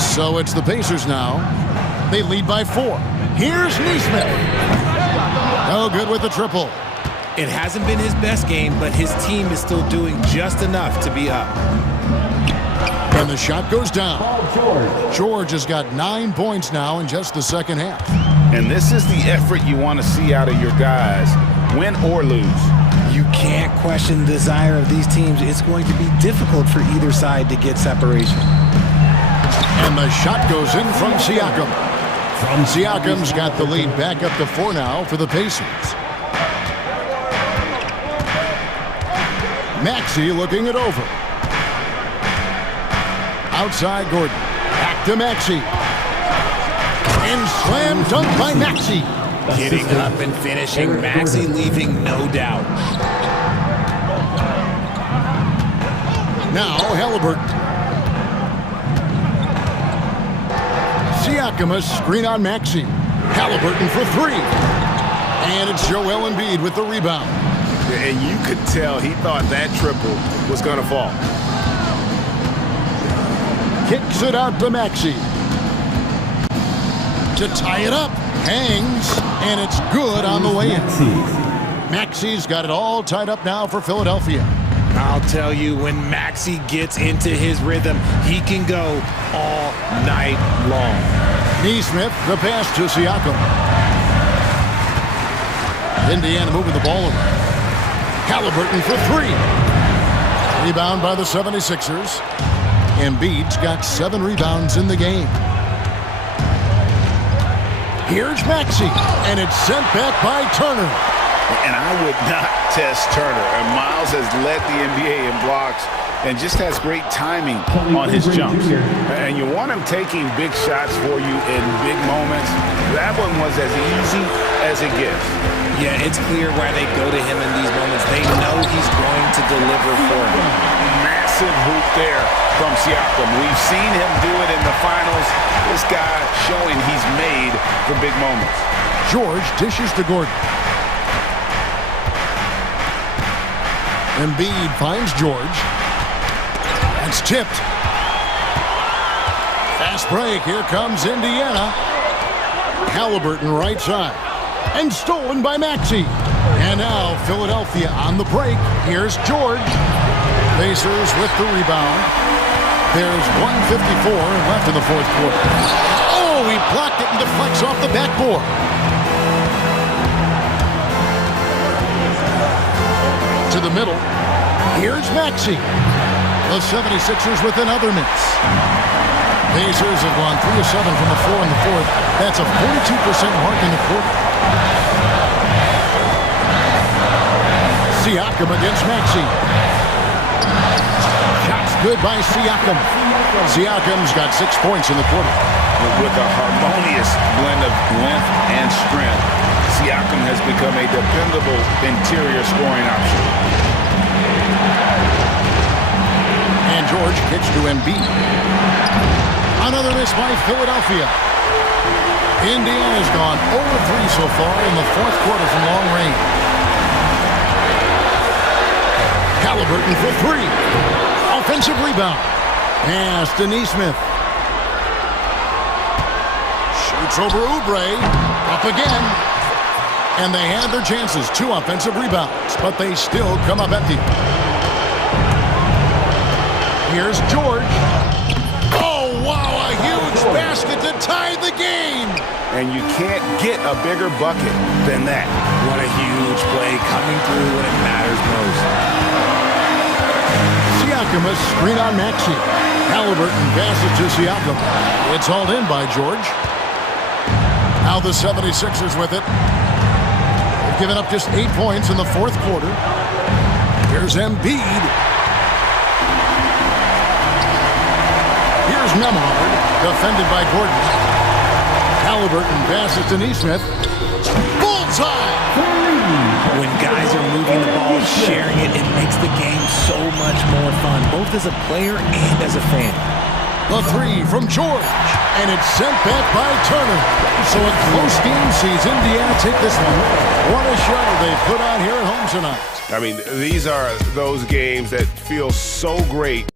So it's the Pacers now. They lead by 4. Here's Neesmith. No good with the triple. It hasn't been his best game, but his team is still doing just enough to be up. And the shot goes down. George has got 9 points now in just the second half. And this is the effort you want to see out of your guys, win or lose. You can't question the desire of these teams. It's going to be difficult for either side to get separation. And the shot goes in from Siakam. Siakam's got the lead back up to 4 now for the Pacers. Maxey looking it over. Outside Gordon. Back to Maxey. And slam dunk by Maxey. Getting up and finishing. Maxey leaving no doubt. Now Halliburton. Siakam, a screen on Maxey. Halliburton for 3. And it's Joel Embiid with the rebound. And you could tell he thought that triple was going to fall. Kicks it out to Maxey. To tie it up. Hangs. And it's good on the way in. Maxey's got it all tied up now for Philadelphia. I'll tell you, when Maxey gets into his rhythm, he can go all night long. Neesmith, the pass to Siakam. Indiana moving the ball around. Halliburton for 3. Rebound by the 76ers. Embiid's got 7 rebounds in the game. Here's Maxey, and it's sent back by Turner. And I would not test Turner. And Miles has led the NBA in blocks and just has great timing on his jumps. And you want him taking big shots for you in big moments. That one was as easy as it gets. Yeah, it's clear why they go to him in these moments. They know he's going to deliver for them. Massive hoop there from Siakam. We've seen him do it in the finals. This guy showing he's made for big moments. George dishes to Gordon. Embiid finds George. It's tipped. Fast break. Here comes Indiana. Halliburton right side. And stolen by Maxey. And now Philadelphia on the break. Here's George. Pacers with the rebound. There's 1:54 left in the fourth quarter. Oh, he blocked it and deflects off the backboard. To the middle. Here's Maxey. The 76ers with another miss. Pacers have gone 3 of 7 from the floor in the fourth. That's a 42% mark in the quarter. Siakam against Maxey. Shots good by Siakam. Siakam's got 6 points in the quarter. With a harmonious blend of length and strength, Siakam has become a dependable interior scoring option. And George kicks to Embiid. Another miss by Philadelphia. Indiana's gone 0-3 so far in the fourth quarter from long range. Halliburton for 3. Offensive rebound. Pass to Neesmith. Shoots over Oubre. Up again. And they had their chances. 2 offensive rebounds. But they still come up empty. Here's George. Oh, wow, a huge basket to tie the game. And you can't get a bigger bucket than that. What a huge play coming through when it matters most. Siakam a screen on Maxey. Halliburton passes to Siakam. It's hauled in by George. Now the 76ers with it. They've given up just 8 points in the fourth quarter. Here's Embiid. Here's Nemhard, defended by Gordon. Halliburton passes to Neesmith. Bullseye! When guys are moving the ball, sharing it, it makes the game so much more fun, both as a player and as a fan. The three from George, and it's sent back by Turner. So a close game sees Indiana take this one. What a show they put on here at home tonight. I mean, these are those games that feel so great.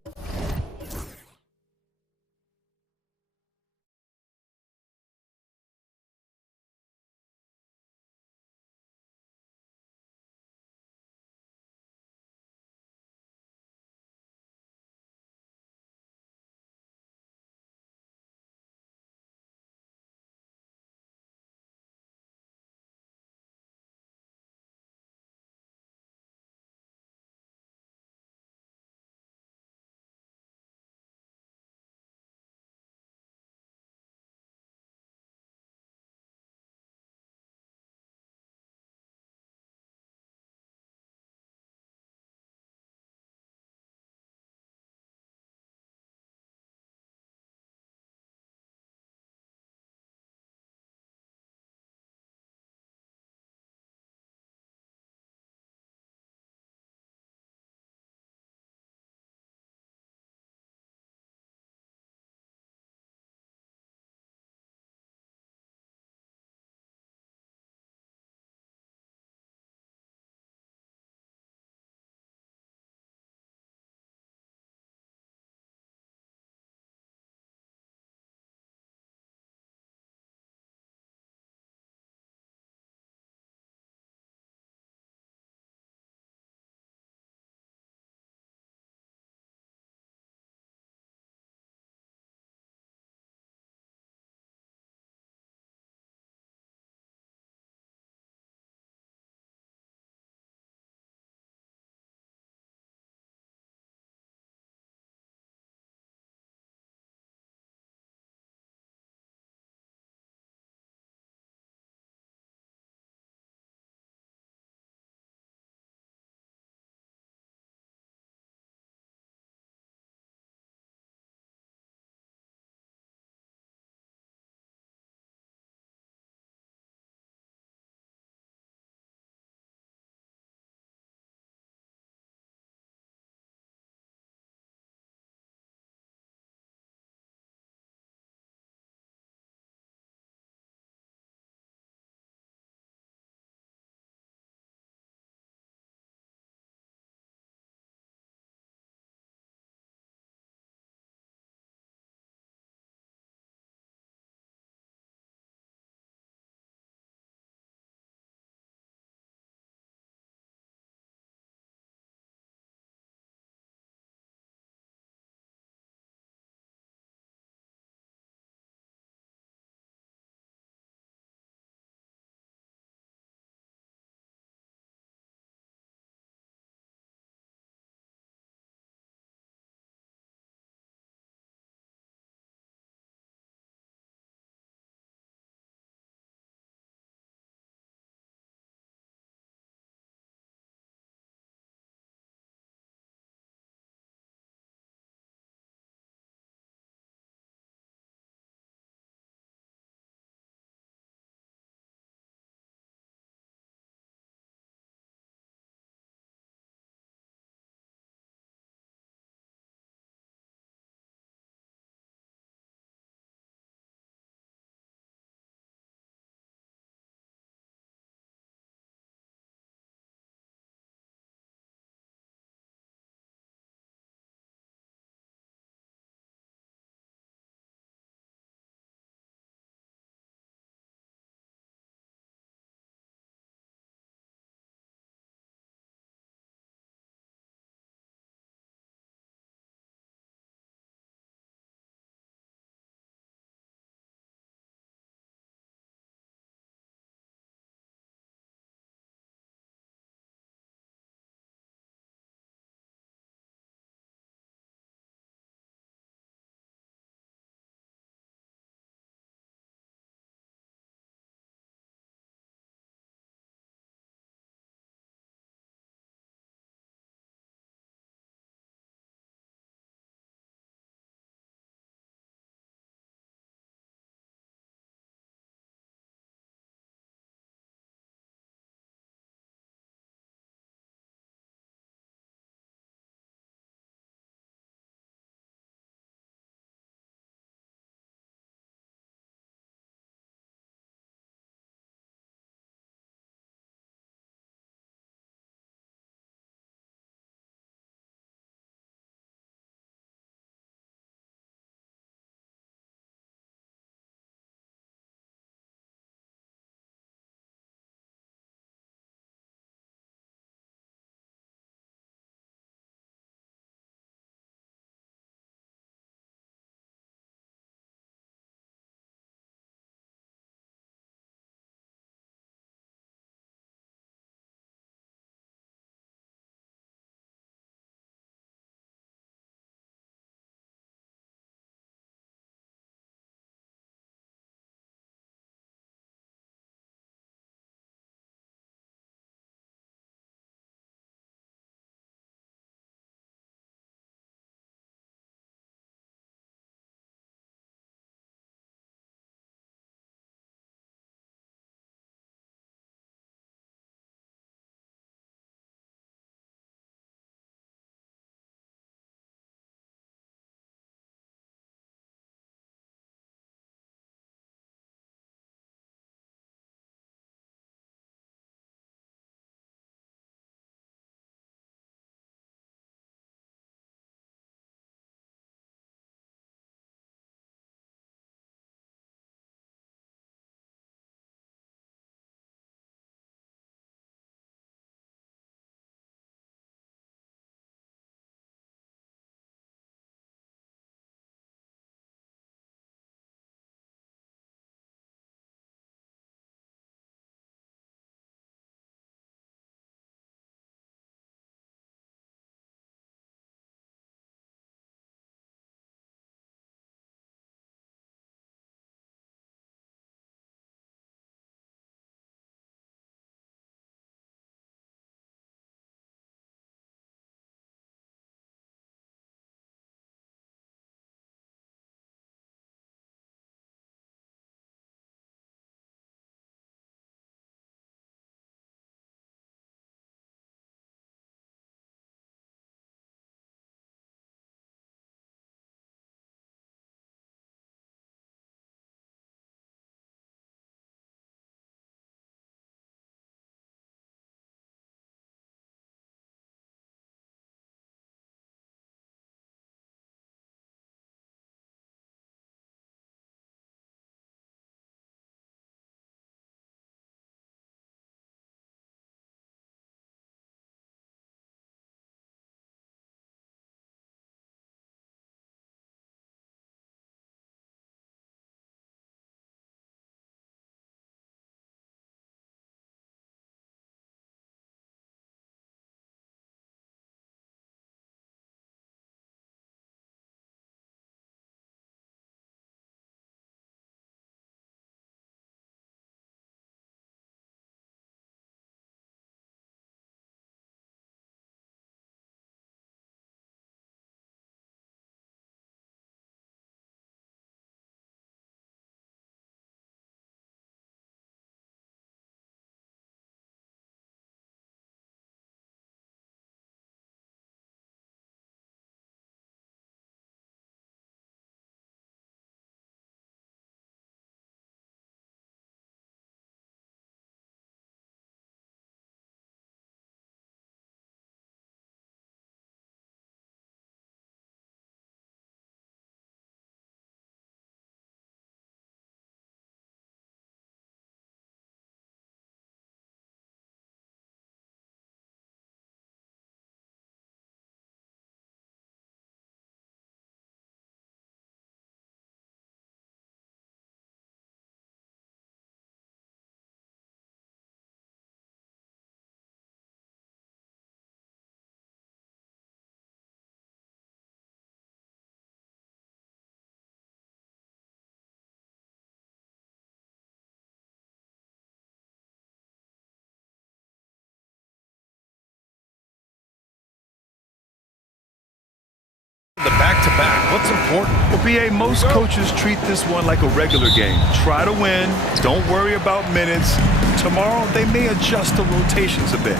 The back-to-back, what's important? Well, BA, most coaches treat this one like a regular game. Try to win, don't worry about minutes. Tomorrow, they may adjust the rotations a bit.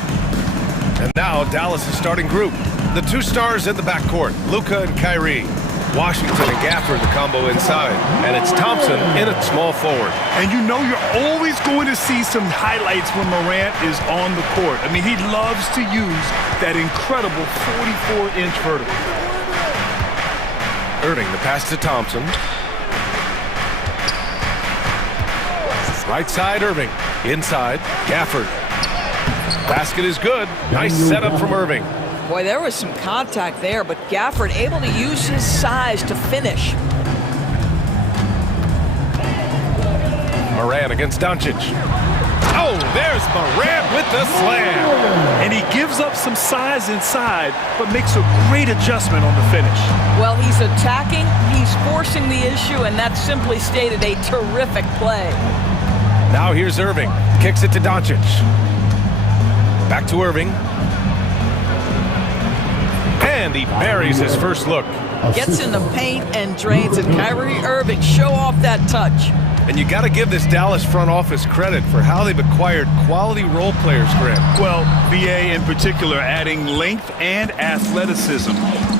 And now, Dallas' starting group. The two stars in the backcourt, Luka and Kyrie. Washington and Gafford, the combo inside. And it's Thompson in at small forward. And you know you're always going to see some highlights when Morant is on the court. I mean, he loves to use that incredible 44-inch vertical. Irving, the pass to Thompson. Right side, Irving. Inside, Gafford. Basket is good. Nice setup from Irving. Boy, there was some contact there, but Gafford able to use his size to finish. Morant against Doncic. Oh, there's Morant with the slam. And he gives up some size inside, but makes a great adjustment on the finish. Well, he's attacking, he's forcing the issue, and that simply stated a terrific play. Now here's Irving. Kicks it to Doncic. Back to Irving. And he buries his first look. Gets in the paint and drains it. Kyrie Irving, show off that touch. And you got to give this Dallas front office credit for how they've acquired quality role players, Graham. Well, BA in particular adding length and athleticism.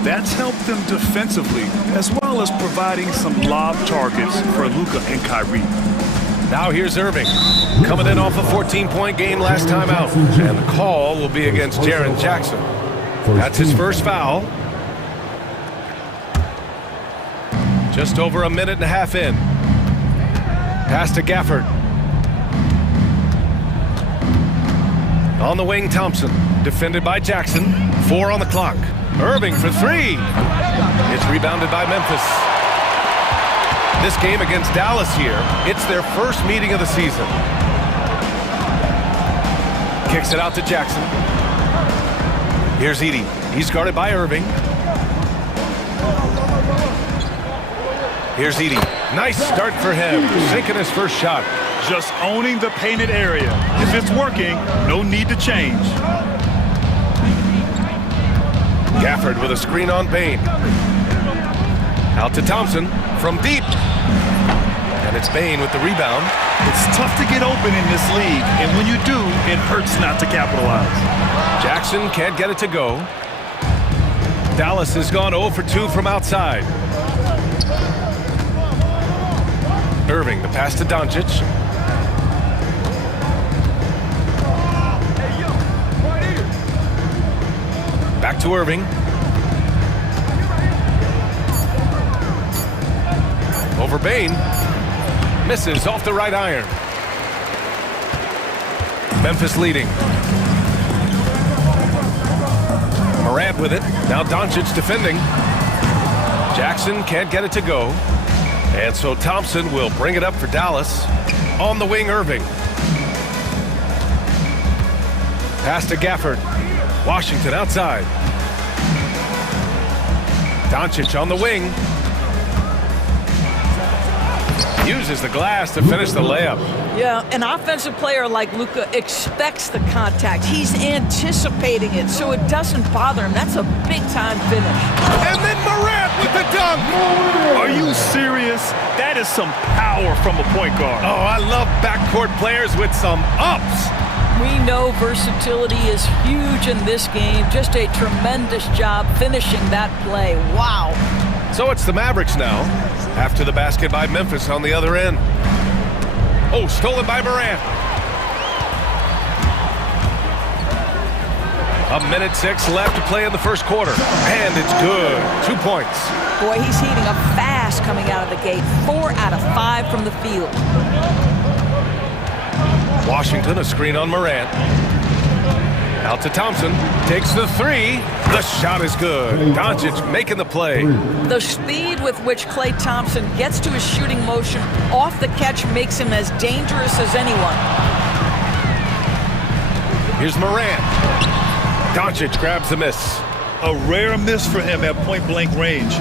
That's helped them defensively, as well as providing some lob targets for Luka and Kyrie. Now here's Irving, coming in off a 14-point game last time out. And the call will be against Jaren Jackson. That's his first foul. Just over a minute and a half in. Pass to Gafford. On the wing, Thompson. Defended by Jackson. 4 on the clock. Irving for 3. It's rebounded by Memphis. This game against Dallas here, it's their first meeting of the season. Kicks it out to Jackson. Here's Edey. He's guarded by Irving. Here's Edey. Nice start for him, sinking his first shot. Just owning the painted area. If it's working, no need to change. Gafford with a screen on Bane. Out to Thompson from deep. And it's Bane with the rebound. It's tough to get open in this league, and when you do, it hurts not to capitalize. Jackson can't get it to go. Dallas has gone 0 for 2 from outside. Irving, the pass to Doncic. Back to Irving. Over Bane. Misses off the right iron. Memphis leading. Morant with it. Now Doncic defending. Jackson can't get it to go. And so Thompson will bring it up for Dallas. On the wing, Irving. Pass to Gafford. Washington outside. Doncic on the wing. Uses the glass to finish the layup. Yeah, an offensive player like Luka expects the contact. He's anticipating it, so it doesn't bother him. That's a big-time finish. And then Morant with the dunk. Are you serious? That is some power from a point guard. Oh, I love backcourt players with some ups. We know versatility is huge in this game. Just a tremendous job finishing that play. Wow. So it's the Mavericks now, after the basket by Memphis on the other end. Oh, stolen by Morant. 1:06 left to play in the first quarter. And it's good. 2 points. Boy, he's heating up fast coming out of the gate. 4 out of 5 from the field. Washington, a screen on Morant. Out to Thompson. Takes the 3. The shot is good. Doncic making the play. The speed with which Klay Thompson gets to his shooting motion off the catch makes him as dangerous as anyone. Here's Morant. Doncic grabs the miss. A rare miss for him at point-blank range.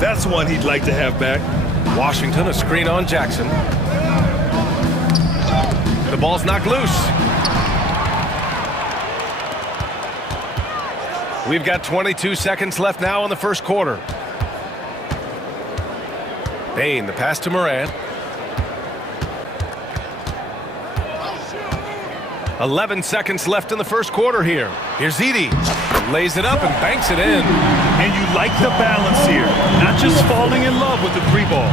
That's one he'd like to have back. Washington, a screen on Jackson. The ball's knocked loose. We've got 22 seconds left now in the first quarter. Bain, the pass to Morant. 11 seconds left in the first quarter here. Here's Edie. Lays it up and banks it in. And you like the balance here. Not just falling in love with the three ball.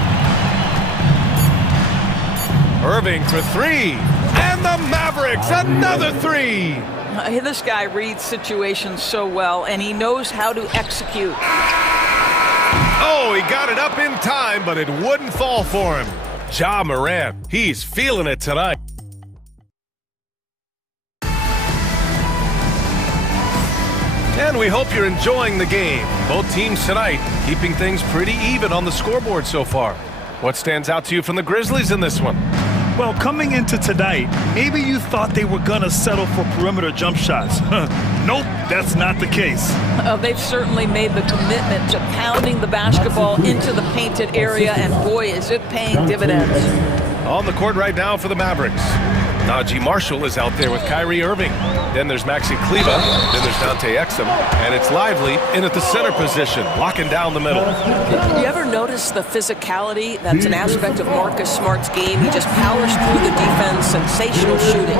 Irving for three. And the Mavericks, another three. This guy reads situations so well, and he knows how to execute. Oh, he got it up in time, but it wouldn't fall for him. Ja Morant, he's feeling it tonight. And we hope you're enjoying the game. Both teams tonight keeping things pretty even on the scoreboard so far. What stands out to you from the Grizzlies in this one? Well, coming into tonight, maybe you thought they were going to settle for perimeter jump shots. Nope, that's not the case. They've certainly made the commitment to pounding the basketball into the painted area, and boy, is it paying dividends. On the court right now for the Mavericks. Najee Marshall is out there with Kyrie Irving. Then there's Maxi Kleber. Then there's Dante Exum. And it's Lively in at the center position, locking down the middle. You ever notice the physicality that's an aspect of Marcus Smart's game? He just powers through the defense, sensational shooting.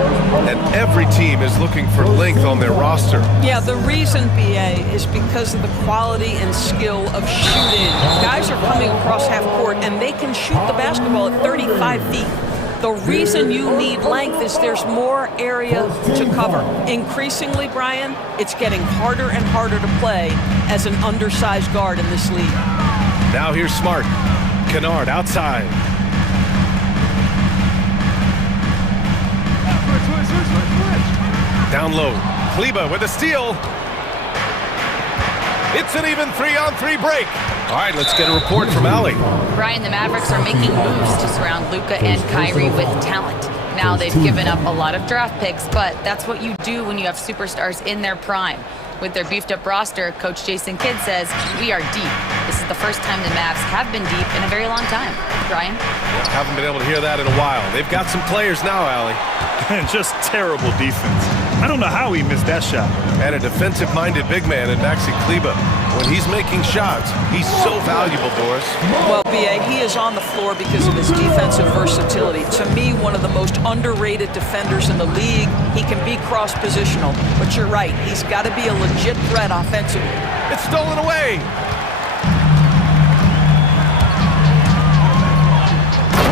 And every team is looking for length on their roster. Yeah, the reason, BA, is because of the quality and skill of shooting. Guys are coming across half court, and they can shoot the basketball at 35 feet. The reason you need length is there's more area to cover. Increasingly, Brian, it's getting harder and harder to play as an undersized guard in this league. Now here's Smart. Kennard outside. Down low. Kleber with a steal. It's an even 3-on-3 break. All right, let's get a report from Allie. Brian, the Mavericks are making moves to surround Luka and Kyrie with talent. Now they've given up a lot of draft picks, but that's what you do when you have superstars in their prime. With their beefed up roster, Coach Jason Kidd says, we are deep. This is the first time the Mavs have been deep in a very long time. Brian? Haven't been able to hear that in a while. They've got some players now, Allie. And just terrible defense. I don't know how he missed that shot. And a defensive-minded big man in Maxi Kleber. When he's making shots, he's so valuable, Doris. Well, B.A., he is on the floor because of his defensive versatility. To me, one of the most underrated defenders in the league. He can be cross-positional. But you're right, he's got to be a legit threat offensively. It's stolen away.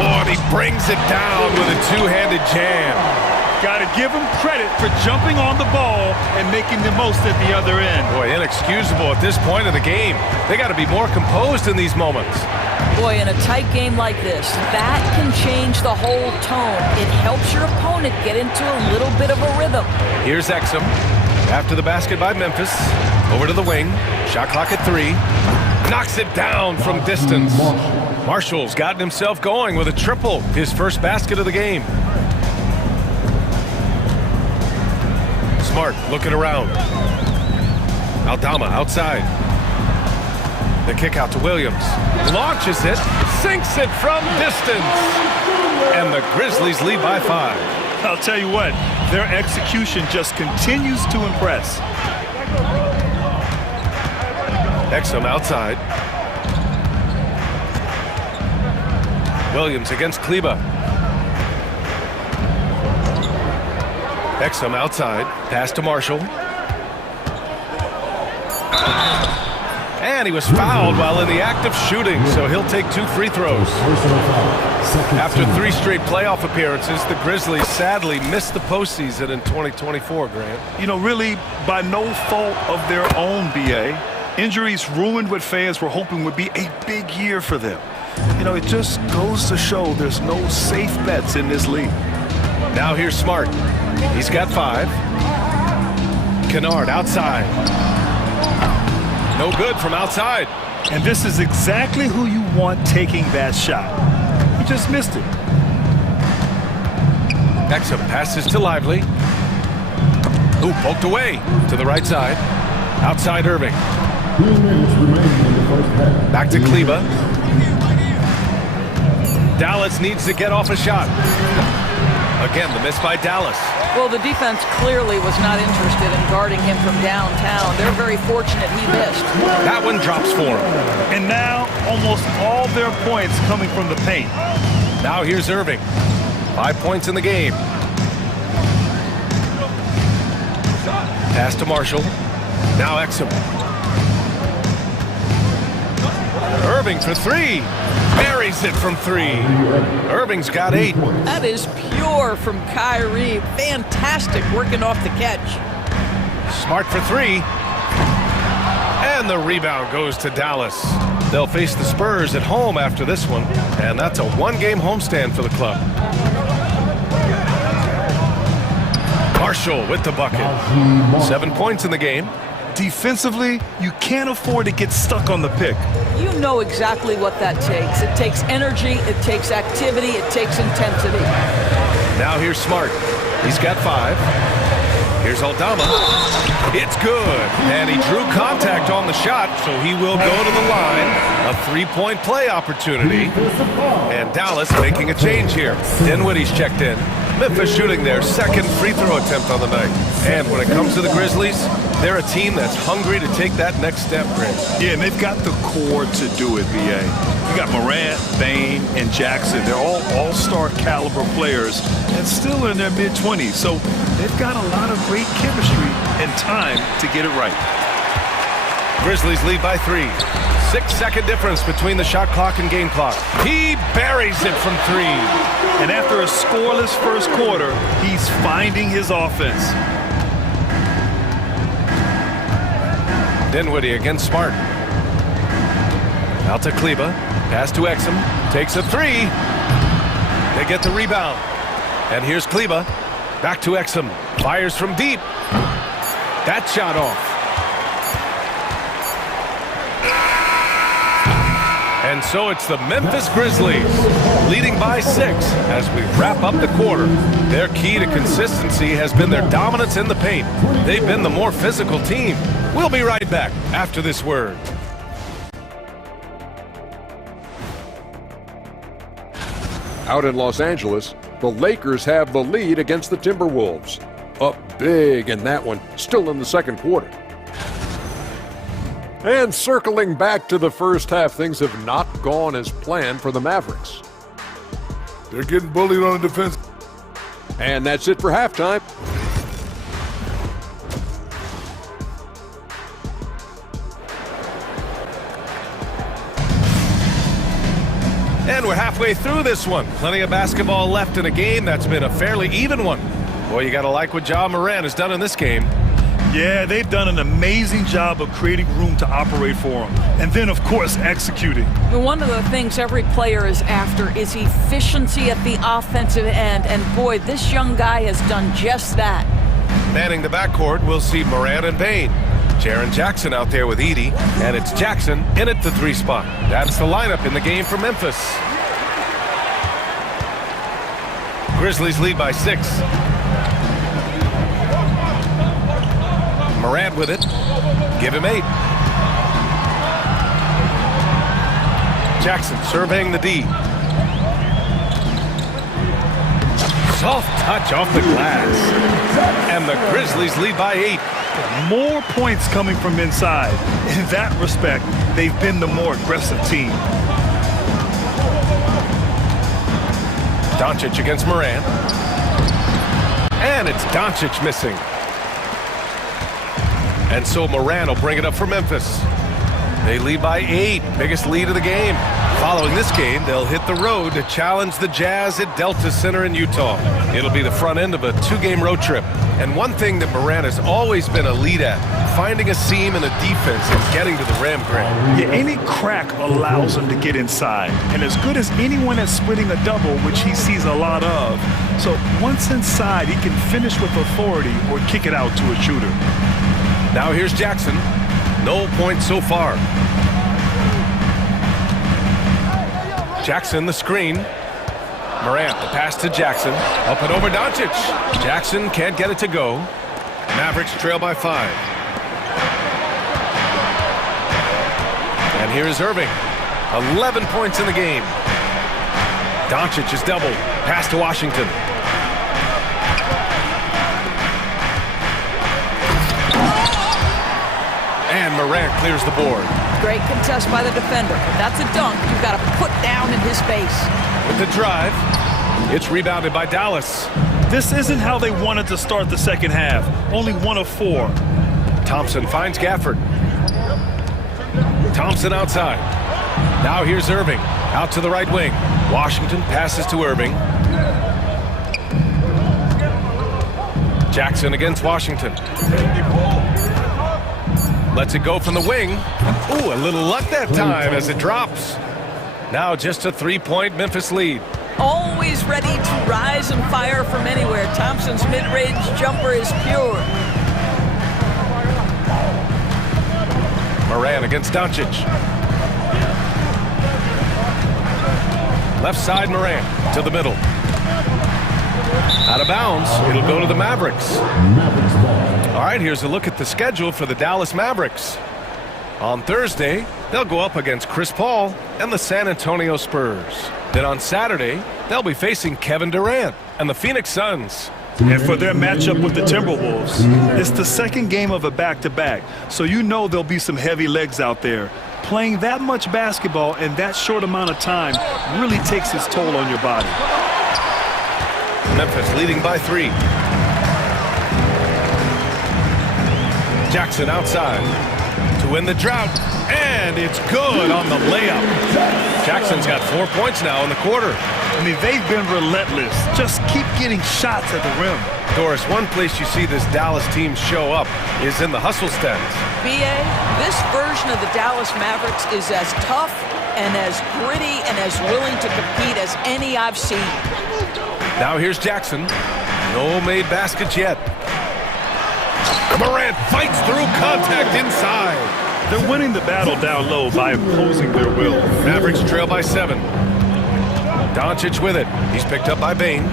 Oh, and he brings it down with a two-handed jam. Got to give him credit for jumping on the ball and making the most at the other end. Boy, inexcusable at this point of the game. They got to be more composed in these moments. Boy, in a tight game like this, that can change the whole tone. It helps your opponent get into a little bit of a rhythm. Here's Exum. After the basket by Memphis. Over to the wing. Shot clock at 3. Knocks it down from distance. Marshall's gotten himself going with a triple. His first basket of the game. Smart looking around. Aldama outside. The kick out to Williams. Launches it. Sinks it from distance. And the Grizzlies lead by 5. I'll tell you what, their execution just continues to impress. Exum outside. Williams against Kleber. Exum outside. Pass to Marshall. And he was fouled while in the act of shooting, so he'll take 2 free throws. After 3 straight playoff appearances, the Grizzlies sadly missed the postseason in 2024, Grant. You know, really, by no fault of their own, B.A. Injuries ruined what fans were hoping would be a big year for them. You know, it just goes to show there's no safe bets in this league. Now here's Smart. He's got 5. Kennard outside. No good from outside. And this is exactly who you want taking that shot. He just missed it. Exum passes to Lively. Ooh, poked away to the right side. Outside Irving. Back to Kleber. Dallas needs to get off a shot. Again, the miss by Dallas. Well, the defense clearly was not interested in guarding him from downtown. They're very fortunate he missed. That one drops for him. And now almost all their points coming from the paint. Now here's Irving. 5 points in the game. Pass to Marshall. Now Exum. Irving for three. Buries it from three. Irving's got 8. That is pure from Kyrie. Fantastic working off the catch. Smart for 3. And the rebound goes to Dallas. They'll face the Spurs at home after this one, and that's a 1-game homestand for the club. Marshall with the bucket. 7 points in the game. Defensively, you can't afford to get stuck on the pick. You know exactly what that takes. It takes energy, it takes activity, it takes intensity. Now here's Smart. He's got 5. Here's Aldama. It's good. And he drew contact on the shot, so he will go to the line. A 3-point play opportunity. And Dallas making a change here. Dinwiddie's checked in. Memphis shooting their second free throw attempt on the night. And when it comes to the Grizzlies, they're a team that's hungry to take that next step, Greg. Yeah, and they've got the core to do it, B.A. You got Morant, Bane, and Jackson. They're all all-star caliber players and still in their mid-20s. So they've got a lot of great chemistry and time to get it right. Grizzlies lead by 3. 6-second difference between the shot clock and game clock. He buries it from 3. And after a scoreless first quarter, he's finding his offense. Dinwiddie against Smart. Out to Kleba. Pass to Exum. Takes a 3. They get the rebound. And here's Kleba. Back to Exum. Fires from deep. That shot off. And so it's the Memphis Grizzlies leading by 6 as we wrap up the quarter. Their key to consistency has been their dominance in the paint. They've been the more physical team. We'll be right back after this word. Out in Los Angeles, the Lakers have the lead against the Timberwolves. Up big in that one, still in the second quarter. And circling back to the first half, things have not gone as planned for the Mavericks. They're getting bullied on the defense. And that's it for halftime. And we're halfway through this one. Plenty of basketball left in a game that's been a fairly even one. Boy, you got to like what Ja Morant has done in this game. Yeah, they've done an amazing job of creating room to operate for him. And then, of course, executing. One of the things every player is after is efficiency at the offensive end. And boy, this young guy has done just that. Manning the backcourt, we'll see Morant and Bane. Jaren Jackson out there with Edey. And it's Jackson in at the 3 spot. That's the lineup in the game for Memphis. Grizzlies lead by 6. Morant with it. Give him 8. Jackson surveying the D. Soft touch off the glass. And the Grizzlies lead by 8. More points coming from inside. In that respect, they've been the more aggressive team. Doncic against Morant. And it's Doncic missing. And so Morant will bring it up for Memphis. They lead by 8, biggest lead of the game. Following this game, they'll hit the road to challenge the Jazz at Delta Center in Utah. It'll be the front end of a 2-game road trip. And one thing that Morant has always been a lead at, finding a seam in a defense and getting to the rim, Greg. Yeah, any crack allows him to get inside. And as good as anyone at splitting a double, which he sees a lot of. So once inside, he can finish with authority or kick it out to a shooter. Now here's Jackson. No points so far. Jackson the screen. Morant the pass to Jackson. Up and over Doncic. Jackson can't get it to go. Mavericks trail by 5. And here is Irving. 11 points in the game. Doncic is doubled. Pass to Washington. clears the board. Great contest by the defender. If that's a dunk, you've got to put down in his face. With the drive, it's rebounded by Dallas. This isn't how they wanted to start the second half. Only 1 of 4. Thompson finds Gafford. Thompson outside. Now here's Irving. Out to the right wing. Washington passes to Irving. Jackson against Washington. Lets it go from the wing. Ooh, a little luck that time as it drops. Now just a 3-point Memphis lead. Always ready to rise and fire from anywhere. Thompson's mid-range jumper is pure. Moran against Doncic. Left side Moran to the middle. Out of bounds. It'll go to the Mavericks. All right, here's a look at the schedule for the Dallas Mavericks. On Thursday, they'll go up against Chris Paul and the San Antonio Spurs. Then on Saturday, they'll be facing Kevin Durant and the Phoenix Suns. And for their matchup with the Timberwolves, it's the second game of a back-to-back, so you know there'll be some heavy legs out there. Playing that much basketball in that short amount of time really takes its toll on your body. Memphis leading by 3. Jackson outside to win the drought, and it's good on the layup. Jackson's got 4 points now in the quarter. I mean, they've been relentless. Just keep getting shots at the rim. Doris, one place you see this Dallas team show up is in the hustle stands. B.A., this version of the Dallas Mavericks is as tough and as gritty and as willing to compete as any I've seen. Now here's Jackson. No made baskets yet. Morant fights through contact inside. They're winning the battle down low by imposing their will. Mavericks trail by 7. Doncic with it. He's picked up by Bane.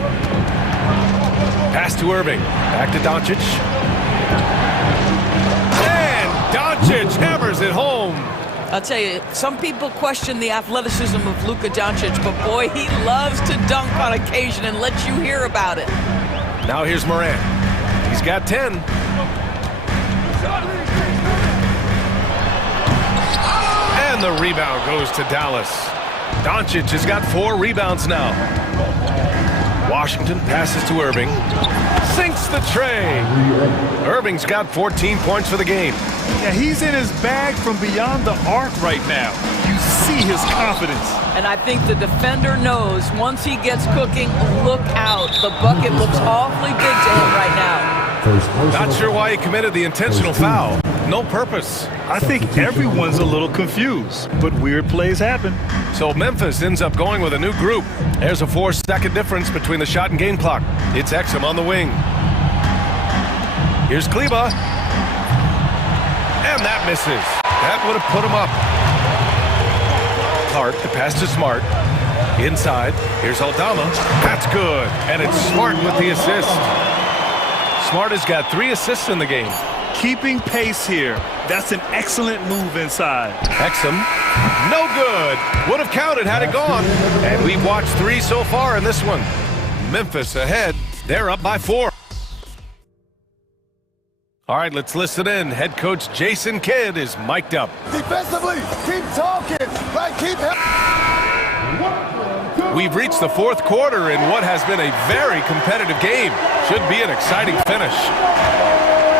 Pass to Irving. Back to Doncic. And Doncic hammers it home. I'll tell you, some people question the athleticism of Luka Doncic, but boy, he loves to dunk on occasion and let you hear about it. Now here's Morant. He's got 10. And the rebound goes to Dallas. Doncic has got 4 rebounds now. Washington passes to Irving. Sinks the tray. Irving's got 14 points for the game. Yeah, he's in his bag from beyond the arc right now. You see his confidence. And I think the defender knows once he gets cooking, look out. The bucket looks awfully big to him right now. Not sure why he committed the intentional foul. No purpose. I think everyone's a little confused, but weird plays happen. So Memphis ends up going with a new group. There's a 4-second difference between the shot and game clock. It's Exum on the wing. Here's Kleba. And that misses. That would have put him up. Clark, the pass to Smart. Inside. Here's Aldama. That's good. And it's Smart with the assist. Smart has got 3 assists in the game. Keeping pace here. That's an excellent move inside. Exum, no good. Would have counted had it gone. And we've watched 3 so far in this one. Memphis ahead. They're up by 4. All right, let's listen in. Head coach Jason Kidd is mic'd up. Defensively, keep talking. Like, keep. We've reached the 4th quarter in what has been a very competitive game. Should be an exciting finish.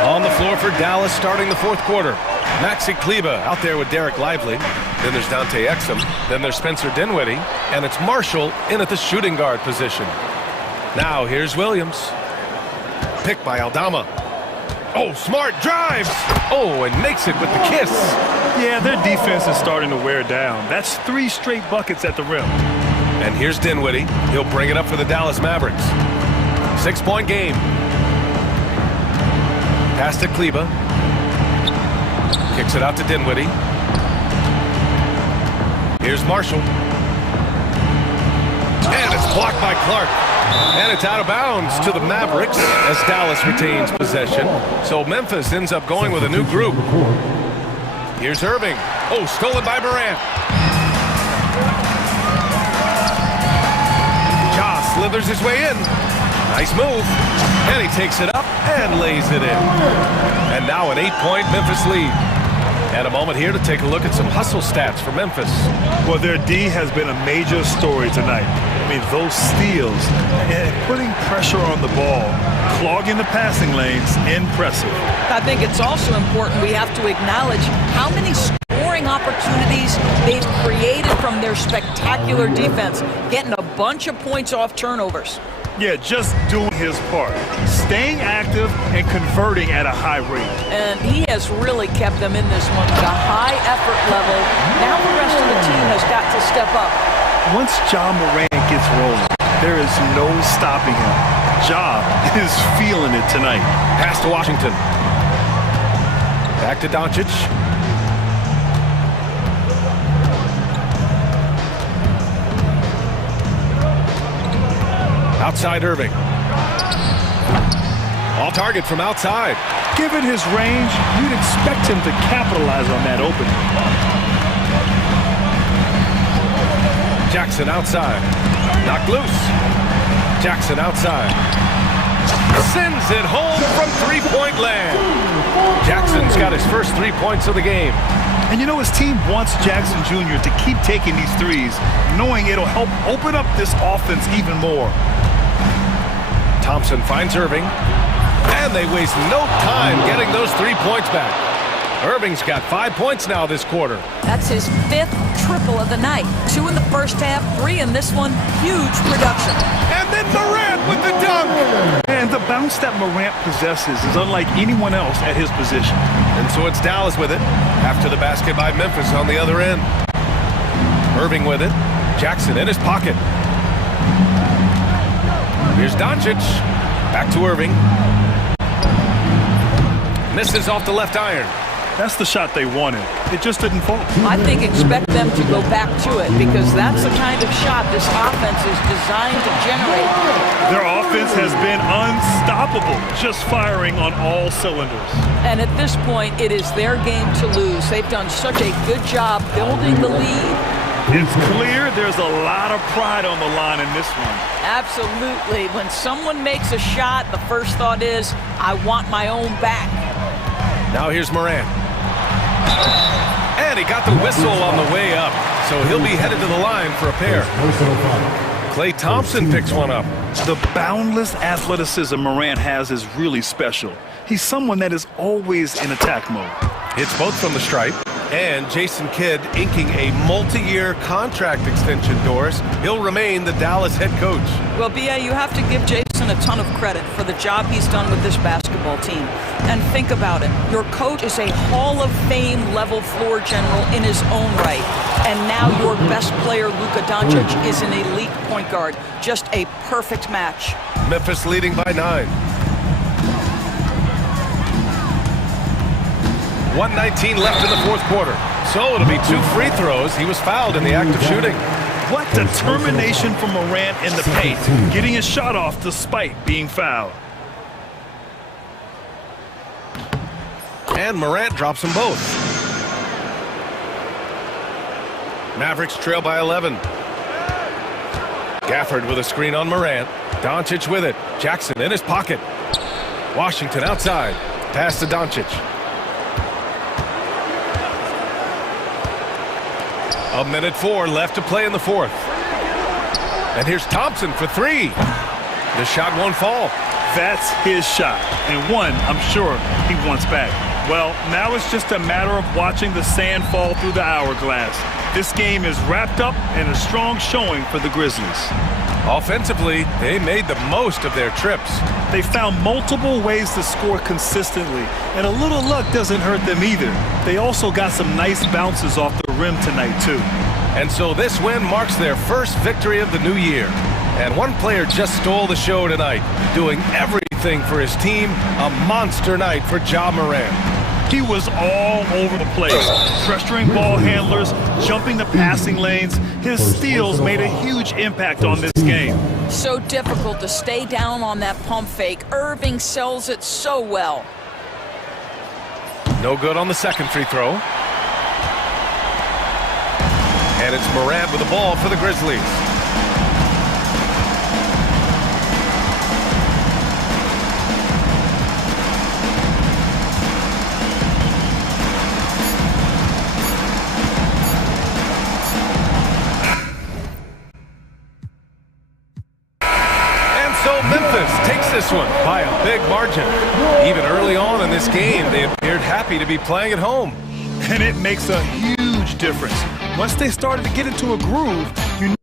On the floor for Dallas starting the 4th quarter. Maxi Kleba out there with Derek Lively. Then there's Dante Exum. Then there's Spencer Dinwiddie. And it's Marshall in at the shooting guard position. Now here's Williams. Picked by Aldama. Oh, Smart drives. Oh, and makes it with the kiss. Yeah, their defense is starting to wear down. That's 3 straight buckets at the rim. And here's Dinwiddie. He'll bring it up for the Dallas Mavericks. 6-point game. Pass to Kleba. Kicks it out to Dinwiddie. Here's Marshall. And it's blocked by Clark. And it's out of bounds to the Mavericks as Dallas retains possession. So Memphis ends up going with a new group. Here's Irving. Oh, stolen by Morant. Ja slithers his way in. Nice move. And he takes it up and lays it in. And now an 8-point Memphis lead. And a moment here to take a look at some hustle stats for Memphis. Well, their D has been a major story tonight. I mean, those steals and putting pressure on the ball, clogging the passing lanes, impressive. I think it's also important we have to acknowledge how many scoring opportunities they've created from their spectacular defense, getting a bunch of points off turnovers. Yeah, just doing his part, staying active and converting at a high rate. And he has really kept them in this one with a high effort level. Now the rest of the team has got to step up. Once Ja Morant gets rolling, there is no stopping him. Ja is feeling it tonight. Pass to Washington. Back to Doncic. Outside Irving. All target from outside. Given his range, you'd expect him to capitalize on that opening. Jackson outside. Knocked loose. Jackson outside. Sends it home from three-point land. Jackson's got his first 3 points of the game. And you know, his team wants Jackson Jr. to keep taking these threes, knowing it'll help open up this offense even more. Thompson finds Irving, and they waste no time getting those 3 points back. Irving's got 5 points now this quarter. That's his 5th triple of the night. 2 in the first half, 3 in this one. Huge production. And then Morant with the dunk. And the bounce that Morant possesses is unlike anyone else at his position. And so it's Dallas with it, after the basket by Memphis on the other end. Irving with it. Jackson in his pocket. Here's Doncic. Back to Irving. Misses off the left iron. That's the shot they wanted. It just didn't fall. I think expect them to go back to it because that's the kind of shot this offense is designed to generate. Their offense has been unstoppable, just firing on all cylinders. And at this point, it is their game to lose. They've done such a good job building the lead. It's clear there's a lot of pride on the line in this one. Absolutely. When someone makes a shot, the first thought is, I want my own back. Now here's Morant. And he got the whistle on the way up, so he'll be headed to the line for a pair. Klay Thompson picks one up. The boundless athleticism Morant has is really special. He's someone that is always in attack mode. Hits both from the stripe. And Jason Kidd inking a multi-year contract extension, Doris. He'll remain the Dallas head coach. Well, B.A., you have to give Jason a ton of credit for the job he's done with this basketball team. And think about it. Your coach is a Hall of Fame level floor general in his own right. And now your best player, Luka Doncic, is an elite point guard. Just a perfect match. Memphis leading by 9. 1:19 left in the fourth quarter. So it'll be 2 free throws. He was fouled in the act of shooting. What determination from Morant in the paint, getting his shot off despite being fouled. And Morant drops them both. Mavericks trail by 11. Gafford with a screen on Morant. Doncic with it. Jackson in his pocket. Washington outside. Pass to Doncic. A minute 4 left to play in the fourth. And here's Thompson for 3. The shot won't fall. That's his shot, and one I'm sure he wants back. Well, now it's just a matter of watching the sand fall through the hourglass. This game is wrapped up in a strong showing for the Grizzlies. Offensively, they made the most of their trips. They found multiple ways to score consistently, and a little luck doesn't hurt them either. They also got some nice bounces off the rim tonight, too. And so this win marks their first victory of the new year. And one player just stole the show tonight, doing everything for his team. A monster night for Ja Morant. He was all over the place, pressuring ball handlers, jumping the passing lanes. His steals made a huge impact on this game. So difficult to stay down on that pump fake. Irving sells it so well. No good on the second free throw. And it's Morant with the ball for the Grizzlies. this one by a big margin. Even early on in this game, they appeared happy to be playing at home. And it makes a huge difference. Once they started to get into a groove, you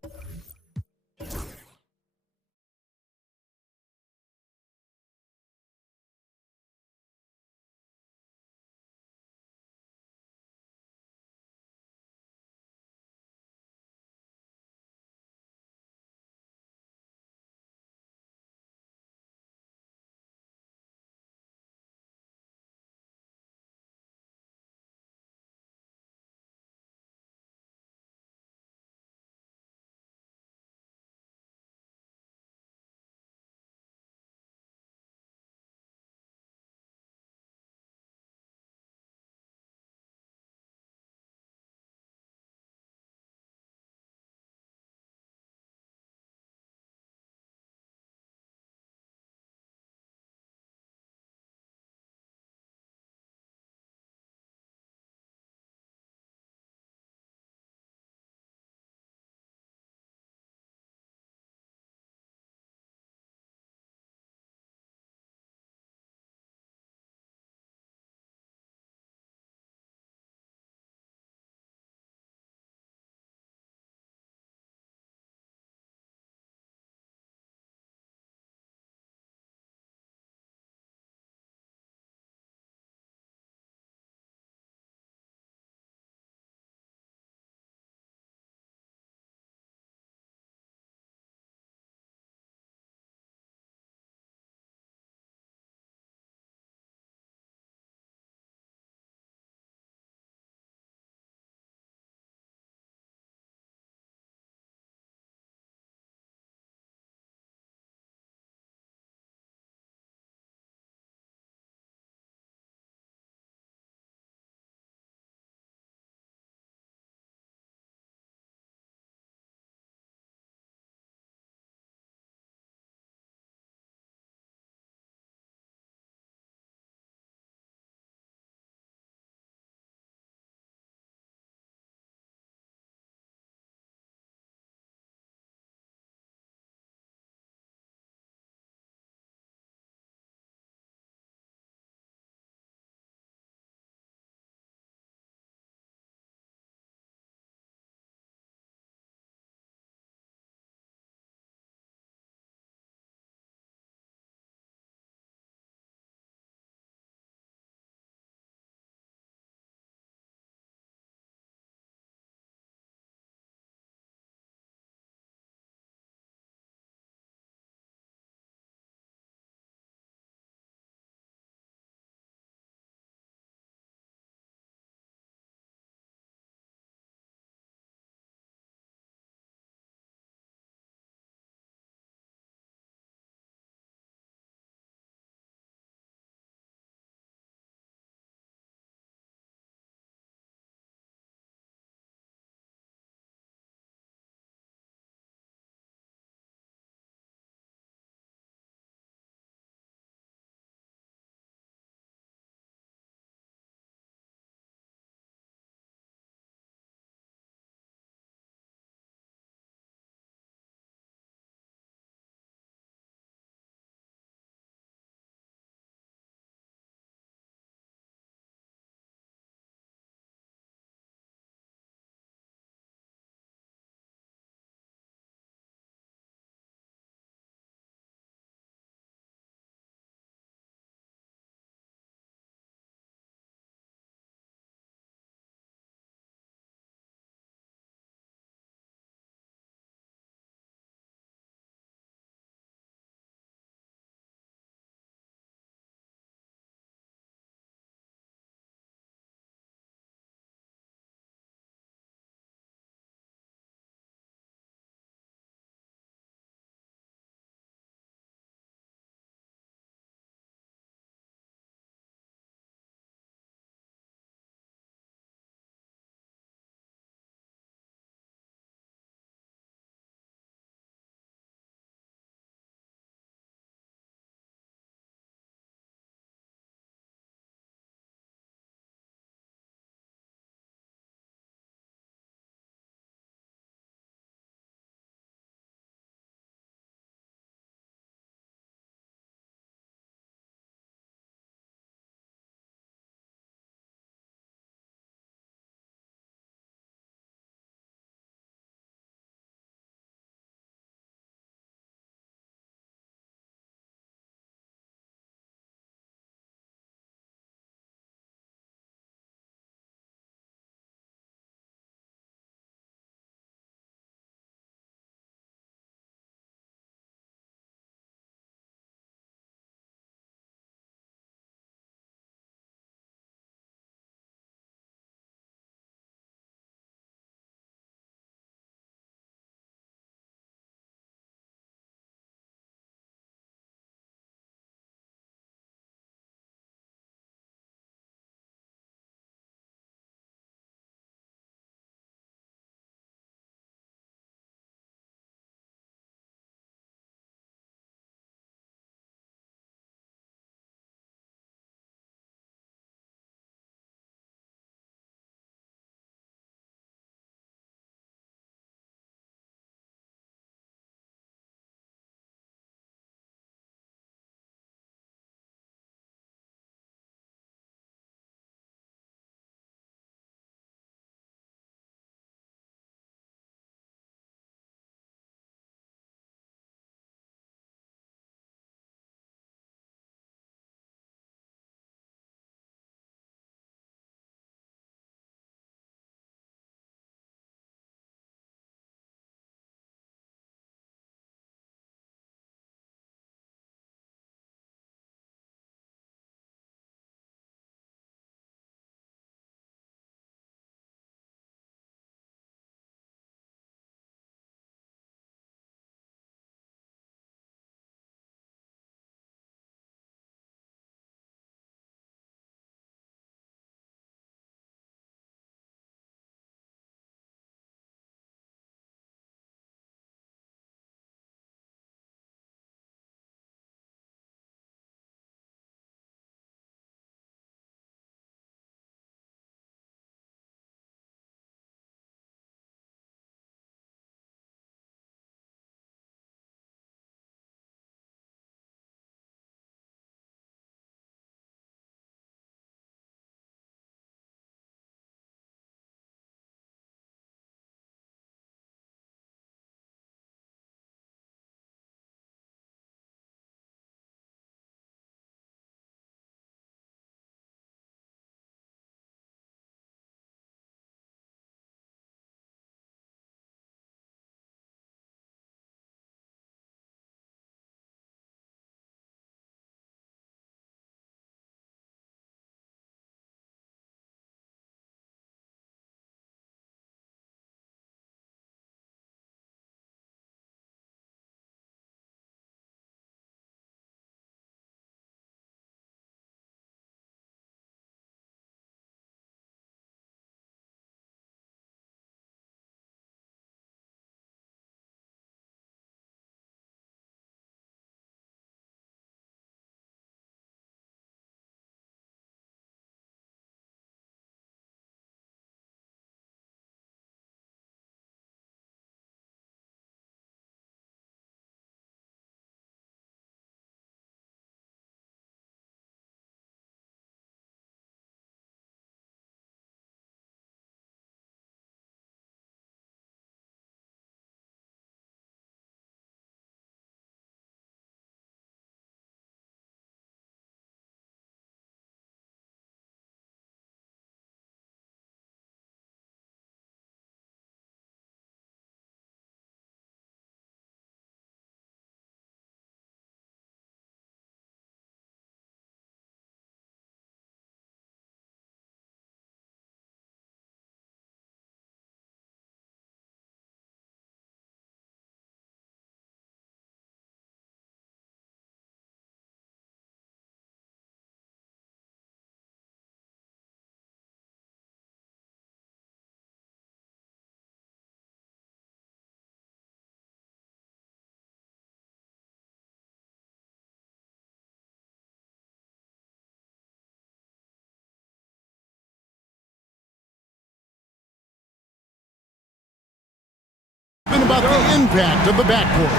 about the impact of the backcourt?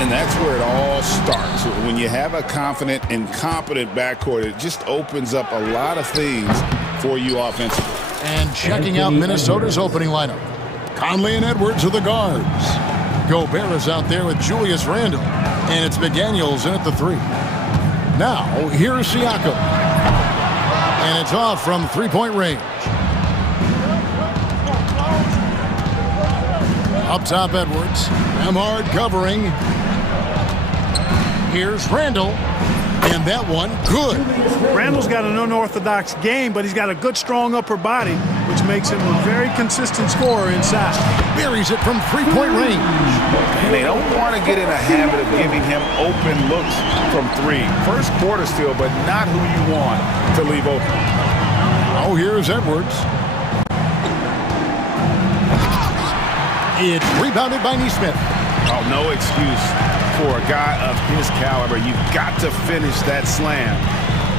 And that's where it all starts. When you have a confident and competent backcourt, it just opens up a lot of things for you offensively. And checking out Minnesota's opening lineup. Conley and Edwards are the guards. Gobert is out there with Julius Randle. And it's McDaniels in at the 3. Now, here's Siakam. And it's off from three-point range. Up top, Edwards. Emhard covering. Here's Randle. And that one, good. Randle's got an unorthodox game, but he's got a good, strong upper body, which makes him a very consistent scorer inside. Buries it from three-point range. And they don't want to get in a habit of giving him open looks from 3. First quarter still, but not who you want to leave open. Oh, here's Edwards. It's rebounded by Neesmith. Oh, no excuse for a guy of his caliber. You've got to finish that slam.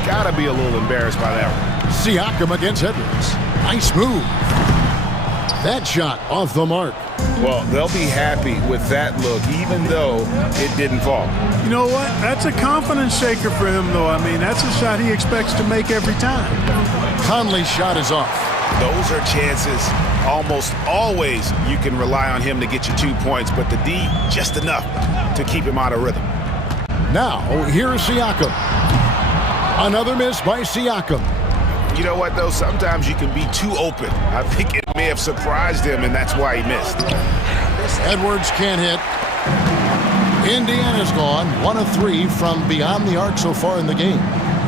Got to be a little embarrassed by that one. Siakam against Edwards. Nice move. That shot off the mark. Well, they'll be happy with that look, even though it didn't fall. You know what? That's a confidence shaker for him, though. I mean, that's a shot he expects to make every time. Conley's shot is off. Those are chances. Almost always you can rely on him to get you 2 points, but the D, just enough to keep him out of rhythm. Now, here's Siakam. Another miss by Siakam. You know what, though? Sometimes you can be too open. I think it may have surprised him, and that's why he missed. Edwards can't hit. Indiana's gone 1 of 3 from beyond the arc so far in the game.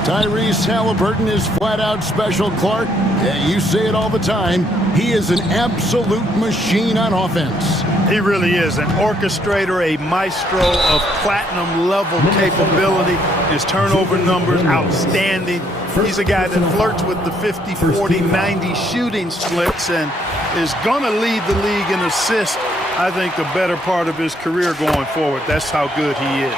Tyrese Halliburton is flat out special, Clark. Yeah, you say it all the time. He is an absolute machine on offense. He really is an orchestrator, a maestro of platinum-level capability. His turnover numbers, outstanding. He's a guy that flirts with the 50, 40, 90 shooting splits and is going to lead the league in assists, I think, the better part of his career going forward. That's how good he is.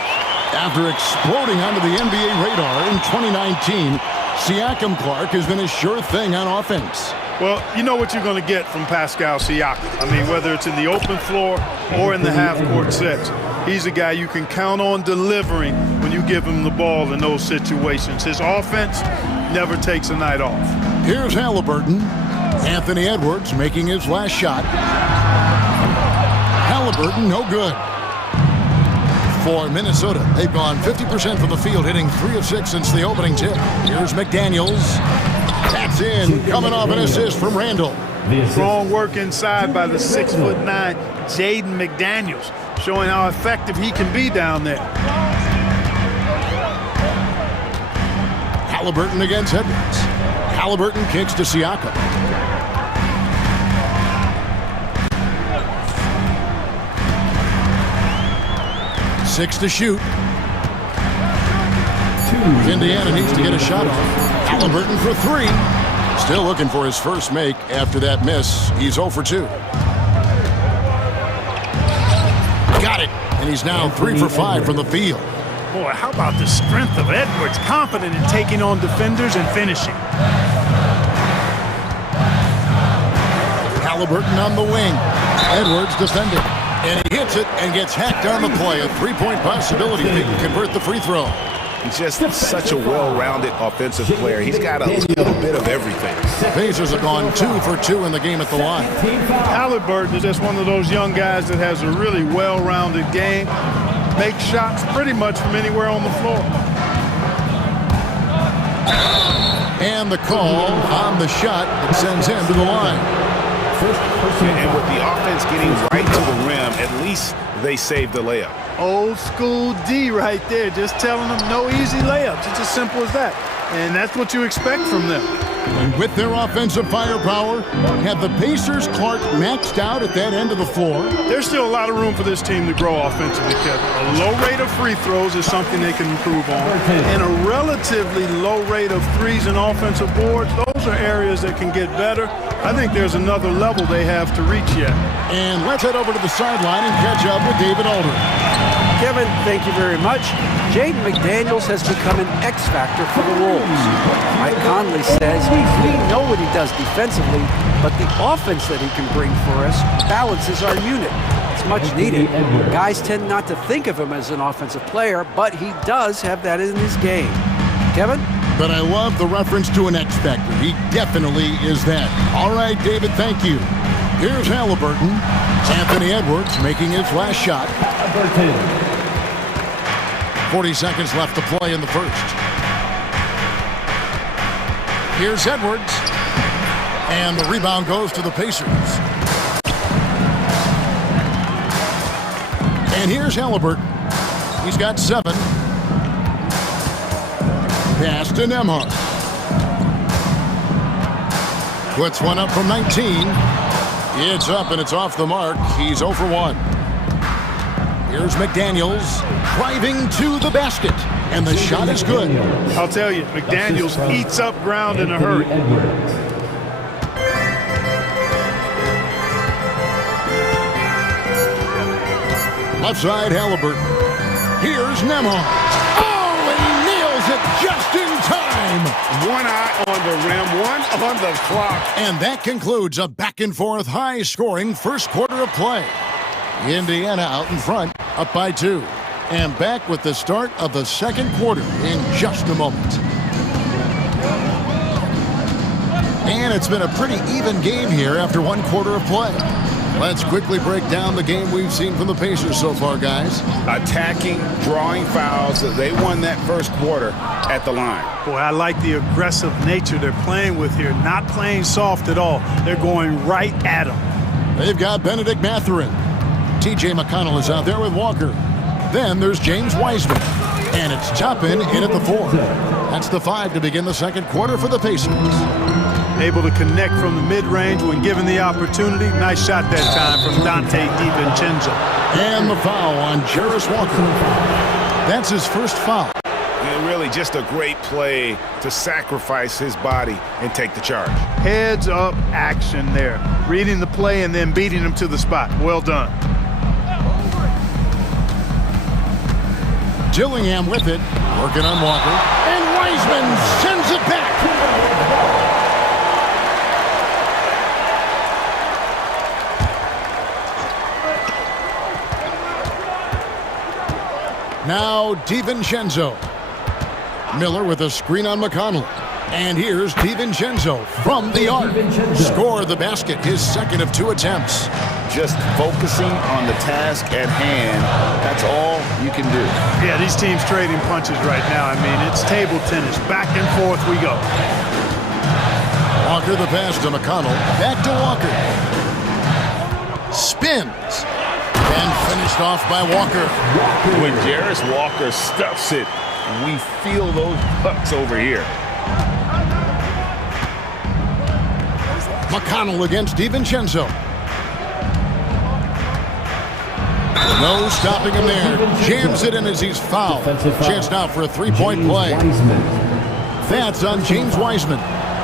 After exploding onto the NBA radar in 2019, Siakam, Clark, has been a sure thing on offense. Well, you know what you're going to get from Pascal Siakam. I mean, whether it's in the open floor or in the half-court sets, he's a guy you can count on delivering when you give him the ball in those situations. His offense never takes a night off. Here's Halliburton. Anthony Edwards making his last shot. Halliburton, no good. For Minnesota, they've gone 50% from the field, hitting 3 of 6 since the opening tip. Here's McDaniels. That's in, coming off an assist from Randle. Strong work inside by the 6'9" Jaden McDaniels, showing how effective he can be down there. Halliburton against Edwards. Halliburton kicks to Siakam. Six to shoot. Indiana needs to get a shot off. Halliburton for 3. Still looking for his first make after that miss. He's 0 for 2. Got it. And he's now 3 for 5 from the field. Boy, how about the strength of Edwards? Confident in taking on defenders and finishing. Halliburton on the wing. Edwards defending. And he hits it and gets hacked on the play. A 3-point possibility if he can convert the free throw. He's just such a well-rounded offensive player. He's got a little bit of everything. Pacers have gone 2 for 2 in the game at the line. Halliburton is just one of those young guys that has a really well-rounded game. Makes shots pretty much from anywhere on the floor. And the call on the shot that sends him to the line. And with the offense getting right to the rim, at least they saved the layup. Old school D right there, just telling them no easy layups. It's as simple as that. And that's what you expect from them. And with their offensive firepower, have the Pacers, Clark, maxed out at that end of the floor? There's still a lot of room for this team to grow offensively, Kevin. A low rate of free throws is something they can improve on. And a relatively low rate of threes and offensive boards, those are areas that can get better. I think there's another level they have to reach yet. And let's head over to the sideline and catch up with David Aldridge. Kevin, thank you very much. Jaden McDaniels has become an X factor for the Wolves. Mike Conley says we know what he does defensively, but the offense that he can bring for us balances our unit. It's much needed. Guys tend not to think of him as an offensive player, but he does have that in his game. Kevin? But I love the reference to an X Factor. He definitely is that. All right, David, thank you. Here's Halliburton. Anthony Edwards making his last shot. 40 seconds left to play in the first. Here's Edwards. And the rebound goes to the Pacers. And here's Halliburton. He's got 7. Pass to Nembhard. Puts one up from 19. It's up and it's off the mark. He's 0 for 1. Here's McDaniels driving to the basket. And the shot is good. I'll tell you, McDaniels eats up ground in a hurry. Left side, Halliburton. Here's Nembhard. Oh, and he nails it just in time. One eye on the rim, one on the clock. And that concludes a back-and-forth, high-scoring first quarter of play. Indiana out in front, up by 2. And back with the start of the second quarter in just a moment. And it's been a pretty even game here after 1 quarter of play. Let's quickly break down the game we've seen from the Pacers so far, guys. Attacking, drawing fouls. They won that first quarter at the line. Boy, I like the aggressive nature they're playing with here. Not playing soft at all. They're going right at them. They've got Benedict Mathurin. T.J. McConnell is out there with Walker. Then there's James Wiseman. And it's Toppin in at the 4. That's the 5 to begin the second quarter for the Pacers. Able to connect from the mid-range when given the opportunity. Nice shot that time from Dante DiVincenzo. And the foul on Jarris Walker. That's his first foul. And really just a great play to sacrifice his body and take the charge. Heads up action there. Reading the play and then beating him to the spot. Well done. Dillingham with it. Working on Walker. And Wiseman sends it back. Now DiVincenzo. Miller with a screen on McConnell. And here's DiVincenzo from the arc. Score the basket, his second of 2 attempts. Just focusing on the task at hand. That's all you can do. Yeah, these teams trading punches right now. I mean, it's table tennis. Back and forth we go. Walker the pass to McConnell. Back to Walker. Spins. And finished off by Walker. When Jarris Walker stuffs it, we feel those pucks over here. McConnell against DiVincenzo. No stopping him there. Jams it in as he's fouled. Chance now for a 3-point play. That's on James Wiseman.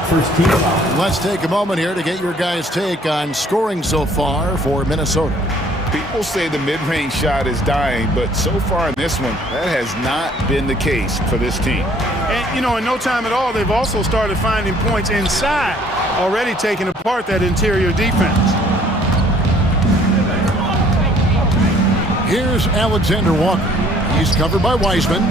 First team foul. Let's take a moment here to get your guys' take on scoring so far for Minnesota. People say the mid-range shot is dying, but so far in this one, that has not been the case for this team. And, you know, in no time at all, they've also started finding points inside, already taking apart that interior defense. Here's Alexander Walker. He's covered by Wiseman.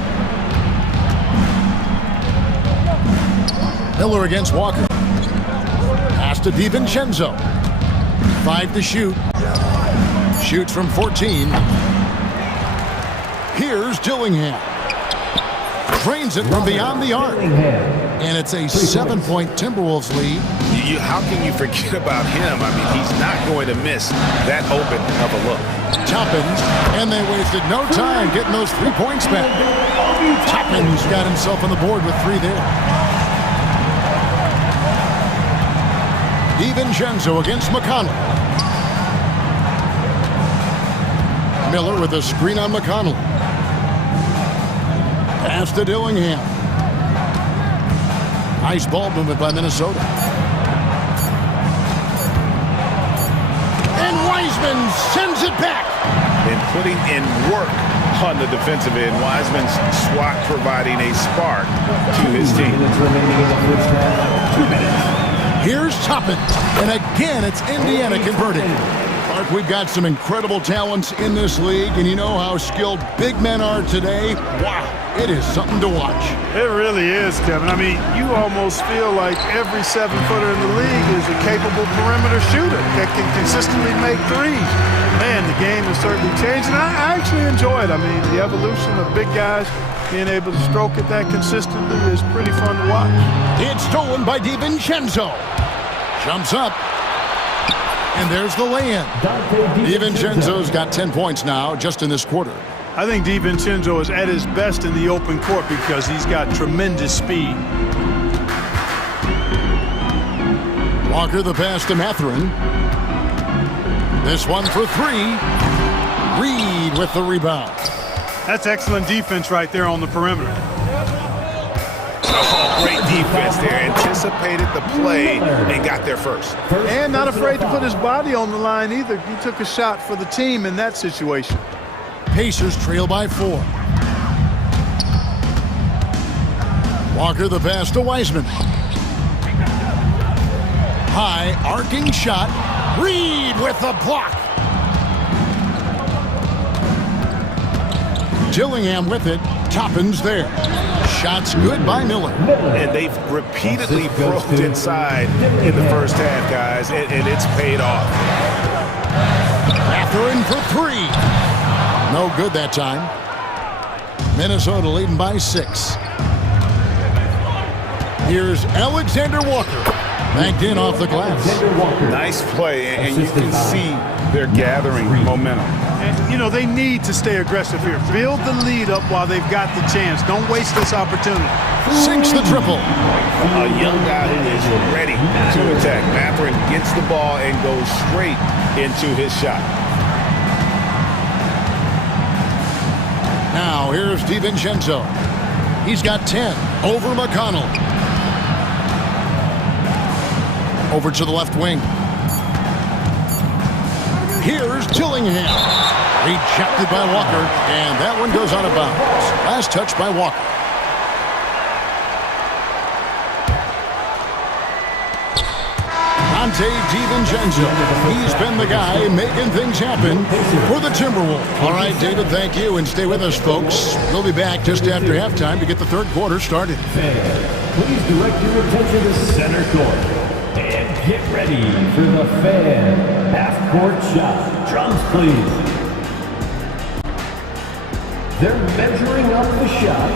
Miller against Walker. Pass to DiVincenzo. 5 to shoot. Shoots from 14. Here's Dillingham. Drains it from beyond the arc. And it's a 7-point Timberwolves lead. How can you forget about him? I mean, he's not going to miss that open of a look. Toppins, and they wasted no time getting those 3 points back. Toppins got himself on the board with 3 there. DiVincenzo against McConnell. Miller with a screen on McConnell. Pass to Dillingham. Nice ball movement by Minnesota. And Wiseman sends it back. And putting in work on the defensive end. Wiseman's swat providing a spark to his team. 2 minutes remaining in the first half. 2 minutes. Here's Toppin. And again, it's Indiana converting. Clark we've got some incredible talents in this league, and you know how skilled big men are today. Wow, it is something to watch. It really is, Kevin. I mean, you almost feel like every 7-footer in the league is a capable perimeter shooter that can consistently make threes. Man, the game has certainly changed, and I actually enjoy it. I mean, the evolution of big guys being able to stroke it that consistently is pretty fun to watch. It's stolen by DiVincenzo. Jumps up. And there's the lay-in. DiVincenzo's got 10 points now just in this quarter. I think DiVincenzo is at his best in the open court because he's got tremendous speed. Walker the pass to Mathurin. This one for three. Reed with the rebound. That's excellent defense right there on the perimeter. Oh, great defense there. Anticipated the play and got there first. And not afraid to put his body on the line either. He took a shot for the team in that situation. Pacers trail by 4. Walker the pass to Wiseman. High arcing shot. Reed with the block. Gillingham with it. Toppin's there. Shots good by Miller. And they've repeatedly probed inside in the first half, guys, and it's paid off. Mathurin for 3. No good that time. Minnesota leading by 6. Here's Alexander Walker. Banked in off the glass. Nice play, and you can see they're gathering momentum. And, you know, they need to stay aggressive here. Build the lead up while they've got the chance. Don't waste this opportunity. Sinks the triple. A young guy who is ready to attack. Mathurin gets the ball and goes straight into his shot. Now here's DiVincenzo. He's got 10 over McConnell. Over to the left wing. Here's Gillingham. Rejected by Walker, and that one goes out of bounds. Last touch by Walker. Dante DiVincenzo. He's been the guy making things happen for the Timberwolves. All right, David, thank you, and stay with us, folks. We'll be back just after halftime to get the third quarter started. Please direct your attention to center court. And get ready for the fan half-court shot. Drums, please. They're measuring up the shot.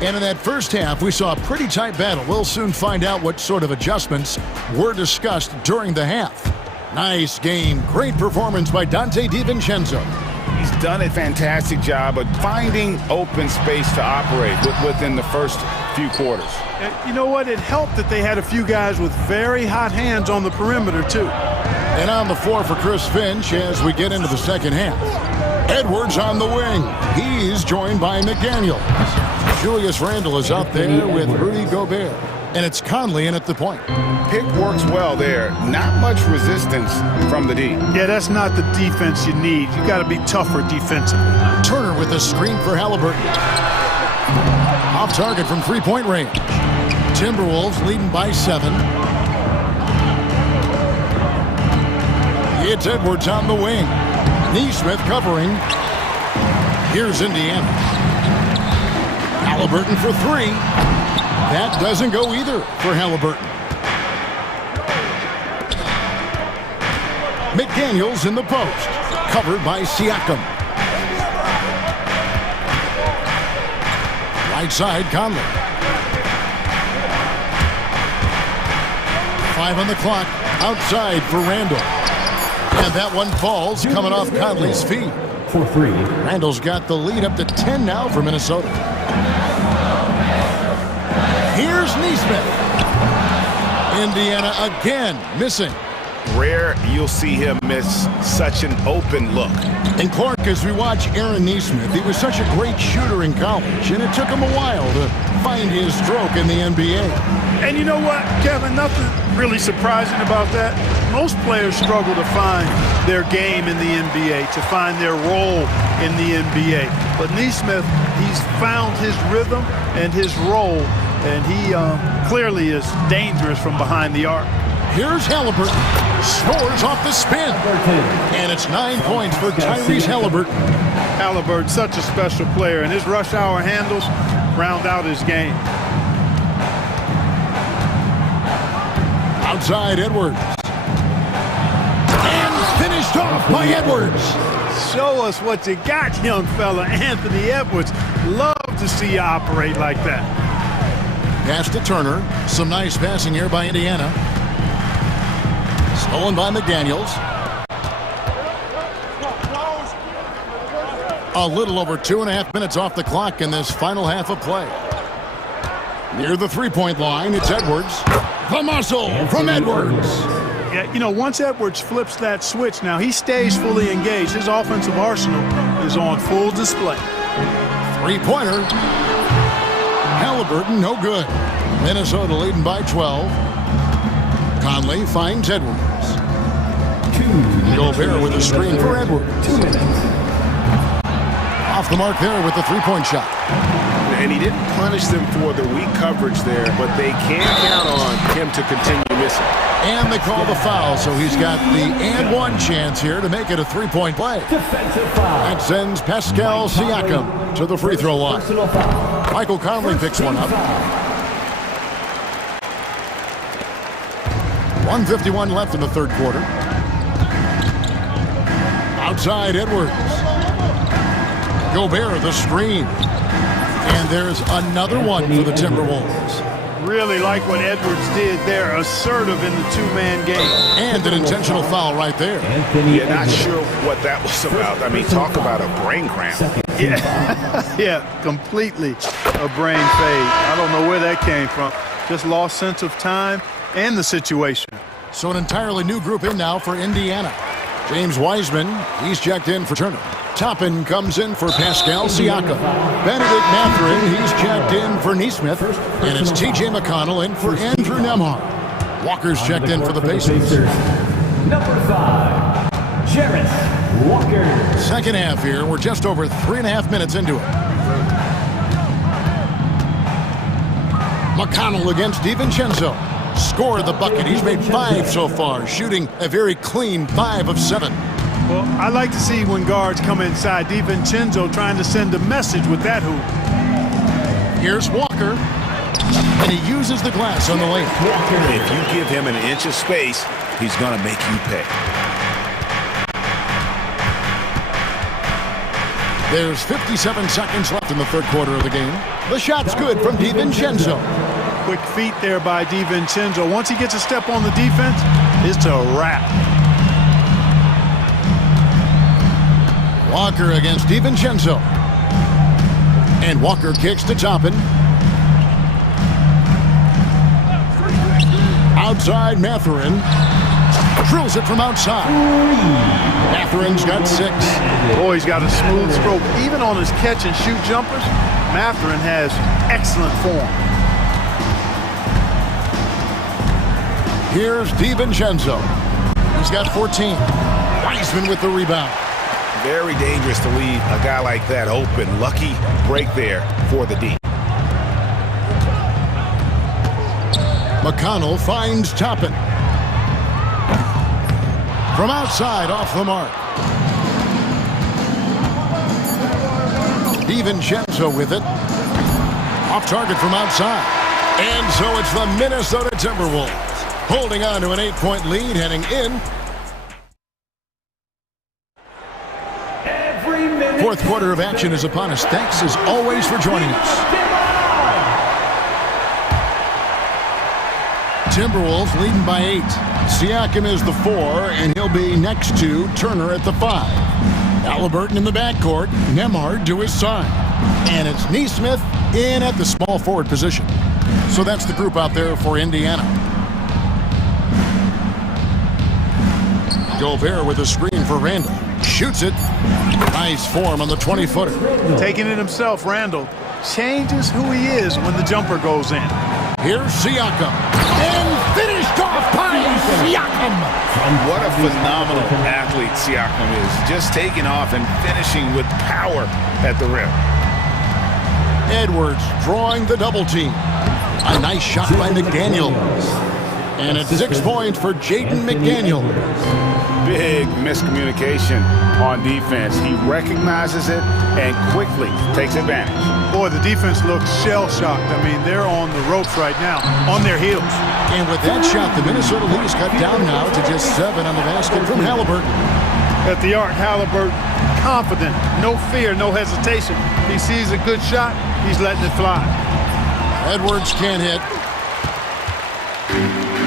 And in that first half, we saw a pretty tight battle. We'll soon find out what sort of adjustments were discussed during the half. Nice game. Great performance by Dante DiVincenzo. He's done a fantastic job of finding open space to operate within the first few quarters. And you know what? It helped that they had a few guys with very hot hands on the perimeter, too. And on the floor for Chris Finch as we get into the second half. Edwards on the wing. He's joined by McDaniel. Julius Randle is out there with Rudy Gobert. And it's Conley in at the point. Pick works well there. Not much resistance from the D. Yeah, that's not the defense you need. You got to be tougher defensively. Turner with a screen for Halliburton. Off target from three-point range. Timberwolves leading by 7. It's Edwards on the wing. Neesmith covering. Here's Indiana. Halliburton for 3. That doesn't go either for Halliburton. McDaniels in the post. Covered by Siakam. Right side, Conley. 5 on the clock. Outside for Randle. And that one falls, coming off Conley's feet. For 3. Randle's got the lead up to 10 now for Minnesota. Here's Neesmith. Indiana again missing. Rare you'll see him miss such an open look. And Clark, as we watch Aaron Neesmith, he was such a great shooter in college, and it took him a while to find his stroke in the NBA. And you know what, Kevin, nothing really surprising about that. Most players struggle to find their game in the NBA, to find their role in the NBA. But Neesmith, he's found his rhythm and his role and he clearly is dangerous from behind the arc. Here's Halliburton. Scores off the spin. And it's 9 points for Tyrese Halliburton. Halliburton, such a special player, and his rush hour handles round out his game. Outside Edwards. And finished off by Edwards. Show us what you got, young fella. Anthony Edwards. Love to see you operate like that. Pass to Turner. Some nice passing here by Indiana. Stolen by McDaniels. A little over 2.5 minutes off the clock in this final half of play. Near the three-point line, it's Edwards. The muscle from Edwards. Yeah, you know, once Edwards flips that switch, now he stays fully engaged. His offensive arsenal is on full display. Three-pointer. Halliburton, no good. Minnesota leading by 12. Conley finds Edwards. Gobert with a screen for Edwards. 2 minutes. Off the mark there with the three-point shot. And he didn't punish them for the weak coverage there, but they can count on him to continue missing. And they call the foul, so he's got the and one chance here to make it a three-point play. Defensive foul. That sends Pascal Siakam to the free throw line. Michael Conley picks one up. 1:51 left in the third quarter. Outside Edwards. Gobert the screen. And there's another one for the Timberwolves. Really like what Edwards did there. Assertive in the two-man game. And an intentional foul right there. Yeah, not sure what that was about. I mean, talk about a brain cramp. Yeah, completely a brain fade. I don't know where that came from. Just lost sense of time and the situation. So an entirely new group in now for Indiana. James Wiseman, he's checked in for Turner. Toppin comes in for Pascal Siakam. Benedict Mathurin, he's checked in for Neesmith. And it's TJ McConnell in for Andrew Nembhard. Walker's checked in for the Pacers. Number 5, Jarrett Walker. Second half here. We're just over 3.5 minutes into it. McConnell against DiVincenzo. Scored the bucket. He's made 5 so far, shooting a very clean 5 of 7. Well, I like to see when guards come inside. DiVincenzo trying to send a message with that hoop. Here's Walker, and he uses the glass on the lane. If you give him an inch of space, he's going to make you pay. There's 57 seconds left in the third quarter of the game. The shot's good from DiVincenzo. Quick feet there by DiVincenzo. Once he gets a step on the defense, it's a wrap. Walker against DiVincenzo. And Walker kicks to Toppin. Outside Mathurin. Drills it from outside. Mathurin's got 6. Boy, he's got a smooth stroke. Even on his catch and shoot jumpers, Mathurin has excellent form. Here's DiVincenzo. He's got 14. Wiseman with the rebound. Very dangerous to leave a guy like that open. Lucky break there for the D. McConnell finds Toppin. From outside, off the mark. DiVincenzo with it. Off target from outside. And so it's the Minnesota Timberwolves holding on to an 8-point lead heading in. Fourth quarter of action is upon us. Thanks as always for joining us. Timberwolves leading by 8. Siakam is the 4, and he'll be next to Turner at the 5. Halliburton in the backcourt. Nembhard to his side. And it's Neesmith in at the small forward position. So that's the group out there for Indiana. Gobert with a screen for Randall. Shoots it. Nice form on the 20-footer. Taking it himself, Randall changes who he is when the jumper goes in. Here's Siakam. And finished off by Siakam. What a phenomenal athlete Siakam is. Just taking off and finishing with power at the rim. Edwards drawing the double team. A nice shot by McDaniel. And it's 6 points for Jaden McDaniel. Big miscommunication on defense. He recognizes it and quickly takes advantage. Boy, the defense looks shell-shocked. I mean, they're on the ropes right now, on their heels. And with that shot, the Minnesota lead is cut down now to just 7 on the basket from Halliburton. At the arc, Halliburton, confident, no fear, no hesitation. He sees a good shot, he's letting it fly. Edwards can't hit.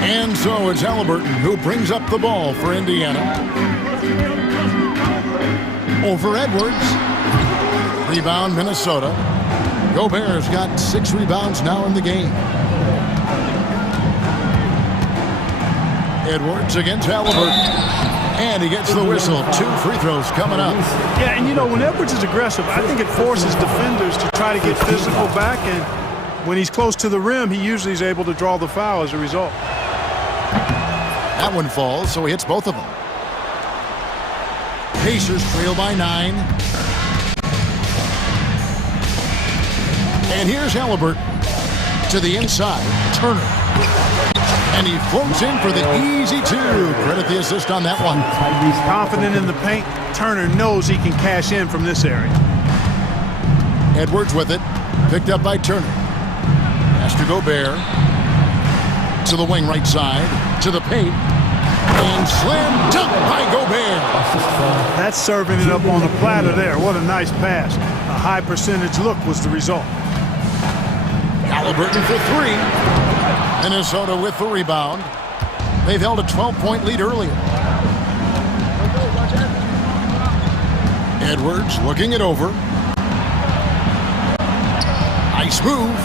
And so it's Halliburton who brings up the ball for Indiana. Over Edwards. Rebound, Minnesota. Gobert's got 6 rebounds now in the game. Edwards against Halliburton. And he gets the whistle. 2 free throws coming up. Yeah, and you know, when Edwards is aggressive, I think it forces defenders to try to get physical back, and when he's close to the rim, he usually is able to draw the foul as a result. That one falls, so he hits both of them. Pacers trail by 9. And here's Halliburton to the inside. Turner. And he floats in for the easy 2. Credit the assist on that one. He's confident in the paint. Turner knows he can cash in from this area. Edwards with it. Picked up by Turner. Pass to Gobert. To the wing right side. To the paint. And slam dunk by Gobert. That's serving it up on the platter there. What a nice pass. A high percentage look was the result. Halliburton for 3. Minnesota with the rebound. They've held a 12-point lead earlier. Edwards looking it over. Nice move.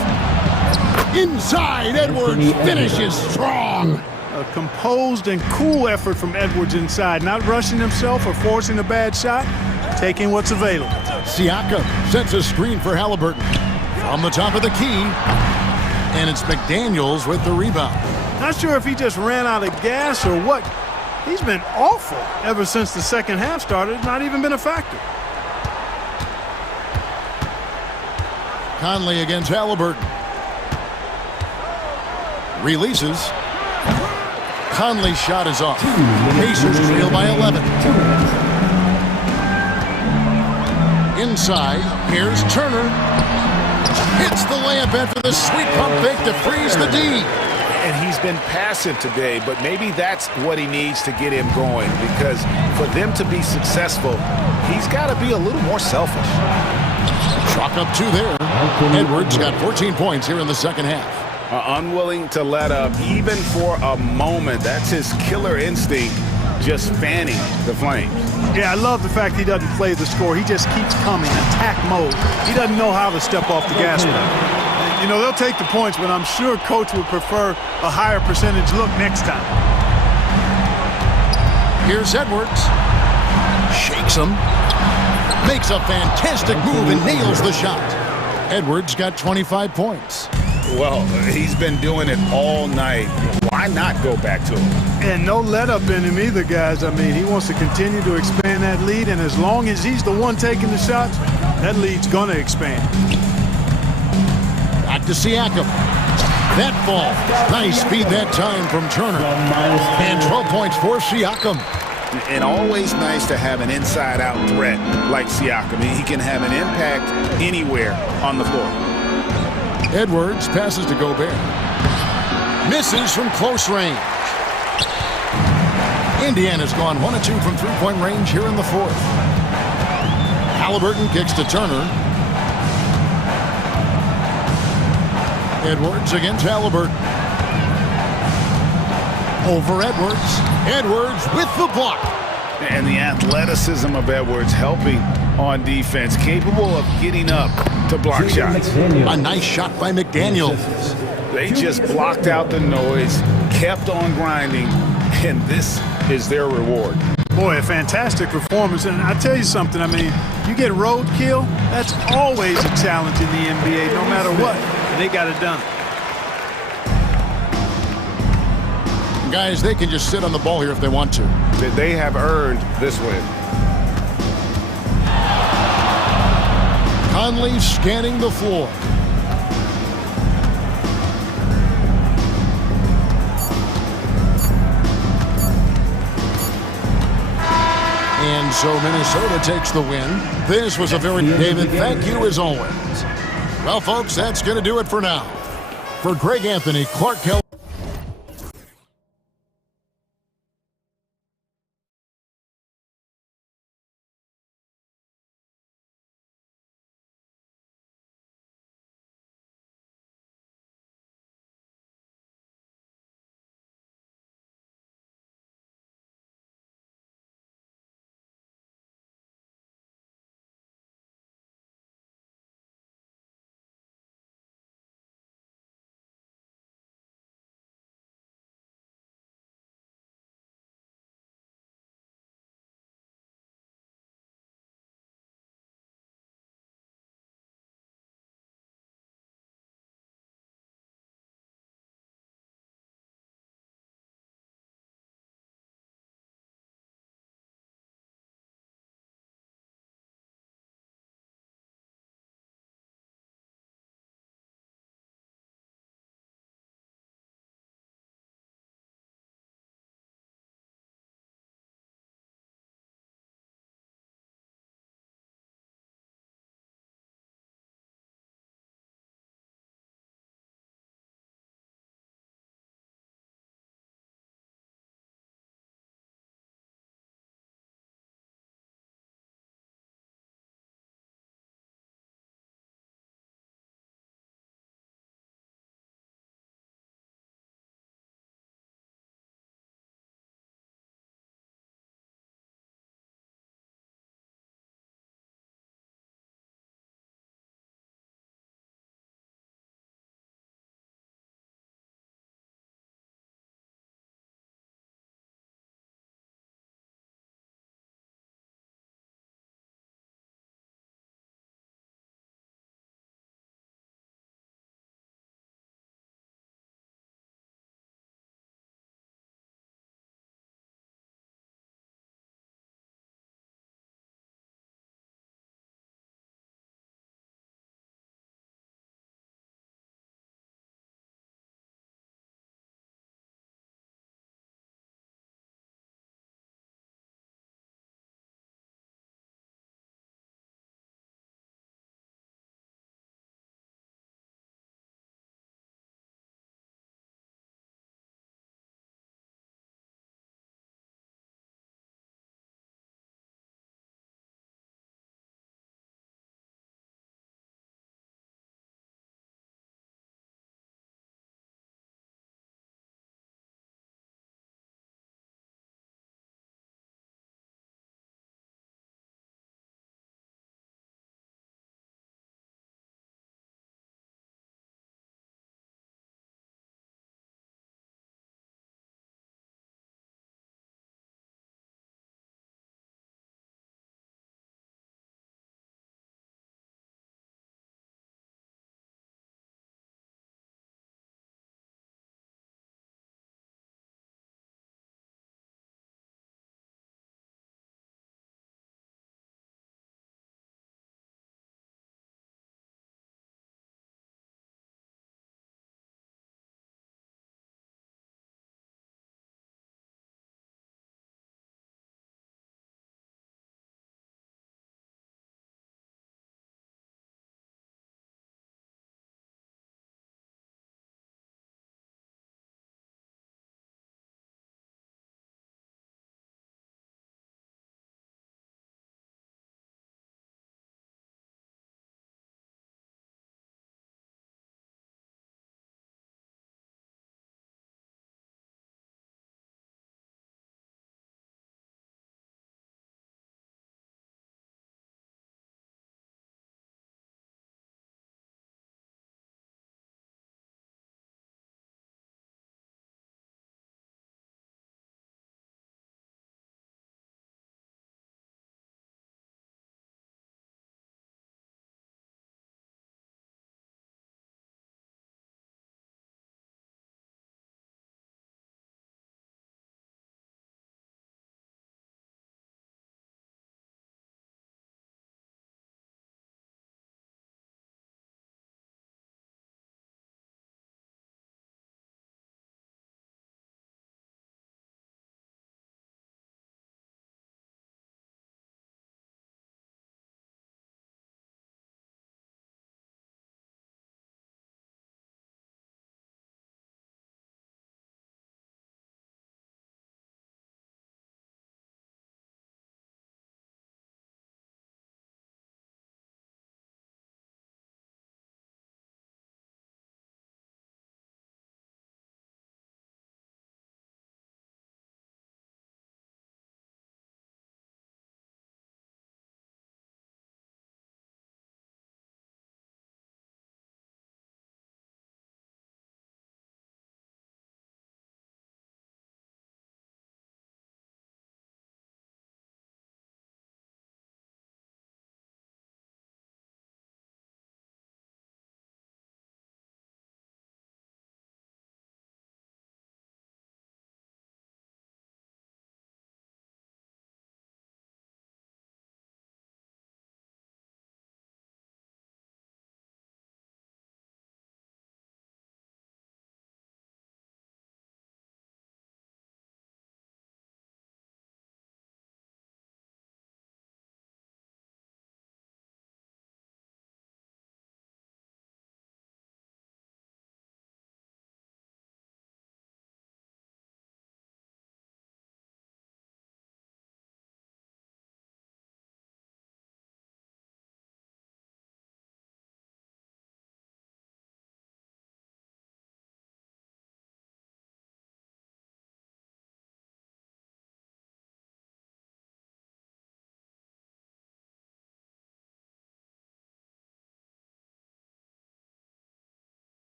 Inside, Edwards finishes strong. A composed and cool effort from Edwards inside, not rushing himself or forcing a bad shot, taking what's available. Siakam sets a screen for Halliburton from the top of the key, and it's McDaniels with the rebound. Not sure if he just ran out of gas or what. He's been awful ever since the second half started. Not even been a factor. Conley against Halliburton. Releases. Conley's shot is off. Pacers trail by 11. Inside, here's Turner. Hits the layup after the sweet pump fake to freeze the D. And he's been passive today, but maybe that's what he needs to get him going, because for them to be successful, he's got to be a little more selfish. Chalk up 2 there. Edwards got 14 points here in the second half. Unwilling to let up even for a moment. That's his killer instinct, just fanning the flames. Yeah, I love the fact he doesn't play the score. He just keeps coming, attack mode. He doesn't know how to step off the gas pedal. You know, they'll take the points, but I'm sure coach would prefer a higher percentage look next time. Here's Edwards. Shakes him. Makes a fantastic move and nails the shot. Edwards got 25 points. Well, he's been doing it all night. Why not go back to him? And no let up in him either, guys. I mean, he wants to continue to expand that lead, and as long as he's the one taking the shots, that lead's going to expand. Back to Siakam. That ball. Nice speed that time from Turner. And 12 points for Siakam. And always nice to have an inside-out threat like Siakam. He can have an impact anywhere on the floor. Edwards passes to Gobert. Misses from close range. Indiana's gone 1 of 2 from three-point range here in the fourth. Halliburton kicks to Turner. Edwards against Halliburton. Over Edwards. Edwards with the block. And the athleticism of Edwards helping on defense, capable of getting up to block shots. A nice shot by McDaniel. They just blocked out the noise, kept on grinding, and this is their reward. Boy, a fantastic performance. And I'll tell you something, I mean, you get roadkill, that's always a challenge in the NBA, no matter what. And they got it done. Guys, they can just sit on the ball here if they want to. They have earned this win. Conley scanning the floor. so Minnesota takes the win. This was a very... David, thank you as always. Well, folks, that's going to do it for now. For Greg Anthony, Clark Kelly...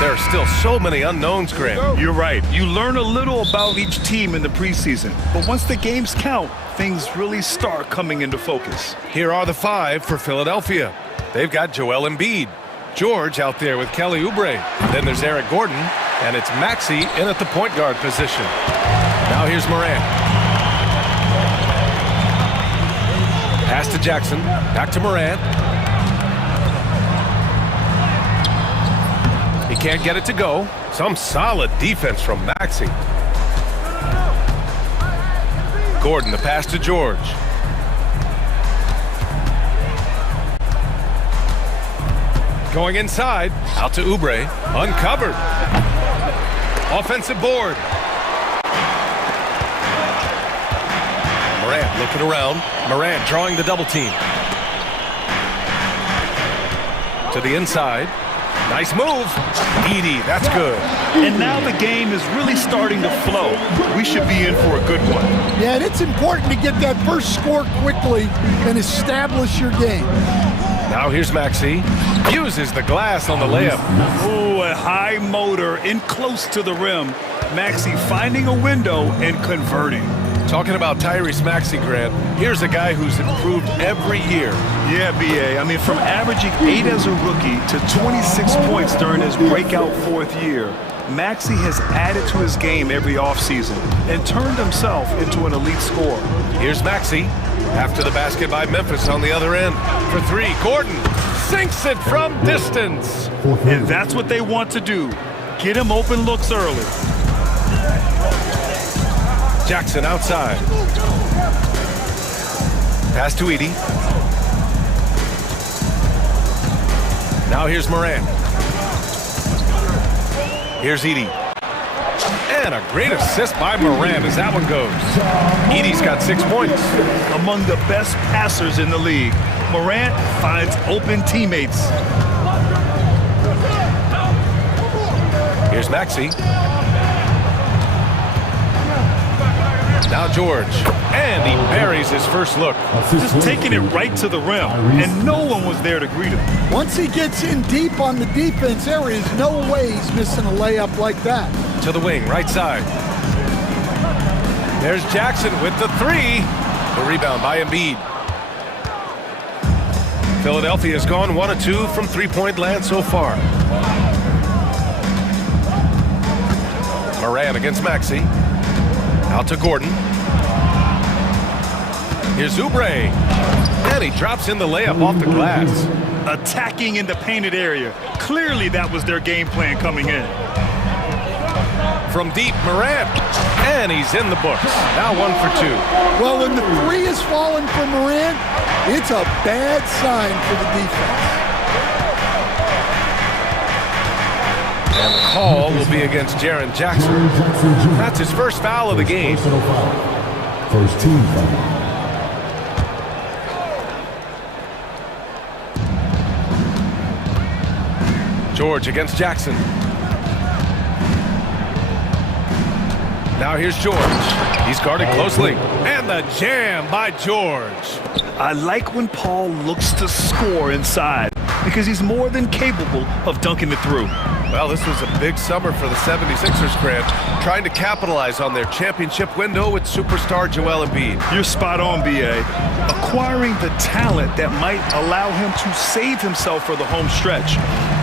There are still so many unknowns, Grant. You're right. You learn a little about each team in the preseason. But once the games count, things really start coming into focus. Here are the 5 for Philadelphia. They've got Joel Embiid. George out there with Kelly Oubre. Then there's Eric Gordon, and it's Maxey in at the point guard position. Now here's Morant. Pass to Jackson. Back to Morant. He can't get it to go. Some solid defense from Maxey. Gordon, the pass to George. Going inside, out to Oubre, uncovered. Offensive board. Morant looking around. Morant drawing the double team. To the inside. Nice move. Edey, that's good. And now the game is really starting to flow. We should be in for a good one. Yeah, and it's important to get that first score quickly and establish your game. Now here's Maxey. Uses the glass on the layup. Ooh, a high motor in close to the rim. Maxey finding a window and converting. Talking about Tyrese Maxey, Grant, here's a guy who's improved every year. Yeah, B.A. I mean, from averaging 8 as a rookie to 26 points during his breakout 4th year, Maxey has added to his game every offseason and turned himself into an elite scorer. Here's Maxey after the basket by Memphis on the other end. For 3, Gordon sinks it from distance. And that's what they want to do. Get him open looks early. Jackson outside. Pass to Edey. Now here's Morant. Here's Edey. And a great assist by Morant as that one goes. Edey's got 6 points. Among the best passers in the league, Morant finds open teammates. Here's Maxey. Now George, and he buries his first look. Just taking it right to the rim, and no one was there to greet him. Once he gets in deep on the defense, there is no way he's missing a layup like that. To the wing, right side. There's Jackson with the 3. The rebound by Embiid. Philadelphia has gone 1 of 2 from three-point land so far. Morant against Maxey. Out to Gordon. Here's Oubre. And he drops in the layup off the glass. Attacking in the painted area. Clearly that was their game plan coming in. From deep, Morant. And he's in the books. Now 1 for 2. Well, when the 3 is falling for Morant, it's a bad sign for the defense. And the call will be against Jaren Jackson. That's his first foul of the game. First team foul. George against Jackson. Now here's George. He's guarded closely. And the jam by George. I like when Paul looks to score inside because he's more than capable of dunking it through. Well, this was a big summer for the 76ers, Grant, trying to capitalize on their championship window with superstar Joel Embiid. You're spot on, B.A. Acquiring the talent that might allow him to save himself for the home stretch.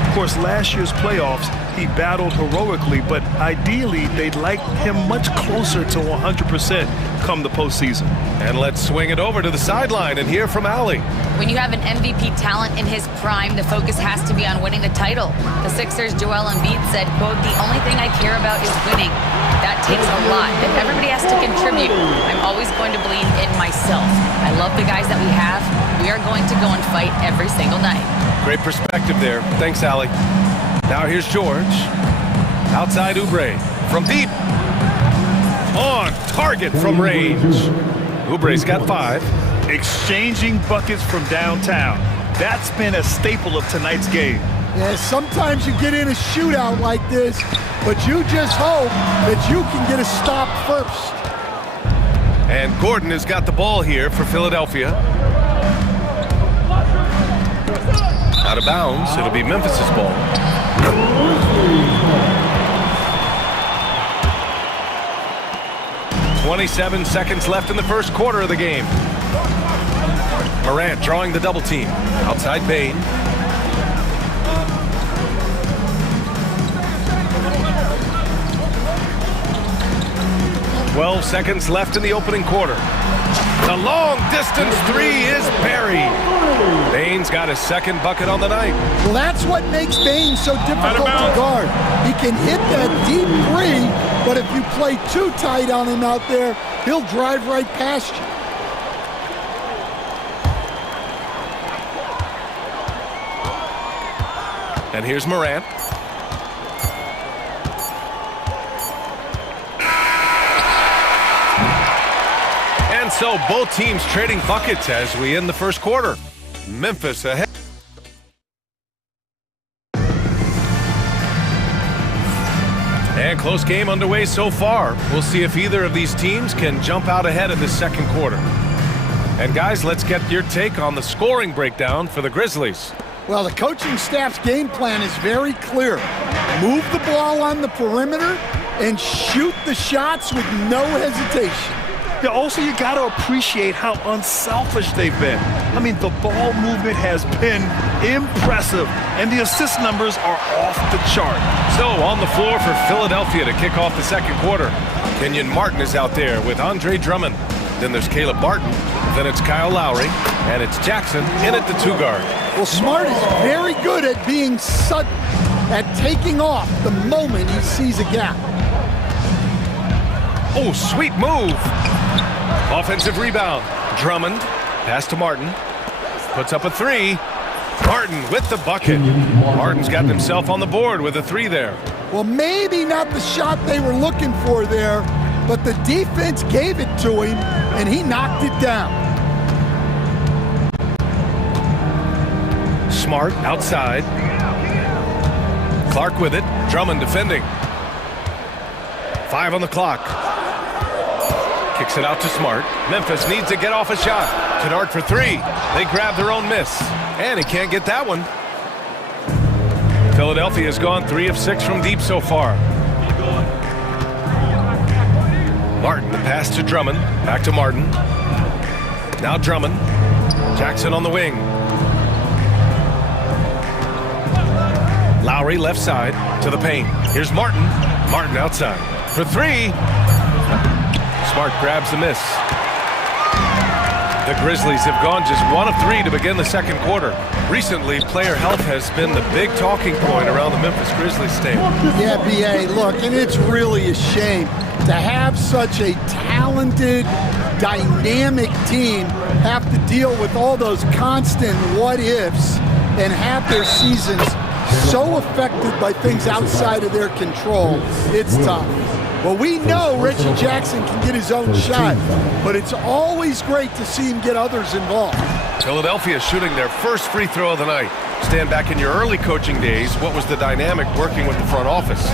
Of course, last year's playoffs, he battled heroically, but ideally, they'd like him much closer to 100% come the postseason. And let's swing it over to the sideline and hear from Allie. When you have an MVP talent in his prime, the focus has to be on winning the title. The Sixers' Joel Embiid said, quote, "The only thing I care about is winning. That takes a lot, and everybody has to contribute. I'm always going to believe in myself. I love the guys that we have. We are going to go and fight every single night." Great perspective there. Thanks, Allie. Now here's George. Outside Oubre. From deep. On target from range. Oubre's got 5. Exchanging buckets from downtown. That's been a staple of tonight's game. Yeah, sometimes you get in a shootout like this, but you just hope that you can get a stop first. And Gordon has got the ball here for Philadelphia. Out of bounds, it'll be Memphis's ball. "27 seconds left in the first quarter of the game. Morant drawing the double team. Outside Bain. "12 seconds left in the opening quarter. The long distance three is buried. Bain's got his second bucket on the night. Well, that's what makes Bain so difficult to guard. He can hit that deep three, but if you play too tight on him out there, he'll drive right past you. And here's Morant. And so both teams trading buckets as we end the first quarter. Memphis ahead. And close game underway so far. We'll see if either of these teams can jump out ahead in the second quarter. And guys, let's get your take on the scoring breakdown for the Grizzlies. Well, the coaching staff's game plan is very clear. Move the ball on the perimeter and shoot the shots with no hesitation. Yeah, also, you got to appreciate how unselfish they've been. I mean, the ball movement has been impressive, and the assist numbers are off the chart. So, on the floor for Philadelphia to kick off the second quarter, Kenyon Martin is out there with Andre Drummond. Then there's Caleb Barton. Then it's Kyle Lowry. And it's Jackson in at the two-guard. Well, Smart is very good at being sudden, at taking off the moment he sees a gap. Oh, sweet move. Offensive rebound. Drummond. Pass to Martin. Puts up a three. Martin with the bucket. Martin's got himself on the board with a three there. Well, maybe not the shot they were looking for there, but the defense gave it to him, and he knocked it down. Smart outside. Clark with it. Drummond defending. 5 on the clock. Kicks it out to Smart. Memphis needs to get off a shot. Kennard for three. They grab their own miss. And he can't get that one. Philadelphia's gone 3 of 6 from deep so far. Martin, the pass to Drummond. Back to Martin. Now Drummond. Jackson on the wing. Lowry left side to the paint. Here's Martin. Martin outside for three. Smart grabs the miss. The Grizzlies have gone just 1 of 3 to begin the second quarter. Recently, player health has been the big talking point around the Memphis Grizzlies stable. Yeah, B.A., look, and it's really a shame to have such a talented, dynamic team have to deal with all those constant what-ifs and have their seasons so affected by things outside of their control. It's tough. Well, we know Reggie Jackson can get his own shot, but it's always great to see him get others involved. Philadelphia shooting their first free throw of the night. Stand back in your early coaching days, what was the dynamic working with the front office?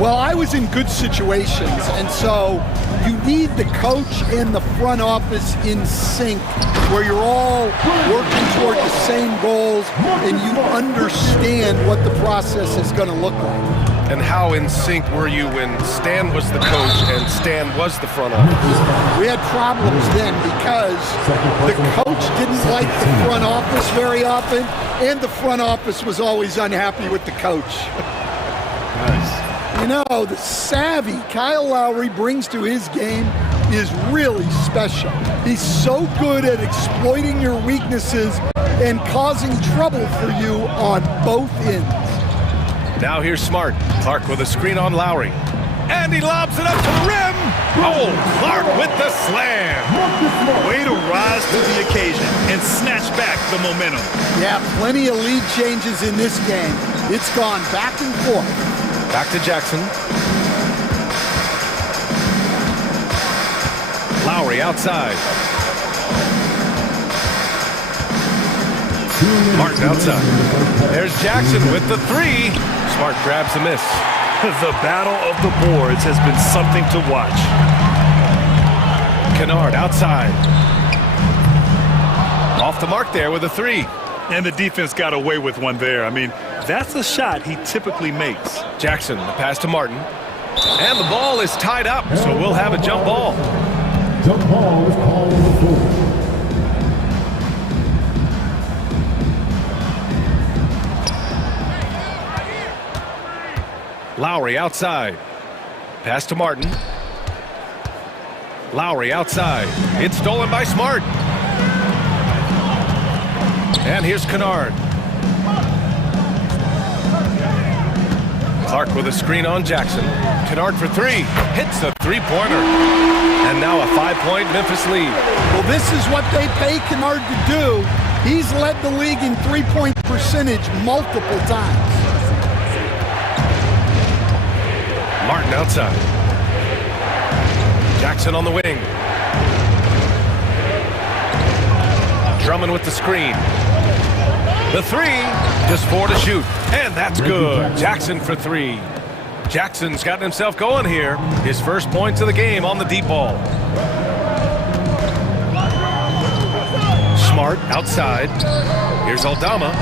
Well, I was in good situations, and so you need the coach and the front office in sync, where you're all working toward the same goals and you understand what the process is going to look like. And how in sync were you when Stan was the coach and Stan was the front office? We had problems then because the coach didn't like the front office very often, and the front office was always unhappy with the coach. Nice. You know, the savvy Kyle Lowry brings to his game is really special. He's so good at exploiting your weaknesses and causing trouble for you on both ends. Now here's Smart. Clark with a screen on Lowry. And he lobs it up to the rim. Oh, Clark with the slam. Way to rise to the occasion and snatch back the momentum. Yeah, plenty of lead changes in this game. It's gone back and forth. Back to Jackson. Lowry outside. Martin outside. There's Jackson with the three. Smart grabs the miss. The battle of the boards has been something to watch. Kennard outside. Off the mark there with a three. And the defense got away with one there. I mean, That's a shot he typically makes. Jackson, the pass to Martin. And the ball is tied up, so we'll have a jump ball. Jump ball is called on the floor. Lowry outside. Pass to Martin. Lowry outside. It's stolen by Smart. And here's Kennard. Clark with a screen on Jackson. Kennard for three. Hits a three-pointer. And now a 5-point Memphis lead. Well, this is what they pay Kennard to do. He's led the league in three-point percentage multiple times. Martin outside. Jackson on the wing. Drummond with the screen. The three, just 4 to shoot. And that's good. Jackson for three. Jackson's gotten himself going here. His first points of the game on the deep ball. Smart outside. Here's Aldama.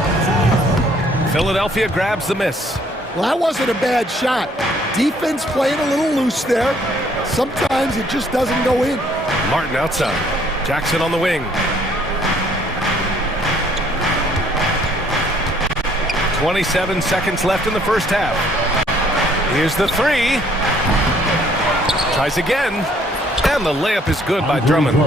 Philadelphia grabs the miss. Well, that wasn't a bad shot. Defense playing a little loose there. Sometimes it just doesn't go in. Martin outside. Jackson on the wing. 27 seconds left in the first half. Here's the three. Tries again. And the layup is good by Drummond.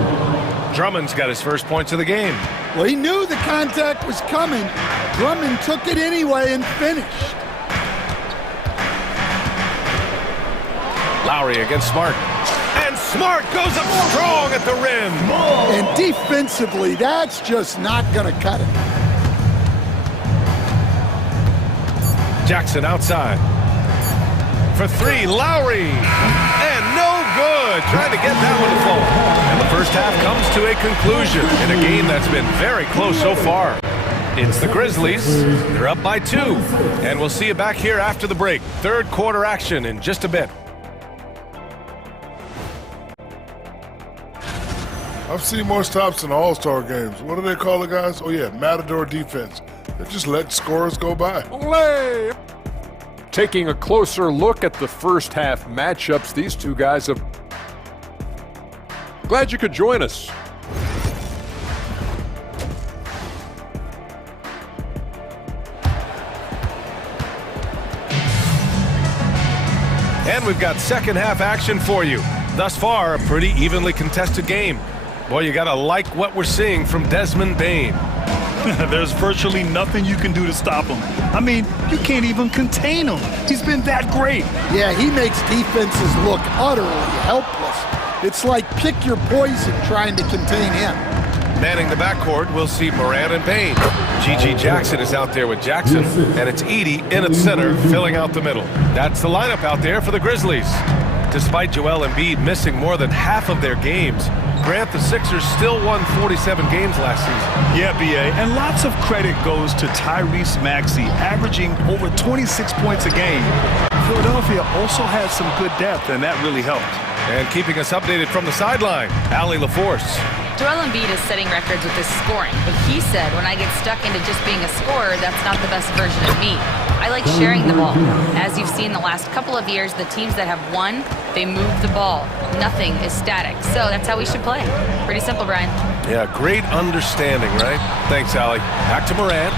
Drummond's got his first points of the game. Well, he knew the contact was coming. Drummond took it anyway and finished. Lowry against Smart. And Smart goes up strong at the rim. And defensively, that's just not going to cut it. Jackson outside. For three, Lowry. And no good. Trying to get that one to fall. And the first half comes to a conclusion in a game that's been very close so far. It's the Grizzlies. They're up by 2. And we'll see you back here after the break. Third quarter action in just a bit. I've seen more stops in All-Star games. What do they call it, guys? Oh, yeah, Matador defense. They just let scores go by. Olé! Taking a closer look at the first half matchups, these two guys have... Glad you could join us. And we've got second half action for you. Thus far, a pretty evenly contested game. Boy, you gotta like what we're seeing from Desmond Bane. There's virtually nothing you can do to stop him. I mean, you can't even contain him. He's been that great. Yeah, he makes defenses look utterly helpless. It's like pick your poison trying to contain him. Manning the backcourt, we'll see Moran and Bane. G.G. Jackson is out there with Jackson, and it's Edey in at center, filling out the middle. That's the lineup out there for the Grizzlies. Despite Joel Embiid missing more than half of their games, Grant, the Sixers still won 47 games last season. Yeah, B.A., and lots of credit goes to Tyrese Maxey, averaging over 26 points a game. Philadelphia also had some good depth, and that really helped. And keeping us updated from the sideline, Allie LaForce. Joel Embiid is setting records with his scoring, but he said, when I get stuck into just being a scorer, that's not the best version of me. I like sharing the ball. As you've seen the last couple of years, the teams that have won, they move the ball. Nothing is static. So that's how we should play. Pretty simple, Brian. Yeah, great understanding, right? Thanks, Allie. Back to Moran.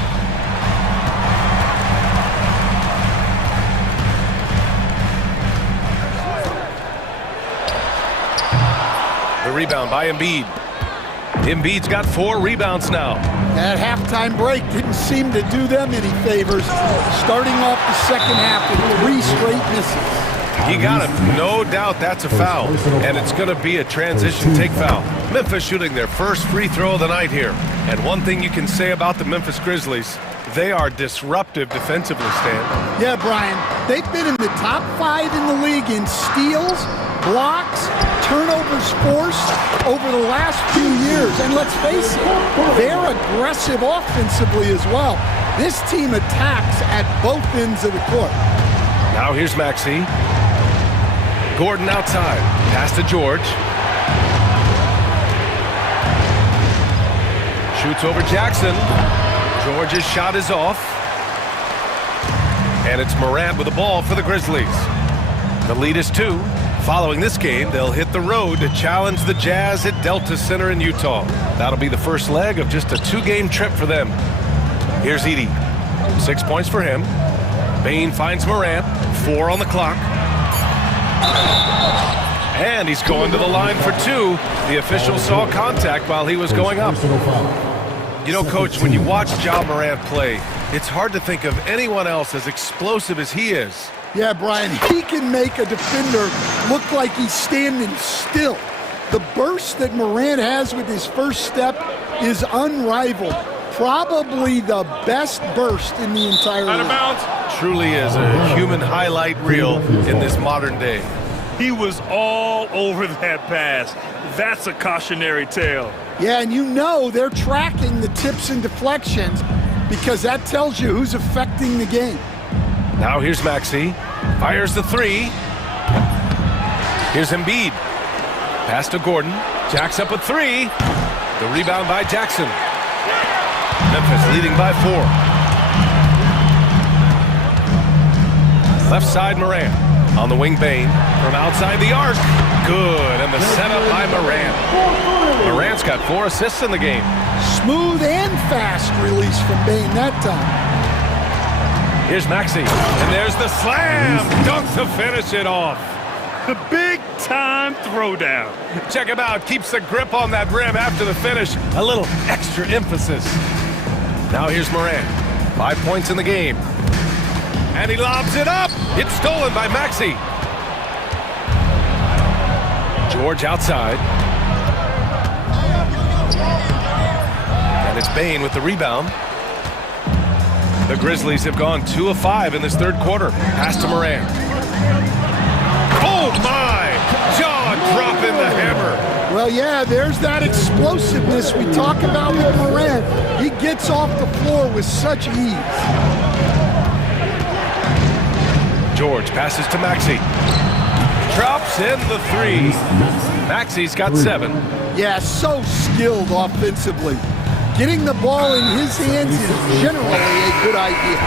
The rebound by Embiid. Embiid's got 4 rebounds now. That halftime break didn't seem to do them any favors. Starting off the second half with 3 straight misses. He got him. No doubt that's a foul. And it's going to be a transition take foul. Memphis shooting their first free throw of the night here. And one thing you can say about the Memphis Grizzlies, they are disruptive defensively, Stan. Yeah, Brian. They've been in the top 5 in the league in steals, blocks, turnovers forced over the last few years. And let's face it, they're aggressive offensively as well. This team attacks at both ends of the court. Now here's Maxey. Gordon outside. Pass to George. Shoots over Jackson. George's shot is off. And it's Morant with the ball for the Grizzlies. The lead is 2. Following this game, they'll hit the road to challenge the Jazz at Delta Center in Utah. That'll be the first leg of just a 2-game trip for them. Here's Edey. 6 points for him. Bane finds Morant. 4 on the clock. And he's going to the line for 2. The official saw contact while he was going up. You know, Coach, when you watch Ja Morant play, it's hard to think of anyone else as explosive as he is. Yeah, Brian, he can make a defender look like he's standing still. The burst that Morant has with his first step is unrivaled. Probably the best burst in the entire league. Out of bounds. Truly is a human highlight reel in this modern day. He was all over that pass. That's a cautionary tale. Yeah, and you know they're tracking the tips and deflections because that tells you who's affecting the game. Now here's Maxey. Fires the 3. Here's Embiid. Pass to Gordon. Jacks up a 3. The rebound by Jackson. Memphis leading by 4. Left side Morant. On the wing Bane. From outside the arc. Good. And the setup by Morant. Morant's got 4 assists in the game. Smooth and fast release from Bane that time. Here's Maxey, and there's the slam! Dunk to finish it off. The big-time throwdown. Check him out. Keeps the grip on that rim after the finish. A little extra emphasis. Now here's Morant. 5 points in the game. And he lobs it up. It's stolen by Maxey. George outside. And it's Bane with the rebound. The Grizzlies have gone 2 of 5 in this third quarter. Pass to Morant. Oh my! Jaw dropping the hammer. Well, yeah, there's that explosiveness we talk about with Morant. He gets off the floor with such ease. George passes to Maxey. Drops in the 3. Maxey's got 7. Yeah, so skilled offensively. Getting the ball in his hands is generally a good idea.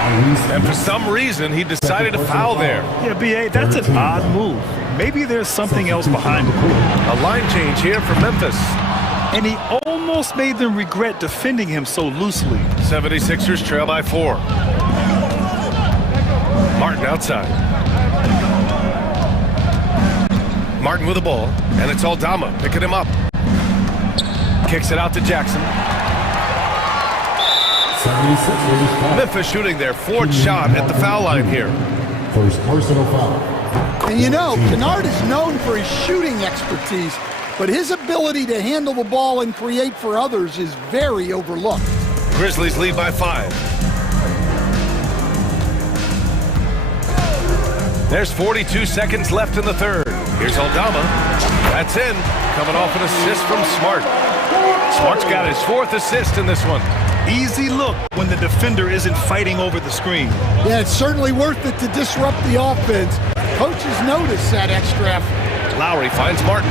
And for some reason, he decided to foul there. Yeah, B.A., that's an odd move. Maybe there's something else behind it. A line change here for Memphis. And he almost made them regret defending him so loosely. 76ers trail by 4. Martin outside. Martin with the ball, and it's Aldama picking him up. Kicks it out to Jackson. Memphis shooting their 4th shot at the foul line here. First personal foul. And you know, Kennard is known for his shooting expertise, but his ability to handle the ball and create for others is very overlooked. Grizzlies lead by 5. There's 42 seconds left in the third. Here's Aldama. That's in. Coming off an assist from Smart. Smart's got his 4th assist in this one. Easy look when the defender isn't fighting over the screen. Yeah, it's certainly worth it to disrupt the offense. Coaches notice that extra effort. Lowry finds Martin.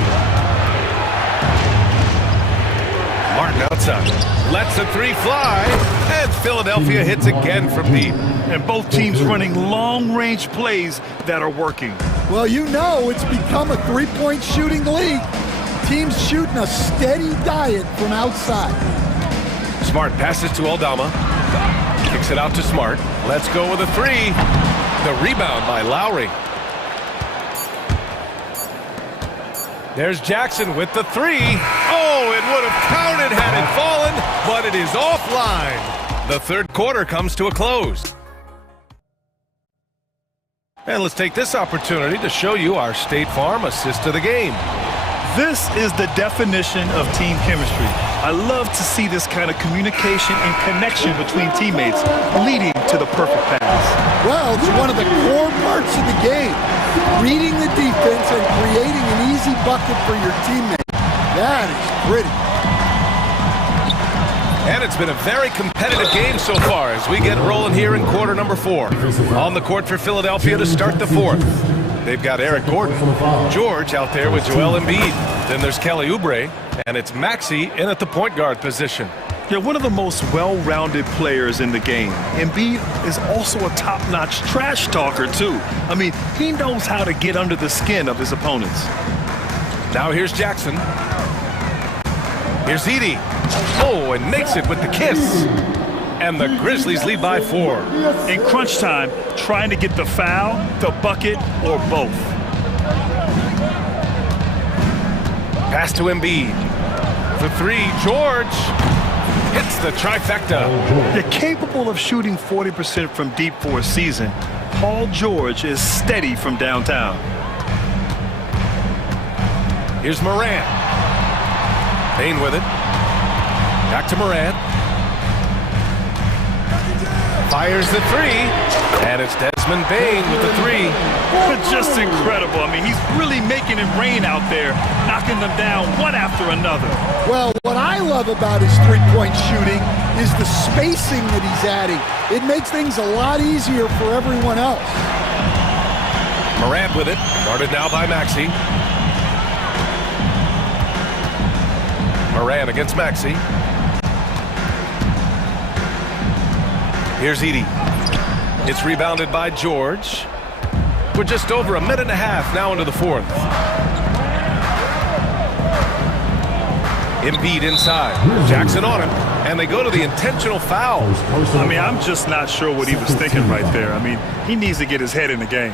Martin outside. Lets the 3 fly. And Philadelphia hits again from deep. And both teams running long-range plays that are working. Well, you know it's become a 3-point shooting league. Teams shooting a steady diet from outside. Smart passes to Aldama. Kicks it out to Smart. Let's go with a 3. The rebound by Lowry. There's Jackson with the 3. Oh, it would have counted had it fallen, but it is offline. The third quarter comes to a close. And let's take this opportunity to show you our State Farm assist to the game. This is the definition of team chemistry. I love to see this kind of communication and connection between teammates leading to the perfect pass. Well, it's one of the core parts of the game. Reading the defense and creating an easy bucket for your teammate. That is pretty. And it's been a very competitive game so far as we get rolling here in quarter number 4. On the court for Philadelphia to start the 4th. They've got Eric Gordon, George out there with Joel Embiid. Then there's Kelly Oubre, and it's Maxey in at the point guard position. They're one of the most well-rounded players in the game. Embiid is also a top-notch trash talker, too. I mean, he knows how to get under the skin of his opponents. Now here's Jackson. Here's Edey. Oh, and makes it with the kiss. And the Grizzlies lead by 4. In crunch time, trying to get the foul, the bucket, or both. Pass to Embiid. For 3, George hits the trifecta. They're capable of shooting 40% from deep for a season. Paul George is steady from downtown. Here's Morant. Bane with it. Back to Morant. Fires the 3. And it's Desmond Bane with the 3. Just incredible. I mean, he's really making it rain out there, knocking them down one after another. Well, what I love about his three-point shooting is the spacing that he's adding. It makes things a lot easier for everyone else. Morant with it. Guarded now by Maxey. Morant against Maxey. Here's Edey. It's rebounded by George. We're just over a minute and a half now into the 4th. Embiid inside. Jackson on him. And they go to the intentional foul. I mean, I'm just not sure what he was thinking right there. I mean, he needs to get his head in the game.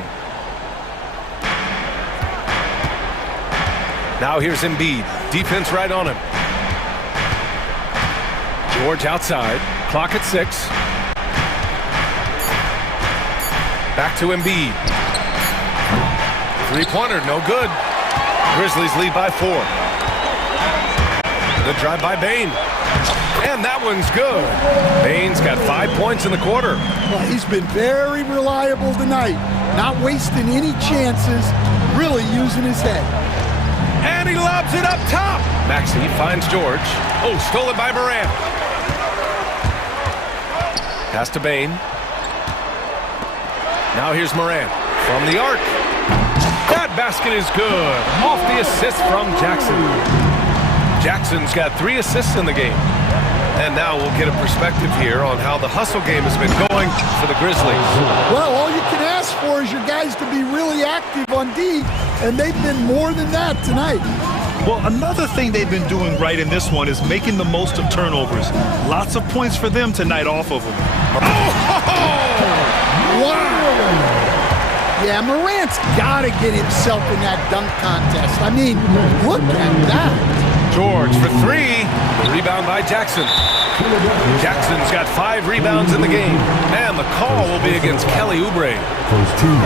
Now here's Embiid. Defense right on him. George outside. Clock at 6. Back to Embiid. Three-pointer, no good. Grizzlies lead by 4. The drive by Bane. And that one's good. Bane's got 5 points in the quarter. Well, he's been very reliable tonight. Not wasting any chances, really using his head. And he lobs it up top. Maxey finds George. Oh, stolen by Morant. Pass to Bane. Now here's Morant from the arc. That basket is good. Off the assist from Jackson. Jackson's got 3 assists in the game. And now we'll get a perspective here on how the hustle game has been going for the Grizzlies. Well, all you can ask for is your guys to be really active on D, and they've been more than that tonight. Well, another thing they've been doing right in this one is making the most of turnovers. Lots of points for them tonight off of them. Wow! Yeah, Morant's got to get himself in that dunk contest. I mean, look at that. George for 3. The rebound by Jackson. Jackson's got 5 rebounds in the game. And the call will be against Kelly Oubre.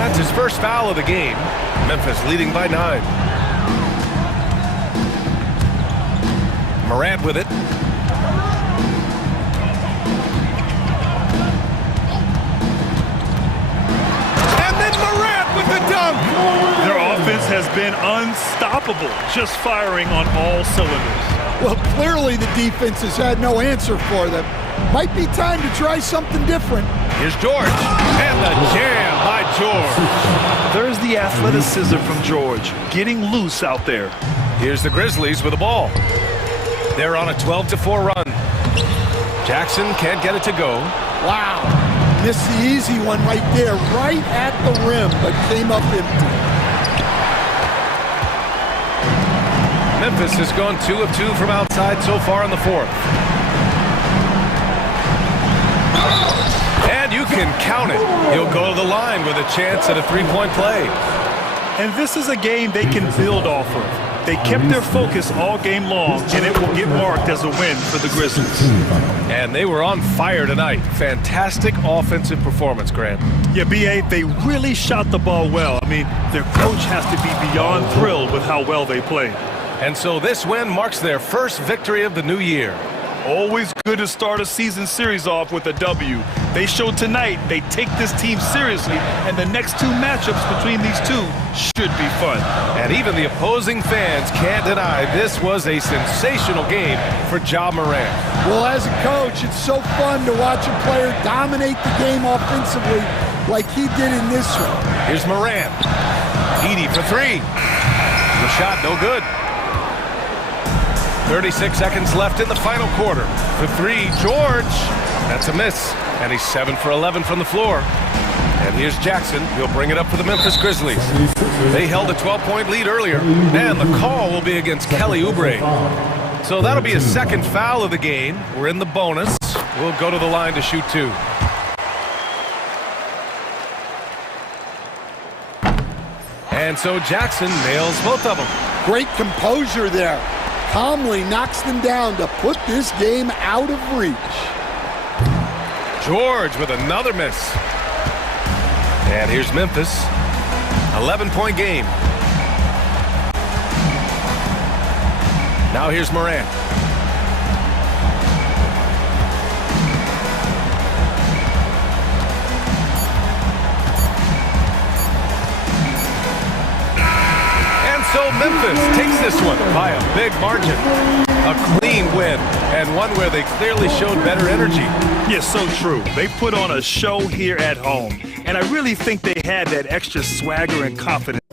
That's his first foul of the game. Memphis leading by 9. Morant with it. Their offense has been unstoppable, just firing on all cylinders. Well, clearly the defense has had no answer for them. Might be time to try something different. Here's George, and the jam by George. There's the athleticism from George, getting loose out there. Here's the Grizzlies with the ball. They're on a 12-4 run. Jackson can't get it to go. Wow. Missed the easy one right there, right at the rim, but came up empty. Memphis has gone 2 of 2 from outside so far in the 4th. And you can count it. He'll go to the line with a chance at a 3-point play. And this is a game they can build off of. They kept their focus all game long, and it will get marked as a win for the Grizzlies. And they were on fire tonight. Fantastic offensive performance, Grant. Yeah, B.A., they really shot the ball well. I mean, their coach has to be beyond thrilled with how well they played. And so this win marks their first victory of the new year. Always good to start a season series off with a W. They showed tonight they take this team seriously, and the next 2 matchups between these two should be fun. And even the opposing fans can't deny this was a sensational game for Ja Morant. Well, as a coach, it's so fun to watch a player dominate the game offensively like he did in this one. Here's Morant. Edey for 3. The shot no good. 36 seconds left in the final quarter. For three, George. That's a miss. And he's 7 for 11 from the floor. And here's Jackson. He'll bring it up for the Memphis Grizzlies. They held a 12-point lead earlier. And the call will be against Kelly Oubre. So that'll be a second foul of the game. We're in the bonus. We'll go to the line to shoot two. And so Jackson nails both of them. Great composure there. Calmly knocks them down to put this game out of reach. George with another miss. And here's Memphis. 11-point game. Now here's Morant. And so Memphis takes this one by a big margin. A clean win, and one where they clearly showed better energy. Yes, so true. They put on a show here at home, and I really think they had that extra swagger and confidence.